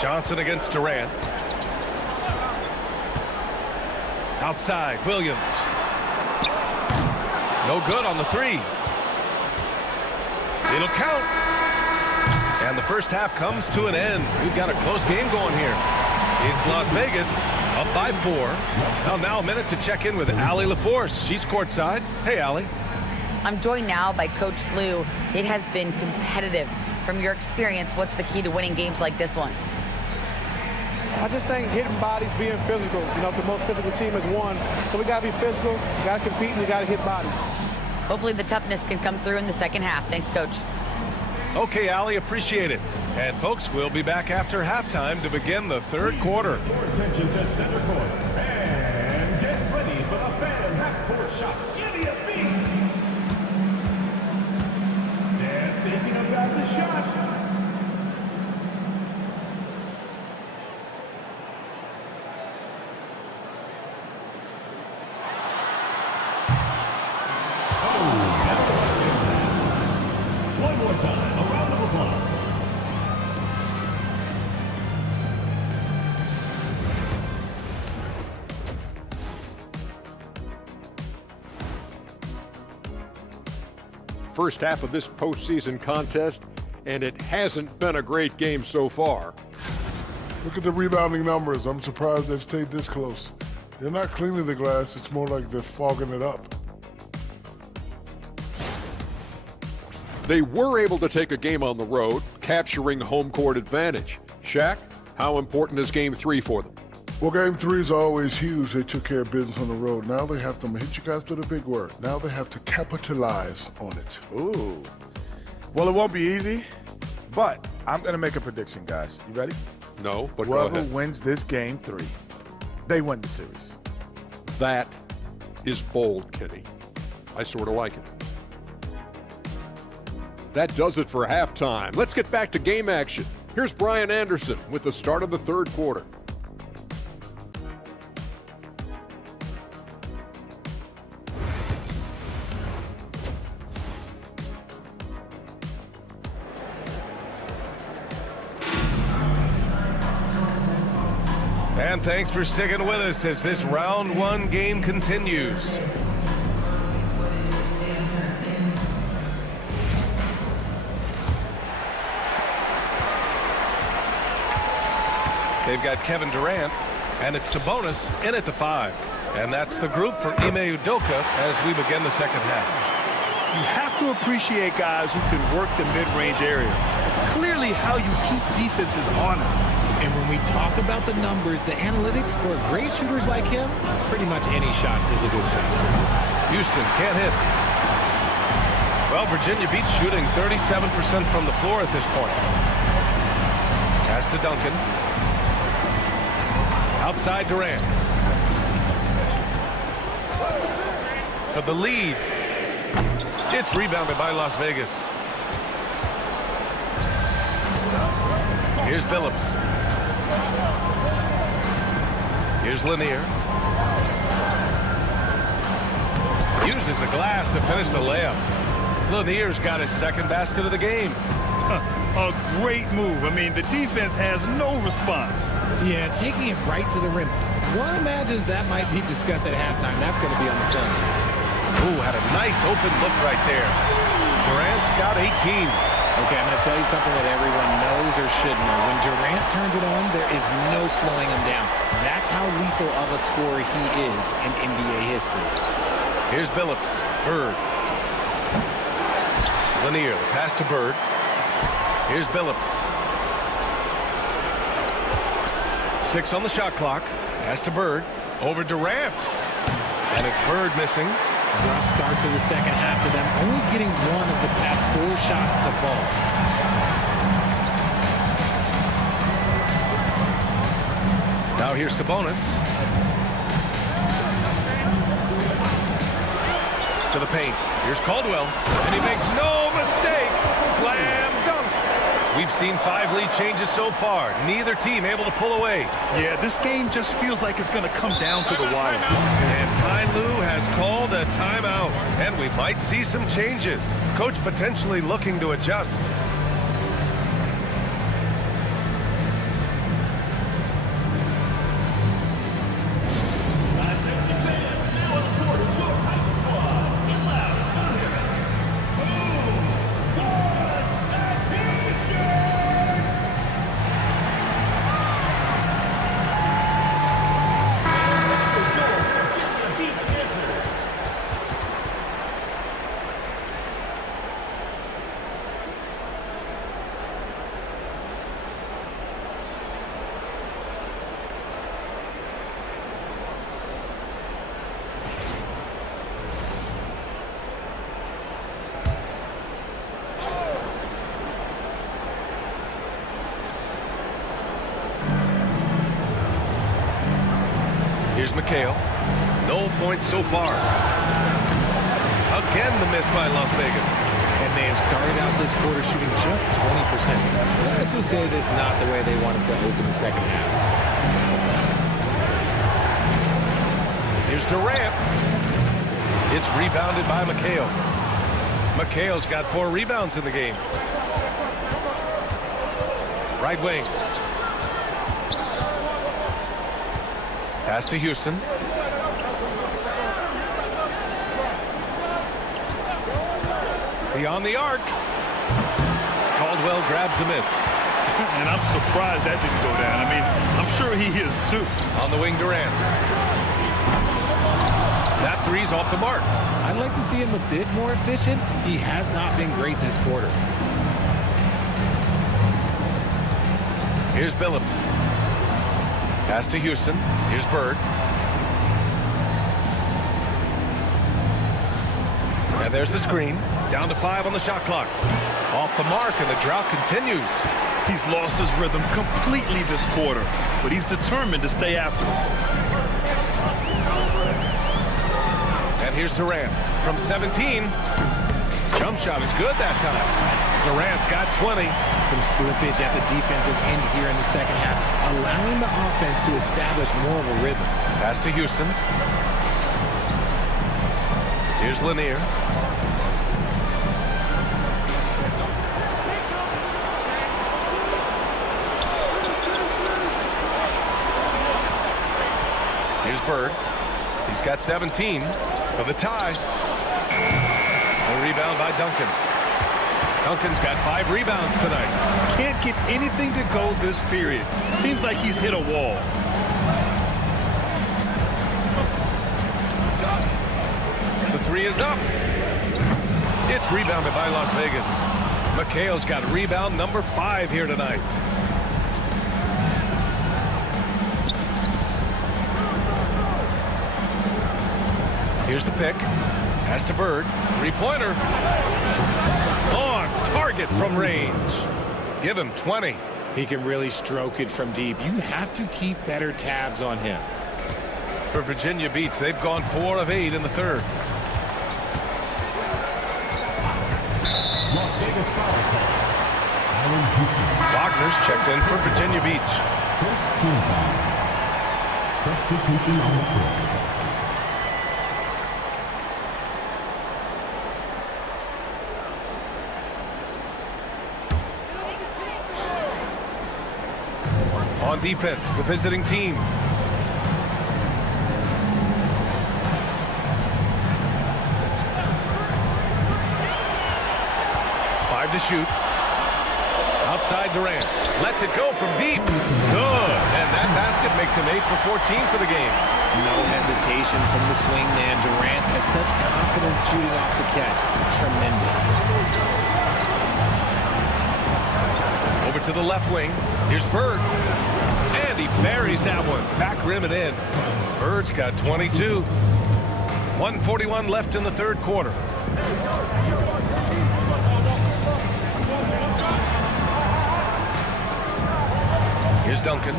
Johnson against Durant. Outside, Williams. No good on the 3. It'll count. And the first half comes to an end. We've got a close game going here. It's Las Vegas, up by 4. Now a minute to check in with Allie LaForce. She's courtside. Hey, Allie. I'm joined now by Coach Lou. It has been competitive. From your experience, what's the key to winning games like this one? I just think hitting bodies, being physical. You know, the most physical team has won. So we got to be physical, we got to compete, and we got to hit bodies. Hopefully the toughness can come through in the second half. Thanks, Coach. Okay, Allie, appreciate it. And, folks, we'll be back after halftime to begin the third quarter. Attention to center court. And get ready for the fan half-court shot. Give me a beat. They're thinking about the shot. One more time, a round of applause. First half of this postseason contest, and it hasn't been a great game so far. Look at the rebounding numbers. I'm surprised they've stayed this close. They're not cleaning the glass. It's more like they're fogging it up. They were able to take a game on the road, capturing home court advantage. Shaq, how important is Game 3 for them? Well, Game 3 is always huge. They took care of business on the road. Now they have to, hit you guys with a big word, now they have to capitalize on it. Ooh. Well, it won't be easy, but I'm going to make a prediction, guys. You ready? No, but go Whoever ahead. wins this Game 3, they win the series. That is bold, Kenny. I sort of like it. That does it for halftime. Let's get back to game action. Here's Brian Anderson with the start of the third quarter. And thanks for sticking with us as this round 1 game continues. They've got Kevin Durant, and it's Sabonis in at the 5. And that's the group for Ime Udoka as we begin the second half. You have to appreciate guys who can work the mid-range area. It's clearly how you keep defenses honest. And when we talk about the numbers, the analytics for great shooters like him, pretty much any shot is a good shot. Houston can't hit. Well, Virginia Beach shooting 37% from the floor at this point. Pass to Duncan. Outside Durant. For the lead. It's rebounded by Las Vegas. Here's Billups. Here's Lanier. Uses the glass to finish the layup. Lanier's got his second basket of the game. A great move. I mean, the defense has no response. Yeah, taking it right to the rim. One imagines that might be discussed at halftime. That's going to be on the film. Ooh, had a nice open look right there. Durant's got 18. Okay, I'm going to tell you something that everyone knows or should know. When Durant turns it on, there is no slowing him down. That's how lethal of a scorer he is in NBA history. Here's Billups. Bird. Lanier, the pass to Bird. Here's Billups. 6 on the shot clock. Pass to Bird. Over Durant. And it's Bird missing. Rough start to the second half for them, only getting one of the past 4 shots to fall. Now here's Sabonis. To the paint. Here's Caldwell. And he makes no mistake. Slam dunk. We've seen 5 lead changes so far. Neither team able to pull away. Yeah, this game just feels like it's going to come down to the wire. And Ty Lue has called a timeout. And we might see some changes. Coach potentially looking to adjust. Here's McHale. No points so far. Again, the miss by Las Vegas. And they have started out this quarter shooting just 20%. Let's just say this is not the way they wanted to open the second half. Here's Durant. It's rebounded by McHale. McHale's got 4 rebounds in the game. Right wing. Pass to Houston. Beyond the arc. Caldwell grabs the miss. And I'm surprised that didn't go down. I mean, I'm sure he is too. On the wing, Durant. That three's off the mark. I'd like to see him a bit more efficient. He has not been great this quarter. Here's Billups. Pass to Houston. Here's Bird. And there's the screen. Down to 5 on the shot clock. Off the mark, and the drought continues. He's lost his rhythm completely this quarter, but he's determined to stay after it. And here's Durant from 17. Jump shot is good that time. Durant's got 20. Some slippage at the defensive end here in the second half, allowing the offense to establish more of a rhythm. Pass to Houston. Here's Lanier. Here's Bird. He's got 17 for the tie. A rebound by Duncan. Duncan's got 5 rebounds tonight. Can't get anything to go this period. Seems like he's hit a wall. The 3 is up. It's rebounded by Las Vegas. McHale's got rebound number 5 here tonight. Here's the pick. Pass to Bird. 3-pointer. On target from range. Give him 20. He can really stroke it from deep. You have to keep better tabs on him. For Virginia Beach, they've gone 4 of 8 in the third. Las Vegas fouls ball. Allen Houston. Wagner's checked in for Virginia Beach. First team foul. Substitution on the court. On defense, the visiting team. Five to shoot. Outside Durant. Lets it go from deep. Good. And that basket makes him 8 for 14 for the game. No hesitation from the swing man. Durant has such confidence shooting off the catch. Tremendous. Over to the left wing. Here's Bird. And he buries that one. Back rim and in. Bird's got 22. 1:41 left in the third quarter. Here's Duncan.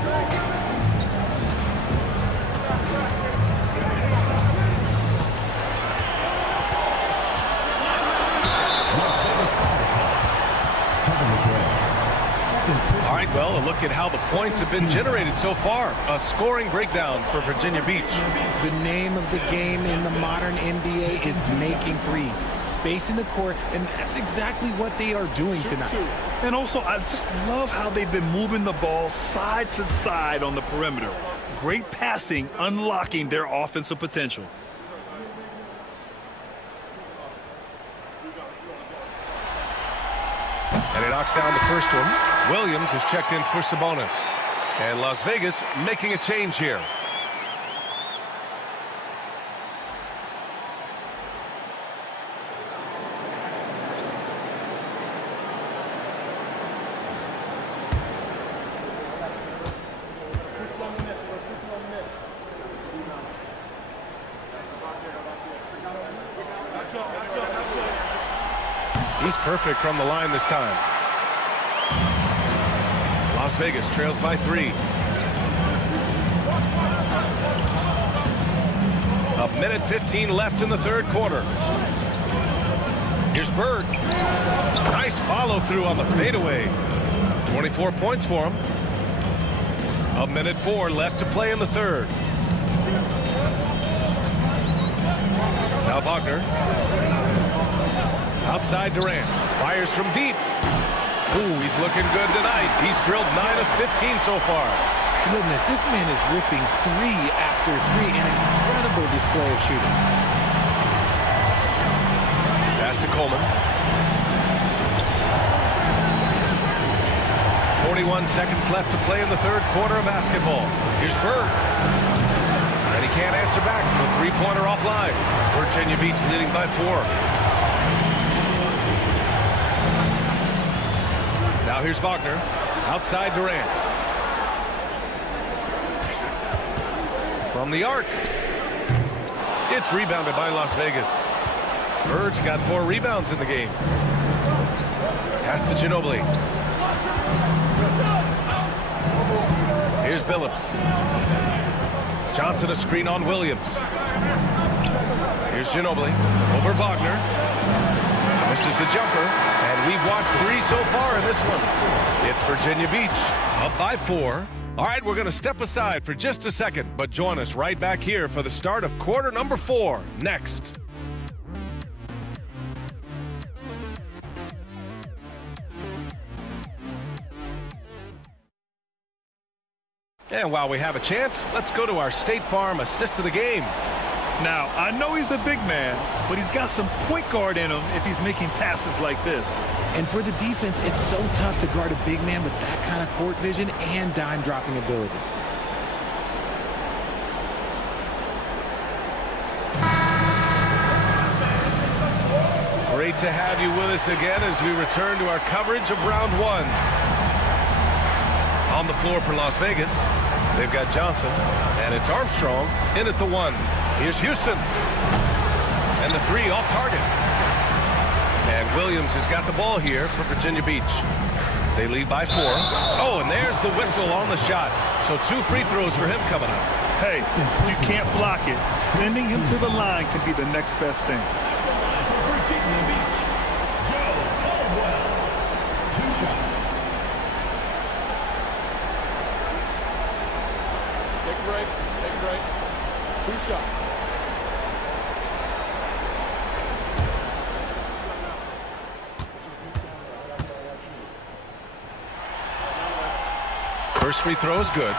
All right, well, a look at how the points have been generated so far. A scoring breakdown for Virginia Beach. The name of the game in the modern NBA is making threes, spacing the court, and that's exactly what they are doing tonight. And also, I just love how they've been moving the ball side to side on the perimeter. Great passing, unlocking their offensive potential. And he knocks down the first one. Williams is checked in for Sabonis. And Las Vegas making a change here. He's perfect from the line this time. Las Vegas trails by 3. A minute 15 left in the third quarter. Here's Bird. Nice follow through on the fadeaway. 24 points for him. A minute 4 left to play in the third. Now Wagner. Outside Durant. Fires from deep. Ooh, he's looking good tonight. He's drilled 9 of 15 so far. Goodness, this man is ripping 3 after 3. An incredible display of shooting. Pass to Coleman. 41 seconds left to play in the third quarter of basketball. Here's Bird. And he can't answer back. The three-pointer offline. Virginia Beach leading by 4. Now here's Wagner. Outside Durant. From the arc. It's rebounded by Las Vegas. Bird's got 4 rebounds in the game. Pass to Ginobili. Here's Billups. Johnson a screen on Williams. Here's Ginobili. Over Wagner. Misses the jumper. And we've watched 3 so far in this one. It's Virginia Beach. Up by 4. All right, we're going to step aside for just a second, but join us right back here for the start of quarter number 4 next. And while we have a chance, let's go to our State Farm assist of the game. Now, I know he's a big man, but he's got some point guard in him if he's making passes like this. And for the defense, it's so tough to guard a big man with that kind of court vision and dime-dropping ability. Great to have you with us again as we return to our coverage of round 1. On the floor for Las Vegas, they've got Johnson, and it's Armstrong in at the 1. Here's Houston. And the 3 off target. And Williams has got the ball here for Virginia Beach. They lead by 4. Oh, and there's the whistle on the shot. So 2 free throws for him coming up. Hey, you can't block it. Sending him to the line can be the next best thing. Virginia Beach, Joe Caldwell. 2 shots. Take a break. Take a break. 2 shots. First free throw is good.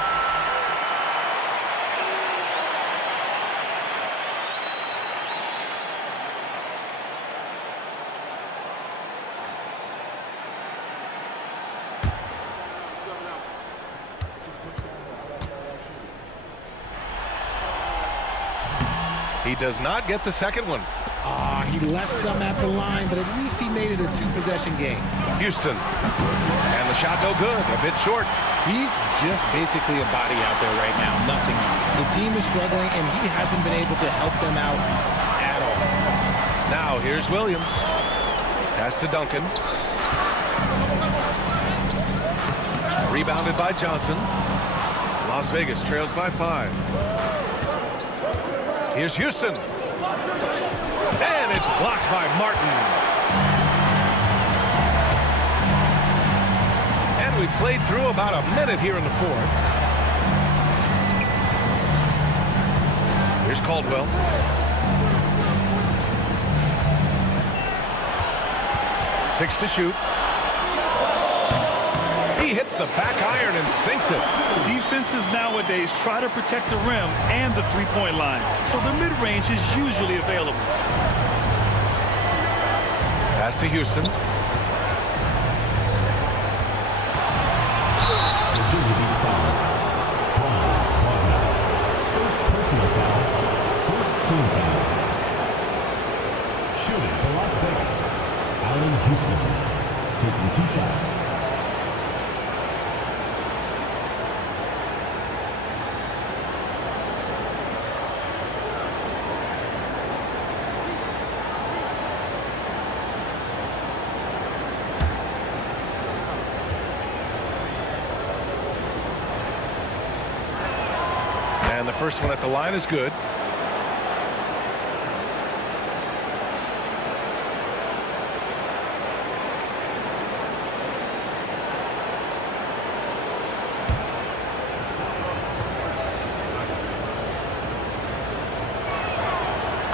He does not get the second one. He left some at the line, but at least he made it a two-possession game. Houston. And the shot no good. A bit short. He's just basically a body out there right now. Nothing else. The team is struggling, and he hasn't been able to help them out at all. Now here's Williams. Pass to Duncan. Rebounded by Johnson. Las Vegas trails by 5. Here's Houston. And it's blocked by Martin. And we played through about a minute here in the 4th. Here's Caldwell. Six to shoot. He hits the back iron and sinks it. Defenses nowadays try to protect the rim and the three-point line, so the mid-range is usually available. Pass to Houston. Virginia Beach foul. Franz Wagner. First personal foul. First team foul. Shooting for Las Vegas. Allen Houston. Taking 2 shots. And the first one at the line is good.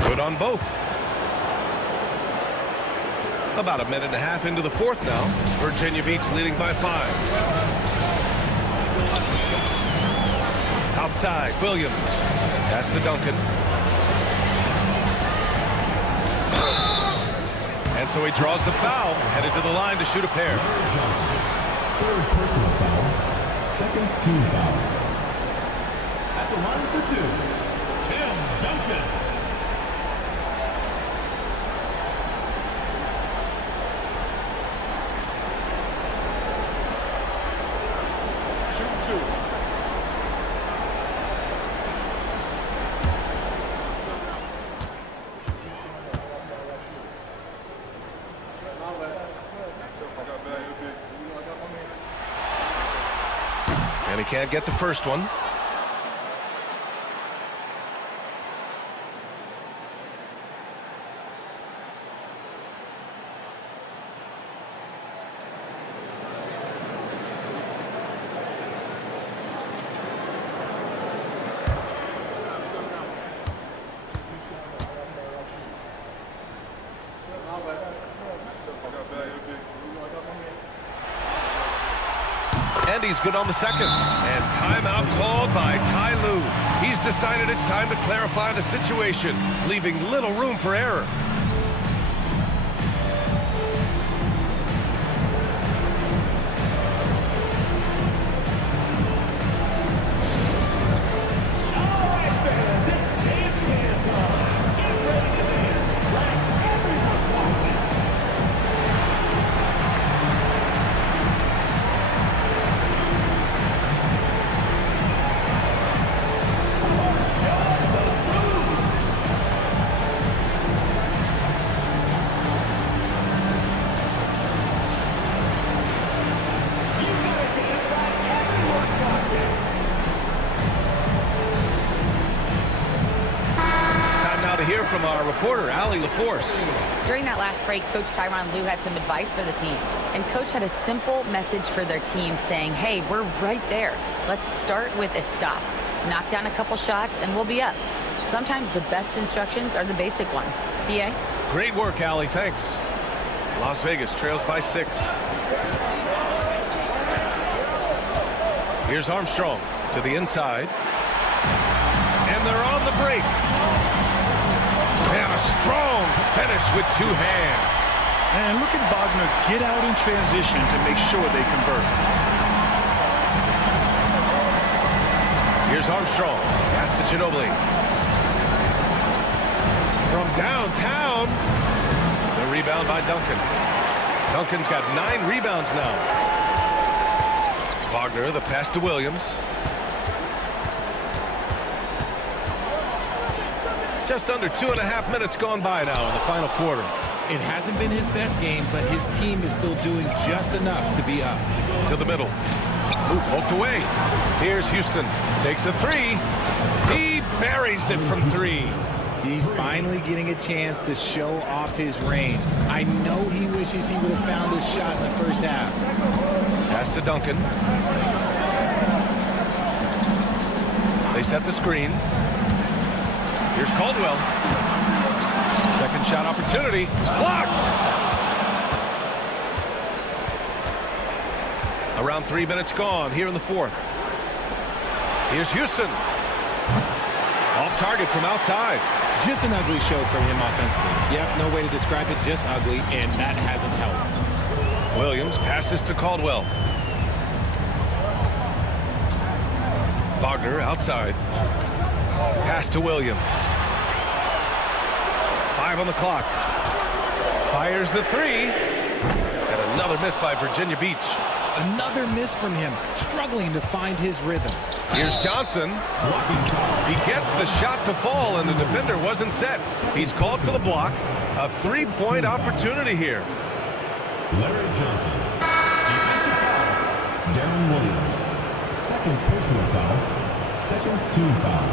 Good on both. About a minute and a half into the 4th now. Virginia Beach leading by 5. Outside, Williams. Pass to Duncan. And so he draws the foul, headed to the line to shoot a pair. Johnson. Third personal foul. Second team foul. At the line for 2, Tim Duncan. Shoot 2. And he can't get the first one. And he's good on the second. And timeout called by Ty Lue. He's decided it's time to clarify the situation, leaving little room for error. From our reporter, Allie LaForce. During that last break, Coach Tyronn Lue had some advice for the team. And Coach had a simple message for their team saying, hey, we're right there. Let's start with a stop. Knock down a couple shots and we'll be up. Sometimes the best instructions are the basic ones. PA? Great work, Allie. Thanks. Las Vegas trails by 6. Here's Armstrong to the inside. And they're on the break. And a strong finish with 2 hands. And look at Wagner get out in transition to make sure they convert. Here's Armstrong. Pass to Ginobili. From downtown. The rebound by Duncan. Duncan's got 9 rebounds now. Wagner, the pass to Williams. Just under 2.5 minutes gone by now in the final quarter. It hasn't been his best game, but his team is still doing just enough to be up. To the middle. Ooh, poked away. Here's Houston. Takes a 3. He buries it from 3. He's finally getting a chance to show off his range. I know he wishes he would have found his shot in the first half. Pass to Duncan. They set the screen. Here's Caldwell. Second shot opportunity. Blocked! Around 3 minutes gone here in the fourth. Here's Houston. Off target from outside. Just an ugly show from him offensively. Yep, no way to describe it, just ugly, and that hasn't helped. Williams passes to Caldwell. Wagner outside. Pass to Williams. 5 on the clock. Fires the 3. And another miss by Virginia Beach. Another miss from him, struggling to find his rhythm. Here's Johnson. He gets the shot to fall, and the defender wasn't set. He's called for the block. A 3-point opportunity here. Larry Johnson. Defensive foul. Darren Williams. Second personal foul. Second team foul.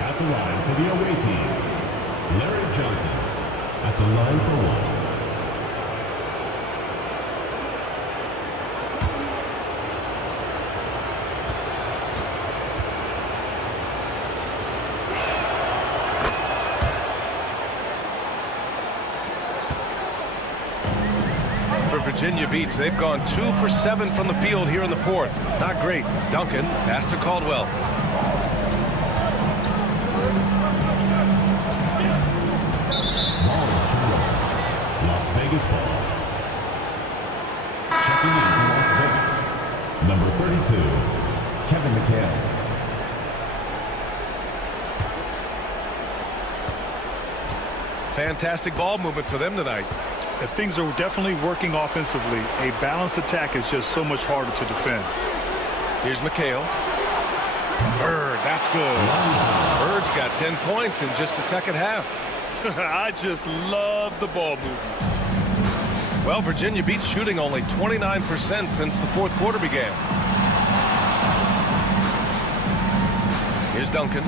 At the line for the away team, Larry Johnson. At the line for 1. Virginia Beach, they've gone 2 for 7 from the field here in the fourth. Not great. Duncan, pass to Caldwell. Ball is turned over. Las Vegas ball. Checking in for Las Vegas. Number 32, Kevin McHale. Fantastic ball movement for them tonight. Things are definitely working offensively. A balanced attack is just so much harder to defend. Here's McHale. Bird, that's good. Bird's got 10 points in just the second half. I just love the ball movement. Well, Virginia Beach shooting only 29% since the fourth quarter began. Here's Duncan.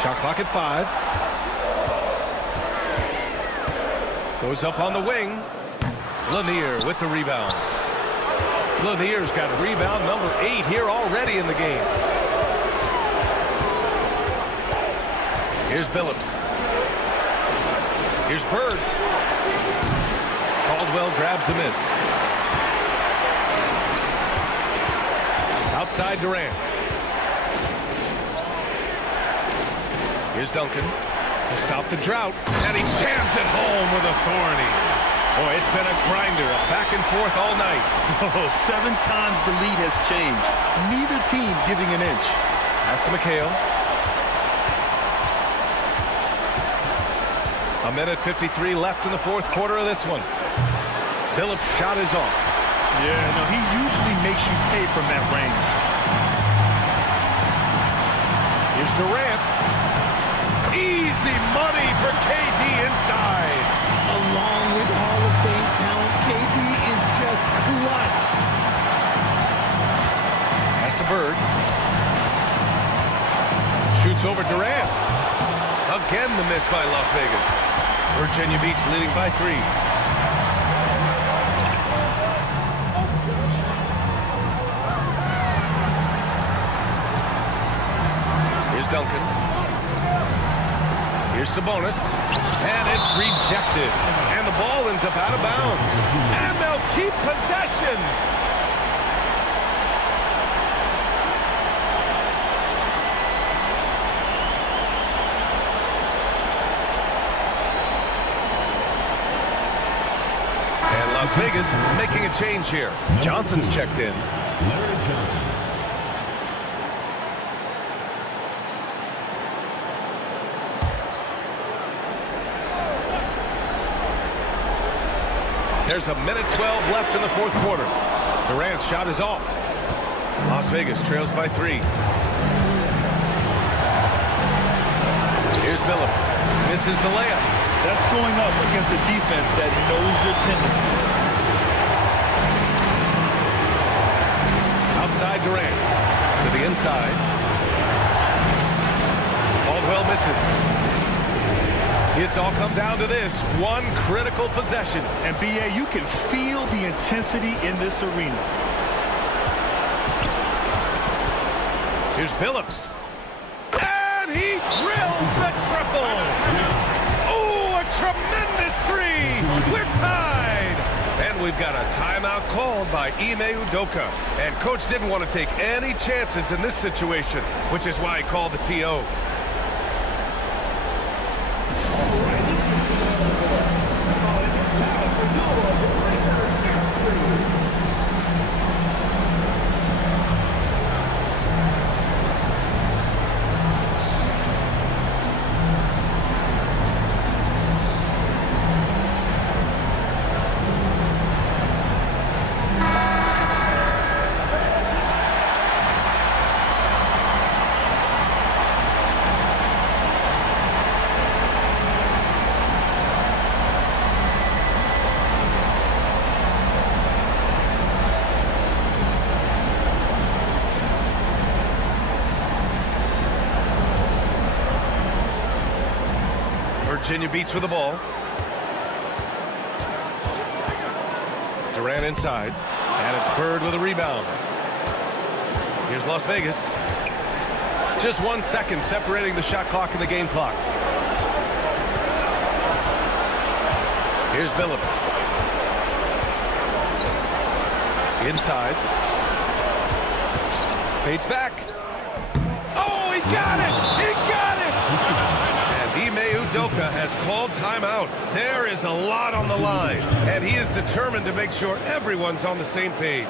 Shot clock at 5. Goes up on the wing. Lanier with the rebound. Lanier's got rebound number 8 here already in the game. Here's Billups. Here's Bird. Caldwell grabs the miss. Outside Durant. Here's Duncan to stop the drought, and he jams it home with authority. Boy, it's been a grinder, a back and forth all night. Oh, 7 times the lead has changed. Neither team giving an inch. Pass to McHale. A minute 53 left in the fourth quarter of this one. Billups' shot is off. Yeah, no, he usually makes you pay from that range. Here's Durant. Easy money for KD inside. Along with Hall of Fame talent, KD is just clutch. Pass to Bird. Shoots over Durant. Again the miss by Las Vegas. Virginia Beach leading by 3. Here's Duncan. Here's Sabonis, and it's rejected. And the ball ends up out of bounds. And they'll keep possession. And Las Vegas making a change here. Johnson's checked in. Larry Johnson. There's a minute 12 left in the fourth quarter. Durant's shot is off. Las Vegas trails by 3. Here's Billups. Misses the layup. That's going up against a defense that knows your tendencies. Outside Durant. To the inside. Caldwell misses. It's all come down to this one critical possession. And B.A., you can feel the intensity in this arena. Here's Billups. And he drills the triple. Oh, a tremendous 3. We're tied. And we've got a timeout called by Ime Udoka. And coach didn't want to take any chances in this situation, which is why he called the TO. Virginia beats with the ball. Durant inside. And it's Bird with a rebound. Here's Las Vegas. Just 1 second separating the shot clock and the game clock. Here's Billups. Inside. Fades back. Oh, he got it! He got it! And Ime Udoka has called timeout. There is a lot on the line, and he is determined to make sure everyone's on the same page.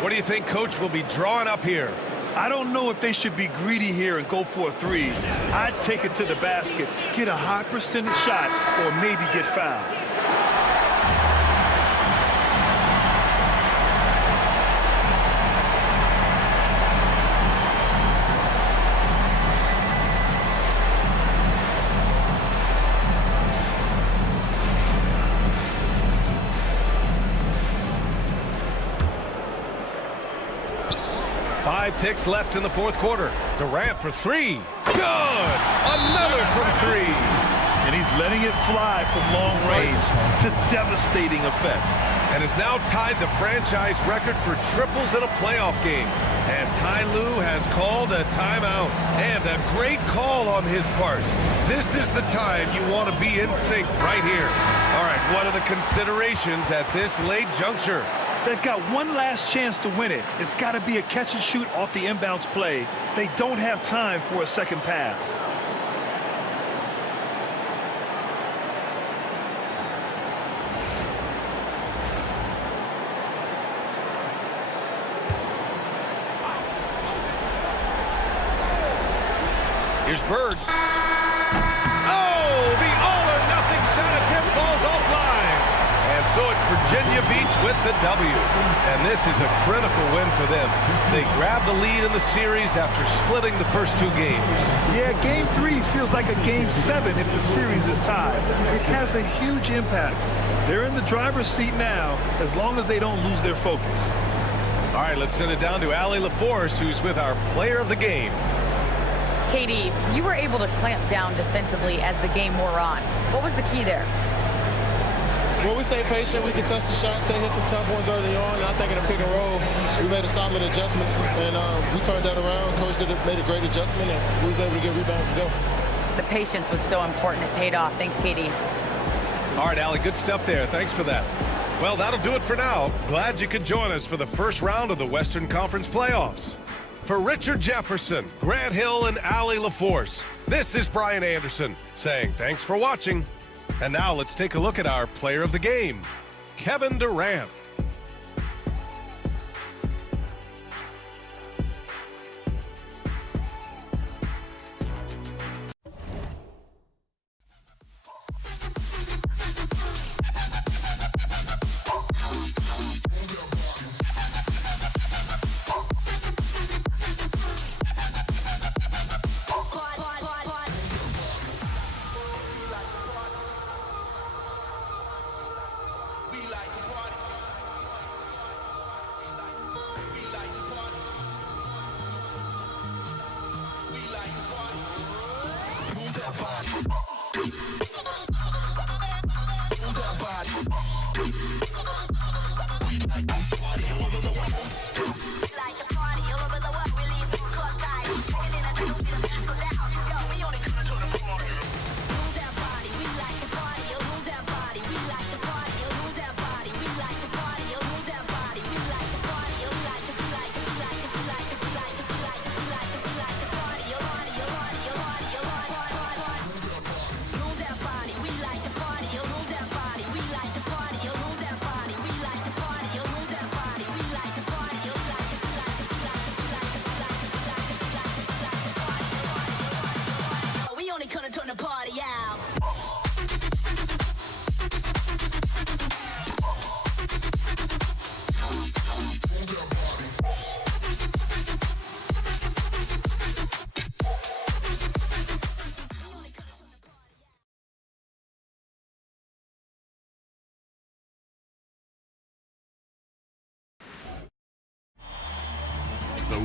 What do you think Coach will be drawing up here? I don't know if they should be greedy here and go for a 3. I'd take it to the basket, get a high percentage shot, or maybe get fouled. Five ticks left in the fourth quarter. Durant for 3. Good! Another from 3. And he's letting it fly from long range to devastating effect. And has now tied the franchise record for triples in a playoff game. And Ty Lue has called a timeout. And a great call on his part. This is the time you want to be in sync right here. All right, what are the considerations at this late juncture? They've got one last chance to win it. It's got to be a catch and shoot off the inbounds play. They don't have time for a second pass. Here's Bird. Oh, the all-or-nothing shot attempt falls offline. And so it's Virginia beats with the W. And this is a critical win for them. They grab the lead in the series after splitting the first 2 games. Yeah, Game 3 feels like a Game 7 if the series is tied. It has a huge impact. They're in the driver's seat now as long as they don't lose their focus. All right, let's send it down to Allie LaForce, who's with our player of the game. KD, you were able to clamp down defensively as the game wore on. What was the key there? Well, we stayed patient. We contested shots. They hit some tough ones early on. And I think in a pick and roll, we made a solid adjustment, and we turned that around. Coach made a great adjustment, and we was able to get rebounds and go. The patience was so important. It paid off. Thanks, KD. All right, Allie, good stuff there. Thanks for that. Well, that'll do it for now. Glad you could join us for the first round of the Western Conference playoffs. For Richard Jefferson, Grant Hill, and Allie LaForce, this is Brian Anderson saying thanks for watching. And now let's take a look at our player of the game, Kevin Durant.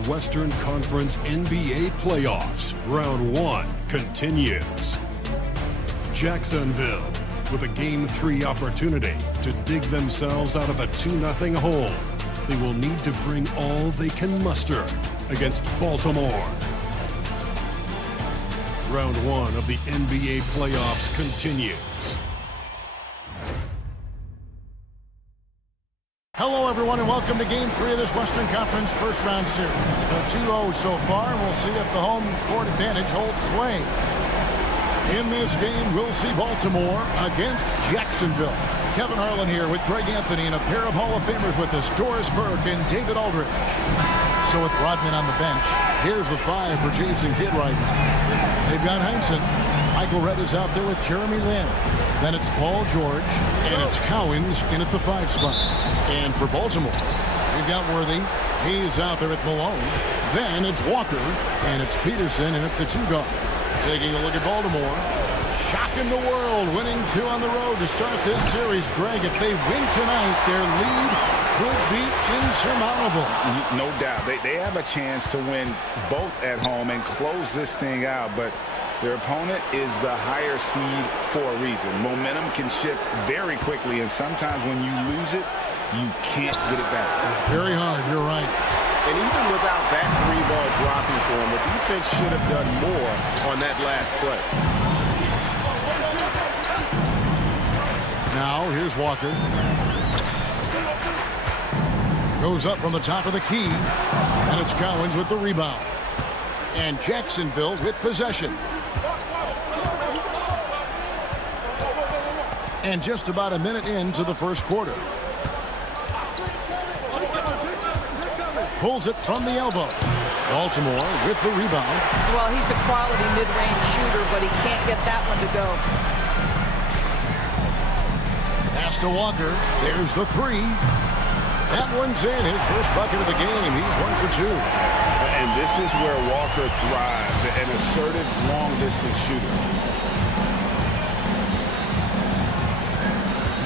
Western Conference NBA playoffs. Round 1 continues. Jacksonville with a Game 3 opportunity to dig themselves out of a 2-0 hole. They will need to bring all they can muster against Baltimore. Round 1 of the NBA playoffs continues. Hello, everyone, and welcome to Game 3 of this Western Conference first round series. The 2-0 so far, and we'll see if the home court advantage holds sway. In this game, we'll see Baltimore against Jacksonville. Kevin Harlan here with Greg Anthony and a pair of Hall of Famers with us, Doris Burke and David Aldridge. So with Rodman on the bench, here's the 5 for Jason Kidd right now. They've got Heinsohn. Michael Redd is out there with Jeremy Lin. Then it's Paul George, and it's Cowens in at the 5 spot. And for Baltimore, we've got Worthy. He's out there at Malone. Then it's Walker, and it's Peterson in at the 2 guard. Taking a look at Baltimore. Shocking the world, winning 2 on the road to start this series. Greg, if they win tonight, their lead could be insurmountable. No doubt. They have a chance to win both at home and close this thing out, but their opponent is the higher seed for a reason. Momentum can shift very quickly, and sometimes when you lose it, you can't get it back. Very hard, you're right. And even without that 3-ball dropping for him, the defense should have done more on that last play. Now, here's Walker. Goes up from the top of the key, and it's Cowens with the rebound. And Jacksonville with possession. And just about a minute into the first quarter. Pulls it from the elbow. Baltimore with the rebound. Well, he's a quality mid-range shooter, but he can't get that one to go. Pass to Walker. There's the 3. That one's in. His first bucket of the game. He's 1 for 2. And this is where Walker thrives, an assertive long-distance shooter.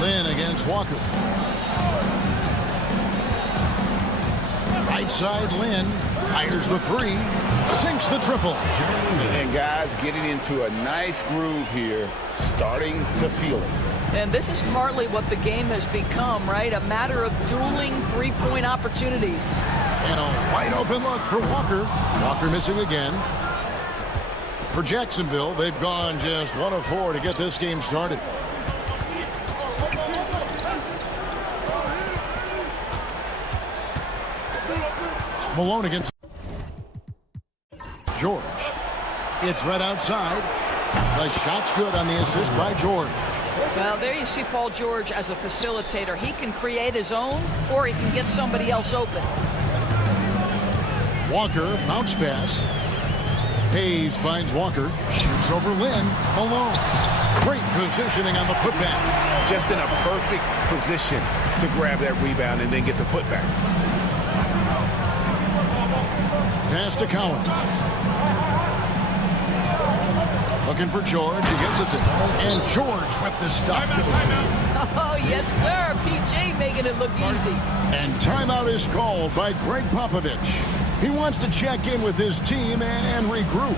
Lin against Walker. Right side, Lin fires the 3, sinks the triple. And guys getting into a nice groove here, starting to feel it. And this is partly what the game has become, right? A matter of dueling three-point opportunities. And a wide open look for Walker. Walker missing again. For Jacksonville, they've gone just 1 of 4 to get this game started. Malone against George. It's right outside. The shot's good on the assist by George. Well, there you see Paul George as a facilitator. He can create his own, or he can get somebody else open. Walker, bounce pass. Hayes finds Walker. Shoots over Lin. Malone. Great positioning on the putback. Just in a perfect position to grab that rebound and then get the putback. Pass to Cowens. Looking for George. He gets it there. And George with the stuff. Oh, yes, sir. PJ making it look easy. And timeout is called by Greg Popovich. He wants to check in with his team and regroup.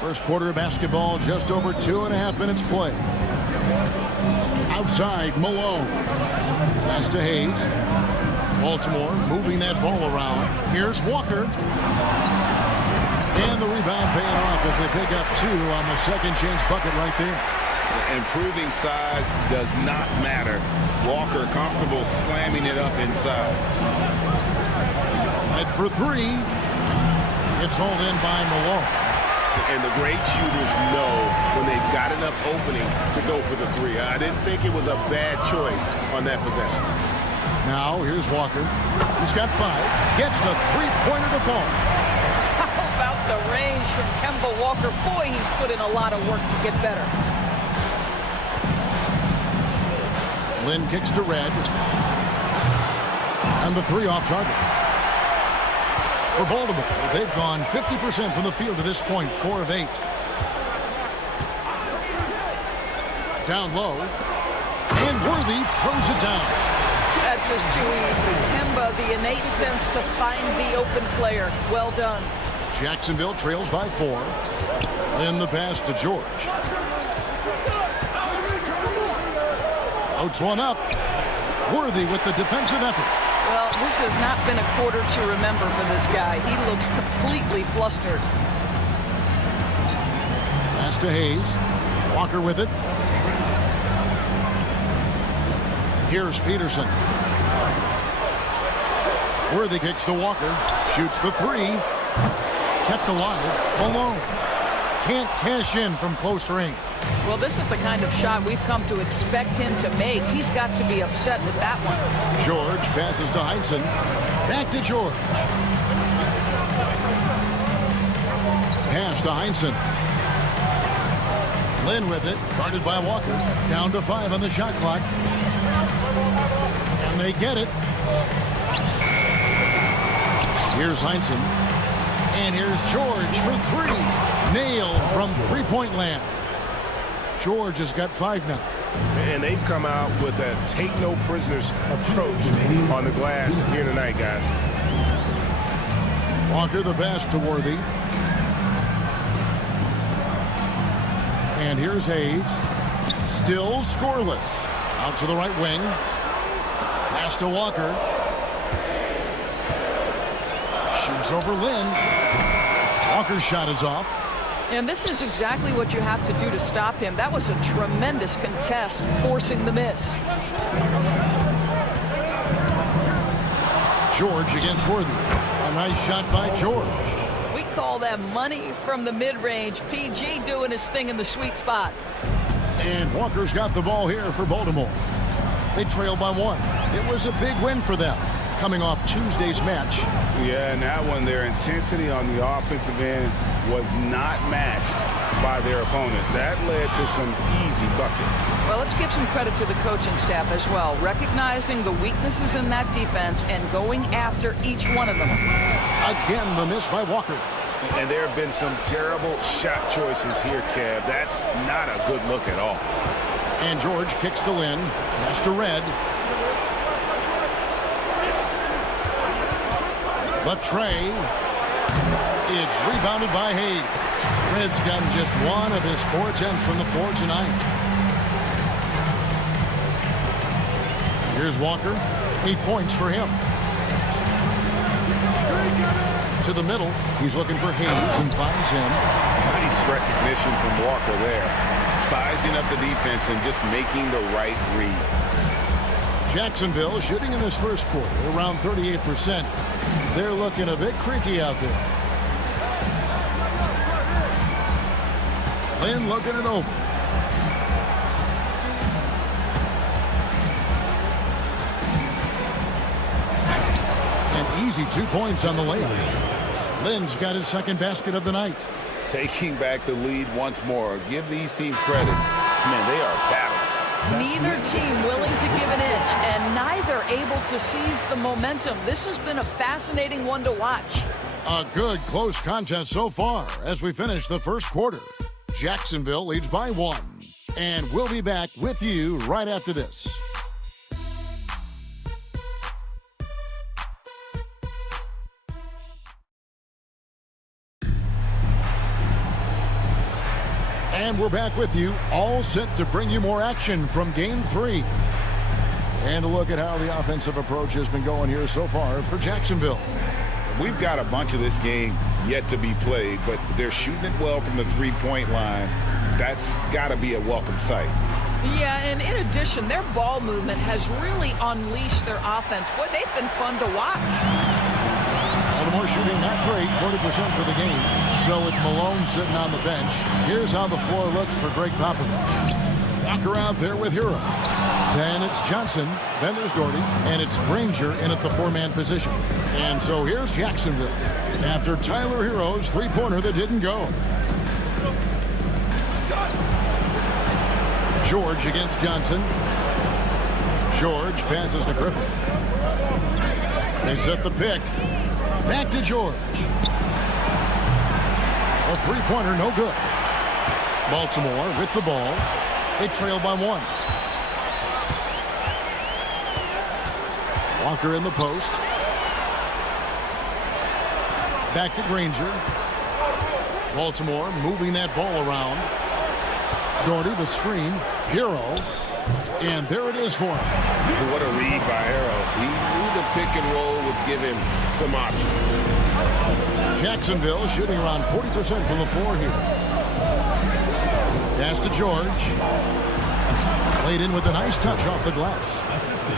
First quarter of basketball, just over 2.5 minutes play. Outside, Malone. Pass to Hayes. Baltimore moving that ball around. Here's Walker. And the rebound paying off as they pick up 2 on the second chance bucket right there. Improving size does not matter. Walker comfortable slamming it up inside. Head for three. It's hauled in by Malone. And the great shooters know when they've got enough opening to go for the three. I didn't think it was a bad choice on that possession. Now, here's Walker. He's got 5. Gets the three-pointer to fall. How about the range from Kemba Walker? Boy, he's put in a lot of work to get better. Lynn kicks to Red. And the 3 off target. For Baltimore, they've gone 50% from the field to this point, 4 of 8. Down low. And Worthy throws it down. That's just too easy. Kemba, the innate sense to find the open player. Well done. Jacksonville trails by 4. Then the pass to George. Floats one up. Worthy with the defensive effort. Well, this has not been a quarter to remember for this guy. He looks completely flustered. Pass to Hayes. Walker with it. Here's Peterson. Worthy kicks to Walker. Shoots the 3. Kept alive. Malone. Can't cash in from close range. Well, this is the kind of shot we've come to expect him to make. He's got to be upset with that one. George passes to Heinsohn. Back to George. Pass to Heinsohn. Lynn with it. Guarded by Walker. Down to 5 on the shot clock. And they get it. Here's Heinsohn. And here's George for 3. Nailed from three-point land. George has got 5 now. And they've come out with a take-no-prisoners approach on the glass here tonight, guys. Walker the pass to Worthy. And here's Hayes. Still scoreless. Out to the right wing. Pass to Walker. Shoots over Lynn. Walker's shot is off. And this is exactly what you have to do to stop him. That was a tremendous contest, forcing the miss. George against Worthy. A nice shot by George. We call that money from the mid-range. PG doing his thing in the sweet spot. And Walker's got the ball here for Baltimore. They trail by 1. It was a big win for them, coming off Tuesday's match. Yeah, and that one, their intensity on the offensive end was not matched by their opponent. That led to some easy buckets. Well, let's give some credit to the coaching staff as well, recognizing the weaknesses in that defense and going after each one of them. Again, the miss by Walker. And there have been some terrible shot choices here, Kev. That's not a good look at all. And George kicks to Lynn. Pass to Red. The tray. It's rebounded by Hayes. Red's gotten just 1 of his 4 attempts from the floor tonight. Here's Walker. 8 points for him. To the middle. He's looking for Hayes and finds him. Nice recognition from Walker there. Sizing up the defense and just making the right read. Jacksonville shooting in this first quarter around 38%. They're looking a bit creaky out there. Lynn looking it over. An easy 2 points on the layup. Lynn's got his second basket of the night. Taking back the lead once more. Give these teams credit. Man, they are battling. Neither team willing to give an inch, and neither able to seize the momentum. This has been a fascinating one to watch. A good close contest so far as we finish the first quarter. Jacksonville leads by 1. And we'll be back with you right after this. And we're back with you, all set to bring you more action from Game 3. And a look at how the offensive approach has been going here so far for Jacksonville. we've got a bunch of this game yet to be played, but they're shooting it well from the three-point line. That's got to be a welcome sight. Yeah, and in addition, their ball movement has really unleashed their offense. Boy, they've been fun to watch. Baltimore shooting not great, 40% for the game. So with Malone sitting on the bench, here's how the floor looks for Greg Popovich. Walker out there with Hero. Then it's Johnson, then there's Doherty, and it's Granger in at the four-man position. And so here's Jacksonville after Tyler Hero's three-pointer that didn't go. George against Johnson. George passes to Griffin. They set the pick. Back to George. A three-pointer, no good. Baltimore with the ball. They trail by one. Walker in the post. Back to Granger. Baltimore moving that ball around. Doherty the screen. Hero. And there it is for him. What a read by Hero. He knew the pick and roll would give him some options. Jacksonville shooting around 40% from the floor here. Pass to George. Played in with a nice touch off the glass.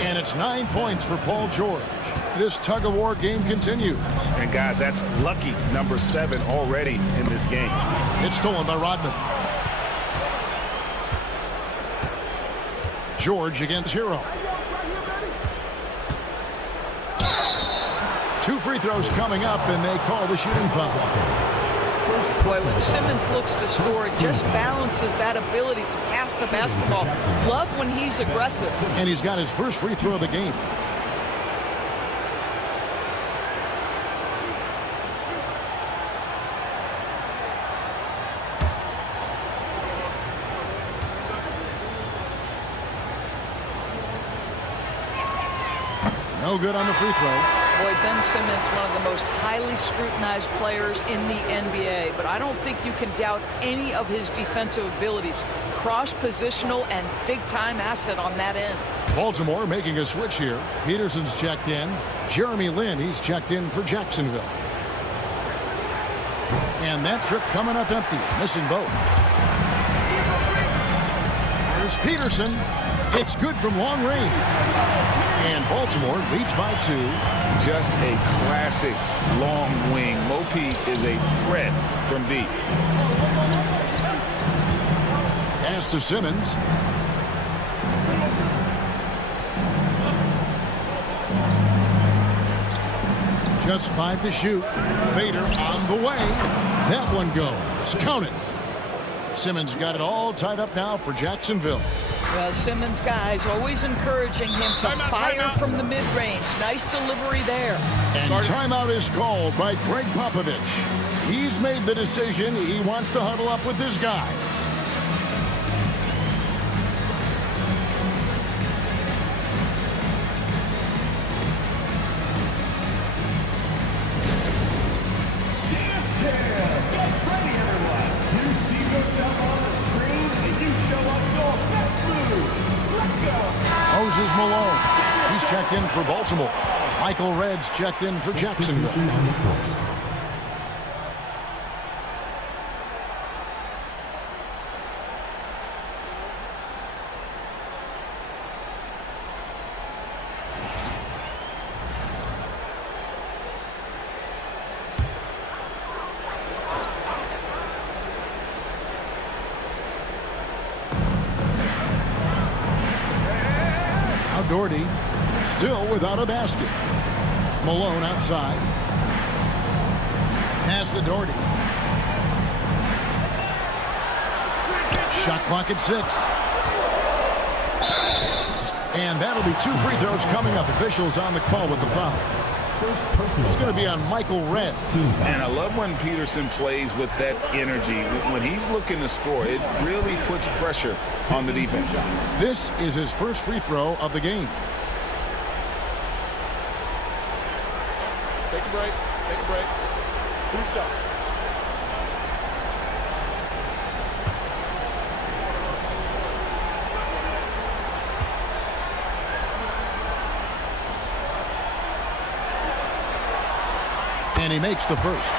And it's 9 points for Paul George. This tug-of-war game continues. And guys, that's lucky number 7 already in this game. It's stolen by Rodman. George against Hero. 2 free throws coming up, and they call the shooting foul. Boy, when Simmons looks to score, it just balances that ability to pass the basketball. Love when he's aggressive. And he's got his first free throw of the game. No good on the free throw. Boy, Ben Simmons, one of the most highly scrutinized players in the NBA, but I don't think you can doubt any of his defensive abilities. Cross-positional and big-time asset on that end. Baltimore making a switch here. Peterson's checked in. Jeremy Lin, he's checked in for Jacksonville. And that trip coming up empty, missing both. Here's Peterson. It's good from long range. And Baltimore leads by 2. Just a classic long wing. Mopi is a threat from deep. Pass to Simmons. Just 5 to shoot. Fader on the way. That one goes. Count it. Simmons got it all tied up now for Jacksonville. Well, Simmons, guys, always encouraging him to fire from the mid-range. Nice delivery there. And timeout is called by Greg Popovich. He's made the decision. He wants to huddle up with this guy. Moses Malone. He's checked in for Baltimore. Michael Red's checked in for Jacksonville. Doherty still without a basket. Malone outside. Pass to Doherty. Shot clock at 6. And that'll be 2 free throws coming up. Officials on the call with the foul. It's going to be on Michael Red. And I love when Peterson plays with that energy. When he's looking to score, it really puts pressure on the defense. This is his first free throw of the game. Take a break. Take a break. 2 shots. And he makes the first.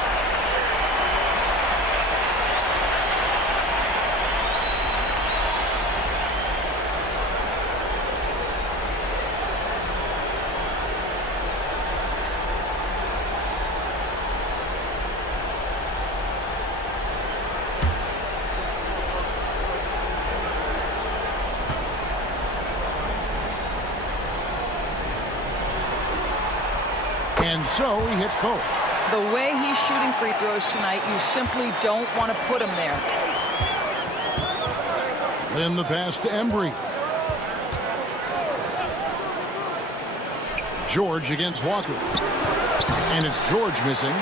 And so he hits both. The way he's shooting free throws tonight, you simply don't want to put him there. Then the pass to Embry. George against Walker. And it's George missing.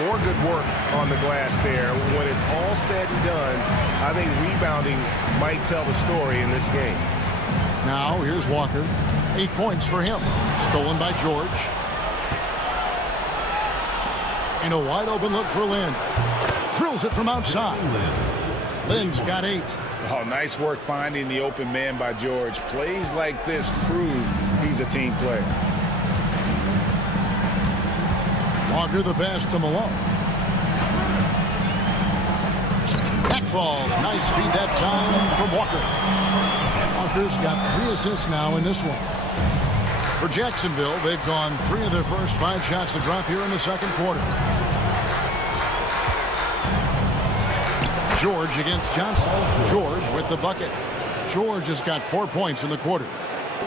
More good work on the glass there. When it's all said and done, I think rebounding might tell the story in this game. Now here's Walker. 8 points for him. Stolen by George. And a wide open look for Lynn. Drills it from outside. Lynn's got 8. Oh, nice work finding the open man by George. Plays like this prove he's a team player. Walker the pass to Malone. Back falls. Nice feed that time from Walker. Walker's got 3 assists now in this one. For Jacksonville, they've gone 3 of their first 5 shots to drop here in the second quarter. George against Johnson. George with the bucket. George has got 4 points in the quarter.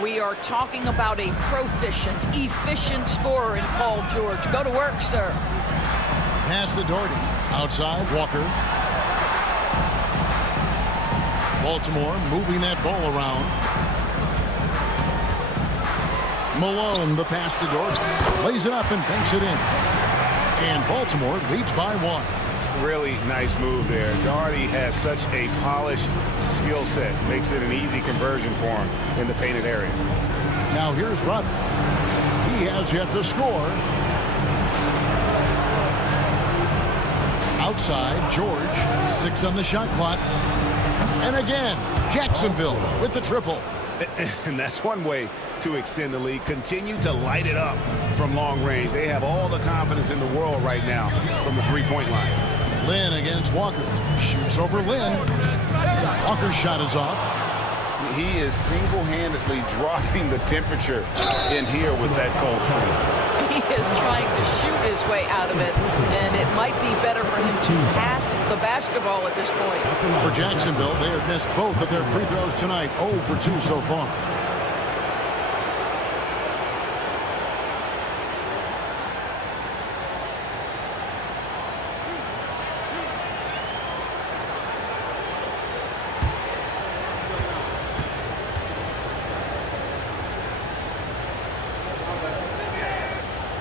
We are talking about a proficient, efficient scorer in Paul George. Go to work, sir. Pass to Doherty. Outside, Walker. Baltimore moving that ball around. Malone, the pass to Doherty. Lays it up and banks it in. And Baltimore leads by 1. Really nice move there. Doherty has such a polished skill set. Makes it an easy conversion for him in the painted area. Now here's Rudd. He has yet to score. Outside, George. 6 on the shot clock. And again, Jacksonville with the triple. And that's one way to extend the lead. Continue to light it up from long range. They have all the confidence in the world right now from the three-point line. Lynn against Walker. Shoots over Lynn. Walker's shot is off. He is single-handedly dropping the temperature in here with that cold streak. He is trying to shoot his way out of it, and it might be better for him to pass the basketball at this point. For Jacksonville, they have missed both of their free throws tonight. 0 for 2 so far.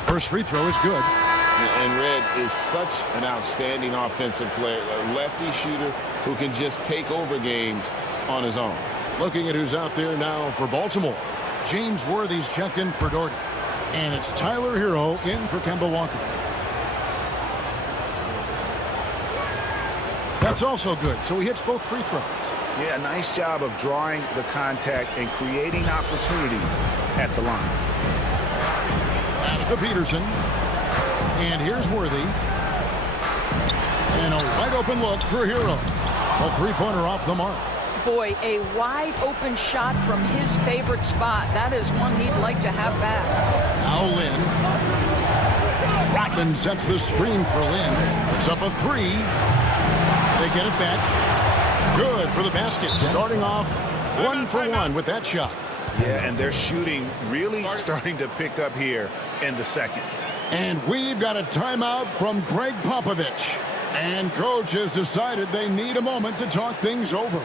First free throw is good. And Red is such an outstanding offensive player, a lefty shooter who can just take over games on his own. Looking at who's out there now for Baltimore. James Worthy's checked in for Doherty. And it's Tyler Hero in for Kemba Walker. That's also good, so he hits both free throws. Yeah, nice job of drawing the contact and creating opportunities at the line. Pass to Peterson. And here's Worthy. And a wide open look for Hero. A three-pointer off the mark. Boy, a wide open shot from his favorite spot. That is one he'd like to have back. Now Lynn. Rodman sets the screen for Lynn. It's up a 3. They get it back. Good for the basket. Starting off 1 for 1 with that shot. Yeah, and their shooting really starting to pick up here in the second. And we've got a timeout from Greg Popovich. And coach has decided they need a moment to talk things over.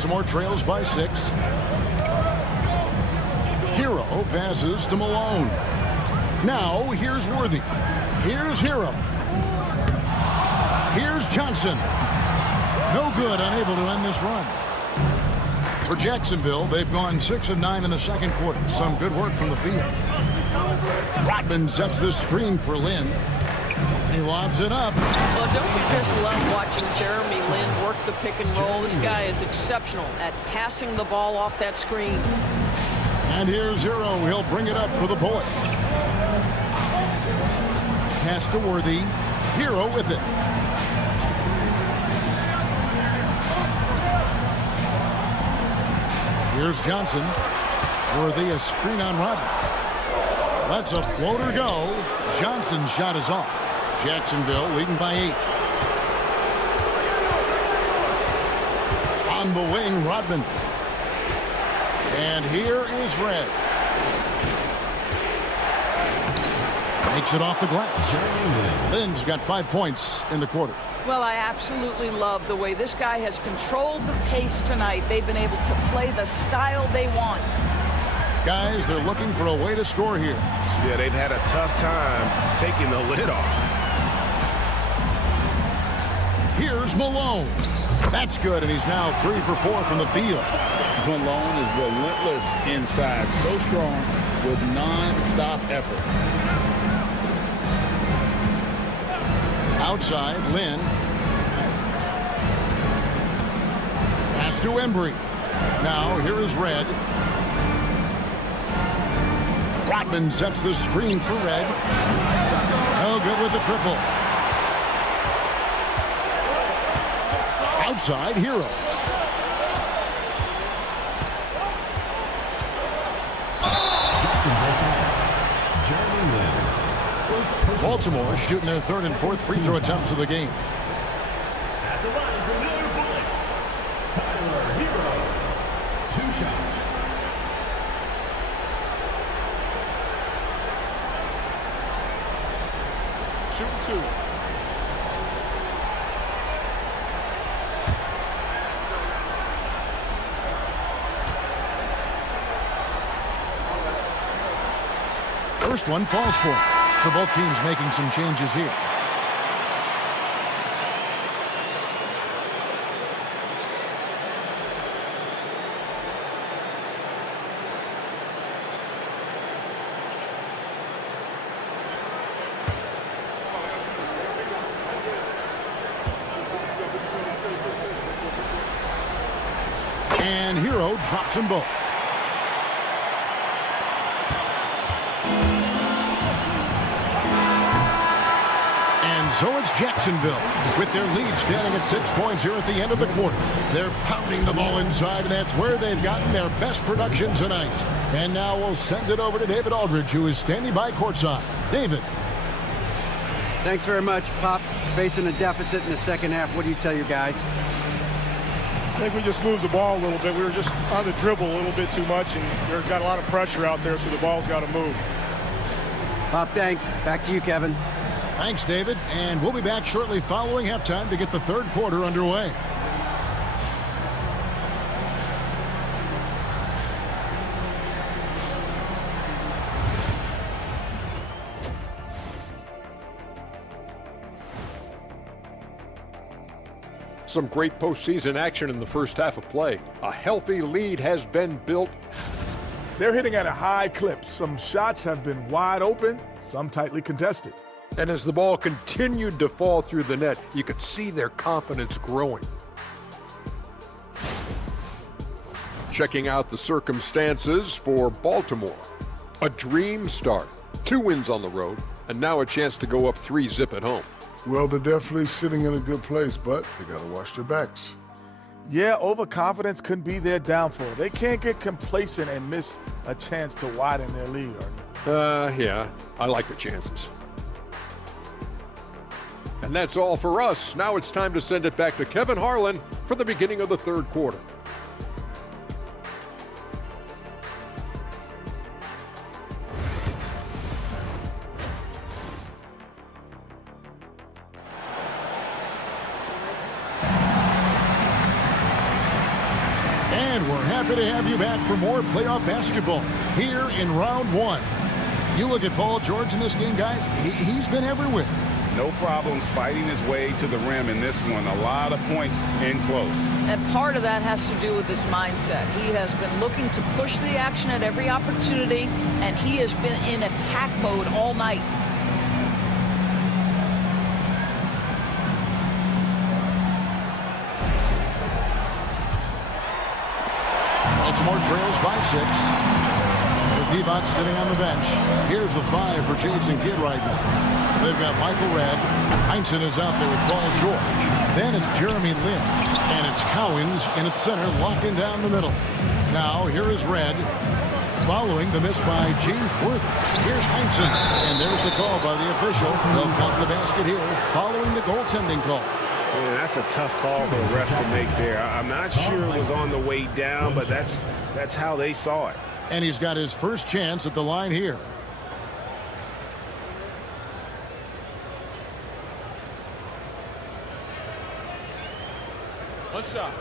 Baltimore trails by 6. Hero passes to Malone. Now here's Worthy. Here's Hero. Here's Johnson. No good, unable to end this run. For Jacksonville, they've gone 6 of 9 in the second quarter. Some good work from the field. Rodman sets the screen for Lynn. He lobs it up. Well, don't you just love watching Jeremy Lin work the pick and roll? This guy is exceptional at passing the ball off that screen. And here's Hero. He'll bring it up for the Bullets. Pass to Worthy. Hero with it. Here's Johnson. Worthy, a screen on Rodman. Lets a floater go. Johnson's shot is off. Jacksonville leading by 8. On the wing, Rodman. And here is Red. Makes it off the glass. Lynn's got 5 points in the quarter. Well, I absolutely love the way this guy has controlled the pace tonight. They've been able to play the style they want. Guys, they're looking for a way to score here. Yeah, they've had a tough time taking the lid off. Here's Malone. That's good, and he's now 3 for 4 from the field. Malone is relentless inside, so strong with non-stop effort. Outside, Lynn. Pass to Embry. Now, here is Red. Rodman sets the screen for Red. No good with the triple. Outside, Hero. Baltimore shooting their 3rd and 4th free throw attempts of the game. At the line for Miller Bullets, Tyler Hero. 2 shots. Shoot 2. First one falls for him. So both teams making some changes here. And Hero drops them both. So it's Jacksonville with their lead standing at 6 points here at the end of the quarter. They're pounding the ball inside, and that's where they've gotten their best production tonight. And now we'll send it over to David Aldridge, who is standing by courtside. David. Thanks very much, Pop. Facing a deficit in the second half, what do you tell your guys? I think we just moved the ball a little bit. We were just on the dribble a little bit too much, and we've got a lot of pressure out there, so the ball's got to move. Pop, thanks. Back to you, Kevin. Thanks, David. And we'll be back shortly following halftime to get the 3rd quarter underway. Some great postseason action in the first half of play. A healthy lead has been built. They're hitting at a high clip. Some shots have been wide open, some tightly contested. And as the ball continued to fall through the net, you could see their confidence growing. Checking out the circumstances for Baltimore. A dream start. 2 wins on the road, and now a chance to go up 3-zip at home. Well, they're definitely sitting in a good place, but they got to watch their backs. Yeah, overconfidence could be their downfall. They can't get complacent and miss a chance to widen their lead. Yeah, I like the chances. And that's all for us. Now it's time to send it back to Kevin Harlan for the beginning of the 3rd quarter. Happy to have you back for more playoff basketball here in round one. You look at Paul George in this game, guys, he's been everywhere. No problems fighting his way to the rim in this one. A lot of points in close. And part of that has to do with his mindset. He has been looking to push the action at every opportunity, and he has been in attack mode all night. Baltimore trails by 6. With Divac sitting on the bench. Here's the 5 for Jason Kidd right now. They've got Michael Redd. Heinsohn is out there with Paul George. Then it's Jeremy Lin. And it's Cowens in at center, locking down the middle. Now, here is Redd. Following the miss by James Worthy. Here's Heinsohn. And there's the call by the official. They'll count the basket here, following the goaltending call. Man, that's a tough call for the ref to make there. I'm not sure it was on the way down, but that's how they saw it. And he's got his first chance at the line here. One shot.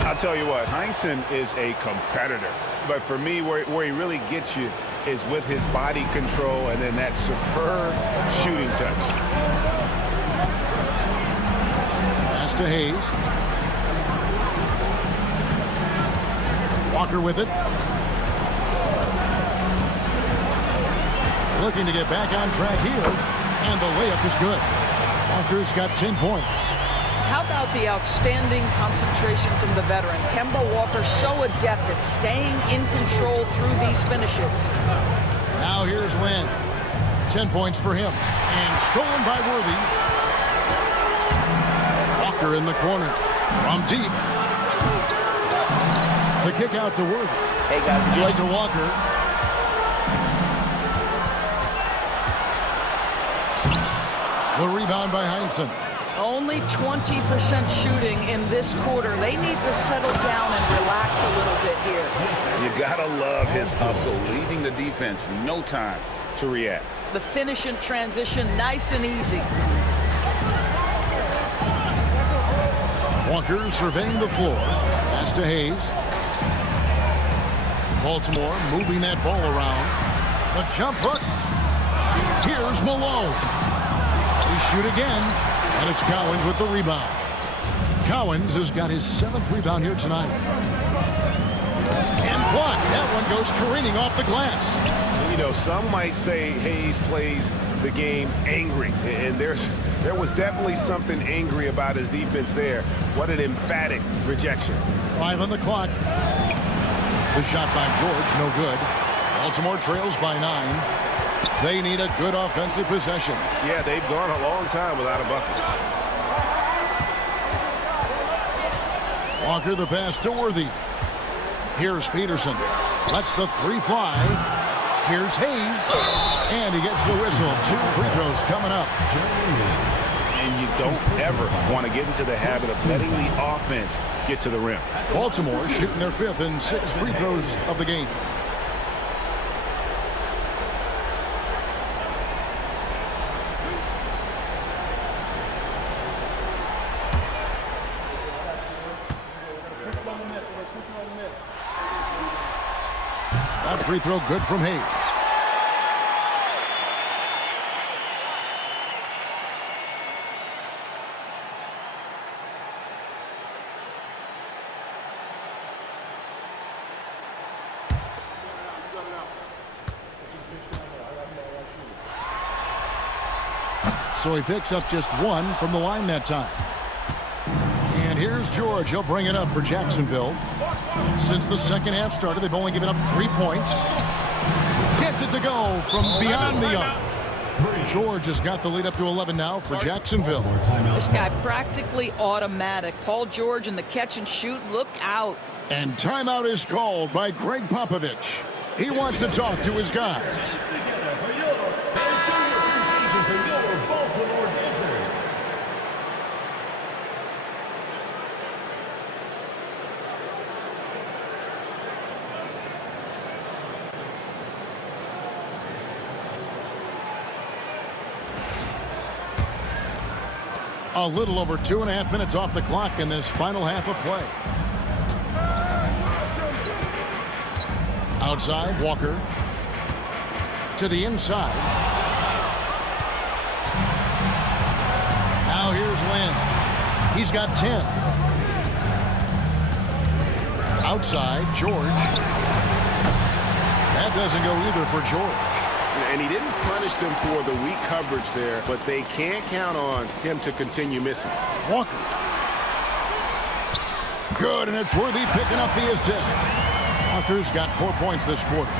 I'll tell you what, Heinsohn is a competitor. But for me, where he really gets you is with his body control and then that superb shooting touch. Pass to Hayes. Walker with it. Looking to get back on track here. And the layup is good. Walker's got 10 points. How about the outstanding concentration from the veteran? Kemba Walker so adept at staying in control through these finishes. Now here's Lin. 10 points for him. And stolen by Worthy. Walker in the corner. From deep. The kick out to Worthy. Hey guys, if you like to Walker. The rebound by Heinsohn. Only 20% shooting in this quarter. They need to settle down and relax a little bit here. You gotta love his hustle, leaving the defense no time to react. The finish in transition, nice and easy. Walker surveying the floor. Pass to Hayes. Baltimore moving that ball around. The jump hook. Here's Malone. They shoot again. And it's Cowens with the rebound. Cowens has got his 7th rebound here tonight. And blocked. That one goes careening off the glass. You know, some might say Hayes plays the game angry. And there was definitely something angry about his defense there. What an emphatic rejection. 5 on the clock. The shot by George, no good. Baltimore trails by 9. They need a good offensive possession. Yeah, they've gone a long time without a bucket. Walker the pass to Worthy. Here's Peterson. Lets the 3 fly. Here's Hayes. And he gets the whistle. 2 free throws coming up. And you don't ever want to get into the habit of letting the offense get to the rim. Baltimore shooting their 5th and 6th free throws of the game. That free throw good from Hayes. So he picks up just 1 from the line that time. And here's George. He'll bring it up for Jacksonville. Since the second half started, they've only given up 3 points. Gets it to go from beyond the arc. George has got the lead up to 11 now for Jacksonville. This guy practically automatic. Paul George in the catch and shoot. Look out. And timeout is called by Greg Popovich. He wants to talk to his guys. A little over 2.5 minutes off the clock in this final half of play. Outside, Walker. To the inside. Now here's Lynn. He's got 10. Outside, George. That doesn't go either for George. And he didn't punish them for the weak coverage there, but they can't count on him to continue missing. Walker. Good, and it's Worthy picking up the assist. Walker's got 4 points this quarter.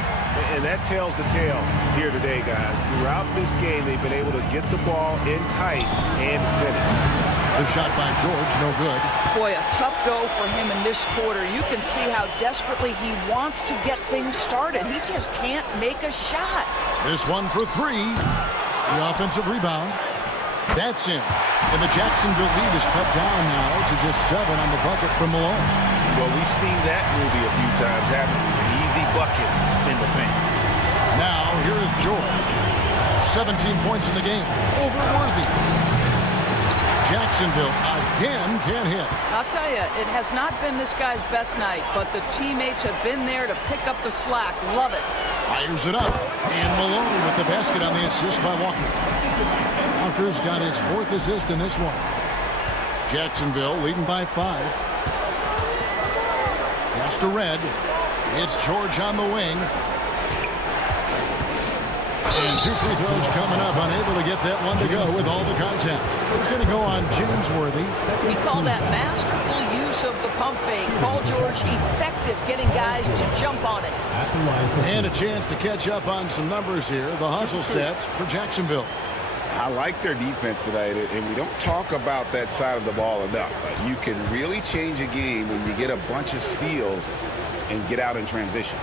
And that tells the tale here today, guys. Throughout this game, they've been able to get the ball in tight and finish. The shot by George, no good. Boy, a tough go for him in this quarter. You can see how desperately he wants to get things started. He just can't make a shot. This one for 3. The offensive rebound. That's in. And the Jacksonville lead is cut down now to just 7 on the bucket from Malone. Well, we've seen that movie a few times, haven't we? An easy bucket in the paint. Now, here is George. 17 points in the game. Over Worthy. Jacksonville again can't hit. I'll tell you, it has not been this guy's best night, but the teammates have been there to pick up the slack. Love it. Fires it up. And Malone with the basket on the assist by Walker. Walker's got his 4th assist in this one. Jacksonville leading by 5. Pass to Red. It's George on the wing. And 2 free throws coming up. Unable to get that one to go with all the contact. It's going to go on James Worthy. We call that masterful use of the pump fake. Paul George effective getting guys to jump on it. And a chance to catch up on some numbers here. The hustle stats for Jacksonville. I like their defense tonight, and we don't talk about that side of the ball enough. You can really change a game when you get a bunch of steals and get out in transition.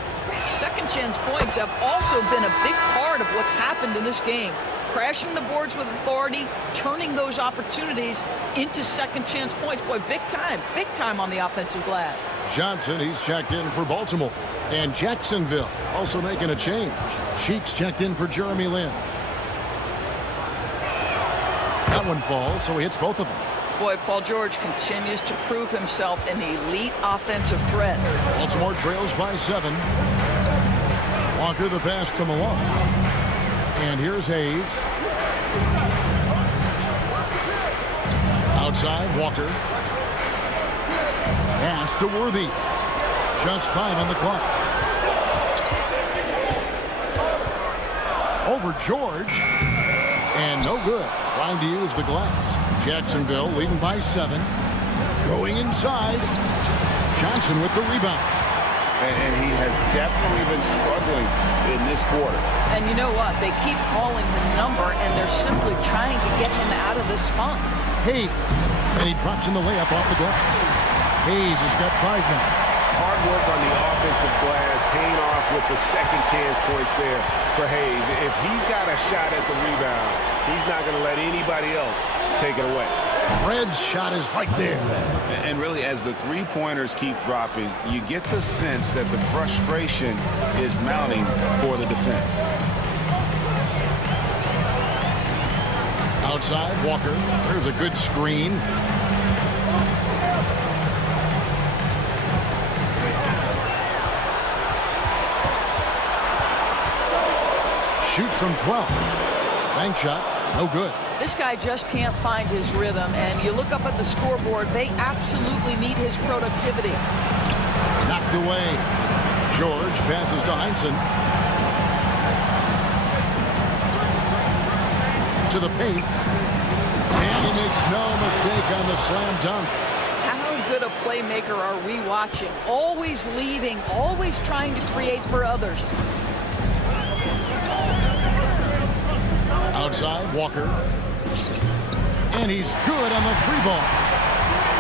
Second chance points have also been a big part of what's happened in this game. Crashing the boards with authority, turning those opportunities into second chance points. Boy, big time on the offensive glass. Johnson, he's checked in for Baltimore. And Jacksonville also making a change. Sheets checked in for Jeremy Lin. That one falls, so he hits both of them. Boy, Paul George continues to prove himself an elite offensive threat. Baltimore trails by 7. Walker the pass to Malone. And here's Hayes. Outside, Walker. Pass to Worthy. Just 5 on the clock. Over George. And no good. Trying to use the glass. Jacksonville leading by 7. Going inside. Johnson with the rebound. And he has definitely been struggling in this quarter. And you know what? They keep calling his number, and they're simply trying to get him out of this funk. Hayes. And he drops in the layup off the glass. Hayes has got 5 now. Hard work on the offensive glass, paying off with the second chance points there for Hayes. If he's got a shot at the rebound, he's not going to let anybody else take it away. Red's shot is right there. And really, as the three-pointers keep dropping, you get the sense that the frustration is mounting for the defense. Outside, Walker. There's a good screen. Shoots from 12. Bank shot, no good. This guy just can't find his rhythm, and you look up at the scoreboard, they absolutely need his productivity. Knocked away. George passes to Heinsohn. To the paint. And he makes no mistake on the slam dunk. How good a playmaker are we watching? Always leading, always trying to create for others. Outside, Walker. And he's good on the 3-ball.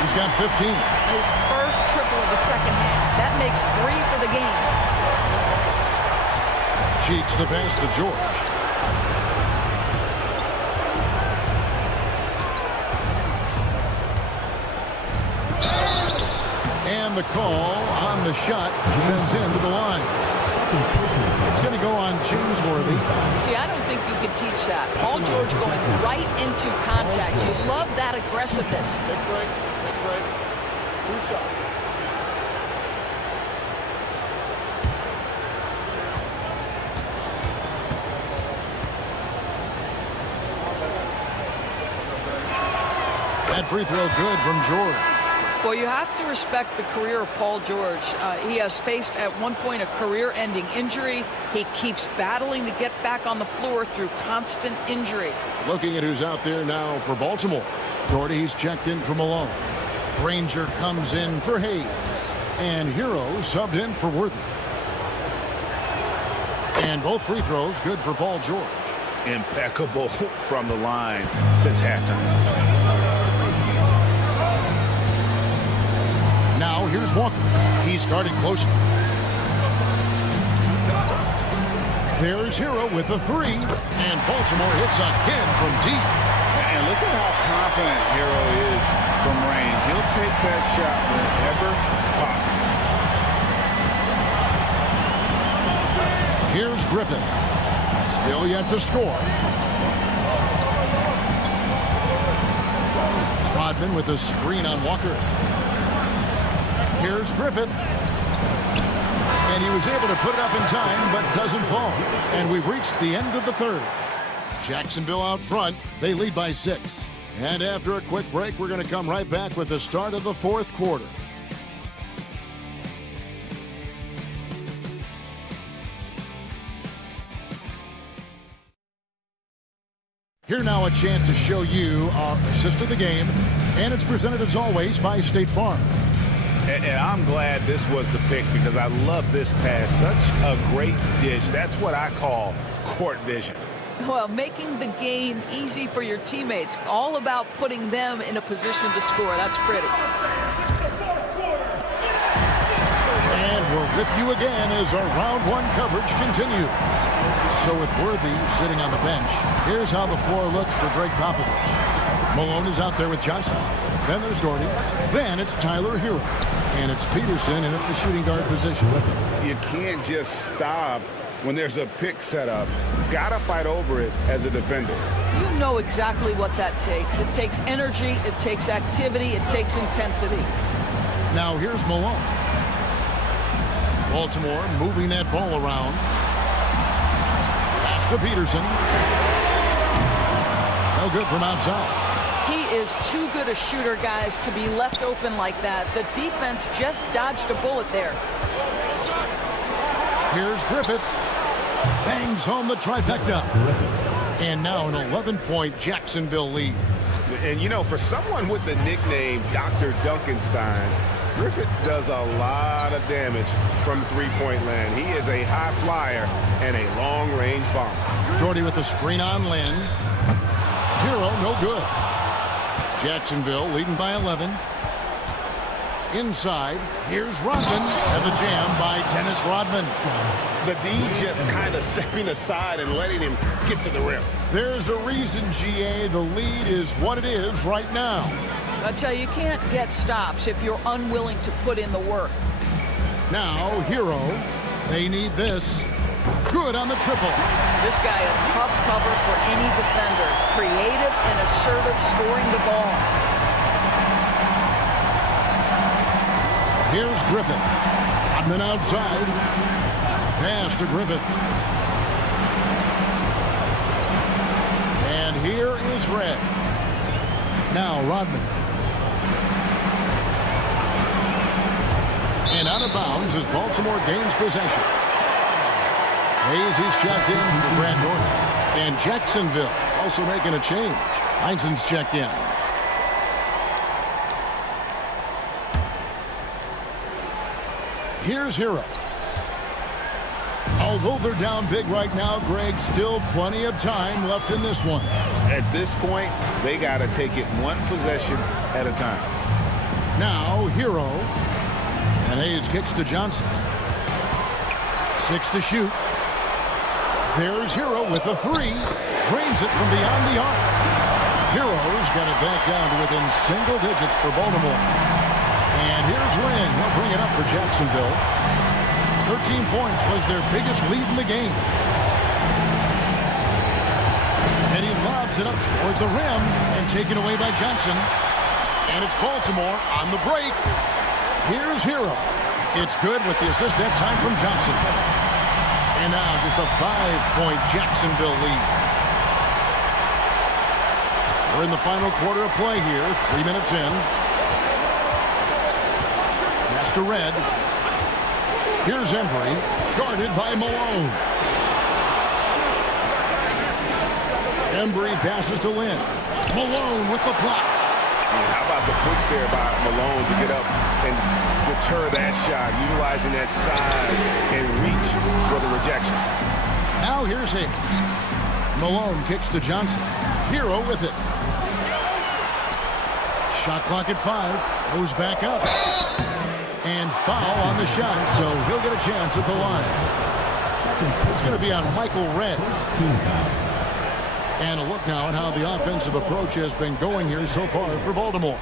He's got 15. His first triple of the second half. That makes 3 for the game. Cheeks the pass to George. And the call on the shot sends him to the line. It's going to go on James Worthy. See, I don't think you can teach that. Paul George going right into contact. You love that aggressiveness. Take a break. Take a break. 2 shots. That free throw good from George. Well, you have to respect the career of Paul George. He has faced at one point a career-ending injury. He keeps battling to get back on the floor through constant injury. Looking at who's out there now for Baltimore. Doherty's checked in for Malone. Granger comes in for Hayes. And Hero subbed in for Worthy. And both free throws good for Paul George. Impeccable from the line since halftime. Now here's Walker. He's guarded closely. There's Hero with the three. And Baltimore hits again from deep. And look at how confident Hero is from range. He'll take that shot whenever possible. Here's Griffith. Still yet to score. Rodman with a screen on Walker. Here's Griffith. And he was able to put it up in time, but doesn't fall. And we've reached the end of the third. Jacksonville out front. They lead by 6. And after a quick break, we're going to come right back with the start of the fourth quarter. Here now a chance to show you our assist of the game. And it's presented as always by State Farm. And I'm glad this was the pick because I love this pass. Such a great dish. That's what I call court vision. Well, making the game easy for your teammates. All about putting them in a position to score. That's pretty. And we're with you again as our round one coverage continues. So with Worthy sitting on the bench, here's how the floor looks for Greg Popovich. Malone is out there with Johnson. Then there's Doherty. Then it's Tyler Hero. And it's Peterson in at the shooting guard position. You can't just stop when there's a pick set up. Gotta fight over it as a defender. You know exactly what that takes. It takes energy, it takes activity, it takes intensity. Now here's Malone. Baltimore moving that ball around. Pass to Peterson. No good from outside. He is too good a shooter, guys, to be left open like that. The defense just dodged a bullet there. Here's Griffith. Bangs home the trifecta. And now an 11-point Jacksonville lead. And, you know, for someone with the nickname Dr. Duncanstein, Griffith does a lot of damage from three-point land. He is a high flyer and a long-range bomber. Doherty with the screen on Lynn. Hero, no good. Jacksonville leading by 11. Inside, here's Rodman, and the jam by Dennis Rodman. The D just kind of stepping aside and letting him get to the rim. There's a reason, GA, the lead is what it is right now. I tell you, you can't get stops if you're unwilling to put in the work. Now, Hero, they need this. Good on the triple. This guy a tough cover for any defender. Creative and assertive scoring the ball. Here's Griffith. Rodman outside. Pass to Griffith. And here is Red. Now Rodman. And out of bounds as Baltimore gains possession. Hayes is checked in for Brad Norton. And Jacksonville also making a change. Heinsohn's checked in. Here's Hero. Although they're down big right now, Greg, still plenty of time left in this one. At this point, they got to take it one possession at a time. Now, Hero. And Hayes kicks to Johnson. 6 to shoot. There's Hero with a three. Drains it from beyond the arc. Hero's got it back down to within single digits for Baltimore. And here's Lynn. He'll bring it up for Jacksonville. 13 points was their biggest lead in the game. And he lobs it up toward the rim and taken away by Johnson. And it's Baltimore on the break. Here's Hero. It's good with the assist that time from Johnson. And now just a 5-point Jacksonville lead. We're in the final quarter of play here. 3 minutes in. Pass to Red. Here's Embry, guarded by Malone. Embry passes to Lynn. Malone with the block. How about the push there by Malone to get up and deter that shot, utilizing that size and reach for the rejection. Now here's Hayes. Malone kicks to Johnson. Hero with it. Shot clock at 5. Goes back up. And foul on the shot, so he'll get a chance at the line. It's going to be on Michael Red. And a look now at how the offensive approach has been going here so far for Baltimore.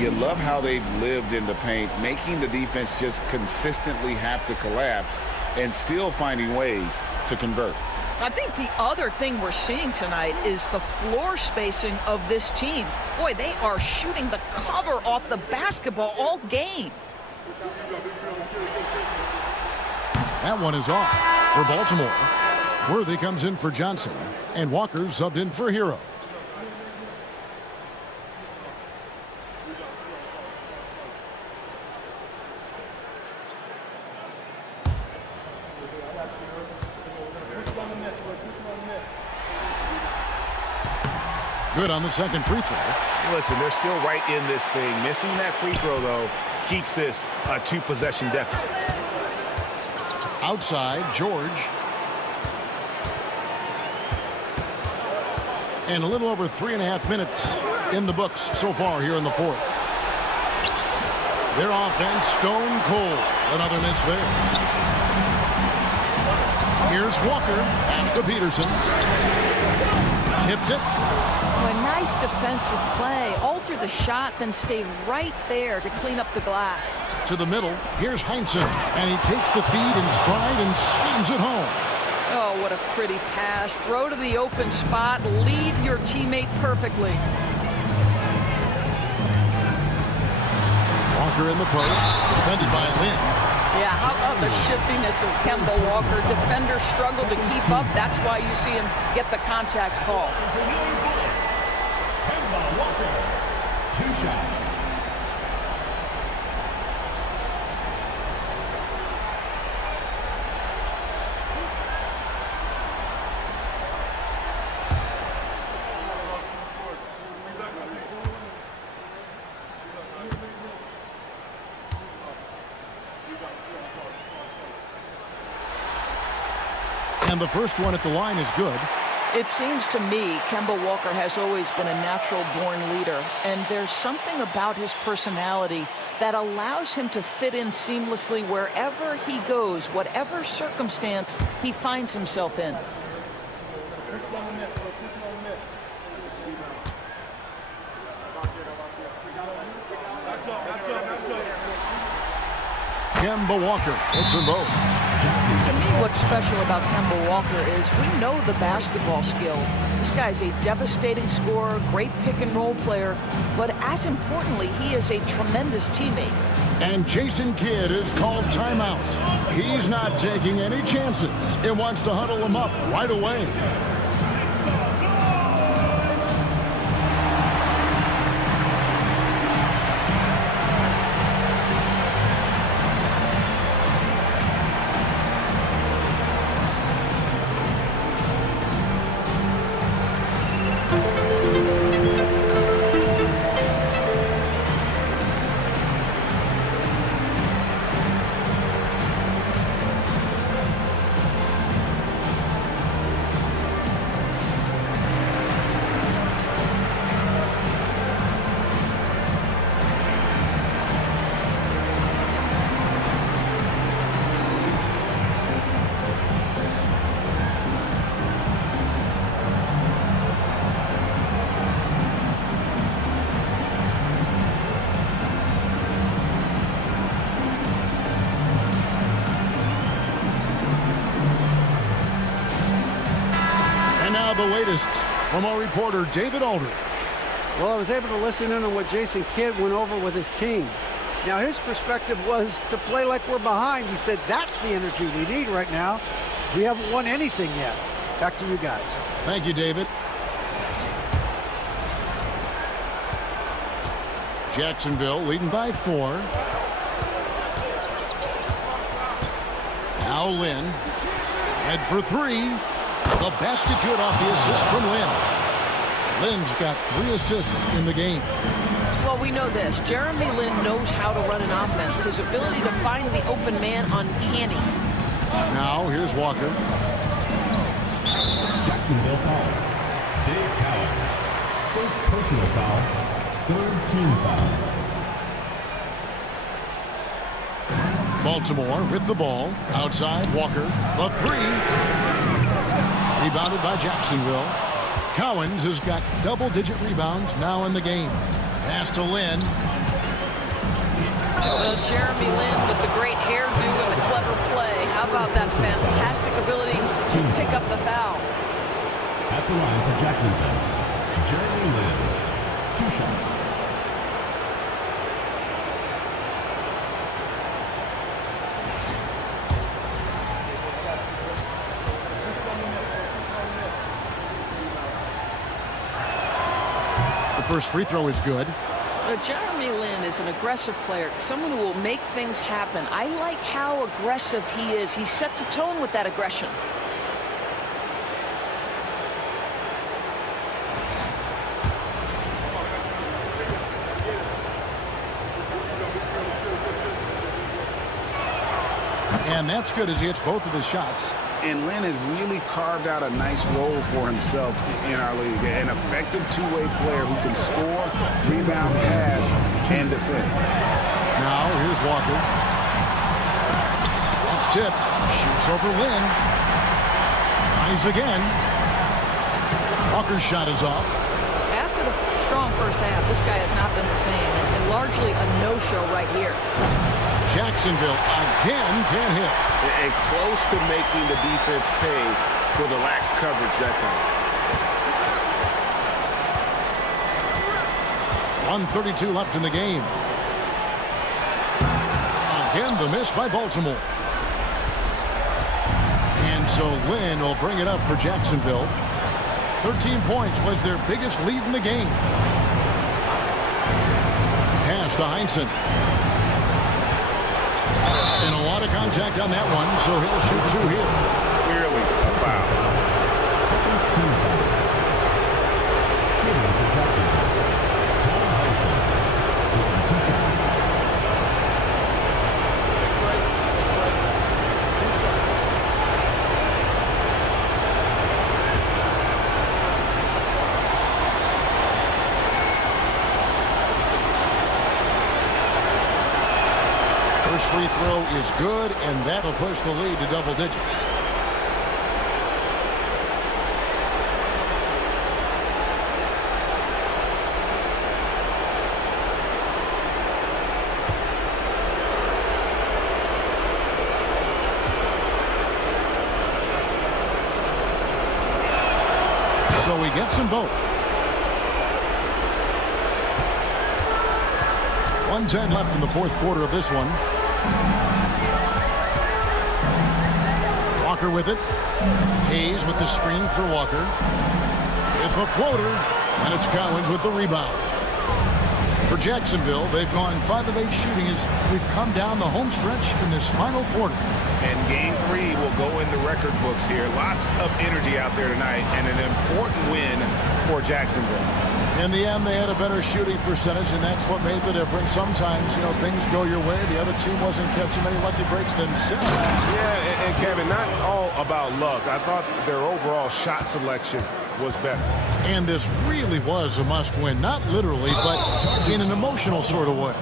You love how they've lived in the paint, making the defense just consistently have to collapse and still finding ways to convert. I think the other thing we're seeing tonight is the floor spacing of this team. Boy, they are shooting the cover off the basketball all game. That one is off for Baltimore. Worthy comes in for Johnson, and Walker subbed in for Hero. Good on the second free throw. Listen, they're still right in this thing. Missing that free throw, though, keeps this a 2-possession deficit. Outside, George. And a little over 3.5 minutes in the books so far here in the fourth. Their offense stone cold. Another miss there. Here's Walker. Pass to Peterson. Tips it. A nice defensive play. Alter the shot, then stay right there to clean up the glass. To the middle. Here's Heinsohn. And he takes the feed in stride and slams it home. Oh, what a pretty pass. Throw to the open spot. Lead your teammate perfectly. Walker in the post. Defended by Lynn. Yeah, how about the shiftiness of Kemba Walker? Defenders struggle to keep up. That's why you see him get the contact call. Kemba Walker, 2 shots. And the first one at the line is good. It seems to me Kemba Walker has always been a natural-born leader, and there's something about his personality that allows him to fit in seamlessly wherever he goes, whatever circumstance he finds himself in. Kemba Walker hits them both. To me, what's special about Kemba Walker is we know the basketball skill. This guy's a devastating scorer, great pick-and-roll player, but as importantly, he is a tremendous teammate. And Jason Kidd is called timeout. He's not taking any chances and wants to huddle him up right away. And now the latest from our reporter, David Aldridge. Well, I was able to listen in on what Jason Kidd went over with his team. Now, his perspective was to play like we're behind. He said that's the energy we need right now. We haven't won anything yet. Back to you guys. Thank you, David. Jacksonville leading by 4. Now Lynn. Head for 3. The basket good off the assist from Lynn. Lynn's got 3 assists in the game. Well, we know this. Jeremy Lin knows how to run an offense. His ability to find the open man uncanny. Now, here's Walker. Jacksonville foul. Dave Cowens. First personal foul. Third team foul. Baltimore with the ball. Outside, Walker. The 3. Rebounded by Jacksonville. Cowens has got double-digit rebounds now in the game. Pass to Lynn. Well, Jeremy Lin with the great hairdo and the clever play. How about that fantastic ability to pick up the foul? At the line for Jacksonville, Jeremy Lin. 2 shots. First free throw is good. Jeremy Lin is an aggressive player, someone who will make things happen. I like how aggressive he is. He sets a tone with that aggression. And that's good as he hits both of his shots. And Lynn has really carved out a nice role for himself in our league. An effective two-way player who can score, rebound, pass, and defend. Now, here's Walker. That's tipped. Shoots over Lynn. Tries again. Walker's shot is off. After the strong first half, this guy has not been the same, and largely a no-show right here. Jacksonville again can't hit. And close to making the defense pay for the lax coverage that time. 1:32 left in the game. Again, the miss by Baltimore. And so Lynn will bring it up for Jacksonville. 13 points was their biggest lead in the game. Pass to Heinsohn. And a lot of contact on that one, so he'll shoot 2 here. Clearly a foul. Second team foul. Shooting for Jacksonville. Tom Heinsohn. Taking 2 shots. First free throw is good, and that'll push the lead to double digits. So he gets them both. 1:10 left in the fourth quarter of this one. Walker with it. Hayes with the screen for Walker. It's a floater, and it's Cowens with the rebound. For Jacksonville, they've gone 5 of 8 shooting as we've come down the home stretch in this final quarter. And game 3 will go in the record books here. Lots of energy out there tonight, and an important win for Jacksonville. In the end, they had a better shooting percentage, and that's what made the difference. Sometimes, things go your way. The other team wasn't catching many lucky breaks themselves. Yeah, and Kevin, not all about luck. I thought their overall shot selection was better. And this really was a must-win, not literally, but in an emotional sort of way.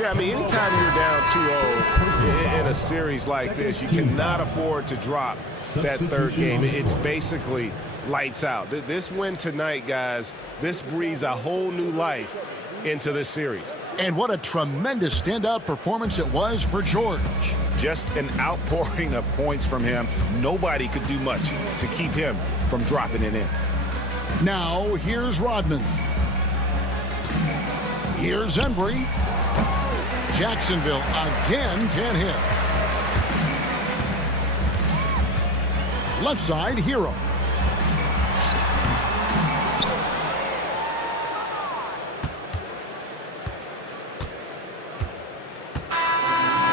Yeah, I mean, anytime you're down 2-0 in a series like this, you cannot afford to drop that third game. It's basically lights out. This win tonight, guys, this breathes a whole new life into this series. And what a tremendous standout performance it was for George. Just an outpouring of points from him. Nobody could do much to keep him from dropping it in. Now, here's Rodman. Here's Embry. Jacksonville again can hit. Left side, Hero.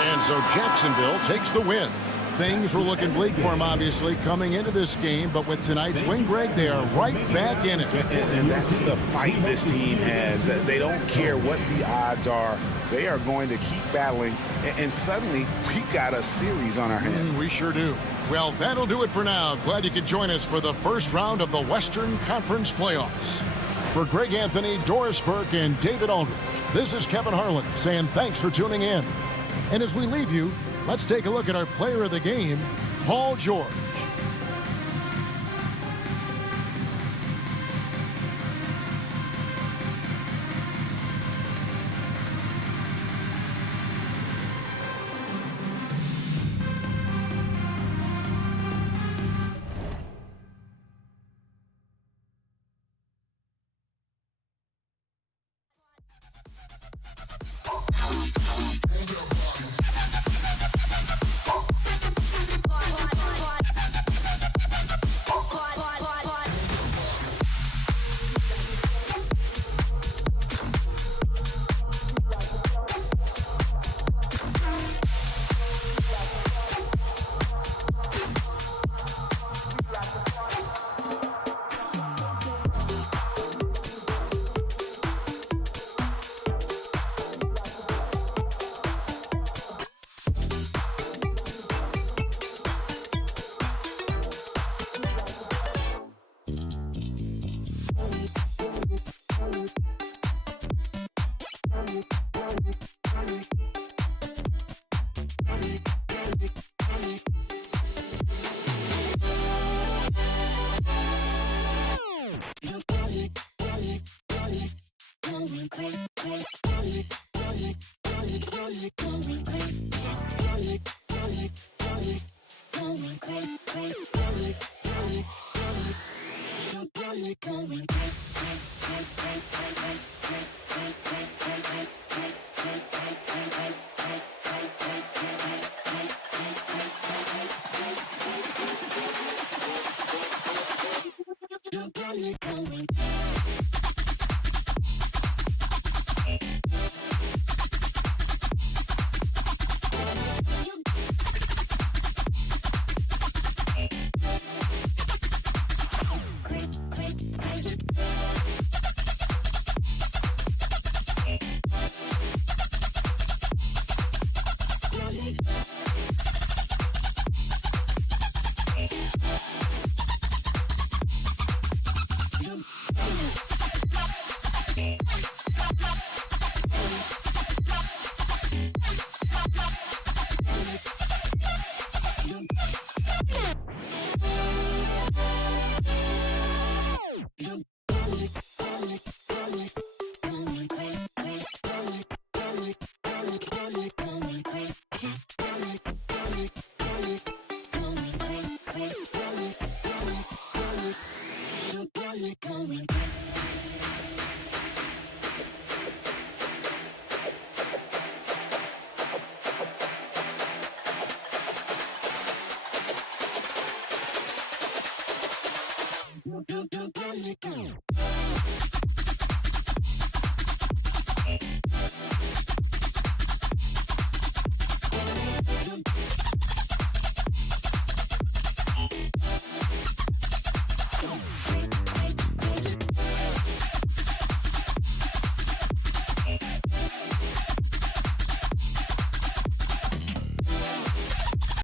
And so Jacksonville takes the win. Things were looking bleak for him, obviously, coming into this game, but with tonight's win, Greg, they are right back in it. And that's the fight this team has. They don't care what the odds are. They are going to keep battling, and suddenly we've got a series on our hands. We sure do. Well, that'll do it for now. Glad you could join us for the first round of the Western Conference Playoffs. For Greg Anthony, Doris Burke, and David Aldridge, this is Kevin Harlan saying thanks for tuning in. And as we leave you, let's take a look at our player of the game, Paul George.